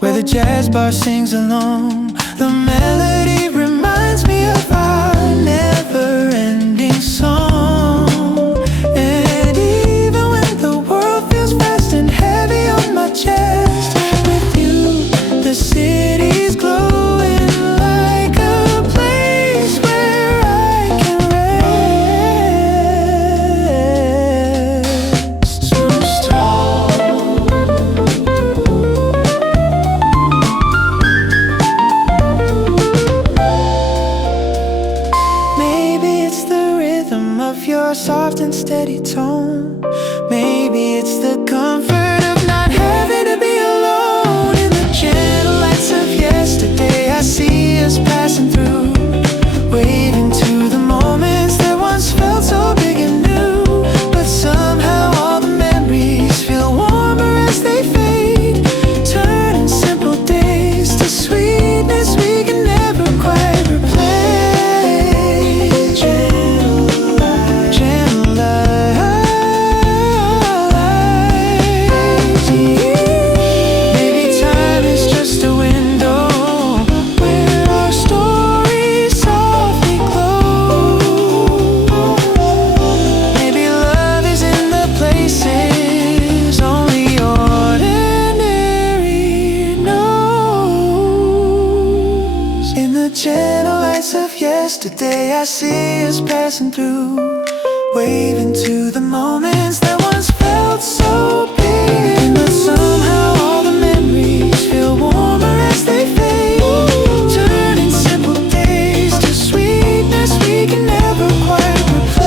where the jazz bar sings along. The melody reminds me of our never-ending song. And even when the world feels fast and heavy on my chest, with you, the city's glowing like a place where I can rest. So strong. Your soft and steady tone. Maybe it's the comfort of not having to be alone. In the gentle lights of yesterday, I see us passing through, waving to the moments that once felt so big and new. But somehow all the memories feel warmer as they fade, turning simple days to sweetness we can never quite replace. Yesterday I see us passing through, waving to the moments that once felt so big. But somehow all the memories feel warmer as they fade, turning simple days to sweetness we can never quite replace.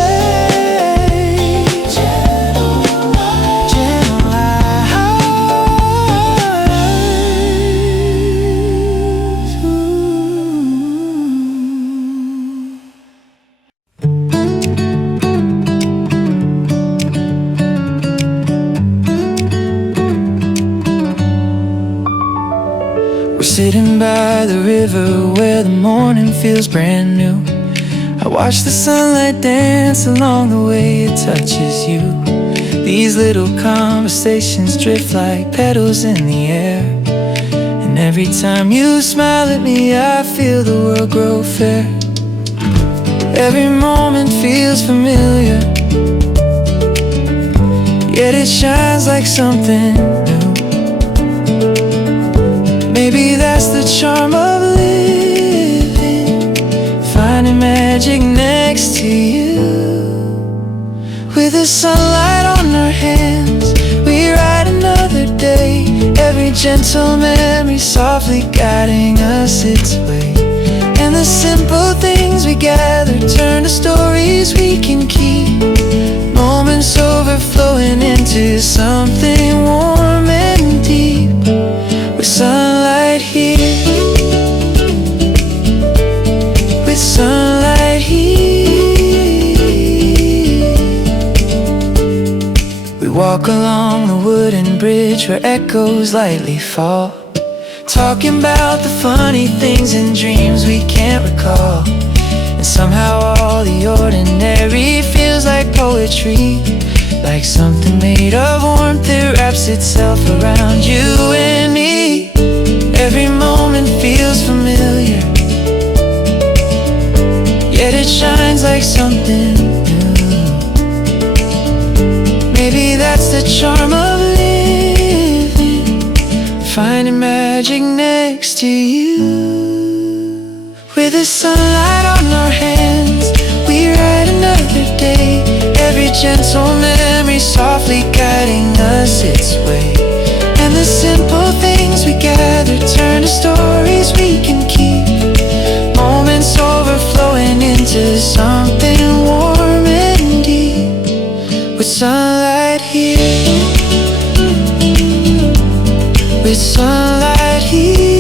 Gentle light, gentle sitting by the river where the morning feels brand new. I watch the sunlight dance along the way it touches you. These little conversations drift like petals in the air, and every time you smile at me I feel the world grow fair. Every moment feels familiar, yet it shines like something new. Maybe that's the charm of living, finding magic next to you. With the sunlight on our hands, we write another day, every gentle memory softly guiding us its way. And the simple things we gather turn to stories we can keep, moments overflowing into something warm and deep. With sunlight here, with sunlight here, we walk along the wooden bridge where echoes lightly fall, talking about the funny things and dreams we can't recall. And somehow all the ordinary feels like poetry, like something made of warmth that wraps itself around you and me. Every moment feels familiar, yet it shines like something new. Maybe that's the charm of living, finding magic next to you. With the sunlight on our hands, we write another day. Every gentle memory softly guiding us its way. And the simple things we gather turn to stories we can keep. Moments overflowing into something warm and deep. With sunlight here, with sunlight here.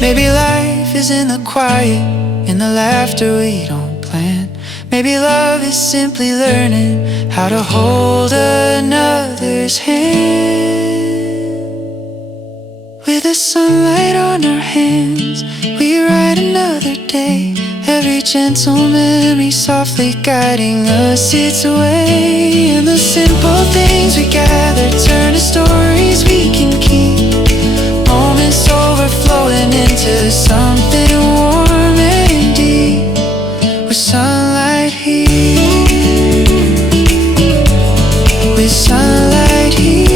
Maybe life is in the quiet, in the laughter we don't plan. Maybe love is simply learning how to hold another's hand. With the sunlight on our hands, we write another day. Every gentle memory softly guiding us its way. And the simple things we gather turn to stories we can keep. Moments overflowing into something warm and deep. With sunlight here, with sunlight here.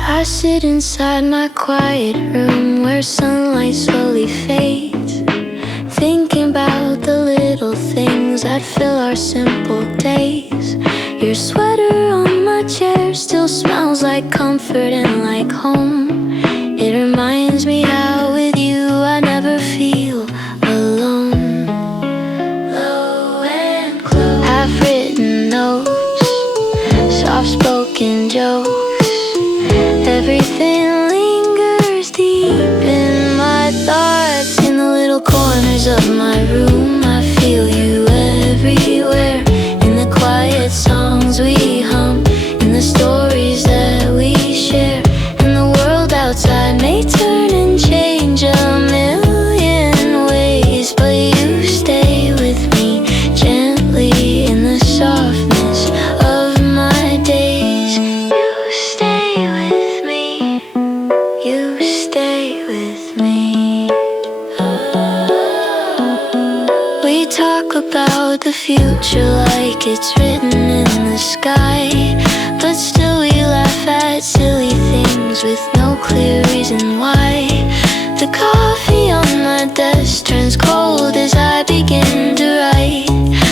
I sit inside my quiet room where sunlight slowly fades, thinking about the little things that fill our simple days. Your sweater on my chair still smells like comfort and like home. It reminds me how with you I never feel alone. Low and close, half-written notes, soft-spoken jokes. Everything lingers deep in my thoughts. In the little corners of my room, I feel you everywhere. In the quiet songs we hum, in the stories that we share. And the world outside may turn and change a million ways, but you stay with me gently in the softness of my days. You stay with me. You stay with me. We talk about the future like it's written in the sky, but still we laugh at silly things with no clear reason why. The coffee on my desk turns cold as I begin to write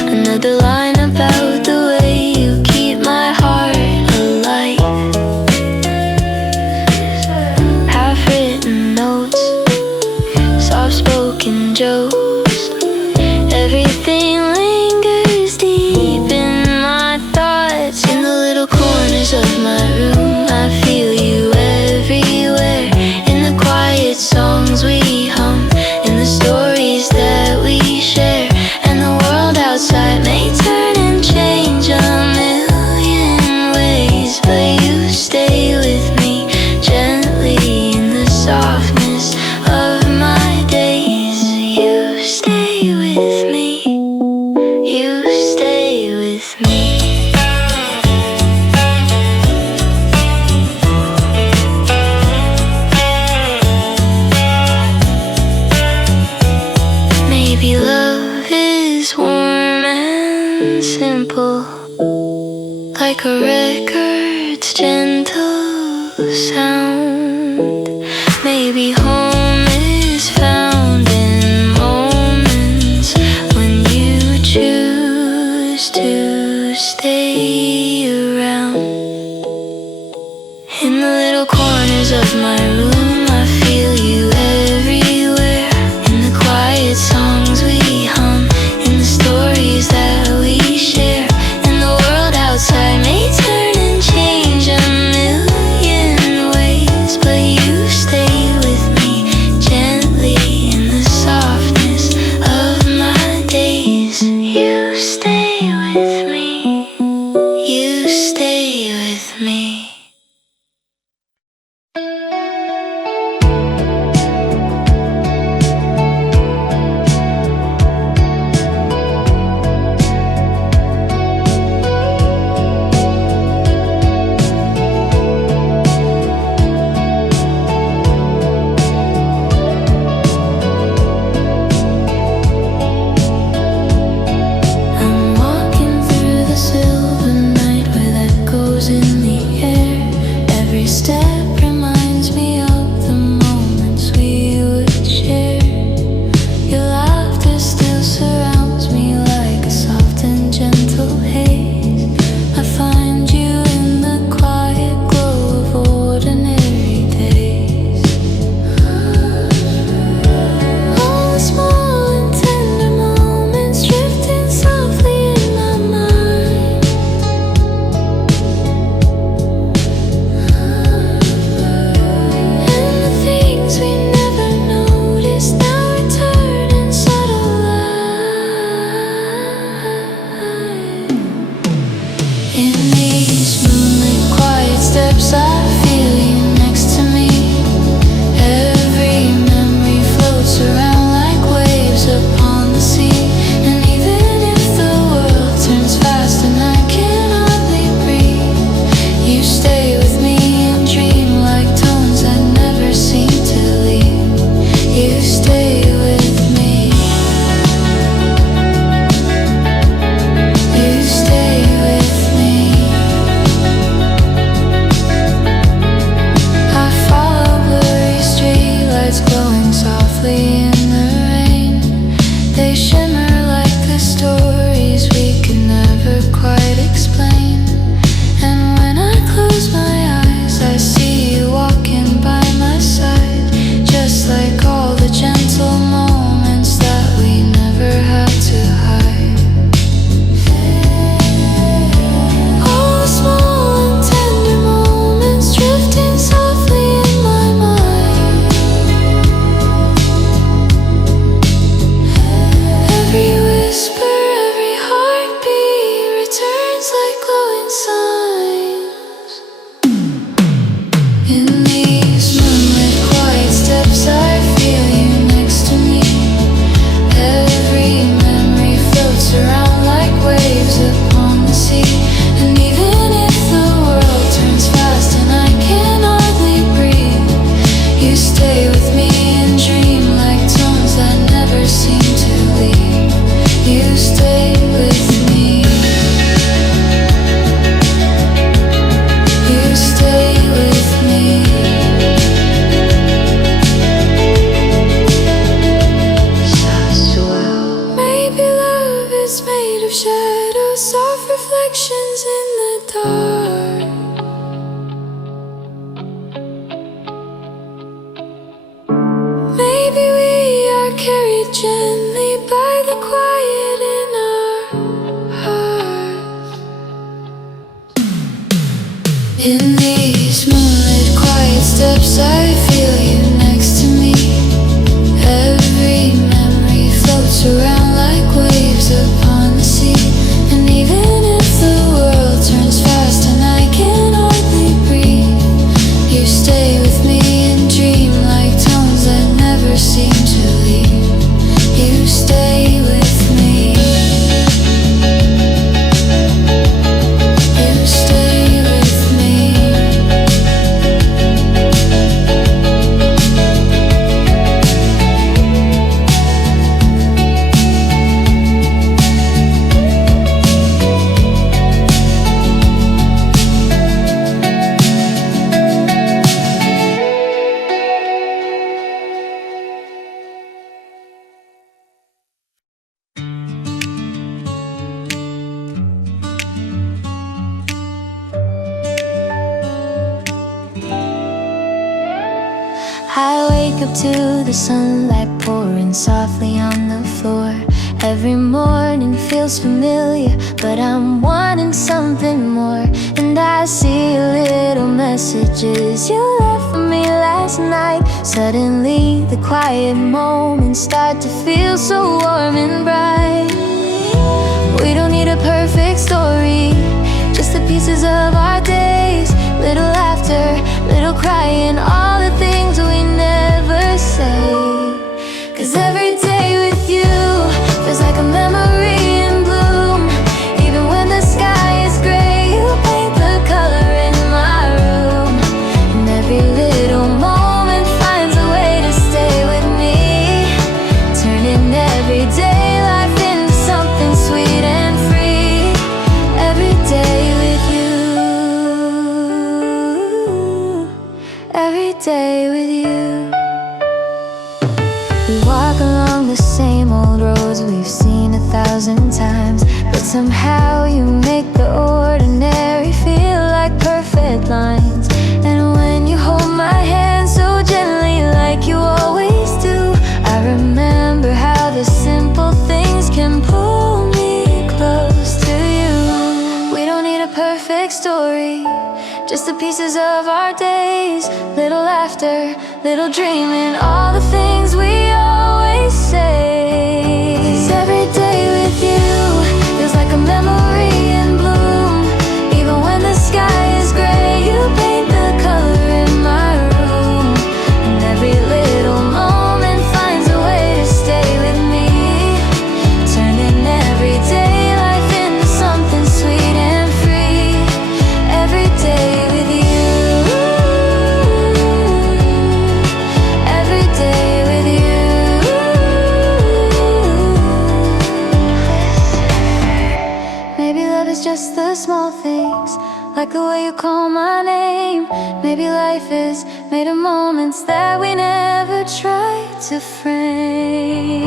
another line about the way you keep my heart alive. Half-written notes, soft-spoken jokes. Everything lingers deep in my thoughts. In the little corners of my room, I feel you everywhere. In the quiet songs we hum, in the stories that we share. And the world outside may turn and change a million ways, but you stay with me gently in the softness of my days. You stay with me. You stay with me. Maybe love is warm and simple, like a record's gentle sound. Maybe home is found in moments when you choose to stay around. In the little corners of my room, I feel you everywhere. In the quiet songs we hum, in the stories that we share. And the world outside may turn and change a million ways, is made of shadows, soft reflections in the dark. Maybe we are carried gently by the quiet in our hearts. In these moonlit quiet steps, I feel you next to me. Every memory floats around like waves upon the sea. And even if the world turns fast and I can hardly breathe, you stay with me and dream like tones that never seem to leave. You stay with me. You stay with me. I wake up to the sunlight pouring softly on the floor. Every morning feels familiar, but I'm wanting something more. And I see little messages you left for me last night. Suddenly the quiet moments start to feel so warm and bright. We don't need a perfect story, just the pieces of our days. Little laughter, little crying, all the things we never say. 'Cause every day with you feels like a memory in bloom. Even when the sky is gray, you paint the color in my room. And every little moment finds a way to stay with me, turning everyday life into something sweet and free. Every day with you, every day with you. We walk along the same old roads we've seen 1,000 times, but somehow you make the ordinary feel like perfect lines. And when you hold my hand so gently like you always do, I remember how the simple things can pull me close to you. We don't need a perfect story, just the pieces of our days. Little laughter, little dreaming, all the things we always say. 'Cause every day with you feels like a memory in bloom. Even when the sky is gray, you paint the color in my room. And every little moment finds a way to stay with me, turning everyday life into something sweet and free. Every day with you, every day with you. Maybe love is just the small things, like the way you call my name. Maybe life is made of moments that we never tried to frame.